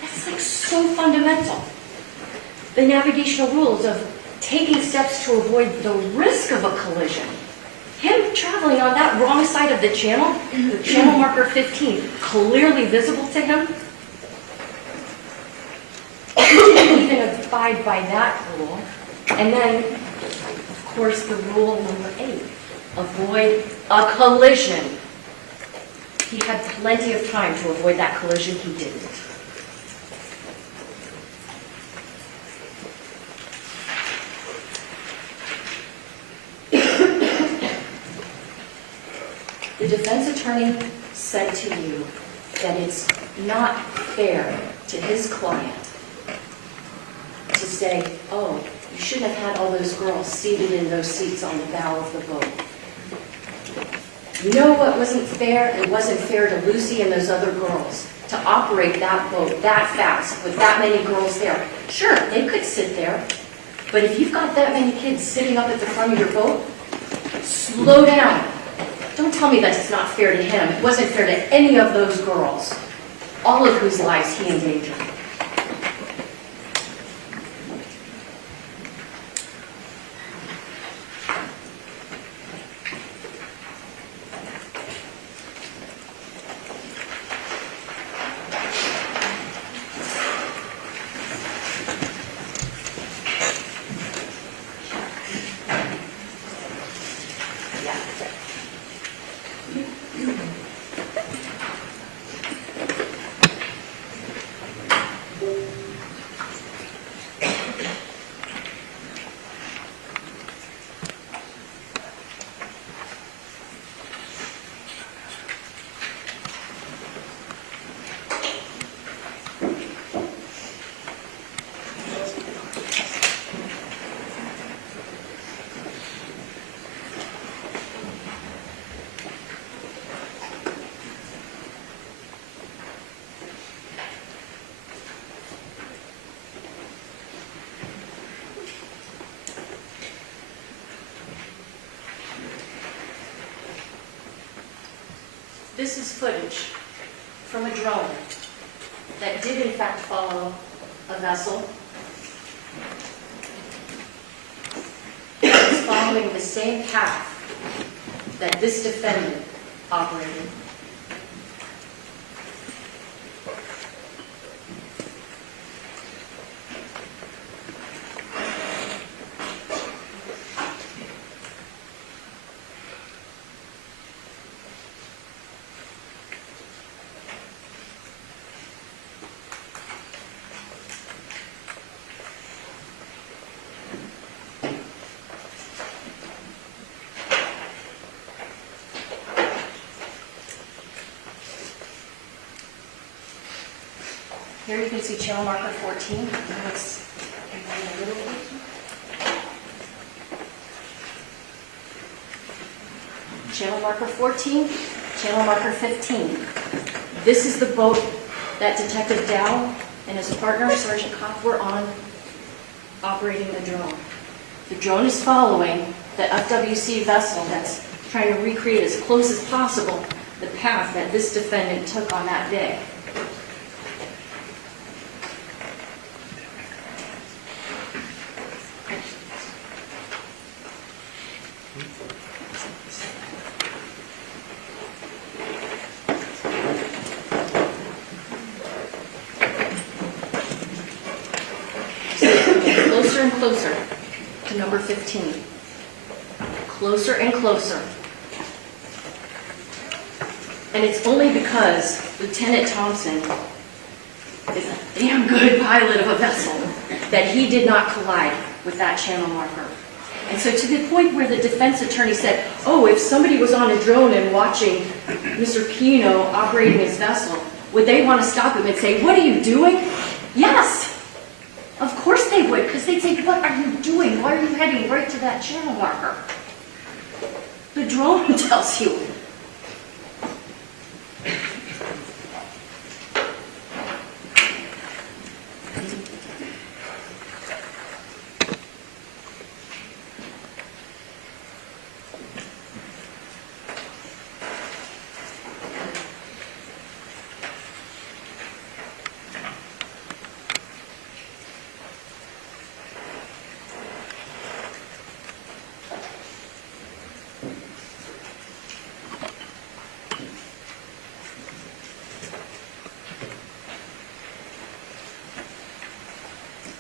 That's like so fundamental. The navigational rules of taking steps to avoid the risk of a collision. Him traveling on that wrong side of the channel marker 15, clearly visible to him. He didn't even abide by that rule. And then, of course, the rule number 8, avoid a collision. He had plenty of time to avoid that collision. He didn't. The defense attorney said to you that it's not fair to his client to say, oh, you shouldn't have had all those girls seated in those seats on the bow of the boat. You know what wasn't fair? It wasn't fair to Lucy and those other girls to operate that boat that fast with that many girls there. Sure, they could sit there, but if you've got that many kids sitting up at the front of your boat, slow down. Don't tell me that it's not fair to him. It wasn't fair to any of those girls, all of whose lives he endangered. This is footage from a drone that did in fact follow a vessel. It was following the same path that this defendant operated. Here you can see channel marker 14. Let's a little bit. Channel marker 14, channel marker 15. This is the boat that Detective Dow and his partner, Sergeant Kopp, were on operating the drone. The drone is following the FWC vessel that's trying to recreate as close as possible the path that this defendant took on that day. Closer and closer to number 15. Closer and closer. And it's only because Lieutenant Thompson is a damn good pilot of a vessel that he did not collide with that channel marker. And so to the point where the defense attorney said, oh, if somebody was on a drone and watching Mr. Pino operating his vessel, would they want to stop him and say, what are you doing? Yes. Of course they would, because they'd say, what are you doing? Why are you heading right to that channel marker? The drone tells you.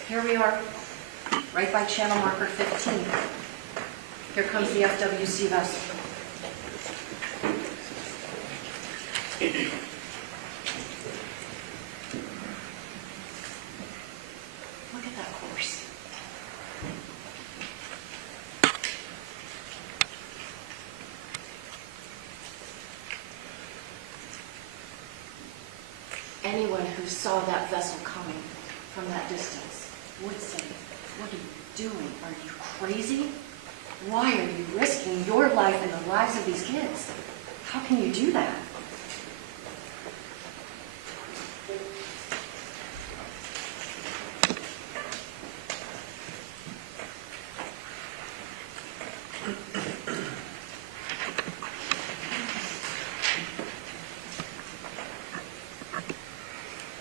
Here we are, right by channel marker 15. Here comes the FWC vessel. Look at that course. Anyone who saw that vessel coming from that distance would say, what are you doing? Are you crazy? Why are you risking your life and the lives of these kids? How can you do that?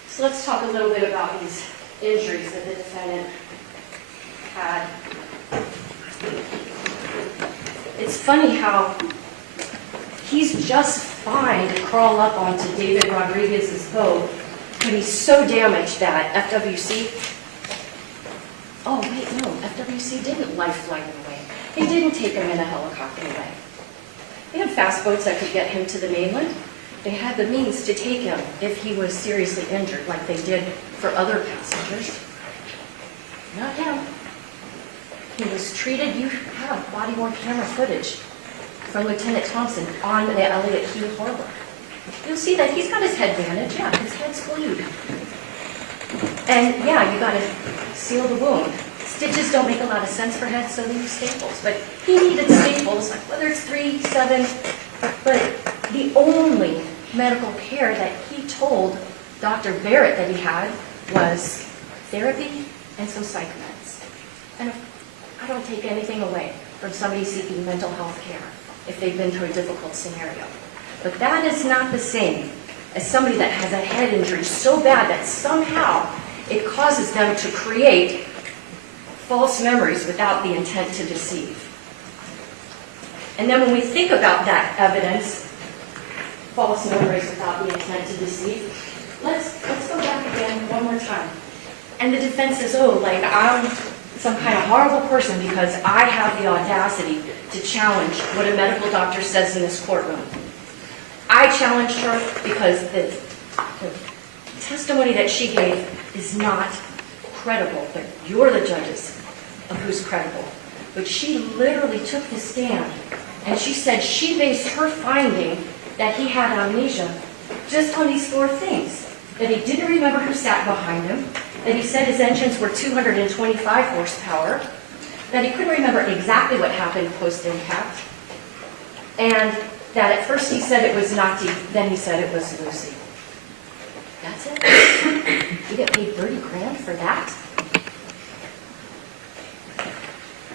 So let's talk a little bit about these injuries that the defendant had. It's funny how he's just fine to crawl up onto David Rodriguez's boat, but he's so damaged that FWC, oh wait, no, FWC didn't life flight him away. They didn't take him in a helicopter away. They had fast boats that could get him to the mainland. They had the means to take him if he was seriously injured, like they did for other passengers. Not him. He was treated. You have body-worn camera footage from Lieutenant Thompson on the Elliott Key Harbor. You'll see that he's got his head bandaged. Yeah, his head's glued. And yeah, you got to seal the wound. Stitches don't make a lot of sense for heads, so they use staples. But he needed staples, whether it's 3, 7, but the only medical care that he told Dr. Barrett that he had was therapy and some psych meds. And I don't take anything away from somebody seeking mental health care if they've been through a difficult scenario. But that is not the same as somebody that has a head injury so bad that somehow it causes them to create false memories without the intent to deceive. And then when we think about that evidence, false memories without the intent to deceive, let's go back again one more time. And the defense says, oh, like I'm some kind of horrible person because I have the audacity to challenge what a medical doctor says in this courtroom. I challenged her because the testimony that she gave is not credible, but you're the judges of who's credible. But she literally took the stand and she said she based her finding that he had amnesia just on these 4 things. That he didn't remember who sat behind him, that he said his engines were 225 horsepower, that he couldn't remember exactly what happened post-impact, and that at first he said it was Nati, then he said it was Lucy. That's it? You get paid 30 grand for that?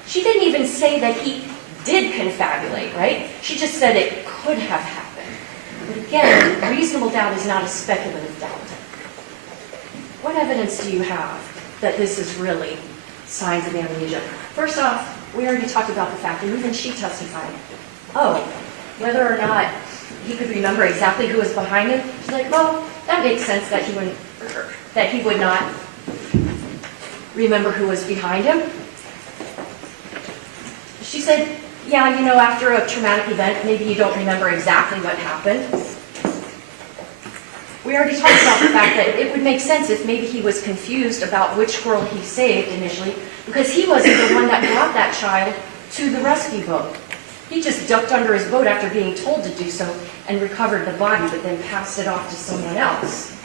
She didn't even say that he did confabulate, right? She just said it could have happened. But again, reasonable doubt is not a speculative doubt. What evidence do you have that this is really signs of amnesia? First off, we already talked about the fact, and even she testified, whether or not he could remember exactly who was behind him. She's like, well, that makes sense that he would not remember who was behind him. She said, yeah, after a traumatic event, maybe you don't remember exactly what happened. We already talked about the fact that it would make sense if maybe he was confused about which girl he saved initially, because he wasn't the one that brought that child to the rescue boat. He just ducked under his boat after being told to do so and recovered the body, but then passed it off to someone else.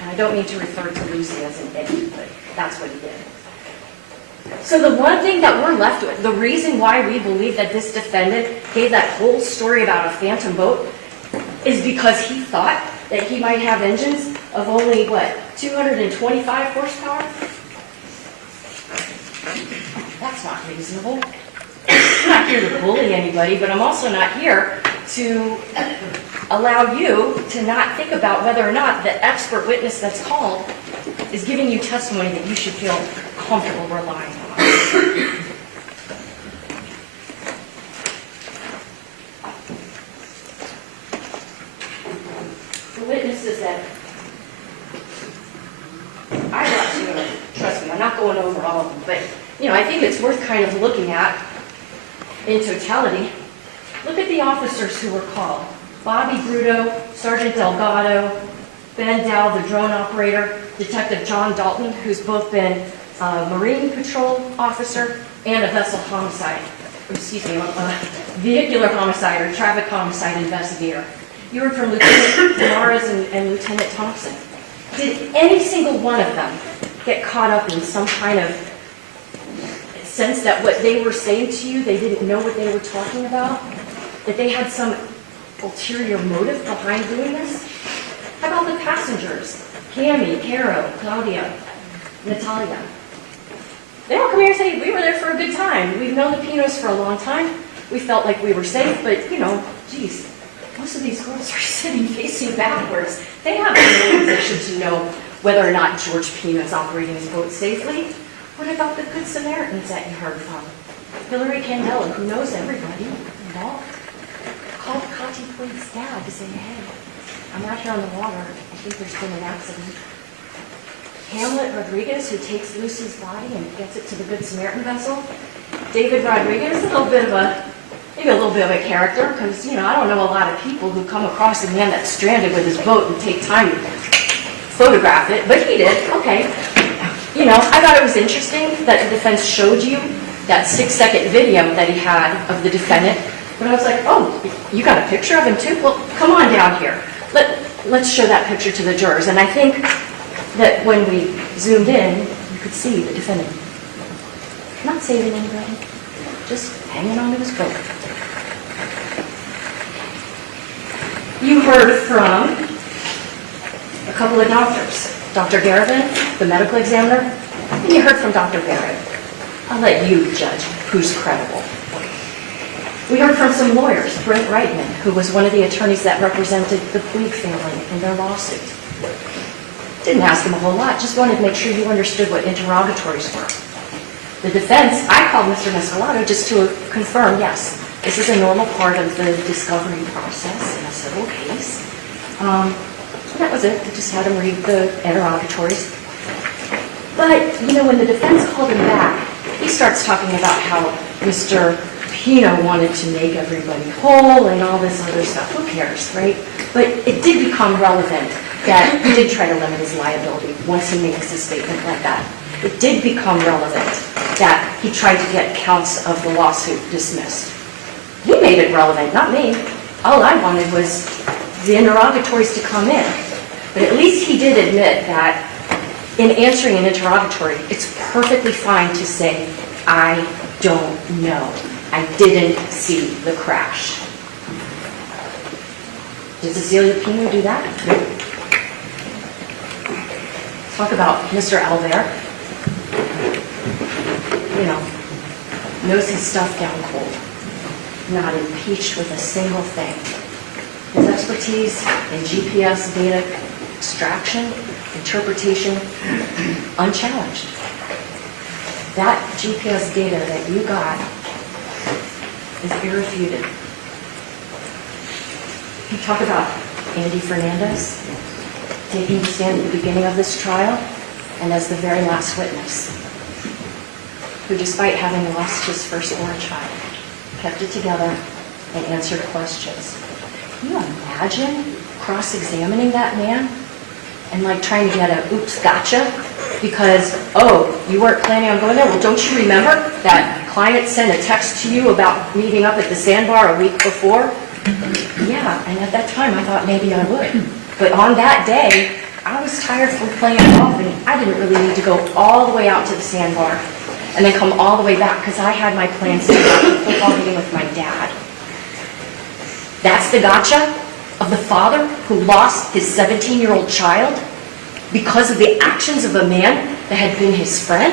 And I don't mean to refer to Lucy as an idiot, but that's what he did. So the one thing that we're left with, the reason why we believe that this defendant gave that whole story about a phantom boat is because he thought that he might have engines of only, 225 horsepower? That's not reasonable. I'm not here to bully anybody, but I'm also not here to allow you to not think about whether or not the expert witness that's called is giving you testimony that you should feel comfortable relying on. The witnesses that I brought to you, trust me, I'm not going over all of them, but I think it's worth kind of looking at in totality. Look at the officers who were called. Bobby Bruto, Sergeant Delgado, Ben Dow, the drone operator, Detective John Dalton, who's both been a Marine Patrol officer and a vehicular homicide or traffic homicide investigator. You heard from Lieutenant Morris and Lieutenant Thompson. Did any single one of them get caught up in some kind of sense that what they were saying to you, they didn't know what they were talking about? That they had some ulterior motive behind doing this? How about the passengers? Cammie, Caro, Claudia, Natalia. They all come here and say, we were there for a good time. We've known the Pinos for a long time. We felt like we were safe, but, geez, most of these girls are sitting facing backwards. They have no position to know whether or not George Pino is operating his boat safely. What about the Good Samaritans that you heard from? Hillary Candela, who knows everybody involved, called Conti Point's dad to say, hey, I'm out here on the water. I think there's been an accident. Hamlet Rodriguez, who takes Lucy's body and gets it to the Good Samaritan vessel. David Rodriguez, maybe a little bit of a character, because, I don't know a lot of people who come across a man that's stranded with his boat and take time to photograph it, but he did, okay. I thought it was interesting that the defense showed you that 6-second video that he had of the defendant, but I was like, oh, you got a picture of him too? Well, come on down here. Let's show that picture to the jurors, and I think that when we zoomed in, you could see the defendant not saving anybody, just hanging onto his boat. You heard from a couple of doctors. Dr. Garivin, the medical examiner, and you heard from Dr. Barrett. I'll let you judge who's credible. We heard from some lawyers, Brent Reitman, who was one of the attorneys that represented the Puig family in their lawsuit. Didn't ask him a whole lot, just wanted to make sure you understood what interrogatories were. The defense, I called Mr. Manslaughter just to confirm, yes, this is a normal part of the discovery process in a civil case. That was it. I just had him read the interrogatories. But, you know, when the defense called him back, he starts talking about how Mr. Pino wanted to make everybody whole and all this other stuff. Who cares, right? But it did become relevant that he did try to limit his liability once he makes a statement like that. It did become relevant that he tried to get counts of the lawsuit dismissed. He made it relevant, not me. All I wanted was the interrogatories to come in. But at least he did admit that in answering an interrogatory, it's perfectly fine to say, I don't know. I didn't see the crash. Did Cecilia Pino do that? Nope. Talk about Mr. Albert. You know, knows his stuff down cold. Not impeached with a single thing. His expertise in GPS data extraction, interpretation, unchallenged. That GPS data that you got is irrefuted. You talk about Andy Fernandez taking the stand at the beginning of this trial and as the very last witness, who despite having lost his firstborn child, kept it together and answered questions. Can you imagine cross-examining that man and like trying to get a oops, gotcha? Because, oh, you weren't planning on going there? Well, don't you remember that client sent a text to you about meeting up at the sandbar a week before? Yeah, and at that time I thought maybe I would. But on that day, I was tired from playing golf and I didn't really need to go all the way out to the sandbar and then come all the way back because I had my plans to go to the football game with my dad. That's the gotcha of the father who lost his 17-year-old child because of the actions of a man that had been his friend?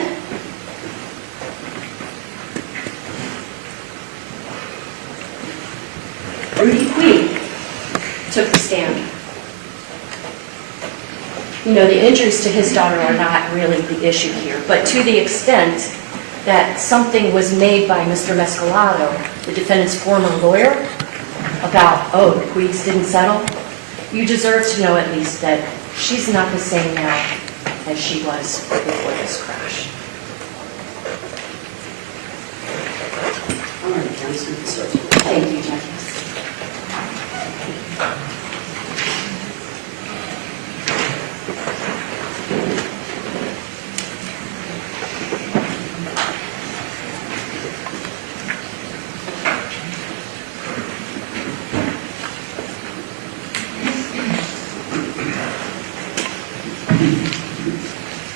Rudy Puig took the stand. You know, the injuries to his daughter are not really the issue here, but to the extent that something was made by Mr. Mescalado, the defendant's former lawyer, about, oh, the Puigs didn't settle, you deserve to know at least that she's not the same now as she was before this crash. All right, Councilman Conservative. Thank you, Jackie.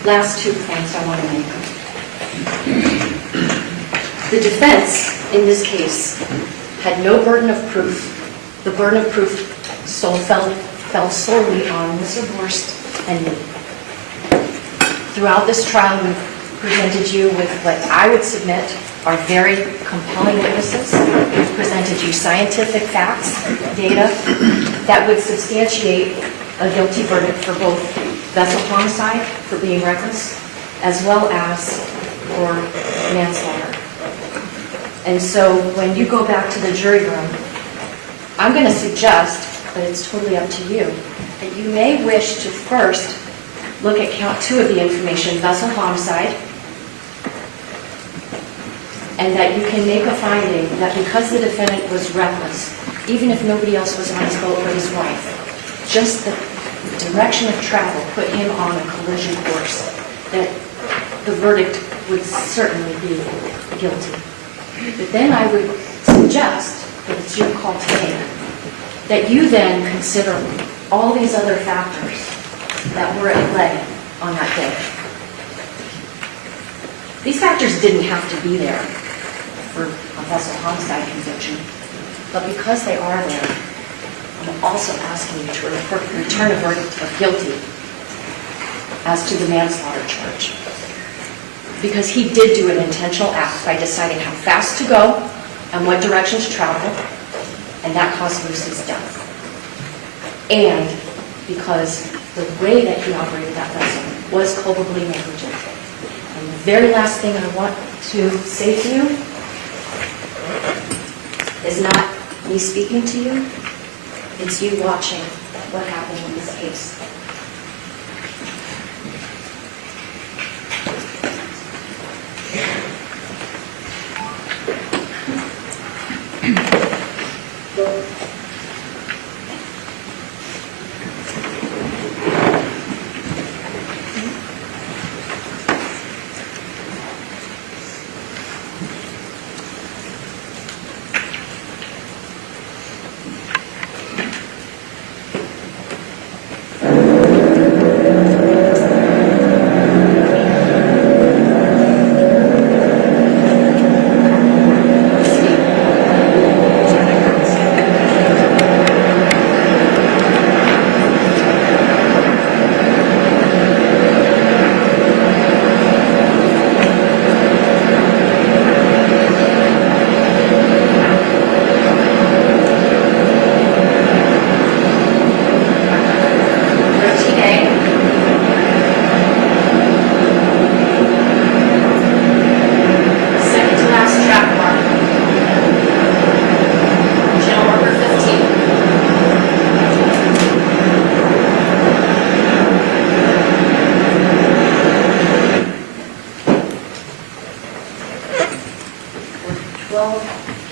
Last 2 points I want to make. The defense in this case had no burden of proof. The burden of proof fell solely on Mr. Borst and me. Throughout this trial, we've presented you with what I would submit are very compelling witnesses. We've presented you scientific facts, data that would substantiate a guilty verdict for both vessel homicide, for being reckless, as well as for manslaughter. And so when you go back to the jury room, I'm going to suggest, but it's totally up to you, that you may wish to first look at count 2 of the information, vessel homicide, and that you can make a finding that because the defendant was reckless, even if nobody else was on his boat but his wife, just the direction of travel put him on a collision course, that the verdict would certainly be guilty. But then I would suggest, that it's your call to make, that you then consider all these other factors that were at play on that day. These factors didn't have to be there for a vessel homicide conviction, but because they are there, I'm also asking you to return a verdict of guilty as to the manslaughter charge. Because he did do an intentional act by deciding how fast to go and what direction to travel, and that caused Lucy's death. And because the way that he operated that vessel was culpably negligent. And the very last thing I want to say to you is not me speaking to you, it's you watching what happened in this case.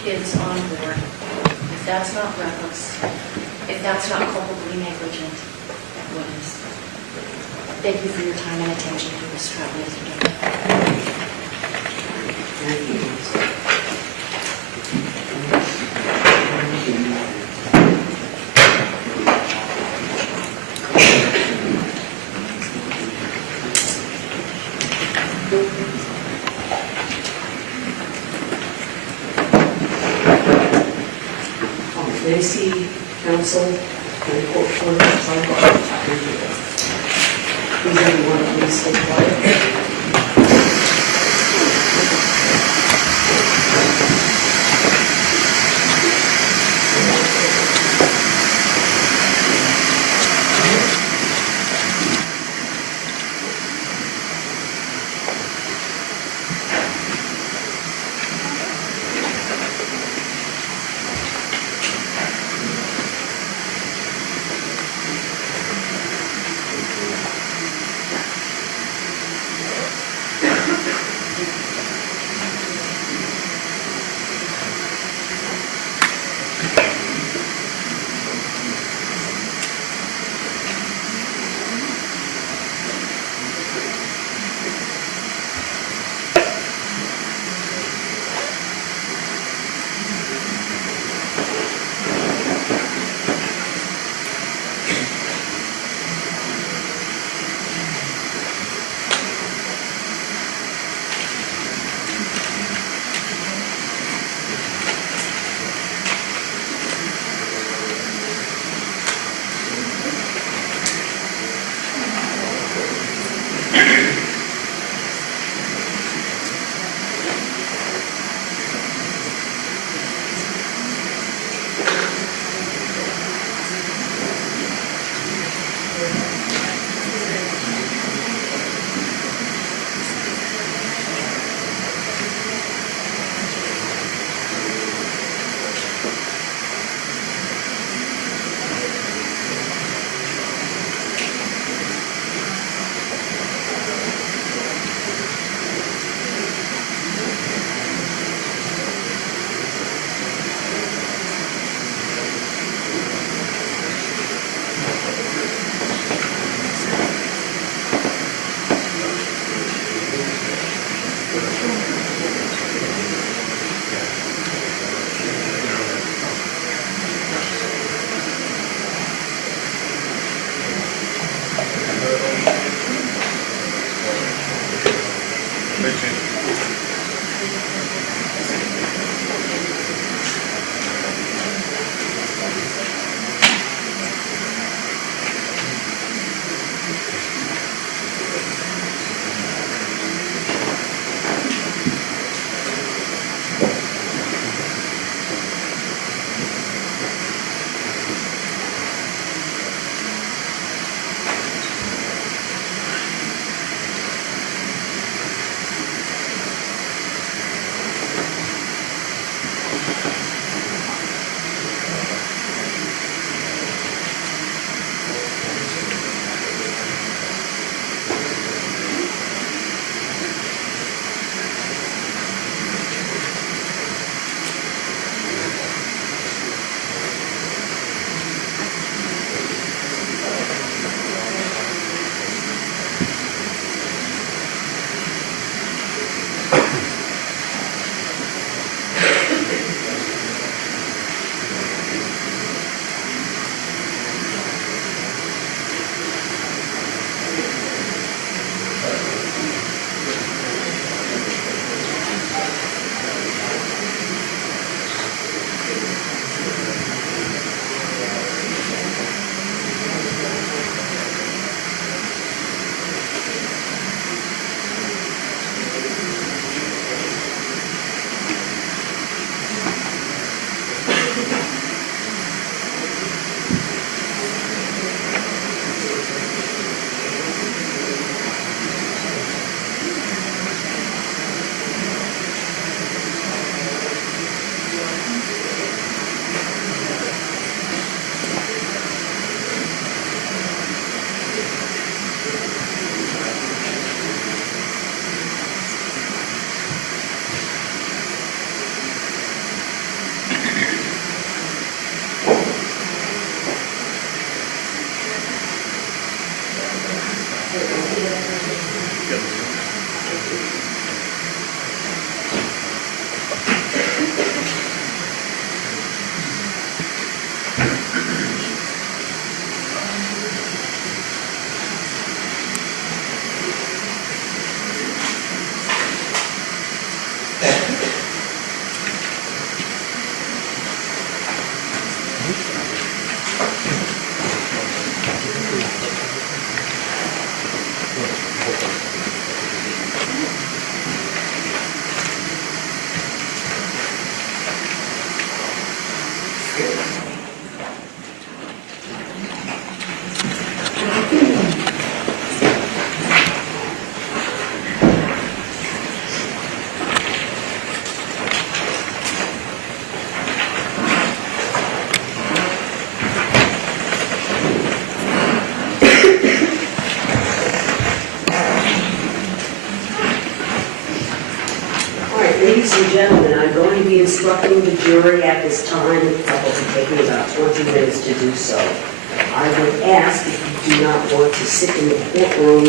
Kids on board. If that's not reckless, if that's not culpably negligent, what is? Thank you for your time and attention to this traveling together. May I see counsel and court reporter sidebar? Please, everyone, please stay quiet. Ladies and gentlemen, I'm going to be instructing the jury at this time. It will probably take me about 20 minutes to do so. I would ask if you do not want to sit in the courtroom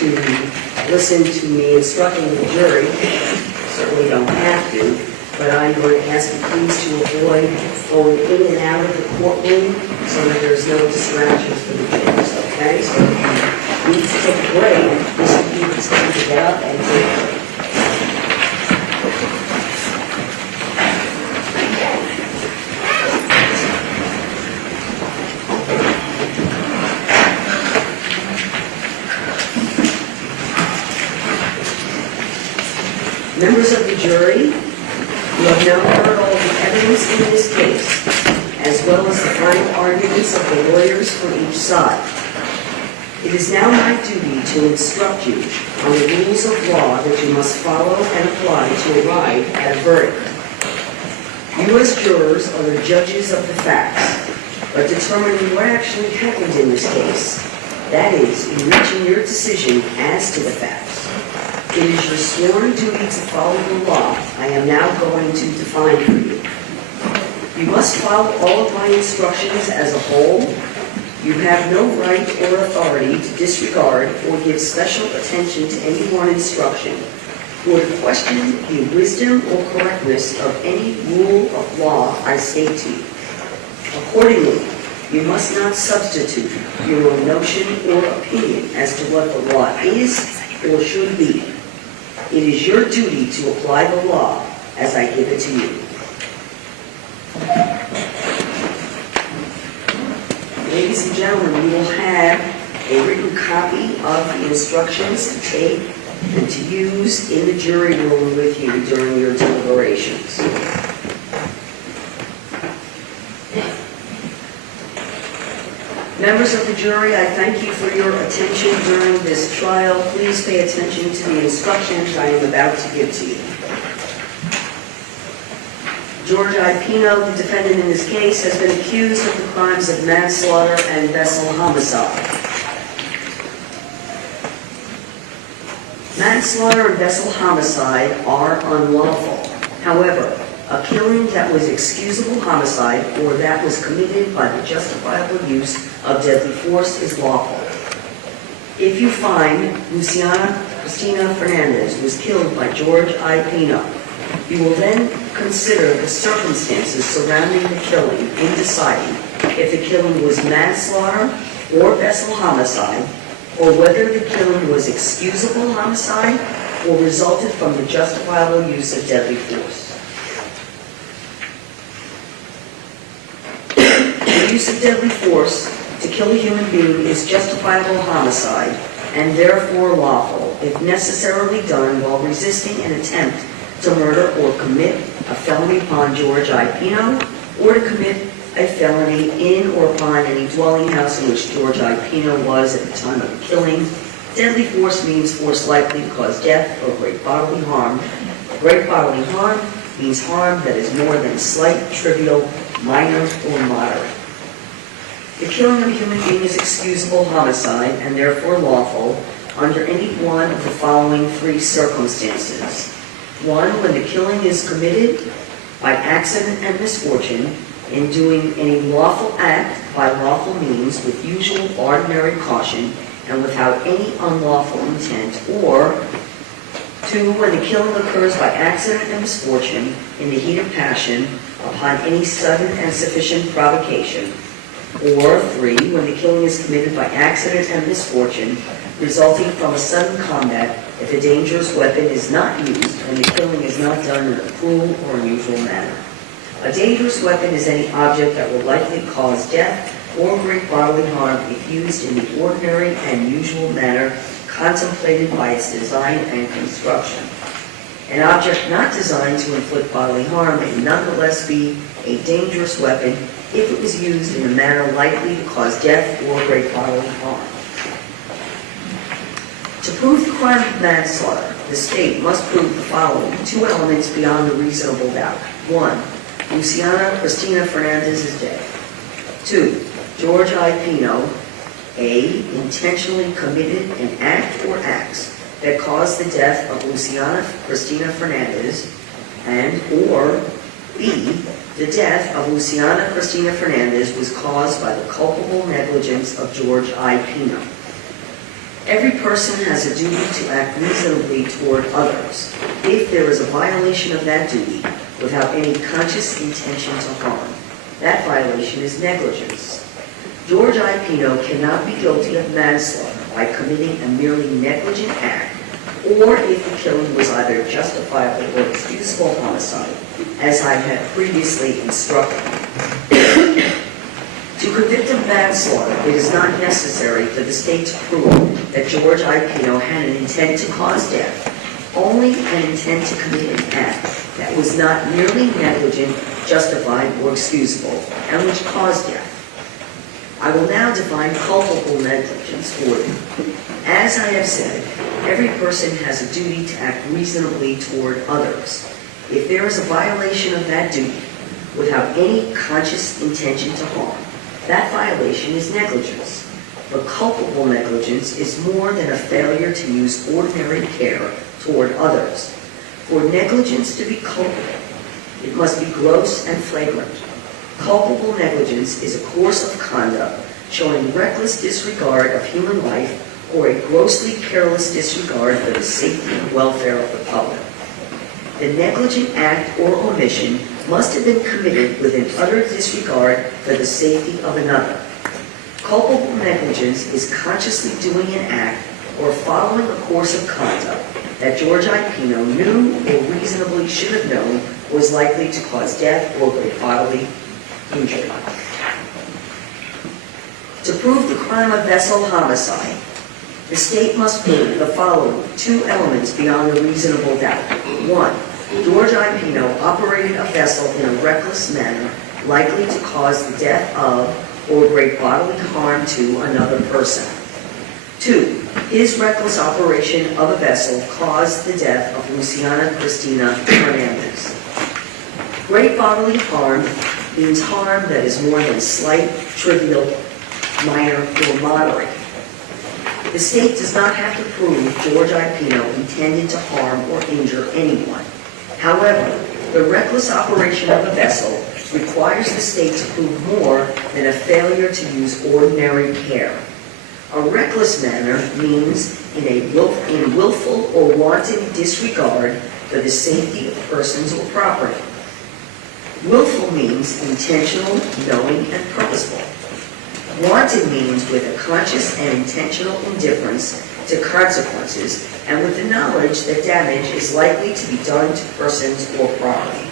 to listen to me instructing the jury, certainly don't have to, but I'm going to ask you please to avoid going in and out of the courtroom so that there's no distractions for the jurors, okay? So if you need to take a break, this will be the time to get up and take a break. Members of the jury, you have now heard all the evidence in this case, as well as the final arguments of the lawyers for each side. It is now my duty to instruct you on the rules of law that you must follow and apply to arrive at a verdict. You as jurors are the judges of the facts, but determining what actually happened in this case, that is, in reaching your decision as to the facts. It is your sworn duty to follow the law I am now going to define for you. You must follow all of my instructions as a whole. You have no right or authority to disregard or give special attention to any one instruction, or to question the wisdom or correctness of any rule of law I state to you. Accordingly, you must not substitute your own notion or opinion as to what the law is or should be. It is your duty to apply the law as I give it to you. Ladies and gentlemen, you will have a written copy of the instructions to take and to use in the jury room with you during your deliberations. Members of the jury, I thank you for your attention during this trial. Please pay attention to the instructions I am about to give to you. George Pino, the defendant in this case, has been accused of the crimes of manslaughter and vessel homicide. Manslaughter and vessel homicide are unlawful. However, a killing that was excusable homicide or that was committed by the justifiable use of deadly force is lawful. If you find Lucy Fernandez was killed by George Pino, you will then consider the circumstances surrounding the killing in deciding if the killing was manslaughter or vessel homicide, or whether the killing was excusable homicide or resulted from the justifiable use of deadly force. The use of deadly force to kill a human being is justifiable homicide and therefore lawful if necessarily done while resisting an attempt to murder or commit a felony upon George Pino, or to commit a felony in or upon any dwelling house in which George Pino was at the time of the killing. Deadly force means force likely to cause death or great bodily harm. Great bodily harm means harm that is more than slight, trivial, minor, or moderate. The killing of a human being is excusable homicide and therefore lawful under any one of the following three circumstances. One, when the killing is committed by accident and misfortune in doing any lawful act by lawful means with usual ordinary caution and without any unlawful intent, or two, when the killing occurs by accident and misfortune in the heat of passion upon any sudden and sufficient provocation, or three, when the killing is committed by accident and misfortune resulting from a sudden combat if a dangerous weapon is not used and the killing is not done in a cruel or unusual manner. A dangerous weapon is any object that will likely cause death or great bodily harm if used in the ordinary and usual manner contemplated by its design and construction. An object not designed to inflict bodily harm may nonetheless be a dangerous weapon if it was used in a manner likely to cause death or great bodily harm. To prove the crime of manslaughter, the state must prove the following two elements beyond a reasonable doubt. One, Lucy Fernandez is dead. Two, George Pino, A, intentionally committed an act or acts that caused the death of Lucy Fernandez, and or B, the death of Luciana Cristina Fernandez was caused by the culpable negligence of George I. Pino. Every person has a duty to act reasonably toward others if there is a violation of that duty without any conscious intention to harm. That violation is negligence. George I. Pino cannot be guilty of manslaughter by committing a merely negligent act, or if the killing was either justifiable or excusable homicide, as I had previously instructed. To convict of manslaughter, it is not necessary for the state to prove that George I. Pino had an intent to cause death, only an intent to commit an act that was not merely negligent, justified, or excusable, and which caused death. I will now define culpable negligence for you. As I have said, every person has a duty to act reasonably toward others. If there is a violation of that duty without any conscious intention to harm, that violation is negligence. But culpable negligence is more than a failure to use ordinary care toward others. For negligence to be culpable, it must be gross and flagrant. Culpable negligence is a course of conduct showing reckless disregard of human life or a grossly careless disregard for the safety and welfare of the public. The negligent act or omission must have been committed with an utter disregard for the safety of another. Culpable negligence is consciously doing an act or following a course of conduct that George I. Pino knew or reasonably should have known was likely to cause death or great bodily injury. To prove the crime of vessel homicide, the state must prove the following two elements beyond a reasonable doubt. One, George I. Pino operated a vessel in a reckless manner likely to cause the death of or great bodily harm to another person. Two, his reckless operation of a vessel caused the death of Luciana Cristina Fernandez. Great bodily harm means harm that is more than slight, trivial, minor, or moderate. The state does not have to prove George I. Pino intended to harm or injure anyone. However, the reckless operation of a vessel requires the state to prove more than a failure to use ordinary care. A reckless manner means in willful or wanton disregard for the safety of persons or property. Willful means intentional, knowing, and purposeful. Wanton means with a conscious and intentional indifference to consequences and with the knowledge that damage is likely to be done to persons or property.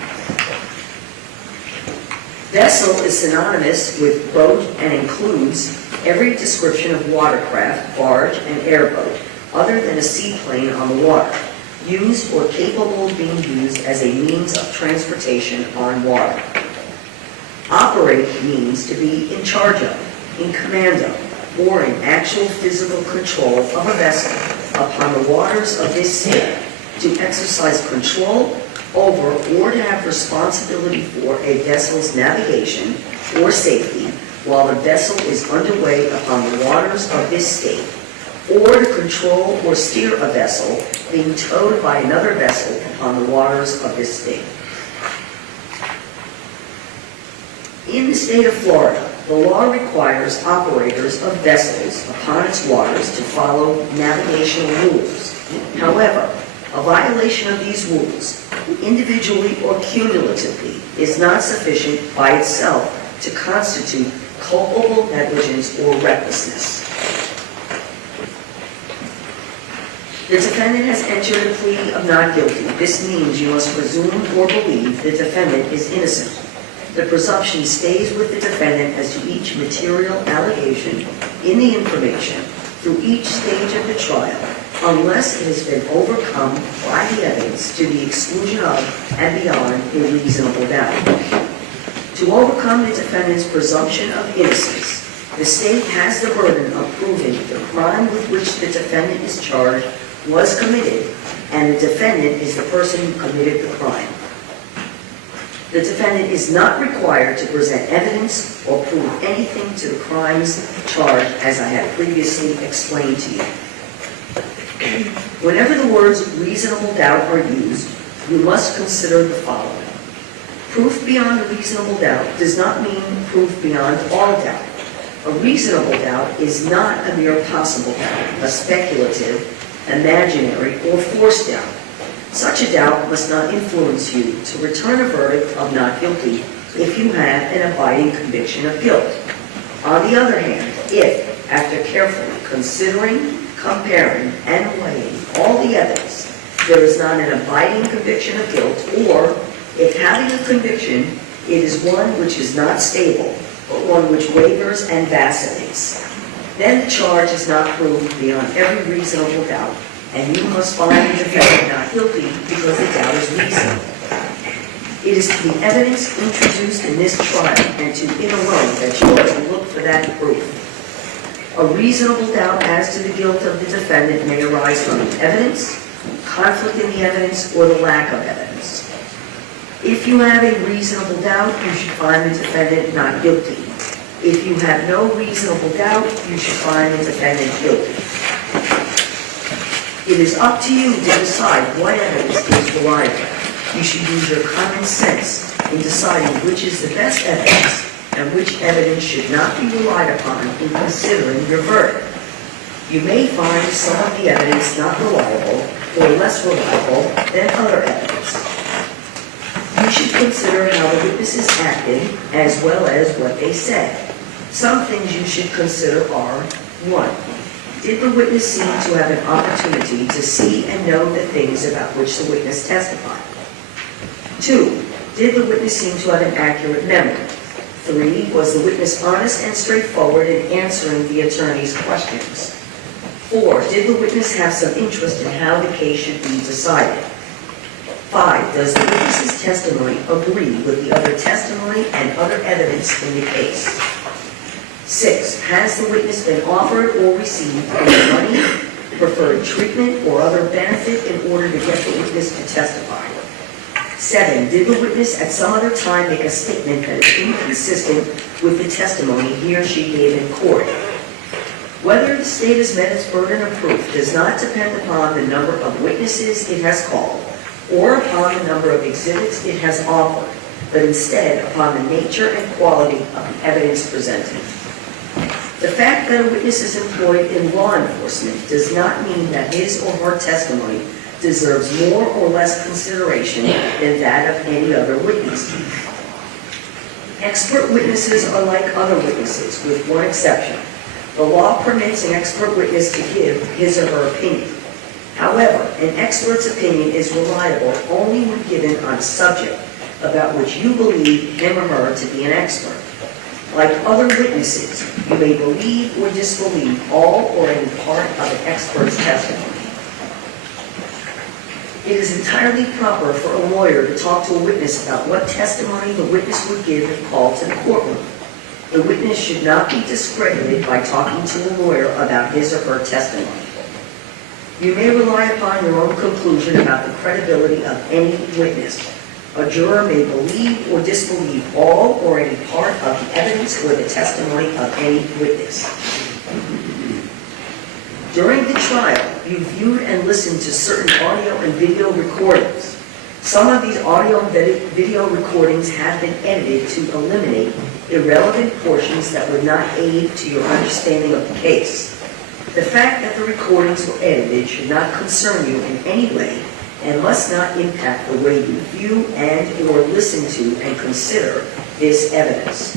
Vessel is synonymous with boat and includes every description of watercraft, barge, and airboat, other than a seaplane on the water, used or capable of being used as a means of transportation on water. Operate means to be in charge of, in command of, or in actual physical control of a vessel upon the waters of this sea, to exercise control over or to have responsibility for a vessel's navigation or safety while the vessel is underway upon the waters of this state, or to control or steer a vessel being towed by another vessel upon the waters of this state. In the state of Florida, the law requires operators of vessels upon its waters to follow navigational rules. However, a violation of these rules, individually or cumulatively, is not sufficient by itself to constitute culpable negligence or recklessness. The defendant has entered a plea of not guilty. This means you must presume or believe the defendant is innocent. The presumption stays with the defendant as to each material allegation in the information through each stage of the trial, unless it has been overcome by the evidence to the exclusion of and beyond a reasonable doubt. To overcome the defendant's presumption of innocence, the state has the burden of proving the crime with which the defendant is charged was committed, and the defendant is the person who committed the crime. The defendant is not required to present evidence or prove anything to the crimes charged, as I have previously explained to you. Whenever the words reasonable doubt are used, you must consider the following. Proof beyond a reasonable doubt does not mean proof beyond all doubt. A reasonable doubt is not a mere possible doubt, a speculative, imaginary, or forced doubt. Such a doubt must not influence you to return a verdict of not guilty if you have an abiding conviction of guilt. On the other hand, if, after carefully considering, comparing, and weighing all the evidence, there is not an abiding conviction of guilt, or if having a conviction, it is one which is not stable, but one which wavers and vacillates, then the charge is not proved beyond every reasonable doubt, and you must find the defendant not guilty because the doubt is reasonable. It is to the evidence introduced in this trial and to it alone that you are to look for that proof. A reasonable doubt as to the guilt of the defendant may arise from the evidence, conflict in the evidence, or the lack of evidence. If you have a reasonable doubt, you should find the defendant not guilty. If you have no reasonable doubt, you should find the defendant guilty. It is up to you to decide what evidence is reliable. You should use your common sense in deciding which is the best evidence and which evidence should not be relied upon in considering your verdict. You may find some of the evidence not reliable or less reliable than other evidence. You should consider how the witnesses acted as well as what they said. Some things you should consider are: 1. Did the witness seem to have an opportunity to see and know the things about which the witness testified? 2. Did the witness seem to have an accurate memory? 3. Was the witness honest and straightforward in answering the attorney's questions? 4. Did the witness have some interest in how the case should be decided? 5. Does the witness's testimony agree with the other testimony and other evidence in the case? 6. Has the witness been offered or received any money, preferred treatment, or other benefit in order to get the witness to testify? 7. Did the witness at some other time make a statement that is inconsistent with the testimony he or she gave in court? Whether the state has met its burden of proof does not depend upon the number of witnesses it has called or upon the number of exhibits it has offered, but instead upon the nature and quality of the evidence presented. The fact that a witness is employed in law enforcement does not mean that his or her testimony deserves more or less consideration than that of any other witness. Expert witnesses are like other witnesses, with one exception. The law permits an expert witness to give his or her opinion. However, an expert's opinion is reliable only when given on a subject about which you believe him or her to be an expert. Like other witnesses, you may believe or disbelieve all or any part of an expert's testimony. It is entirely proper for a lawyer to talk to a witness about what testimony the witness would give if called to the courtroom. The witness should not be discredited by talking to a lawyer about his or her testimony. You may rely upon your own conclusion about the credibility of any witness. A juror may believe or disbelieve all or any part of the evidence or the testimony of any witness. During the trial, you viewed and listened to certain audio and video recordings. Some of these audio and video recordings have been edited to eliminate irrelevant portions that would not aid to your understanding of the case. The fact that the recordings were edited should not concern you in any way and must not impact the way you view and or listen to and consider this evidence.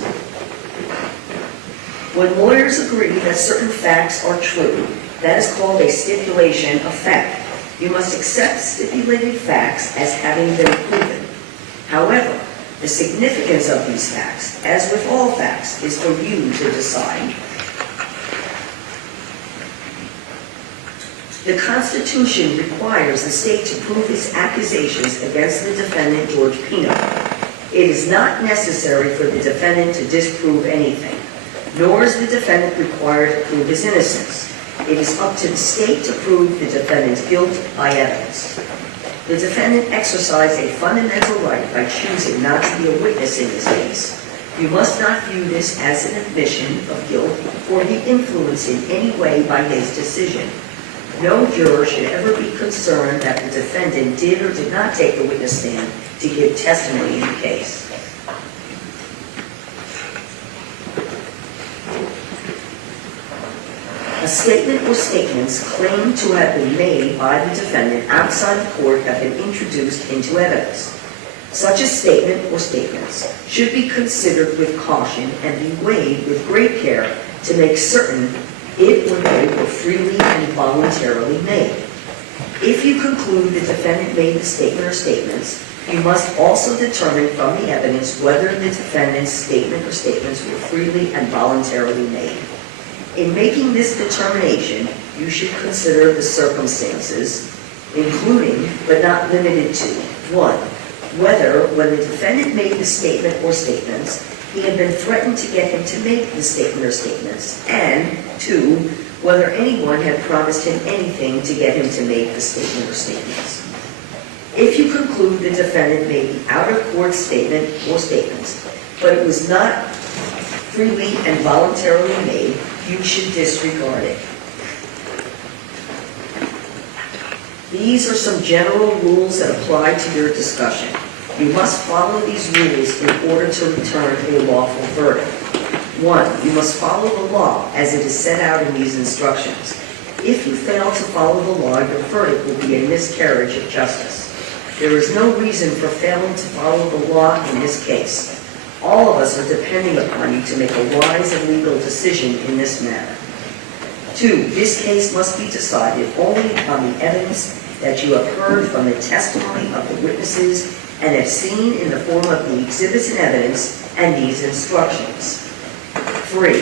When lawyers agree that certain facts are true, that is called a stipulation of fact. You must accept stipulated facts as having been proven. However, the significance of these facts, as with all facts, is for you to decide. The Constitution requires the state to prove its accusations against the defendant, George Pino. It is not necessary for the defendant to disprove anything, nor is the defendant required to prove his innocence. It is up to the state to prove the defendant's guilt by evidence. The defendant exercised a fundamental right by choosing not to be a witness in this case. You must not view this as an admission of guilt or be influenced in any way by his decision. No juror should ever be concerned that the defendant did or did not take the witness stand to give testimony in the case. A statement or statements claimed to have been made by the defendant outside the court have been introduced into evidence. Such a statement or statements should be considered with caution and be weighed with great care to make certain it or they were freely and voluntarily made. If you conclude the defendant made the statement or statements, you must also determine from the evidence whether the defendant's statement or statements were freely and voluntarily made. In making this determination, you should consider the circumstances, including but not limited to: 1, whether when the defendant made the statement or statements, he had been threatened to get him to make the statement or statements, and 2, whether anyone had promised him anything to get him to make the statement or statements. If you conclude the defendant made the out-of-court statement or statements, but it was not freely and voluntarily made, you should disregard it. These are some general rules that apply to your discussion. You must follow these rules in order to return a lawful verdict. 1, you must follow the law as it is set out in these instructions. If you fail to follow the law, your verdict will be a miscarriage of justice. There is no reason for failing to follow the law in this case. All of us are depending upon you to make a wise and legal decision in this matter. 2, this case must be decided only upon the evidence that you have heard from the testimony of the witnesses and have seen in the form of the exhibits and evidence and these instructions. 3,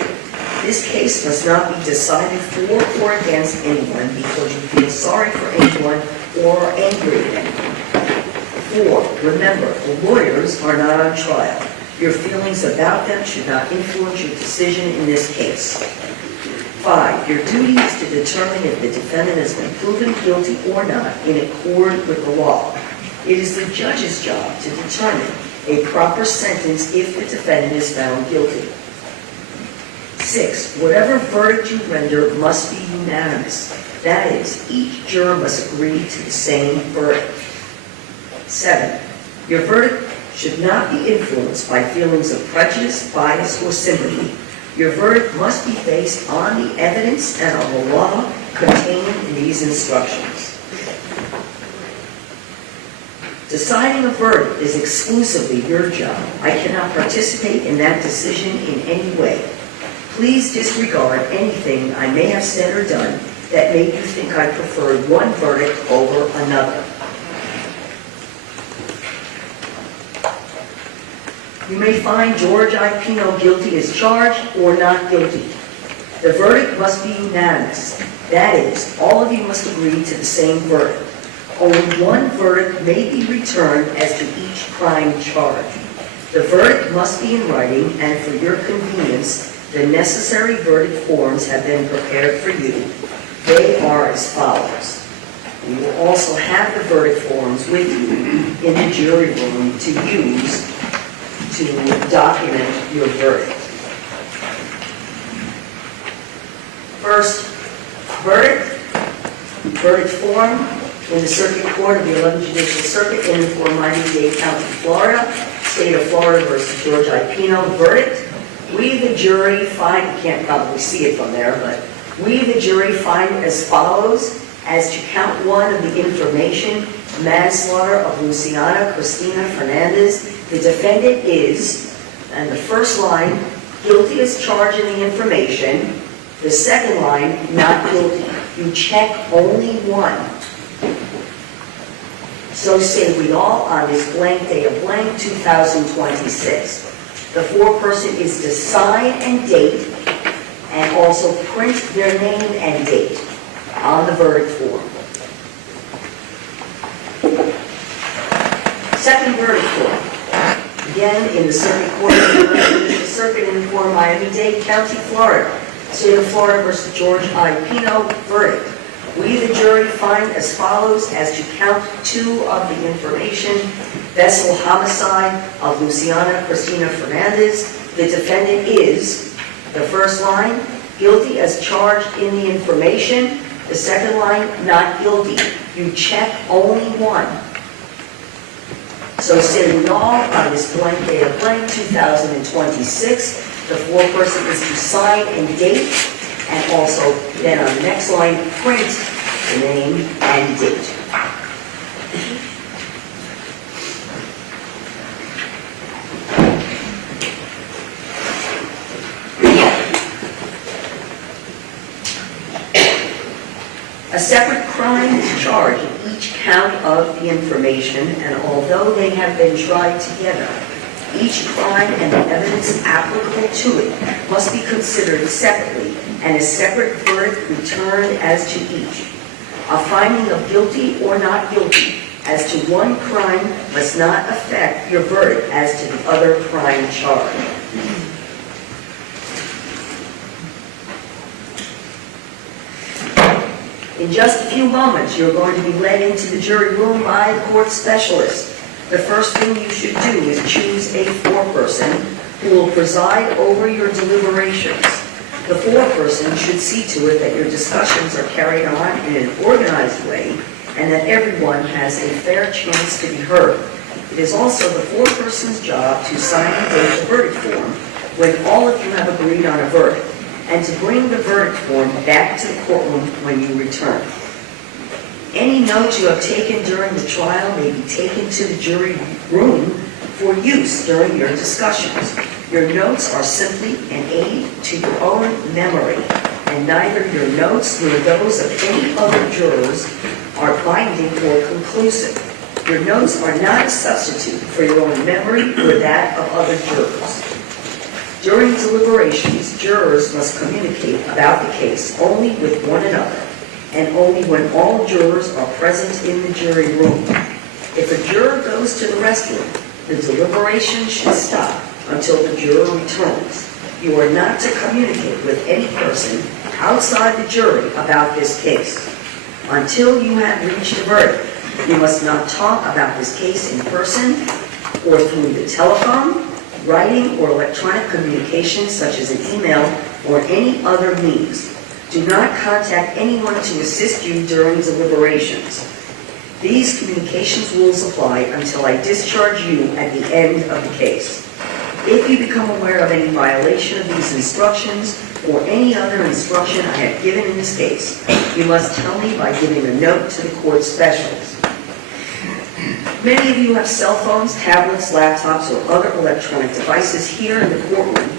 this case must not be decided for or against anyone because you feel sorry for anyone or angry at anyone. 4, remember, the lawyers are not on trial. Your feelings about them should not influence your decision in this case. 5, your duty is to determine if the defendant has been proven guilty or not in accord with the law. It is the judge's job to determine a proper sentence if the defendant is found guilty. 6, whatever verdict you render must be unanimous. That is, each juror must agree to the same verdict. 7, your verdict should not be influenced by feelings of prejudice, bias, or sympathy. Your verdict must be based on the evidence and on the law contained in these instructions. Deciding a verdict is exclusively your job. I cannot participate in that decision in any way. Please disregard anything I may have said or done that made you think I preferred one verdict over another. You may find George Pino guilty as charged or not guilty. The verdict must be unanimous. That is, all of you must agree to the same verdict. Only one verdict may be returned as to each crime charged. The verdict must be in writing, and for your convenience, the necessary verdict forms have been prepared for you. They are as follows. You will also have the verdict forms with you in the jury room to use to document your verdict. First, verdict form in the Circuit Court of the 11th Judicial Circuit in and for Miami-Dade County, Florida, State of Florida versus George Pino. Verdict: we, the jury, find, you can't probably see it from there, but we, the jury, find as follows: as to count 1 of the information, manslaughter of Luciana Cristina Fernandez, the defendant is, and the first line, guilty as charged in the information. The second line, not guilty. You check only one. So say we all on this blank day of blank 2026. The foreperson is to sign and date and also print their name and date on the verdict form. Second verdict form. Again, in the Circuit Court of the 11th Judicial Circuit in and for Miami-Dade County, Florida. State of Florida versus George Pino. Verdict: we, the jury, find as follows: as to count 2 of the information, vessel homicide of Luciana Cristina Fernandez, the defendant is, the first line, guilty as charged in the information. The second line, not guilty. You check only one. So sitting all on this blank day of blank, 2026, the foreperson is to sign and date, and also then on the next line, print the name and date. A separate crime is charged in each count of the information, and although they have been tried together, each crime and the evidence applicable to it must be considered separately, and a separate verdict returned as to each. A finding of guilty or not guilty as to one crime must not affect your verdict as to the other crime charged. In just a few moments, you're going to be led into the jury room by a court specialist. The first thing you should do is choose a foreperson who will preside over your deliberations. The foreperson should see to it that your discussions are carried on in an organized way and that everyone has a fair chance to be heard. It is also the foreperson's job to sign and date the verdict form when all of you have agreed on a verdict, and to bring the verdict form back to the courtroom when you return. Any notes you have taken during the trial may be taken to the jury room for use during your discussions. Your notes are simply an aid to your own memory, and neither your notes nor those of any other jurors are binding or conclusive. Your notes are not a substitute for your own memory or that of other jurors. During deliberations, jurors must communicate about the case only with one another, and only when all jurors are present in the jury room. If a juror goes to the restroom, the deliberation should stop until the juror returns. You are not to communicate with any person outside the jury about this case. Until you have reached a verdict, you must not talk about this case in person or through the telephone, writing, or electronic communication such as an email or any other means. Do not contact anyone to assist you during deliberations. These communications rules apply until I discharge you at the end of the case. If you become aware of any violation of these instructions or any other instruction I have given in this case, you must tell me by giving a note to the court specialist. Many of you have cell phones, tablets, laptops, or other electronic devices here in the courtroom.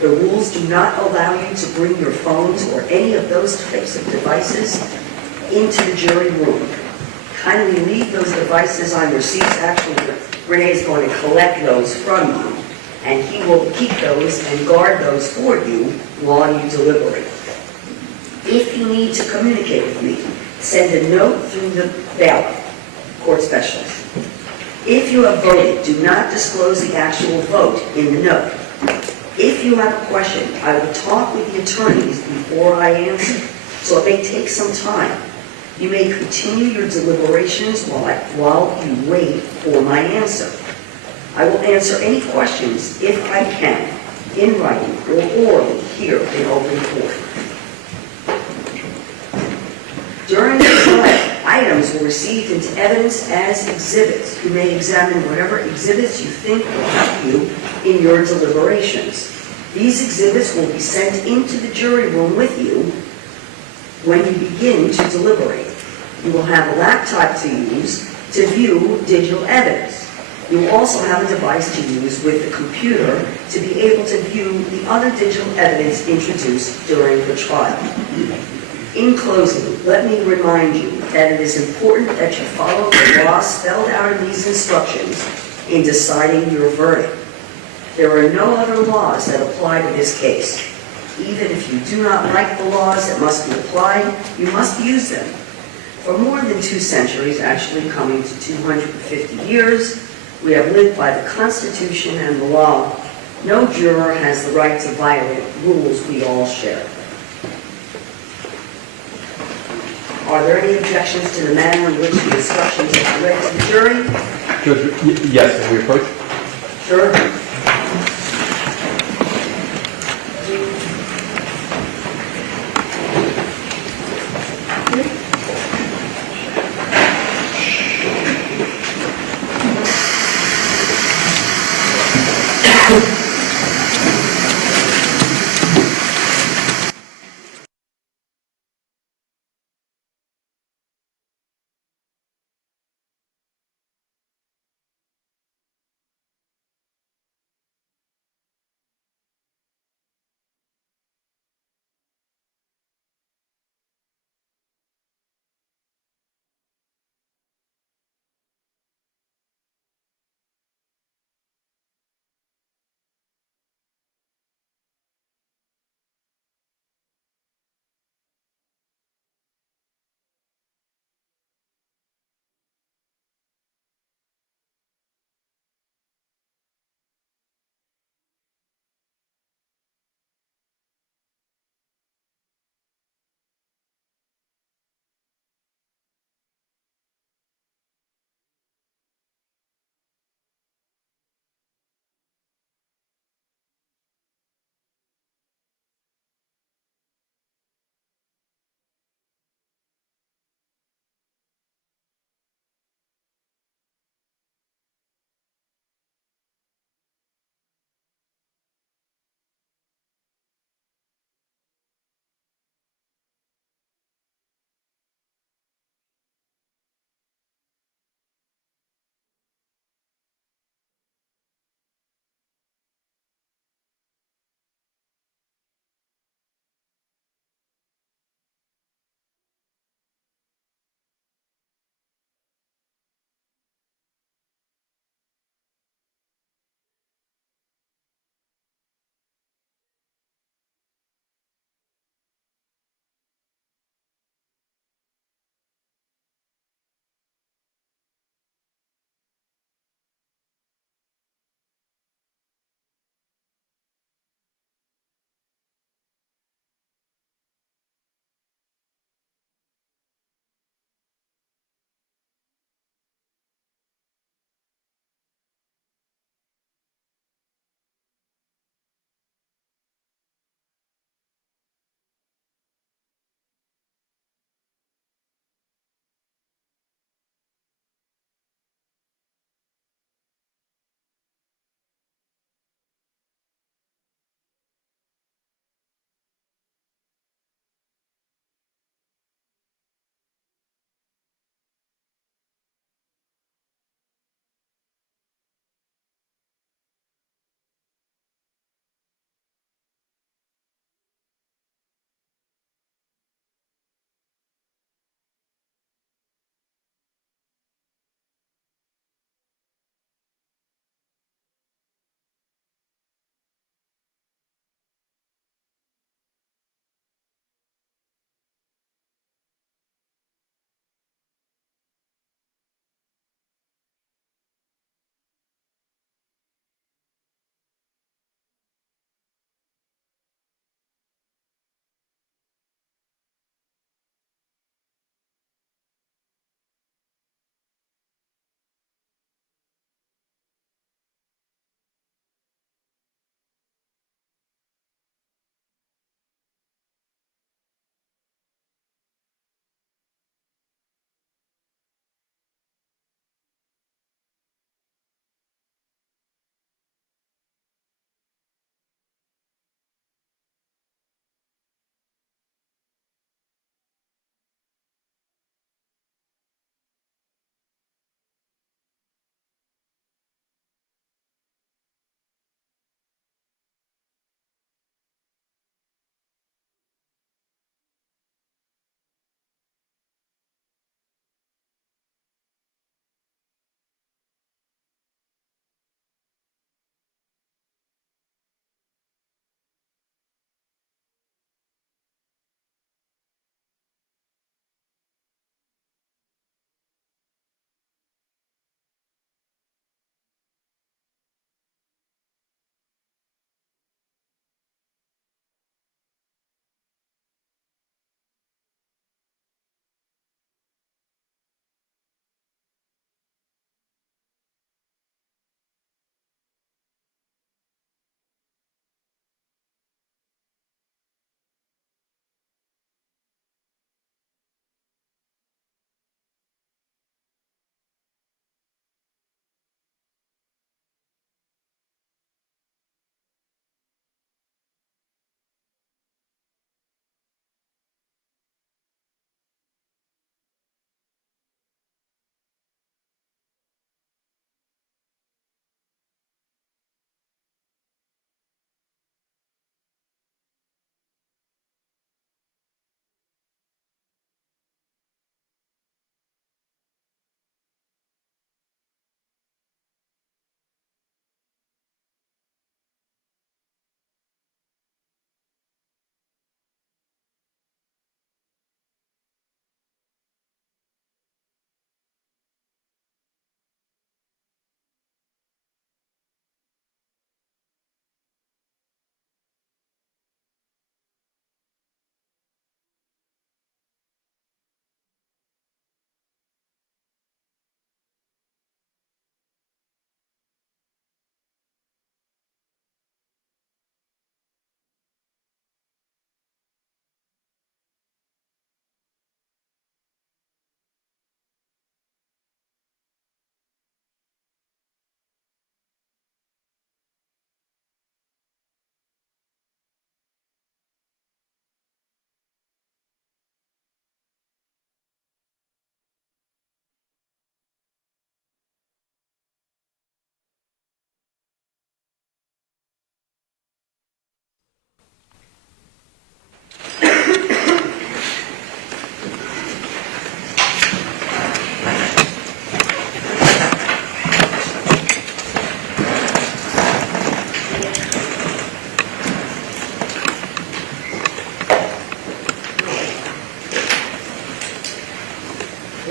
The rules do not allow you to bring your phones or any of those types of devices into the jury room. Kindly leave those devices on your seats. Actually, Renee is going to collect those from you, and he will keep those and guard those for you while you deliberate. If you need to communicate with me, send a note through the ballot, court specialist. If you have voted, do not disclose the actual vote in the note. If you have a question, I will talk with the attorneys before I answer, so it may take some time. You may continue your deliberations while you wait for my answer. I will answer any questions, if I can, in writing or orally here in open court. During the trial, items were received into evidence as exhibits. You may examine whatever exhibits you think will help you in your deliberations. These exhibits will be sent into the jury room with you when you begin to deliberate. You will have a laptop to use to view digital evidence. You will also have a device to use with the computer to be able to view the other digital evidence introduced during the trial. In closing, let me remind you that it is important that you follow the law spelled out in these instructions in deciding your verdict. There are no other laws that apply to this case. Even if you do not like the laws that must be applied, you must use them. For more than 2 centuries, actually coming to 250 years, we have lived by the Constitution and the law. No juror has the right to violate rules we all share. Are there any objections to the manner in which the instructions are read to the jury? Judge, yes, can we approach? Sure.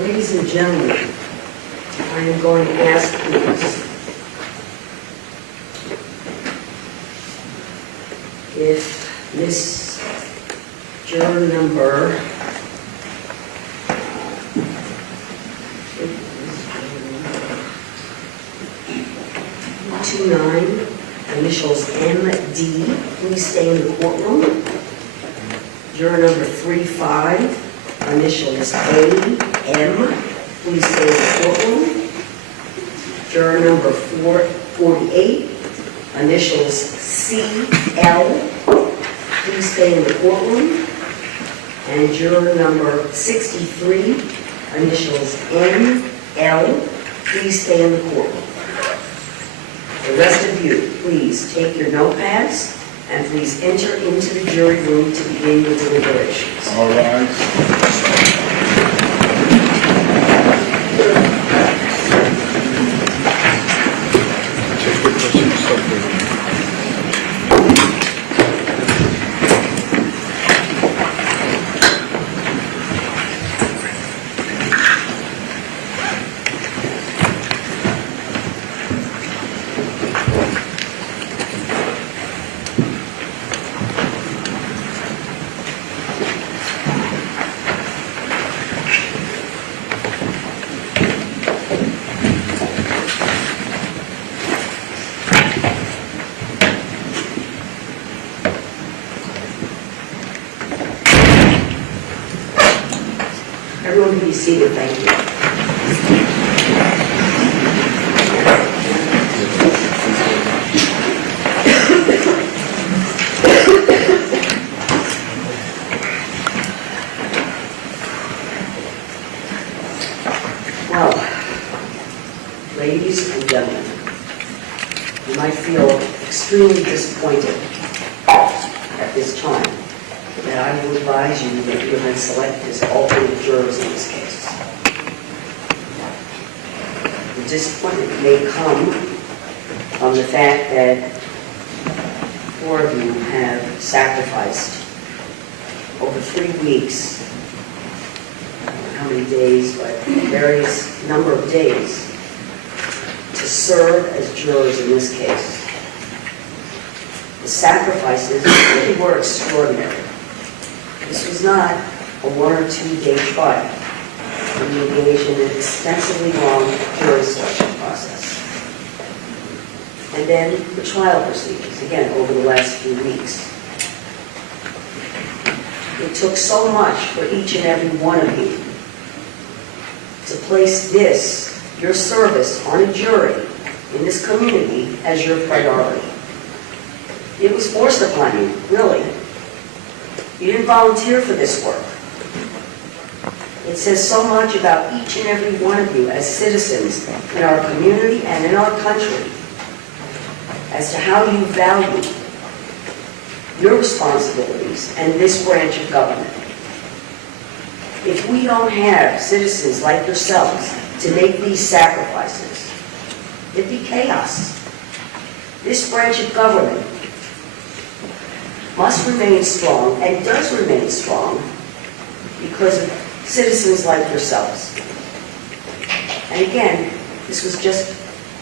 Ladies and gentlemen, I am going to ask please if Miss juror number 29, initials MD, please stay in the courtroom. Juror number 35, initials AM, please stay in the courtroom. Juror number 48, initials CL, please stay in the courtroom. And juror number 63, initials NL, please stay in the courtroom. The rest of you, please take your notepads and please enter into the jury room to begin your deliberations. All rise. Everyone can be seated, thank you. Well, ladies and gentlemen, you might feel extremely disappointed at this time that I will advise you that you have been selected as alternate jurors in this case. The disappointment may come from the fact that 4 of you have sacrificed over 3 weeks, I don't know how many days, but various number of days, to serve as jurors in this case. The sacrifices really were extraordinary. This was not a 1 or 2 day trial. We engaged in an extensively long jury selection process. And then the trial proceedings, again, over the last few weeks. It took so much for each and every one of you to place this, your service on a jury in this community, as your priority. It was forced upon you, really. You didn't volunteer for this work. It says so much about each and every one of you as citizens in our community and in our country as to how you value your responsibilities and this branch of government. If we don't have citizens like yourselves to make these sacrifices, it'd be chaos. This branch of government must remain strong and does remain strong because of citizens like yourselves. And again, this was just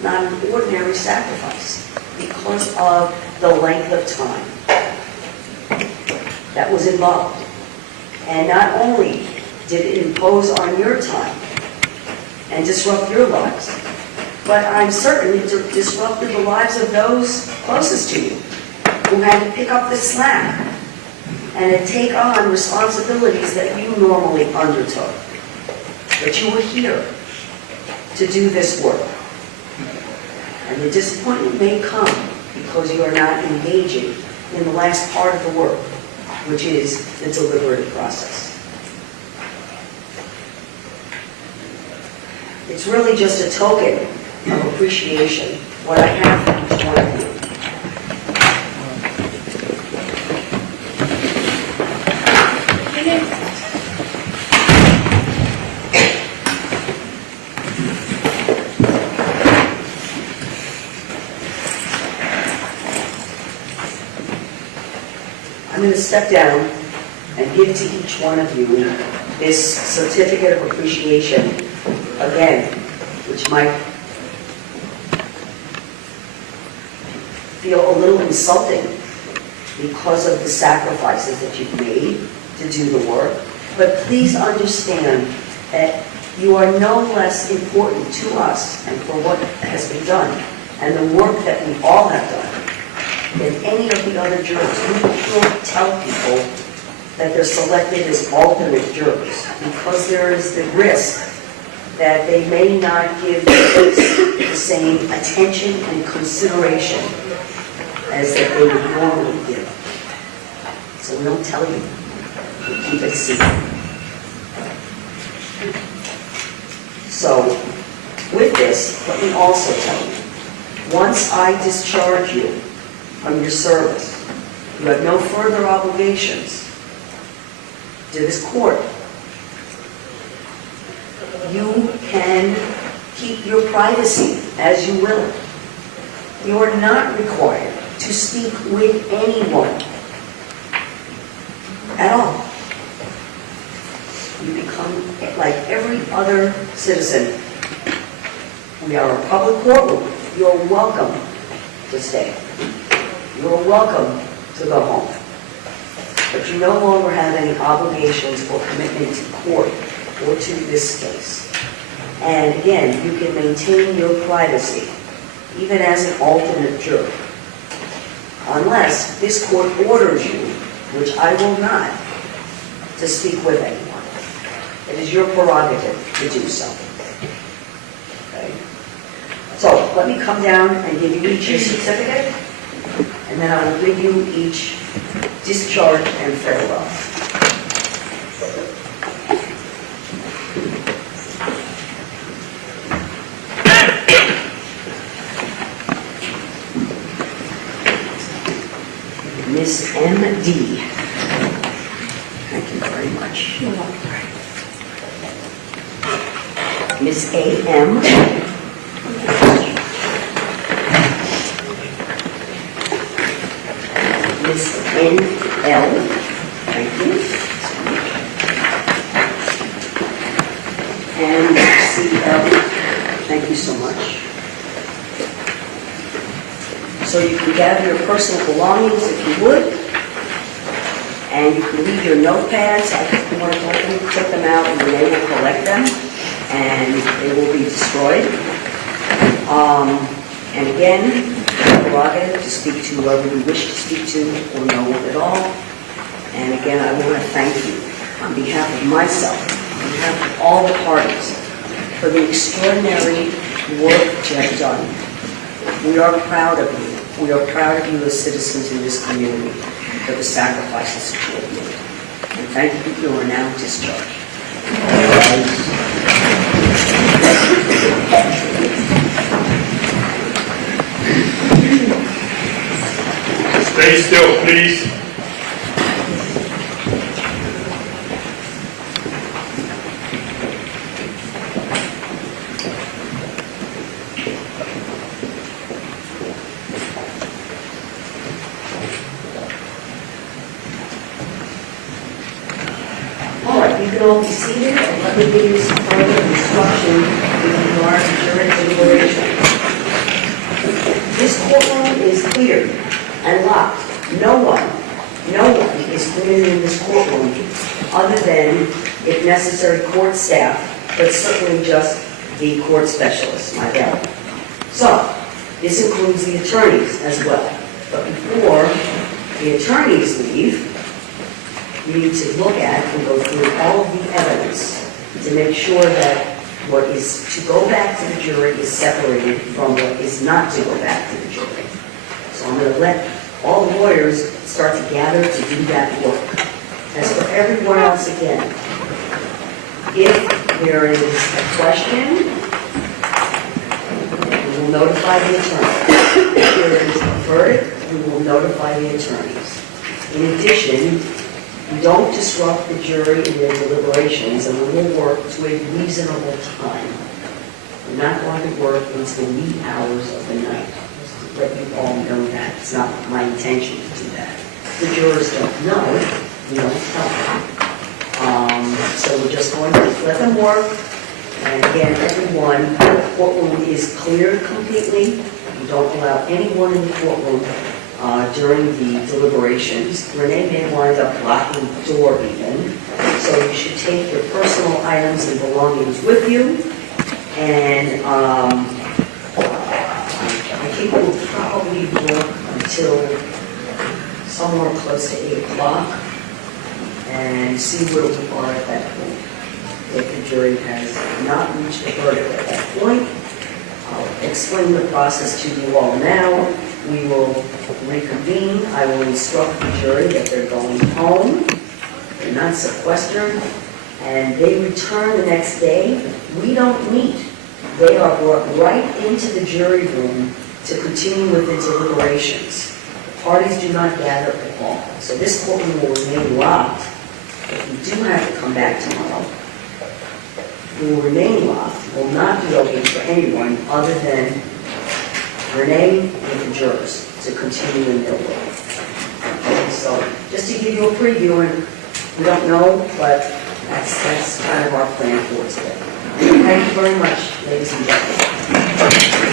not an ordinary sacrifice because of the length of time that was involved. And not only did it impose on your time and disrupt your lives, but I'm certain it disrupted the lives of those closest to you who had to pick up the slack and to take on responsibilities that you normally undertook. But you were here to do this work. And the disappointment may come because you are not engaging in the last part of the work, which is the deliberative process. It's really just a token of appreciation, what I have for each one of you. I'm going to step down and give to each one of you this certificate of appreciation, again, which might feel a little insulting because of the sacrifices that you've made to do the work. But please understand that you are no less important to us and for what has been done and the work that we all have done than any of the other jurors. We don't tell people that they're selected as alternate jurors because there is the risk that they may not give the case the same attention and consideration as that they would normally give. So we don't tell you. We keep it secret. So, with this, let me also tell you, once I discharge you from your service, you have no further obligations to this court. You can keep your privacy as you will. You are not required to speak with anyone at all. You become like every other citizen. We are a public courtroom. You're welcome to stay. You're welcome to go home. But you no longer have any obligations or commitment to court or to this case. And again, you can maintain your privacy, even as an alternate juror, unless this court orders you, which I will not, to speak with anyone. It is your prerogative to do so. Okay? So, let me come down and give you each your certificate, and then I will give you each discharge and farewell. Miss M.D. Thank you very much. You're welcome. Miss A.M. Miss N.L. Thank you. And C.L. Thank you so much. So you can gather your personal belongings if you would, and you can leave your notepads. I think you want to take them out and they will collect them, and they will be destroyed. And again, prerogative to speak to whoever you wish to speak to or no one at all. And again, I want to thank you on behalf of myself, on behalf of all the parties, for the extraordinary work that you have done. We are proud of you. We are proud of you as citizens in this community for the sacrifices that you have made. And thank you. You are now discharged. Stay still, please. You can all be seated, and let me give you some further instruction with regard to jury deliberation. This courtroom is cleared and locked. No one is permitted in this courtroom other than, if necessary, court staff, but certainly just the court specialists, my bad. So, this includes the attorneys as well. But before the attorneys leave, you need to look at and go through all of the evidence to make sure that what is to go back to the jury is separated from what is not to go back to the jury. So I'm going to let all the lawyers start to gather to do that work. As for everyone else again, if there is a question, we will notify the attorney. If there is a verdict, we will notify the attorneys. In addition, we don't disrupt the jury in their deliberations, and we will work to a reasonable time. We're not going to work into the wee hours of the night. Just to let you all know that. It's not my intention to do that. The jurors don't know, we don't help. So we're just going to let them work. And again, everyone, the courtroom is cleared completely. We don't allow anyone in the courtroom during the deliberations. Renee may wind up locking the door even. So you should take your personal items and belongings with you. And I think we'll probably work until somewhere close to 8 o'clock and see where we are at that point. If the jury has not reached a verdict at that point, I'll explain the process to you all now. We will reconvene. I will instruct the jury that they're going home. They're not sequestered. And they return the next day. We don't meet. They are brought right into the jury room to continue with the deliberations. The parties do not gather at all. So this courtroom will remain locked. If we do have to come back tomorrow, we will remain locked. Will not be open for anyone other than Renee and the jurors to continue in their work. Okay, so just to give you a preview, and we don't know, but that's kind of our plan for today. Thank you very much, ladies and gentlemen.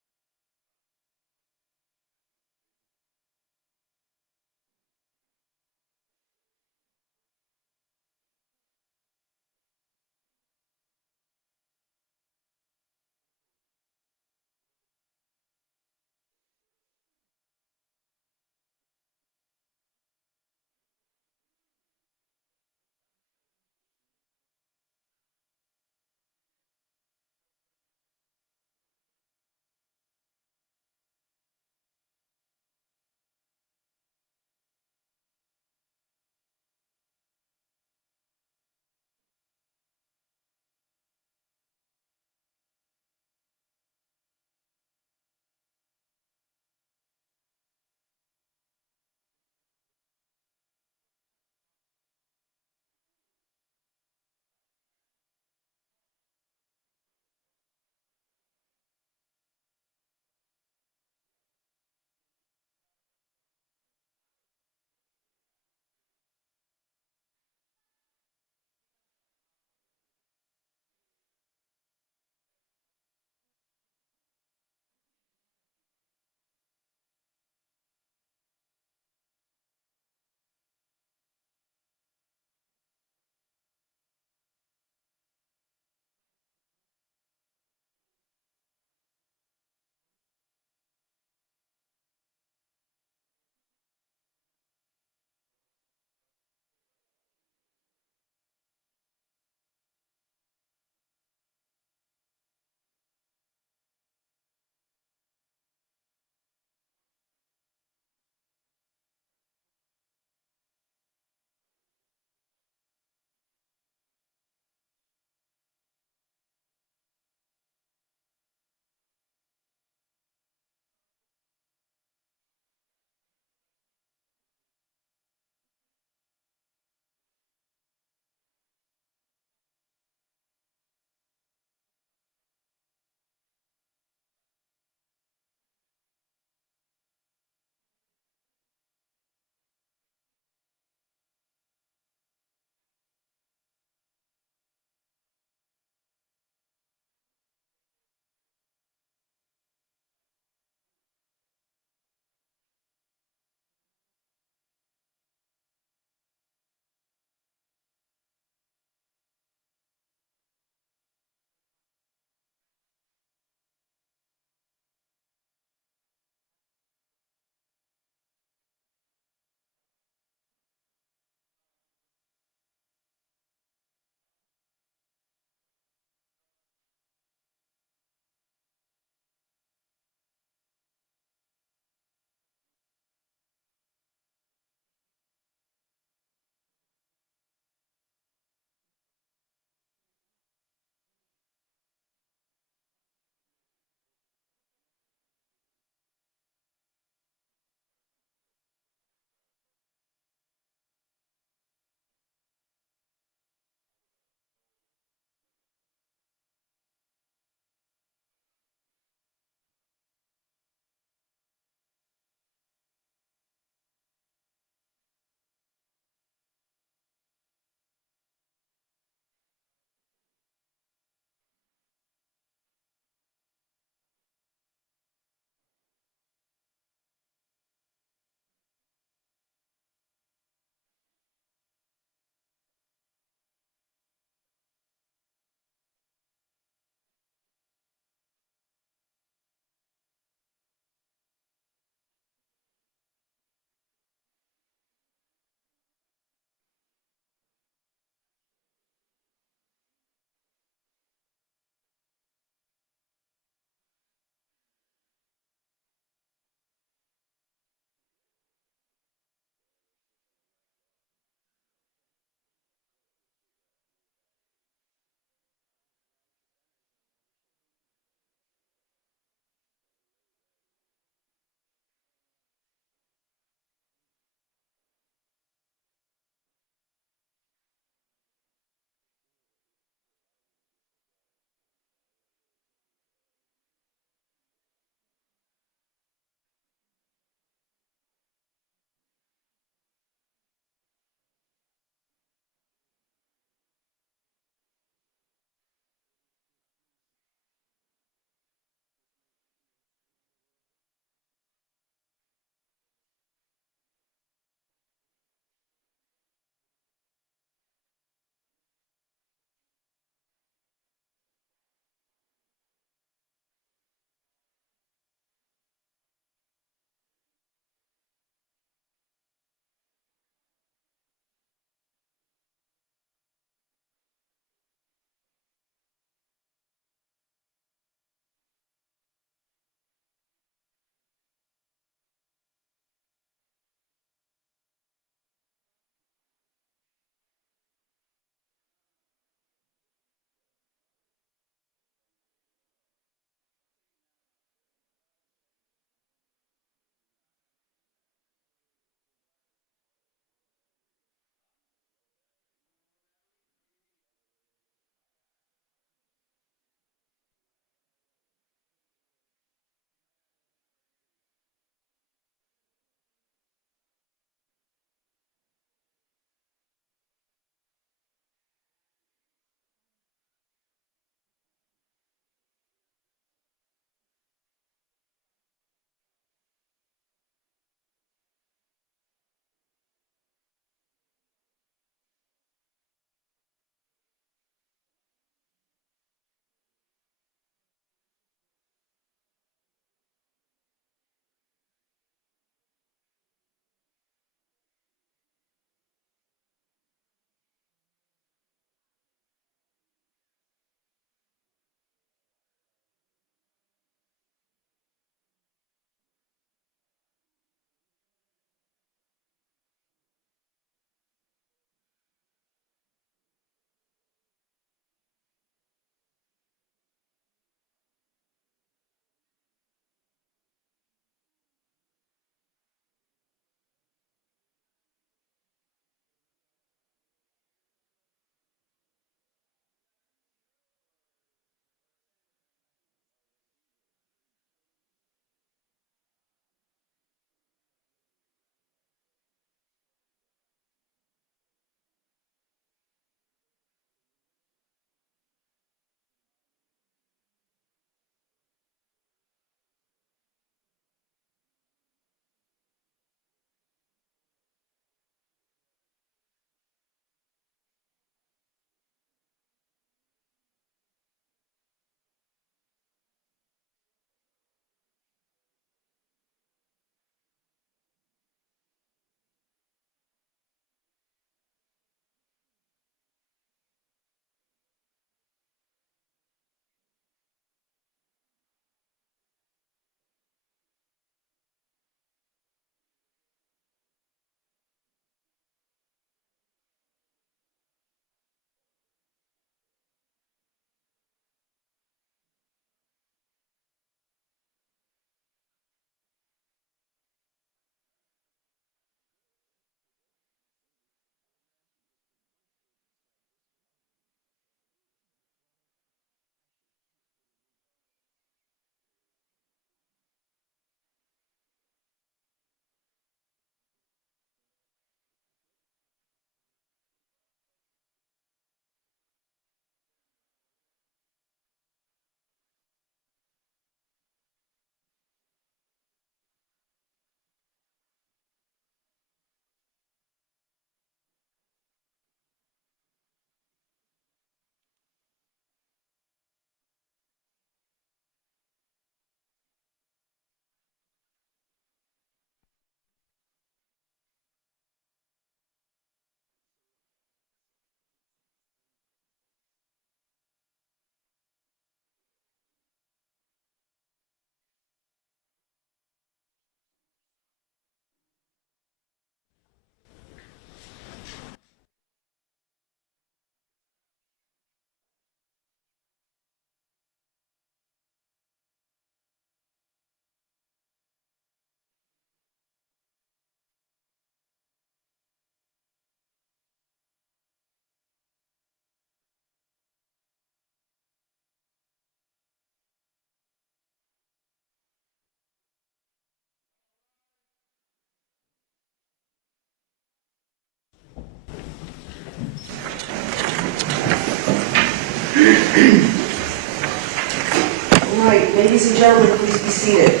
Ladies and gentlemen, please be seated.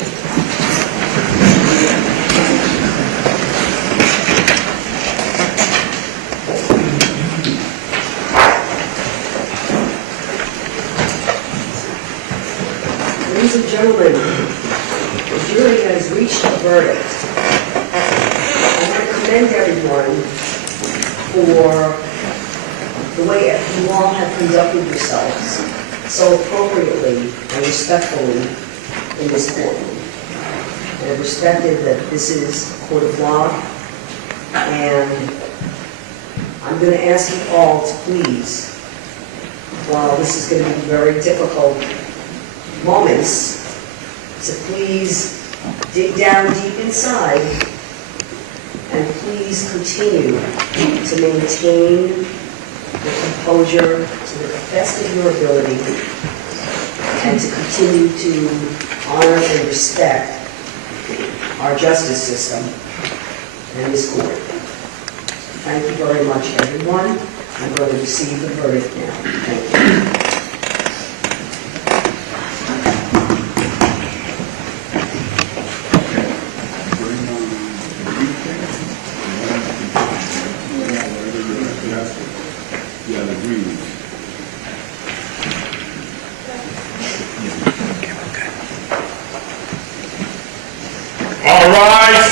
Ladies and gentlemen, the jury has reached a verdict. I want to commend everyone for the way you all have conducted yourselves so appropriately and respectfully in this courtroom. And I've respected that this is a court of law, and I'm going to ask you all to please, while this is going to be very difficult moments, to please dig down deep inside and please continue to maintain the composure to the best of your ability and to continue to honor and respect our justice system and this court. Thank you very much, everyone. I'm going to receive the verdict now. Thank you. All rise.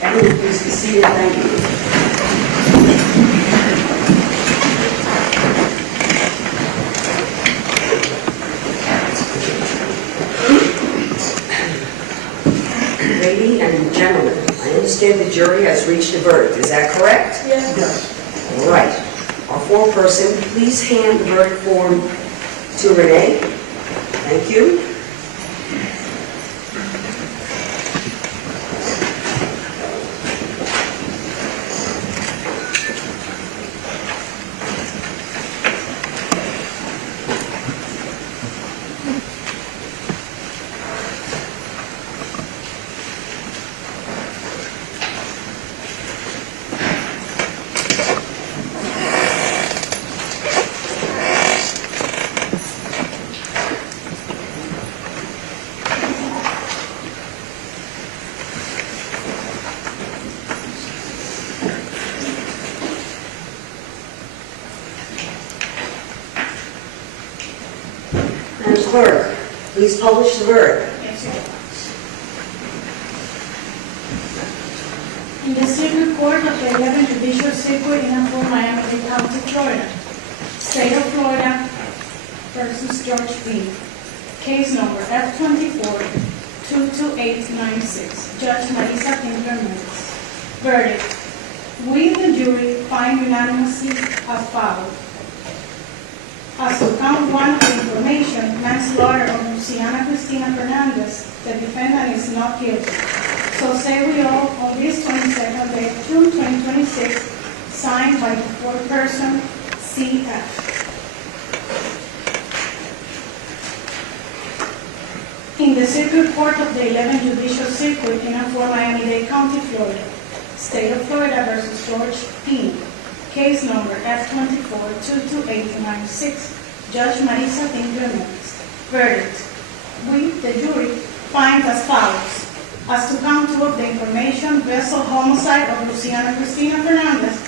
Everyone, please be seated. Thank you. Ladies and gentlemen, I understand the jury has reached a verdict. Is that correct? Yes. All right. Our foreperson, please hand the verdict form to Renee. Thank you. Madam Clerk, please publish the verdict. In the Circuit Court of the 11th Judicial Circuit in Miami-Dade County, Florida, State of Florida versus George Pino, case number F24-22896, Judge Marisa Fernandez. Verdict: we, the jury, find unanimously as follows. As to count one of the information, manslaughter of Lucy Fernandez, the defendant is not guilty. So say we all on this 22nd day of June 2026, signed by the foreperson, CF. In the Circuit Court of the 11th Judicial Circuit in Miami-Dade County, Florida, State of Florida versus George Pino, case number F24-22896, Judge Marisa Fernandez. Verdict: we, the jury, find as follows. As to count two of the information, vessel homicide of Luciana Cristina Fernandez,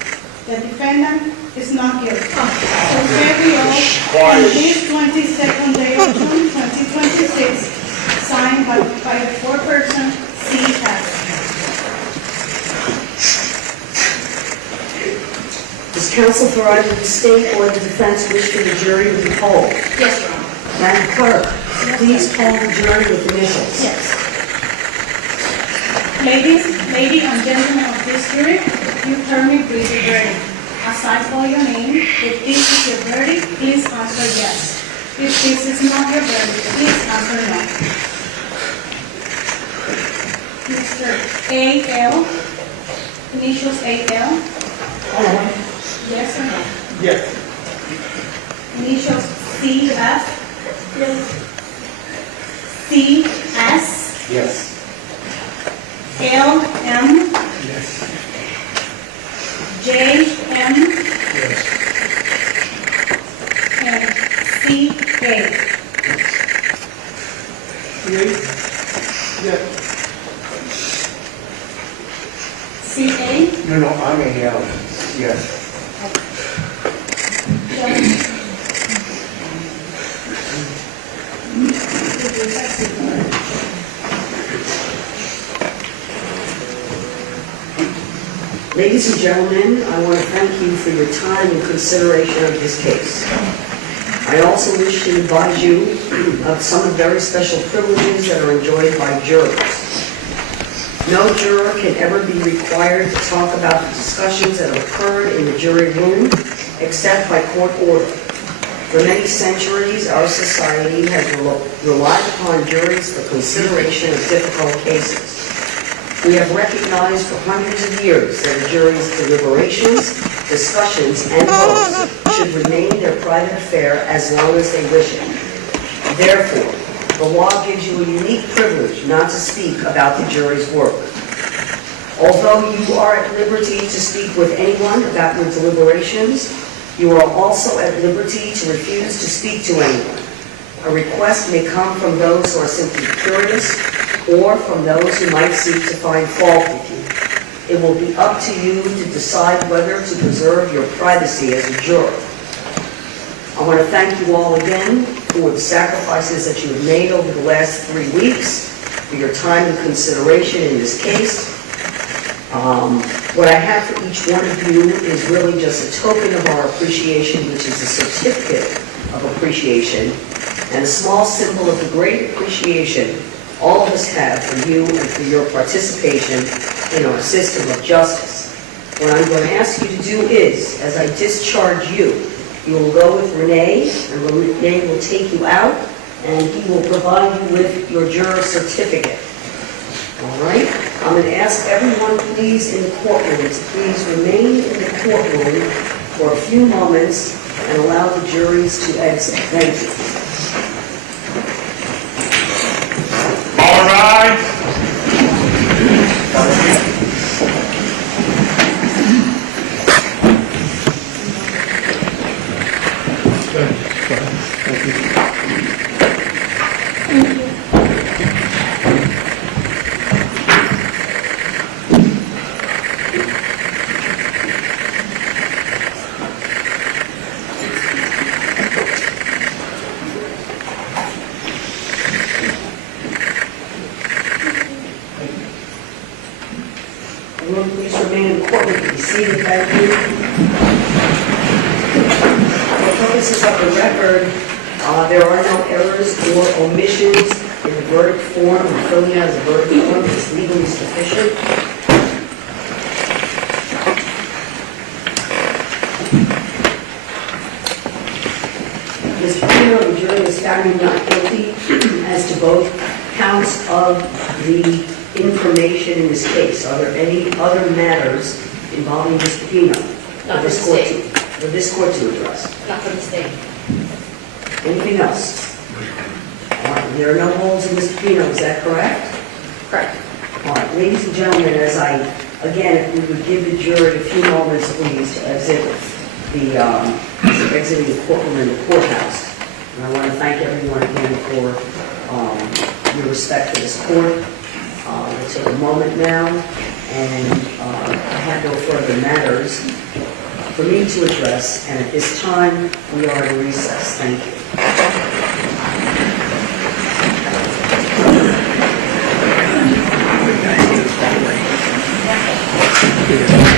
the defendant is not guilty. So say we all, on this 22nd day of June 2026, signed by the foreperson, CF. Does counsel for either the state or the defense wish for the jury to be polled? Yes, Your Honor. Madam Clerk, please poll the jury with initials. Yes. Ladies and gentlemen of this jury, you heard me read the verdict. As I call your name, if this is your verdict, please answer yes. If this is not your verdict, please answer no. Mr. A.L., initials A.L. Yes or no? Yes. Initials C.F. C.S. Yes. L.M. Yes. J.M. Yes. and C.A. Yes. C.A. No, I'm a yes. Ladies and gentlemen, I want to thank you for your time and consideration of this case. I also wish to advise you of some very special privileges that are enjoyed by jurors. No juror can ever be required to talk about the discussions that have occurred in the jury room except by court order. For many centuries, our society has relied upon juries for consideration of difficult cases. We have recognized for hundreds of years that a jury's deliberations, discussions, and votes should remain their private affair as long as they wish it. Therefore, the law gives you a unique privilege not to speak about the jury's work. Although you are at liberty to speak with anyone about your deliberations, you are also at liberty to refuse to speak to anyone. A request may come from those who are simply curious or from those who might seek to find fault with you. It will be up to you to decide whether to preserve your privacy as a juror. I want to thank you all again for the sacrifices that you have made over the last 3 weeks, for your time and consideration in this case. What I have for each one of you is really just a token of our appreciation, which is a certificate of appreciation, and a small symbol of the great appreciation all of us have for you and for your participation in our system of justice. What I'm going to ask you to do is, as I discharge you, you will go with Renee, and Renee will take you out, and he will provide you with your juror certificate. All right? I'm going to ask everyone, please, in the courtroom to please remain in the courtroom for a few moments and allow the juries to exit. Thank you. All right. Everyone, please remain in the courtroom. Be seated. Thank you. For purposes of the record, there are no errors or omissions in the verdict form. The filling out of the verdict form is legally sufficient. Mr. Pino, the jury has found you not guilty as to both counts of the information in this case. Are there any other matters involving Mr. Pino Not for the state. for this court to address? Not for the state. Anything else? All right, there are no holds in Mr. Pino, is that correct? Correct. All right, ladies and gentlemen, again, if we would give the jury a few moments, please, to exit exiting the courtroom and the courthouse. And I want to thank everyone again for your respect for this court. We'll take a moment now, and I have no further matters for me to address, and at this time, we are in recess. Thank you.